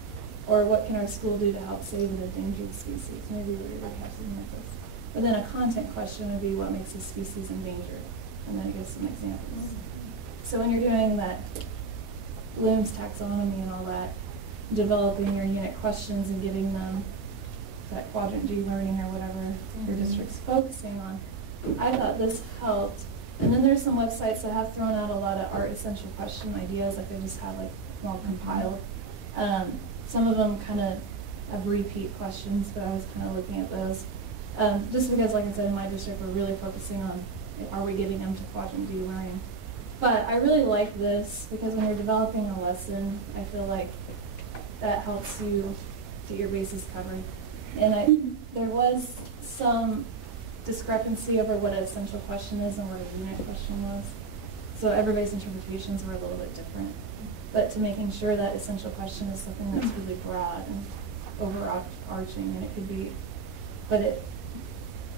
Or what can our school do to help save an endangered species? Maybe we already have something like this. But then a content question would be, what makes a species endangered? And then it gives some examples. So when you're doing that Bloom's taxonomy and all that, developing your unit questions and giving them that quadrant G learning or whatever your district's focusing on, I thought this helped. And then there's some websites that have thrown out a lot of art essential question ideas, like they just have like all compiled. Some of them kind of have repeat questions, but I was kind of looking at those. Just because, like I said, in my district, we're really focusing on, are we getting them to quadrant D learning? But I really like this because when you're developing a lesson, I feel like that helps you get your bases covered. And there was some discrepancy over what an essential question is and what a unit question was. So everybody's interpretations were a little bit different. But to making sure that essential question is something that's really broad and overarching, and it could be, but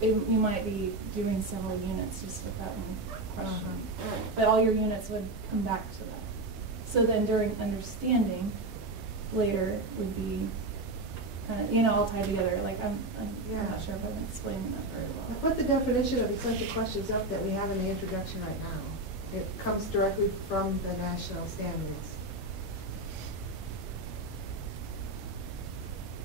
you might be doing several units just with that one question. But all your units would come back to that. So then during understanding, later would be all tied together. Like I'm not sure if I'm explaining that very well. I put the definition of essential questions up that we have in the introduction right now. It comes directly from the national standards.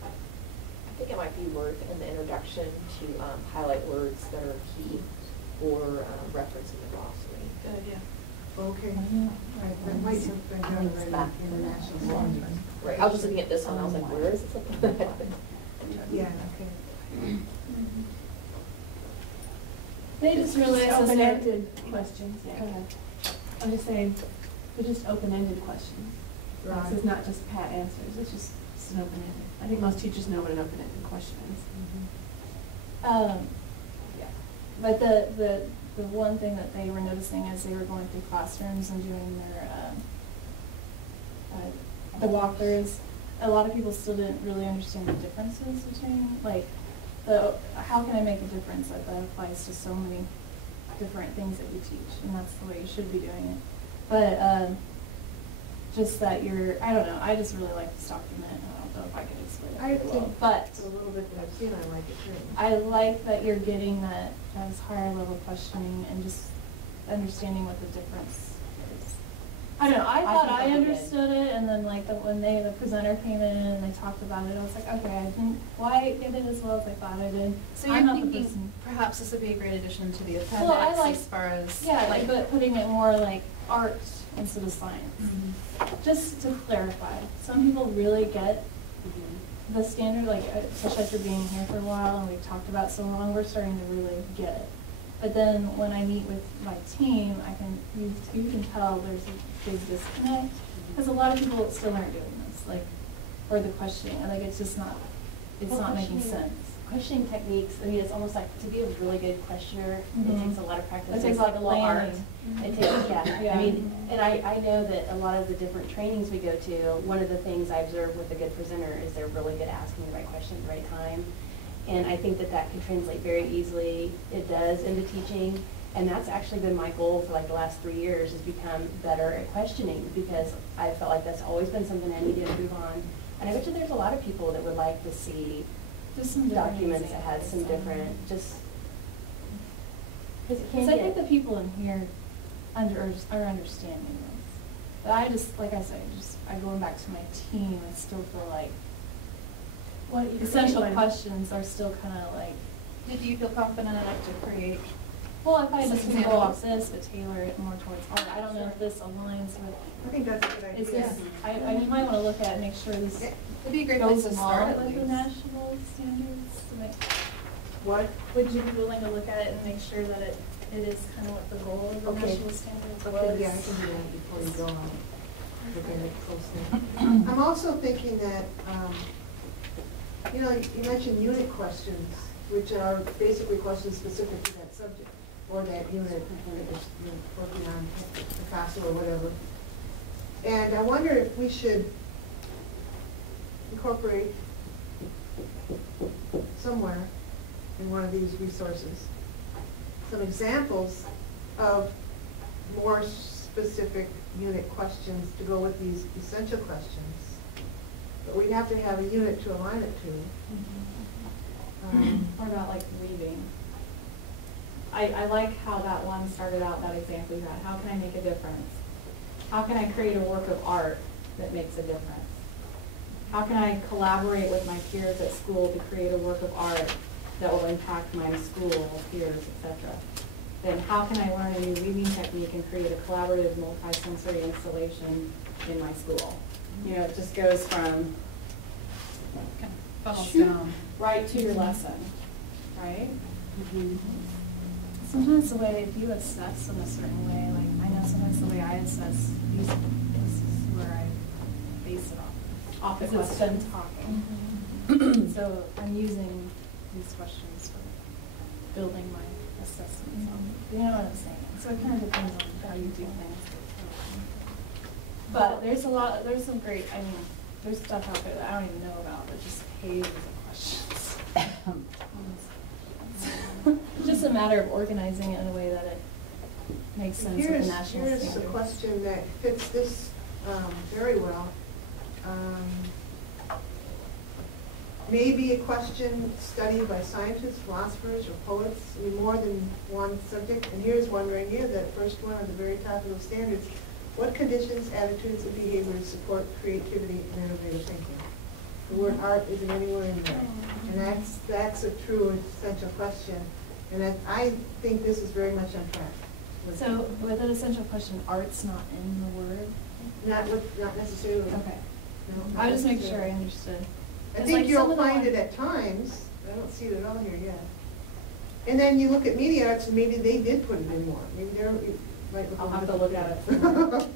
I think it might be worth in the introduction to highlight words that are key or reference in the glossary. Good idea. Okay. Right. That might have been done already in the national standards. Right. I was just looking at this one. I was like, where is it? Yeah. Okay. They just realized Open-ended questions, yeah. I'm just saying, they're just open-ended questions. Right. This is not just pat answers, it's just an open-ended. I think most teachers know what an open-ended question is. Yeah. But the one thing that they were noticing as they were going through classrooms and doing their the walkthroughs, a lot of people still didn't really understand the differences between, like, how can I make a difference? That applies to so many different things that you teach, and that's the way you should be doing it. But just that I don't know, I just really like this document. I don't know if I can explain it very well. But a little bit that I've seen, I like it too. I like that you're getting that as higher level questioning and just understanding what the difference is. I don't know, I thought I understood it, and then like when the presenter came in and they talked about it, I was like, okay, I didn't quite get it as well as I thought I did. So you're thinking perhaps this would be a great addition to the appendix, well, I like, as far as but putting it more like art instead of science. Just to clarify, some people really get the standard, like especially after being here for a while and we've talked about so long, we're starting to really get it. But then when I meet with my team, you can tell there's a big disconnect because a lot of people still aren't doing this, like, or the questioning, and like it's just not, not making sense. Questioning techniques, I mean, it's almost like to be a really good questioner, it takes a lot of practice. It takes like a lot of art. It takes, I mean, and I know that a lot of the different trainings we go to, one of the things I observe with a good presenter is they're really good at asking the right question at the right time. And I think that can translate very easily. It does into teaching. And that's actually been my goal for like the last 3 years, is become better at questioning, because I felt like that's always been something I need to improve on. And I bet you there's a lot of people that would like to see just some documents that had some different, because I think the people in here are understanding this. But I just, like I said, going back to my team, I still feel like essential questions are still kind of like. Did you feel confident enough to create? Well, if I just go off this, but tailor it more towards art. I don't know if this aligns with. I think that's a good idea. Is this? You might want to look at it and make sure this. It'd be a great place to start with the national standards. What? Would you be willing to look at it and make sure that it is kind of what the goal of the Okay. national standards was? Okay, yeah, I can do that before you go on. Look at it closely. I'm also thinking that, you know, you mentioned unit questions, which are basically questions specific to that subject or that unit that you're working on, the CASA or whatever. And I wonder if we should incorporate somewhere in one of these resources some examples of more specific unit questions to go with these essential questions. But we'd have to have a unit to align it to. What about like reading? I like how that one started out, that example you had. How can I make a difference? How can I create a work of art that makes a difference? How can I collaborate with my peers at school to create a work of art that will impact my school, peers, etc.? Then how can I learn a new reading technique and create a collaborative multi-sensory installation in my school? You know, it just goes from Funnels down. right to your lesson, right? Sometimes the way, if you assess in a certain way, like I know sometimes the way I assess, this is where I base it off. Off the Because it's question. been talking. So I'm using these questions for building my assessments on. You know what I'm saying? So it kind of depends on how you do things. But there's some great, I mean, there's stuff out there that I don't even know about, but just pages of questions. It's just a matter of organizing it in a way that it makes sense with the national standards. Here's a question that fits this very well. Maybe a question studied by scientists, philosophers, or poets in more than one subject. And here's one right here, that first one at the very top of those standards. What conditions, attitudes, and behaviors support creativity and innovative thinking? The word art isn't anywhere in there. And that's a true essential question. And I think this is very much on track. So with an essential question, art's not in the word? Not necessarily. Okay. No, I just make sure I understood. I It's think like you'll some of the find ones- it at times. I don't see it at all here yet. And then you look at media arts, and maybe they did put it in more. Maybe they're, might look. I'll have to look at it.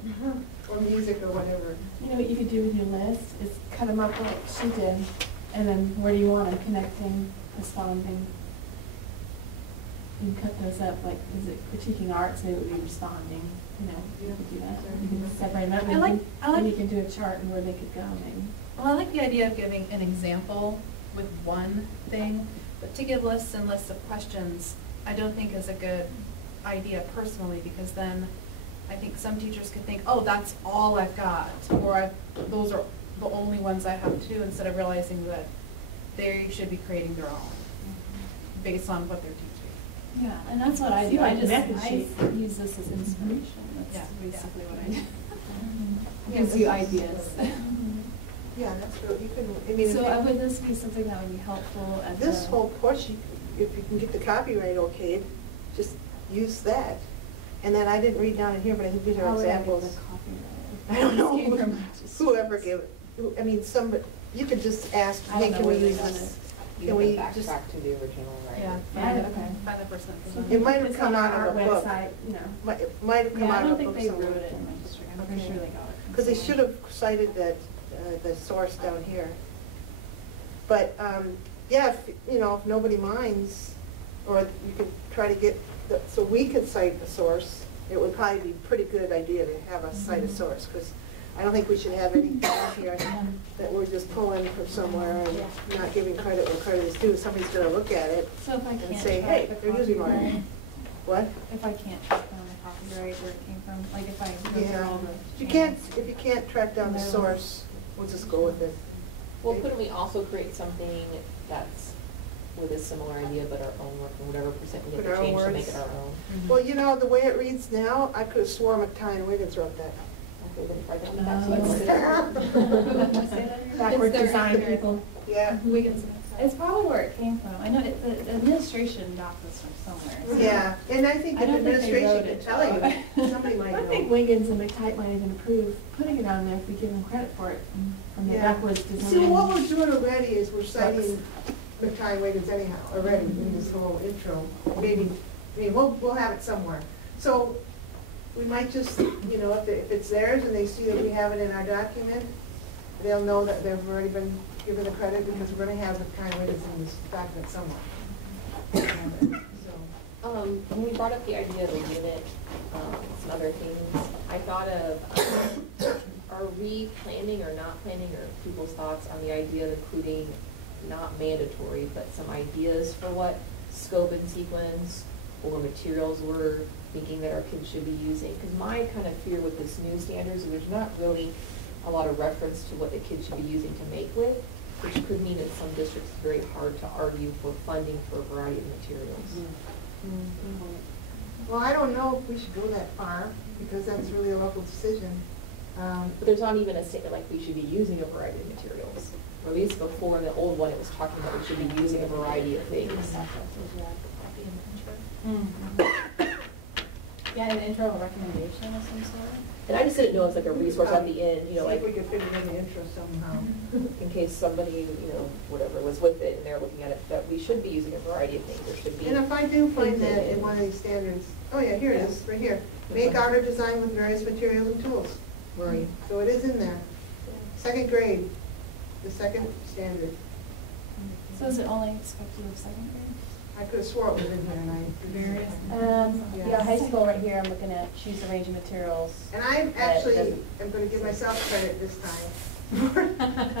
Or music or whatever. You know what you could do with your list is cut them up like she did, and then where do you want them? Connecting, responding. You cut those up, like, is it critiquing art, so it would be responding, you know, you could do that. You can separate them up, and you can do a chart and where they could go, maybe. Well, I like the idea of giving an example with one thing, but to give lists and lists of questions, I don't think is a good idea personally, because then I think some teachers could think, oh, that's all I've got, or those are the only ones I have too, instead of realizing that they should be creating their own based on what they're teaching. Yeah, and that's what I do. like I method sheets. use this as inspiration. That's Yeah. basically what I do. Yeah, Gives this you is- ideas. Yeah, that's true. You can, I mean, So if would this be something that would be helpful at this the- whole portion, if you can get the copyright okayed, just use that. And then I didn't read down in here, but I think these are How would I get examples. the copyright? I don't know. This came from- Whoever gave it. I mean, somebody, you could just ask, I don't hey, know can we where they use got this? You Can have we to just, backtrack to the original, right? Yeah, Yeah, okay. find the person. It might have It's come on out our of a book. website, you know. It might have come Yeah, I out don't of a think book they somewhere. wrote it in my district. I'm pretty sure they got it from Because they somewhere. should have cited that, the source down here. But, yeah, if, you know, if nobody minds, or you could try to get, so we could cite the source, it would probably be a pretty good idea to have us cite a source, because I don't think we should have anything here that we're just pulling from somewhere and not giving credit where credit is due. Somebody's gonna look at it So if I and can't say, track hey, the they're using copyright, mine. What? if I can't track down the copyright where it came from, like if I go through Yeah. all the. If you can't track down the No. source, we'll just go with it. Well, couldn't we also create something that's with a similar idea, but our own work, and whatever percent we Put have our to own change to make words. it our own? Well, you know, the way it reads now, I could have sworn McTye Wiggins wrote that. Okay, then write down the back. Backward design people. Yeah. Wiggins. It's probably where it came from. I know the administration got this from somewhere. So Yeah, and I think I the don't think they administration wrote can it, tell though. you, somebody might I know. think Wiggins and McTighe might even approve putting it on there if we give them credit for it from the Yeah. backwards design. See, what we're doing already is we're citing McTry-Wiggins anyhow, already in this whole intro. Maybe, I mean, we'll have it somewhere. So we might just, you know, if it's theirs and they see that we have it in our document, they'll know that they've already been given the credit because we're gonna have McTry-Wiggins in this document somewhere. When we brought up the idea of a unit, some other things, I thought of, are we planning or not planning, or people's thoughts on the idea of including, not mandatory, but some ideas for what scope and sequence or materials we're thinking that our kids should be using? Because my kind of fear with this new standards is there's not really a lot of reference to what the kids should be using to make with, which could mean in some districts it's very hard to argue for funding for a variety of materials. Well, I don't know if we should go that far, because that's really a local decision. But there's not even a statement like we should be using a variety of materials. Or at least before in the old one, it was talking about we should be using a variety of things. Yeah, an intro recommendation of some sort. And I just didn't know it was like a resource at the end, you know, See if like we could fit it in the intro somehow. in case somebody, you know, whatever was with it and they're looking at it, that we should be using a variety of things. There should be. And if I do find that in one of these standards, oh yeah, here it is, right here. Make art or design with various materials and tools. Where are you? So it is in there. Second grade, the second standard. So is it only expected of second grade? I could have swore it was in here and I. Various. Yeah, high school right here, I'm looking at choose a range of materials. And I actually am going to give myself credit this time for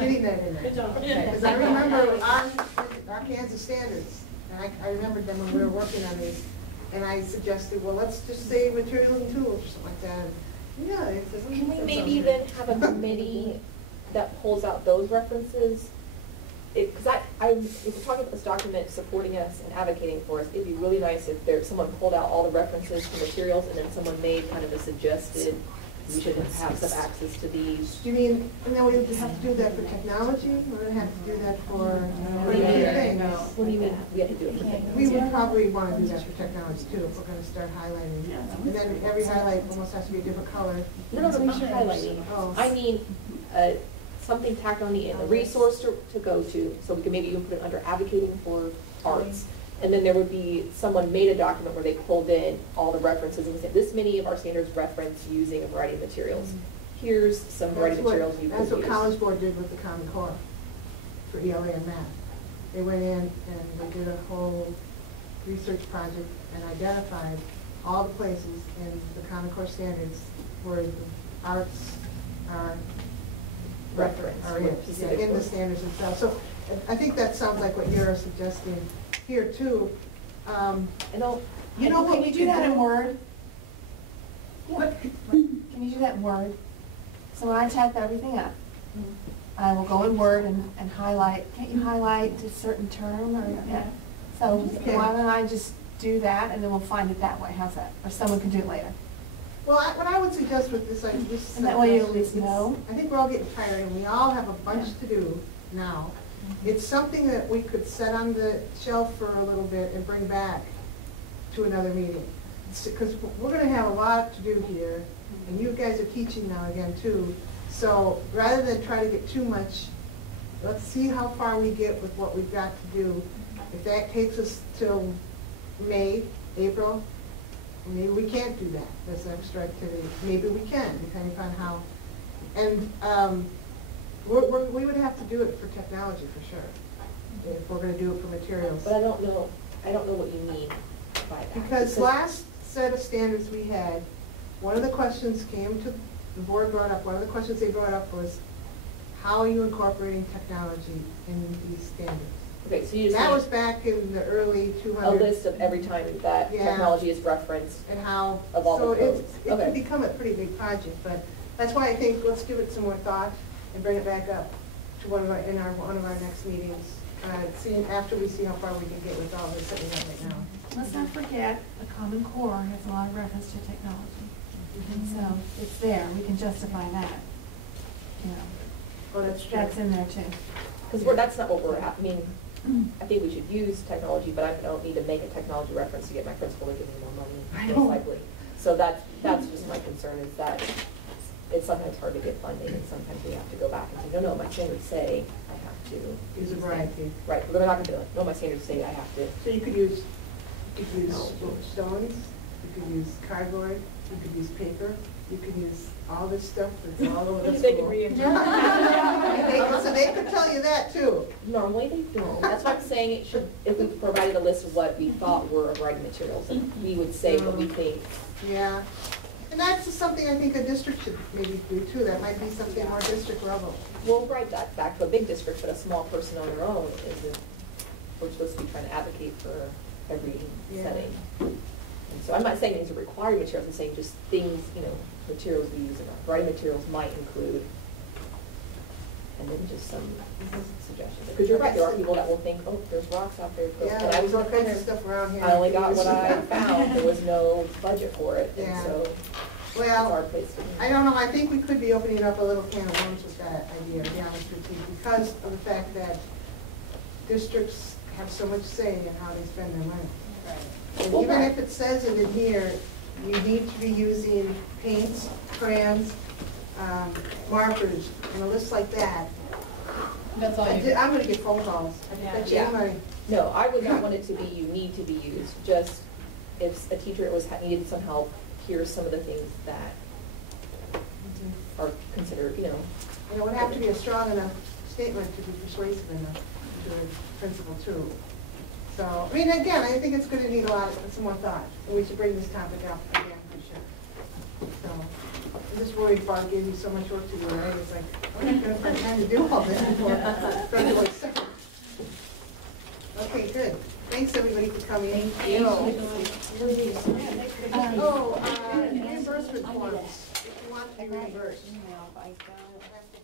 getting that in there. Good job. Because I remember our Kansas standards, and I remembered them when we were working on these, and I suggested, well, let's just say materials and tools or something like that. Yeah. Can we maybe then have a committee that pulls out those references? Because if we're talking about this document supporting us and advocating for us, it'd be really nice if someone pulled out all the references to materials and then someone made kind of a suggested, we should have some access to these. You mean, and then we would have to do that for technology? We're going to have to do that for What do you mean? What do you mean we have to do it for technology? We would probably want to do that for technology too, if we're going to start highlighting. And then every highlight almost has to be a different color. No, not highlighting. Oh. I mean, something tacked on the end, a resource to go to, so we could maybe even put it under advocating for arts. And then there would be, someone made a document where they pulled in all the references and said, this many of our standards reference using a variety of materials. Here's some variety of materials you could use. That's what College Board did with the Common Core for ELA and math. They went in and they did a whole research project and identified all the places in the Common Core standards where the arts are reference in the standards themselves. So I think that sounds like what you're suggesting here too. You know what Can we you do could that in Word? Can you do that in Word? So when I type everything up, I will go in Word and highlight. Can't you highlight a certain term or yeah? So why don't I just do that and then we'll find it that way? How's that? Or someone can do it later. Well, what I would suggest with this, And that way you at least know. I think we're all getting tired and we all have a bunch to do now. It's something that we could set on the shelf for a little bit and bring back to another meeting. Because we're going to have a lot to do here, and you guys are teaching now again too. So rather than try to get too much, let's see how far we get with what we've got to do. If that takes us till May, April, maybe we can't do that. That's extra activity. Maybe we can, depending upon how. And we would have to do it for technology for sure, if we're going to do it for materials. But I don't know what you mean by that. Because last set of standards we had, one of the questions came to, the board brought up, one of the questions they brought up was, how are you incorporating technology in these standards? Okay, so you just that was back in the early 200s. A list of every time that technology is referenced. And how, of all so the codes. it could become a pretty big project, but that's why I think let's give it some more thought and bring it back up to one of our next meetings. After we see how far we can get with all this that we have right now. Let's not forget, the Common Core has a lot of reference to technology. So it's there, we can justify that. You know, oh, that's true. That's in there too. Because that's not what we're at. I mean, I think we should use technology, but I don't need to make a technology reference to get my principal to give me more money, most likely. So that's just my concern, is that it's sometimes hard to get funding, and sometimes we have to go back and say, no, my standards say I have to. to. Use a variety. Right, but they're not gonna, no, my standards say I have to. So you could use No. stones, you could use cardboard, you could use paper, you could use all this stuff that's all over the They can school. reinvent. So they could tell you that too. Normally they don't. That's why I'm saying it should, if we provided a list of what we thought were writing materials, and we would say what we think. Yeah, and that's something I think a district should maybe do too. That might be something more district level. We'll write that back to a big district, but a small person on their own isn't, we're supposed to be trying to advocate for every Yeah. setting. And so I'm not saying these are required materials, I'm saying just things, you know, materials we use in our writing materials might include, and then just some suggestions. Because you're right, there are people that will think, oh, there's rocks out there. Yeah, And I was there's all looking kinds of there, stuff around here. I only got what I found, there was no budget for it, and Yeah. so it's Well, our place to. I don't know, I think we could be opening up a little can of worms with that idea, to be honest with you, because of the fact that districts have so much say in how they spend their money. And even if it says it in here, you need to be using paints, crayons, markers, and a list like that. That's all you. I'm gonna get phone calls. I bet you Yeah. money. No, I would not want it to be you need to be used, just if a teacher needed some help, here's some of the things that are considered, you know. And it would have to be a strong enough statement to be persuasive enough to the principal too. So, I mean, again, I think it's gonna need some more thought, and we should bring this topic up again for sure. So, I'm just worried Barb gave you so much work to do, right? It's like, I'm not gonna find time to do all this before February 2nd. Okay, good. Thanks, everybody, for coming. Thank you. Reimbursement forms, if you want to be reimbursed. Email, I don't.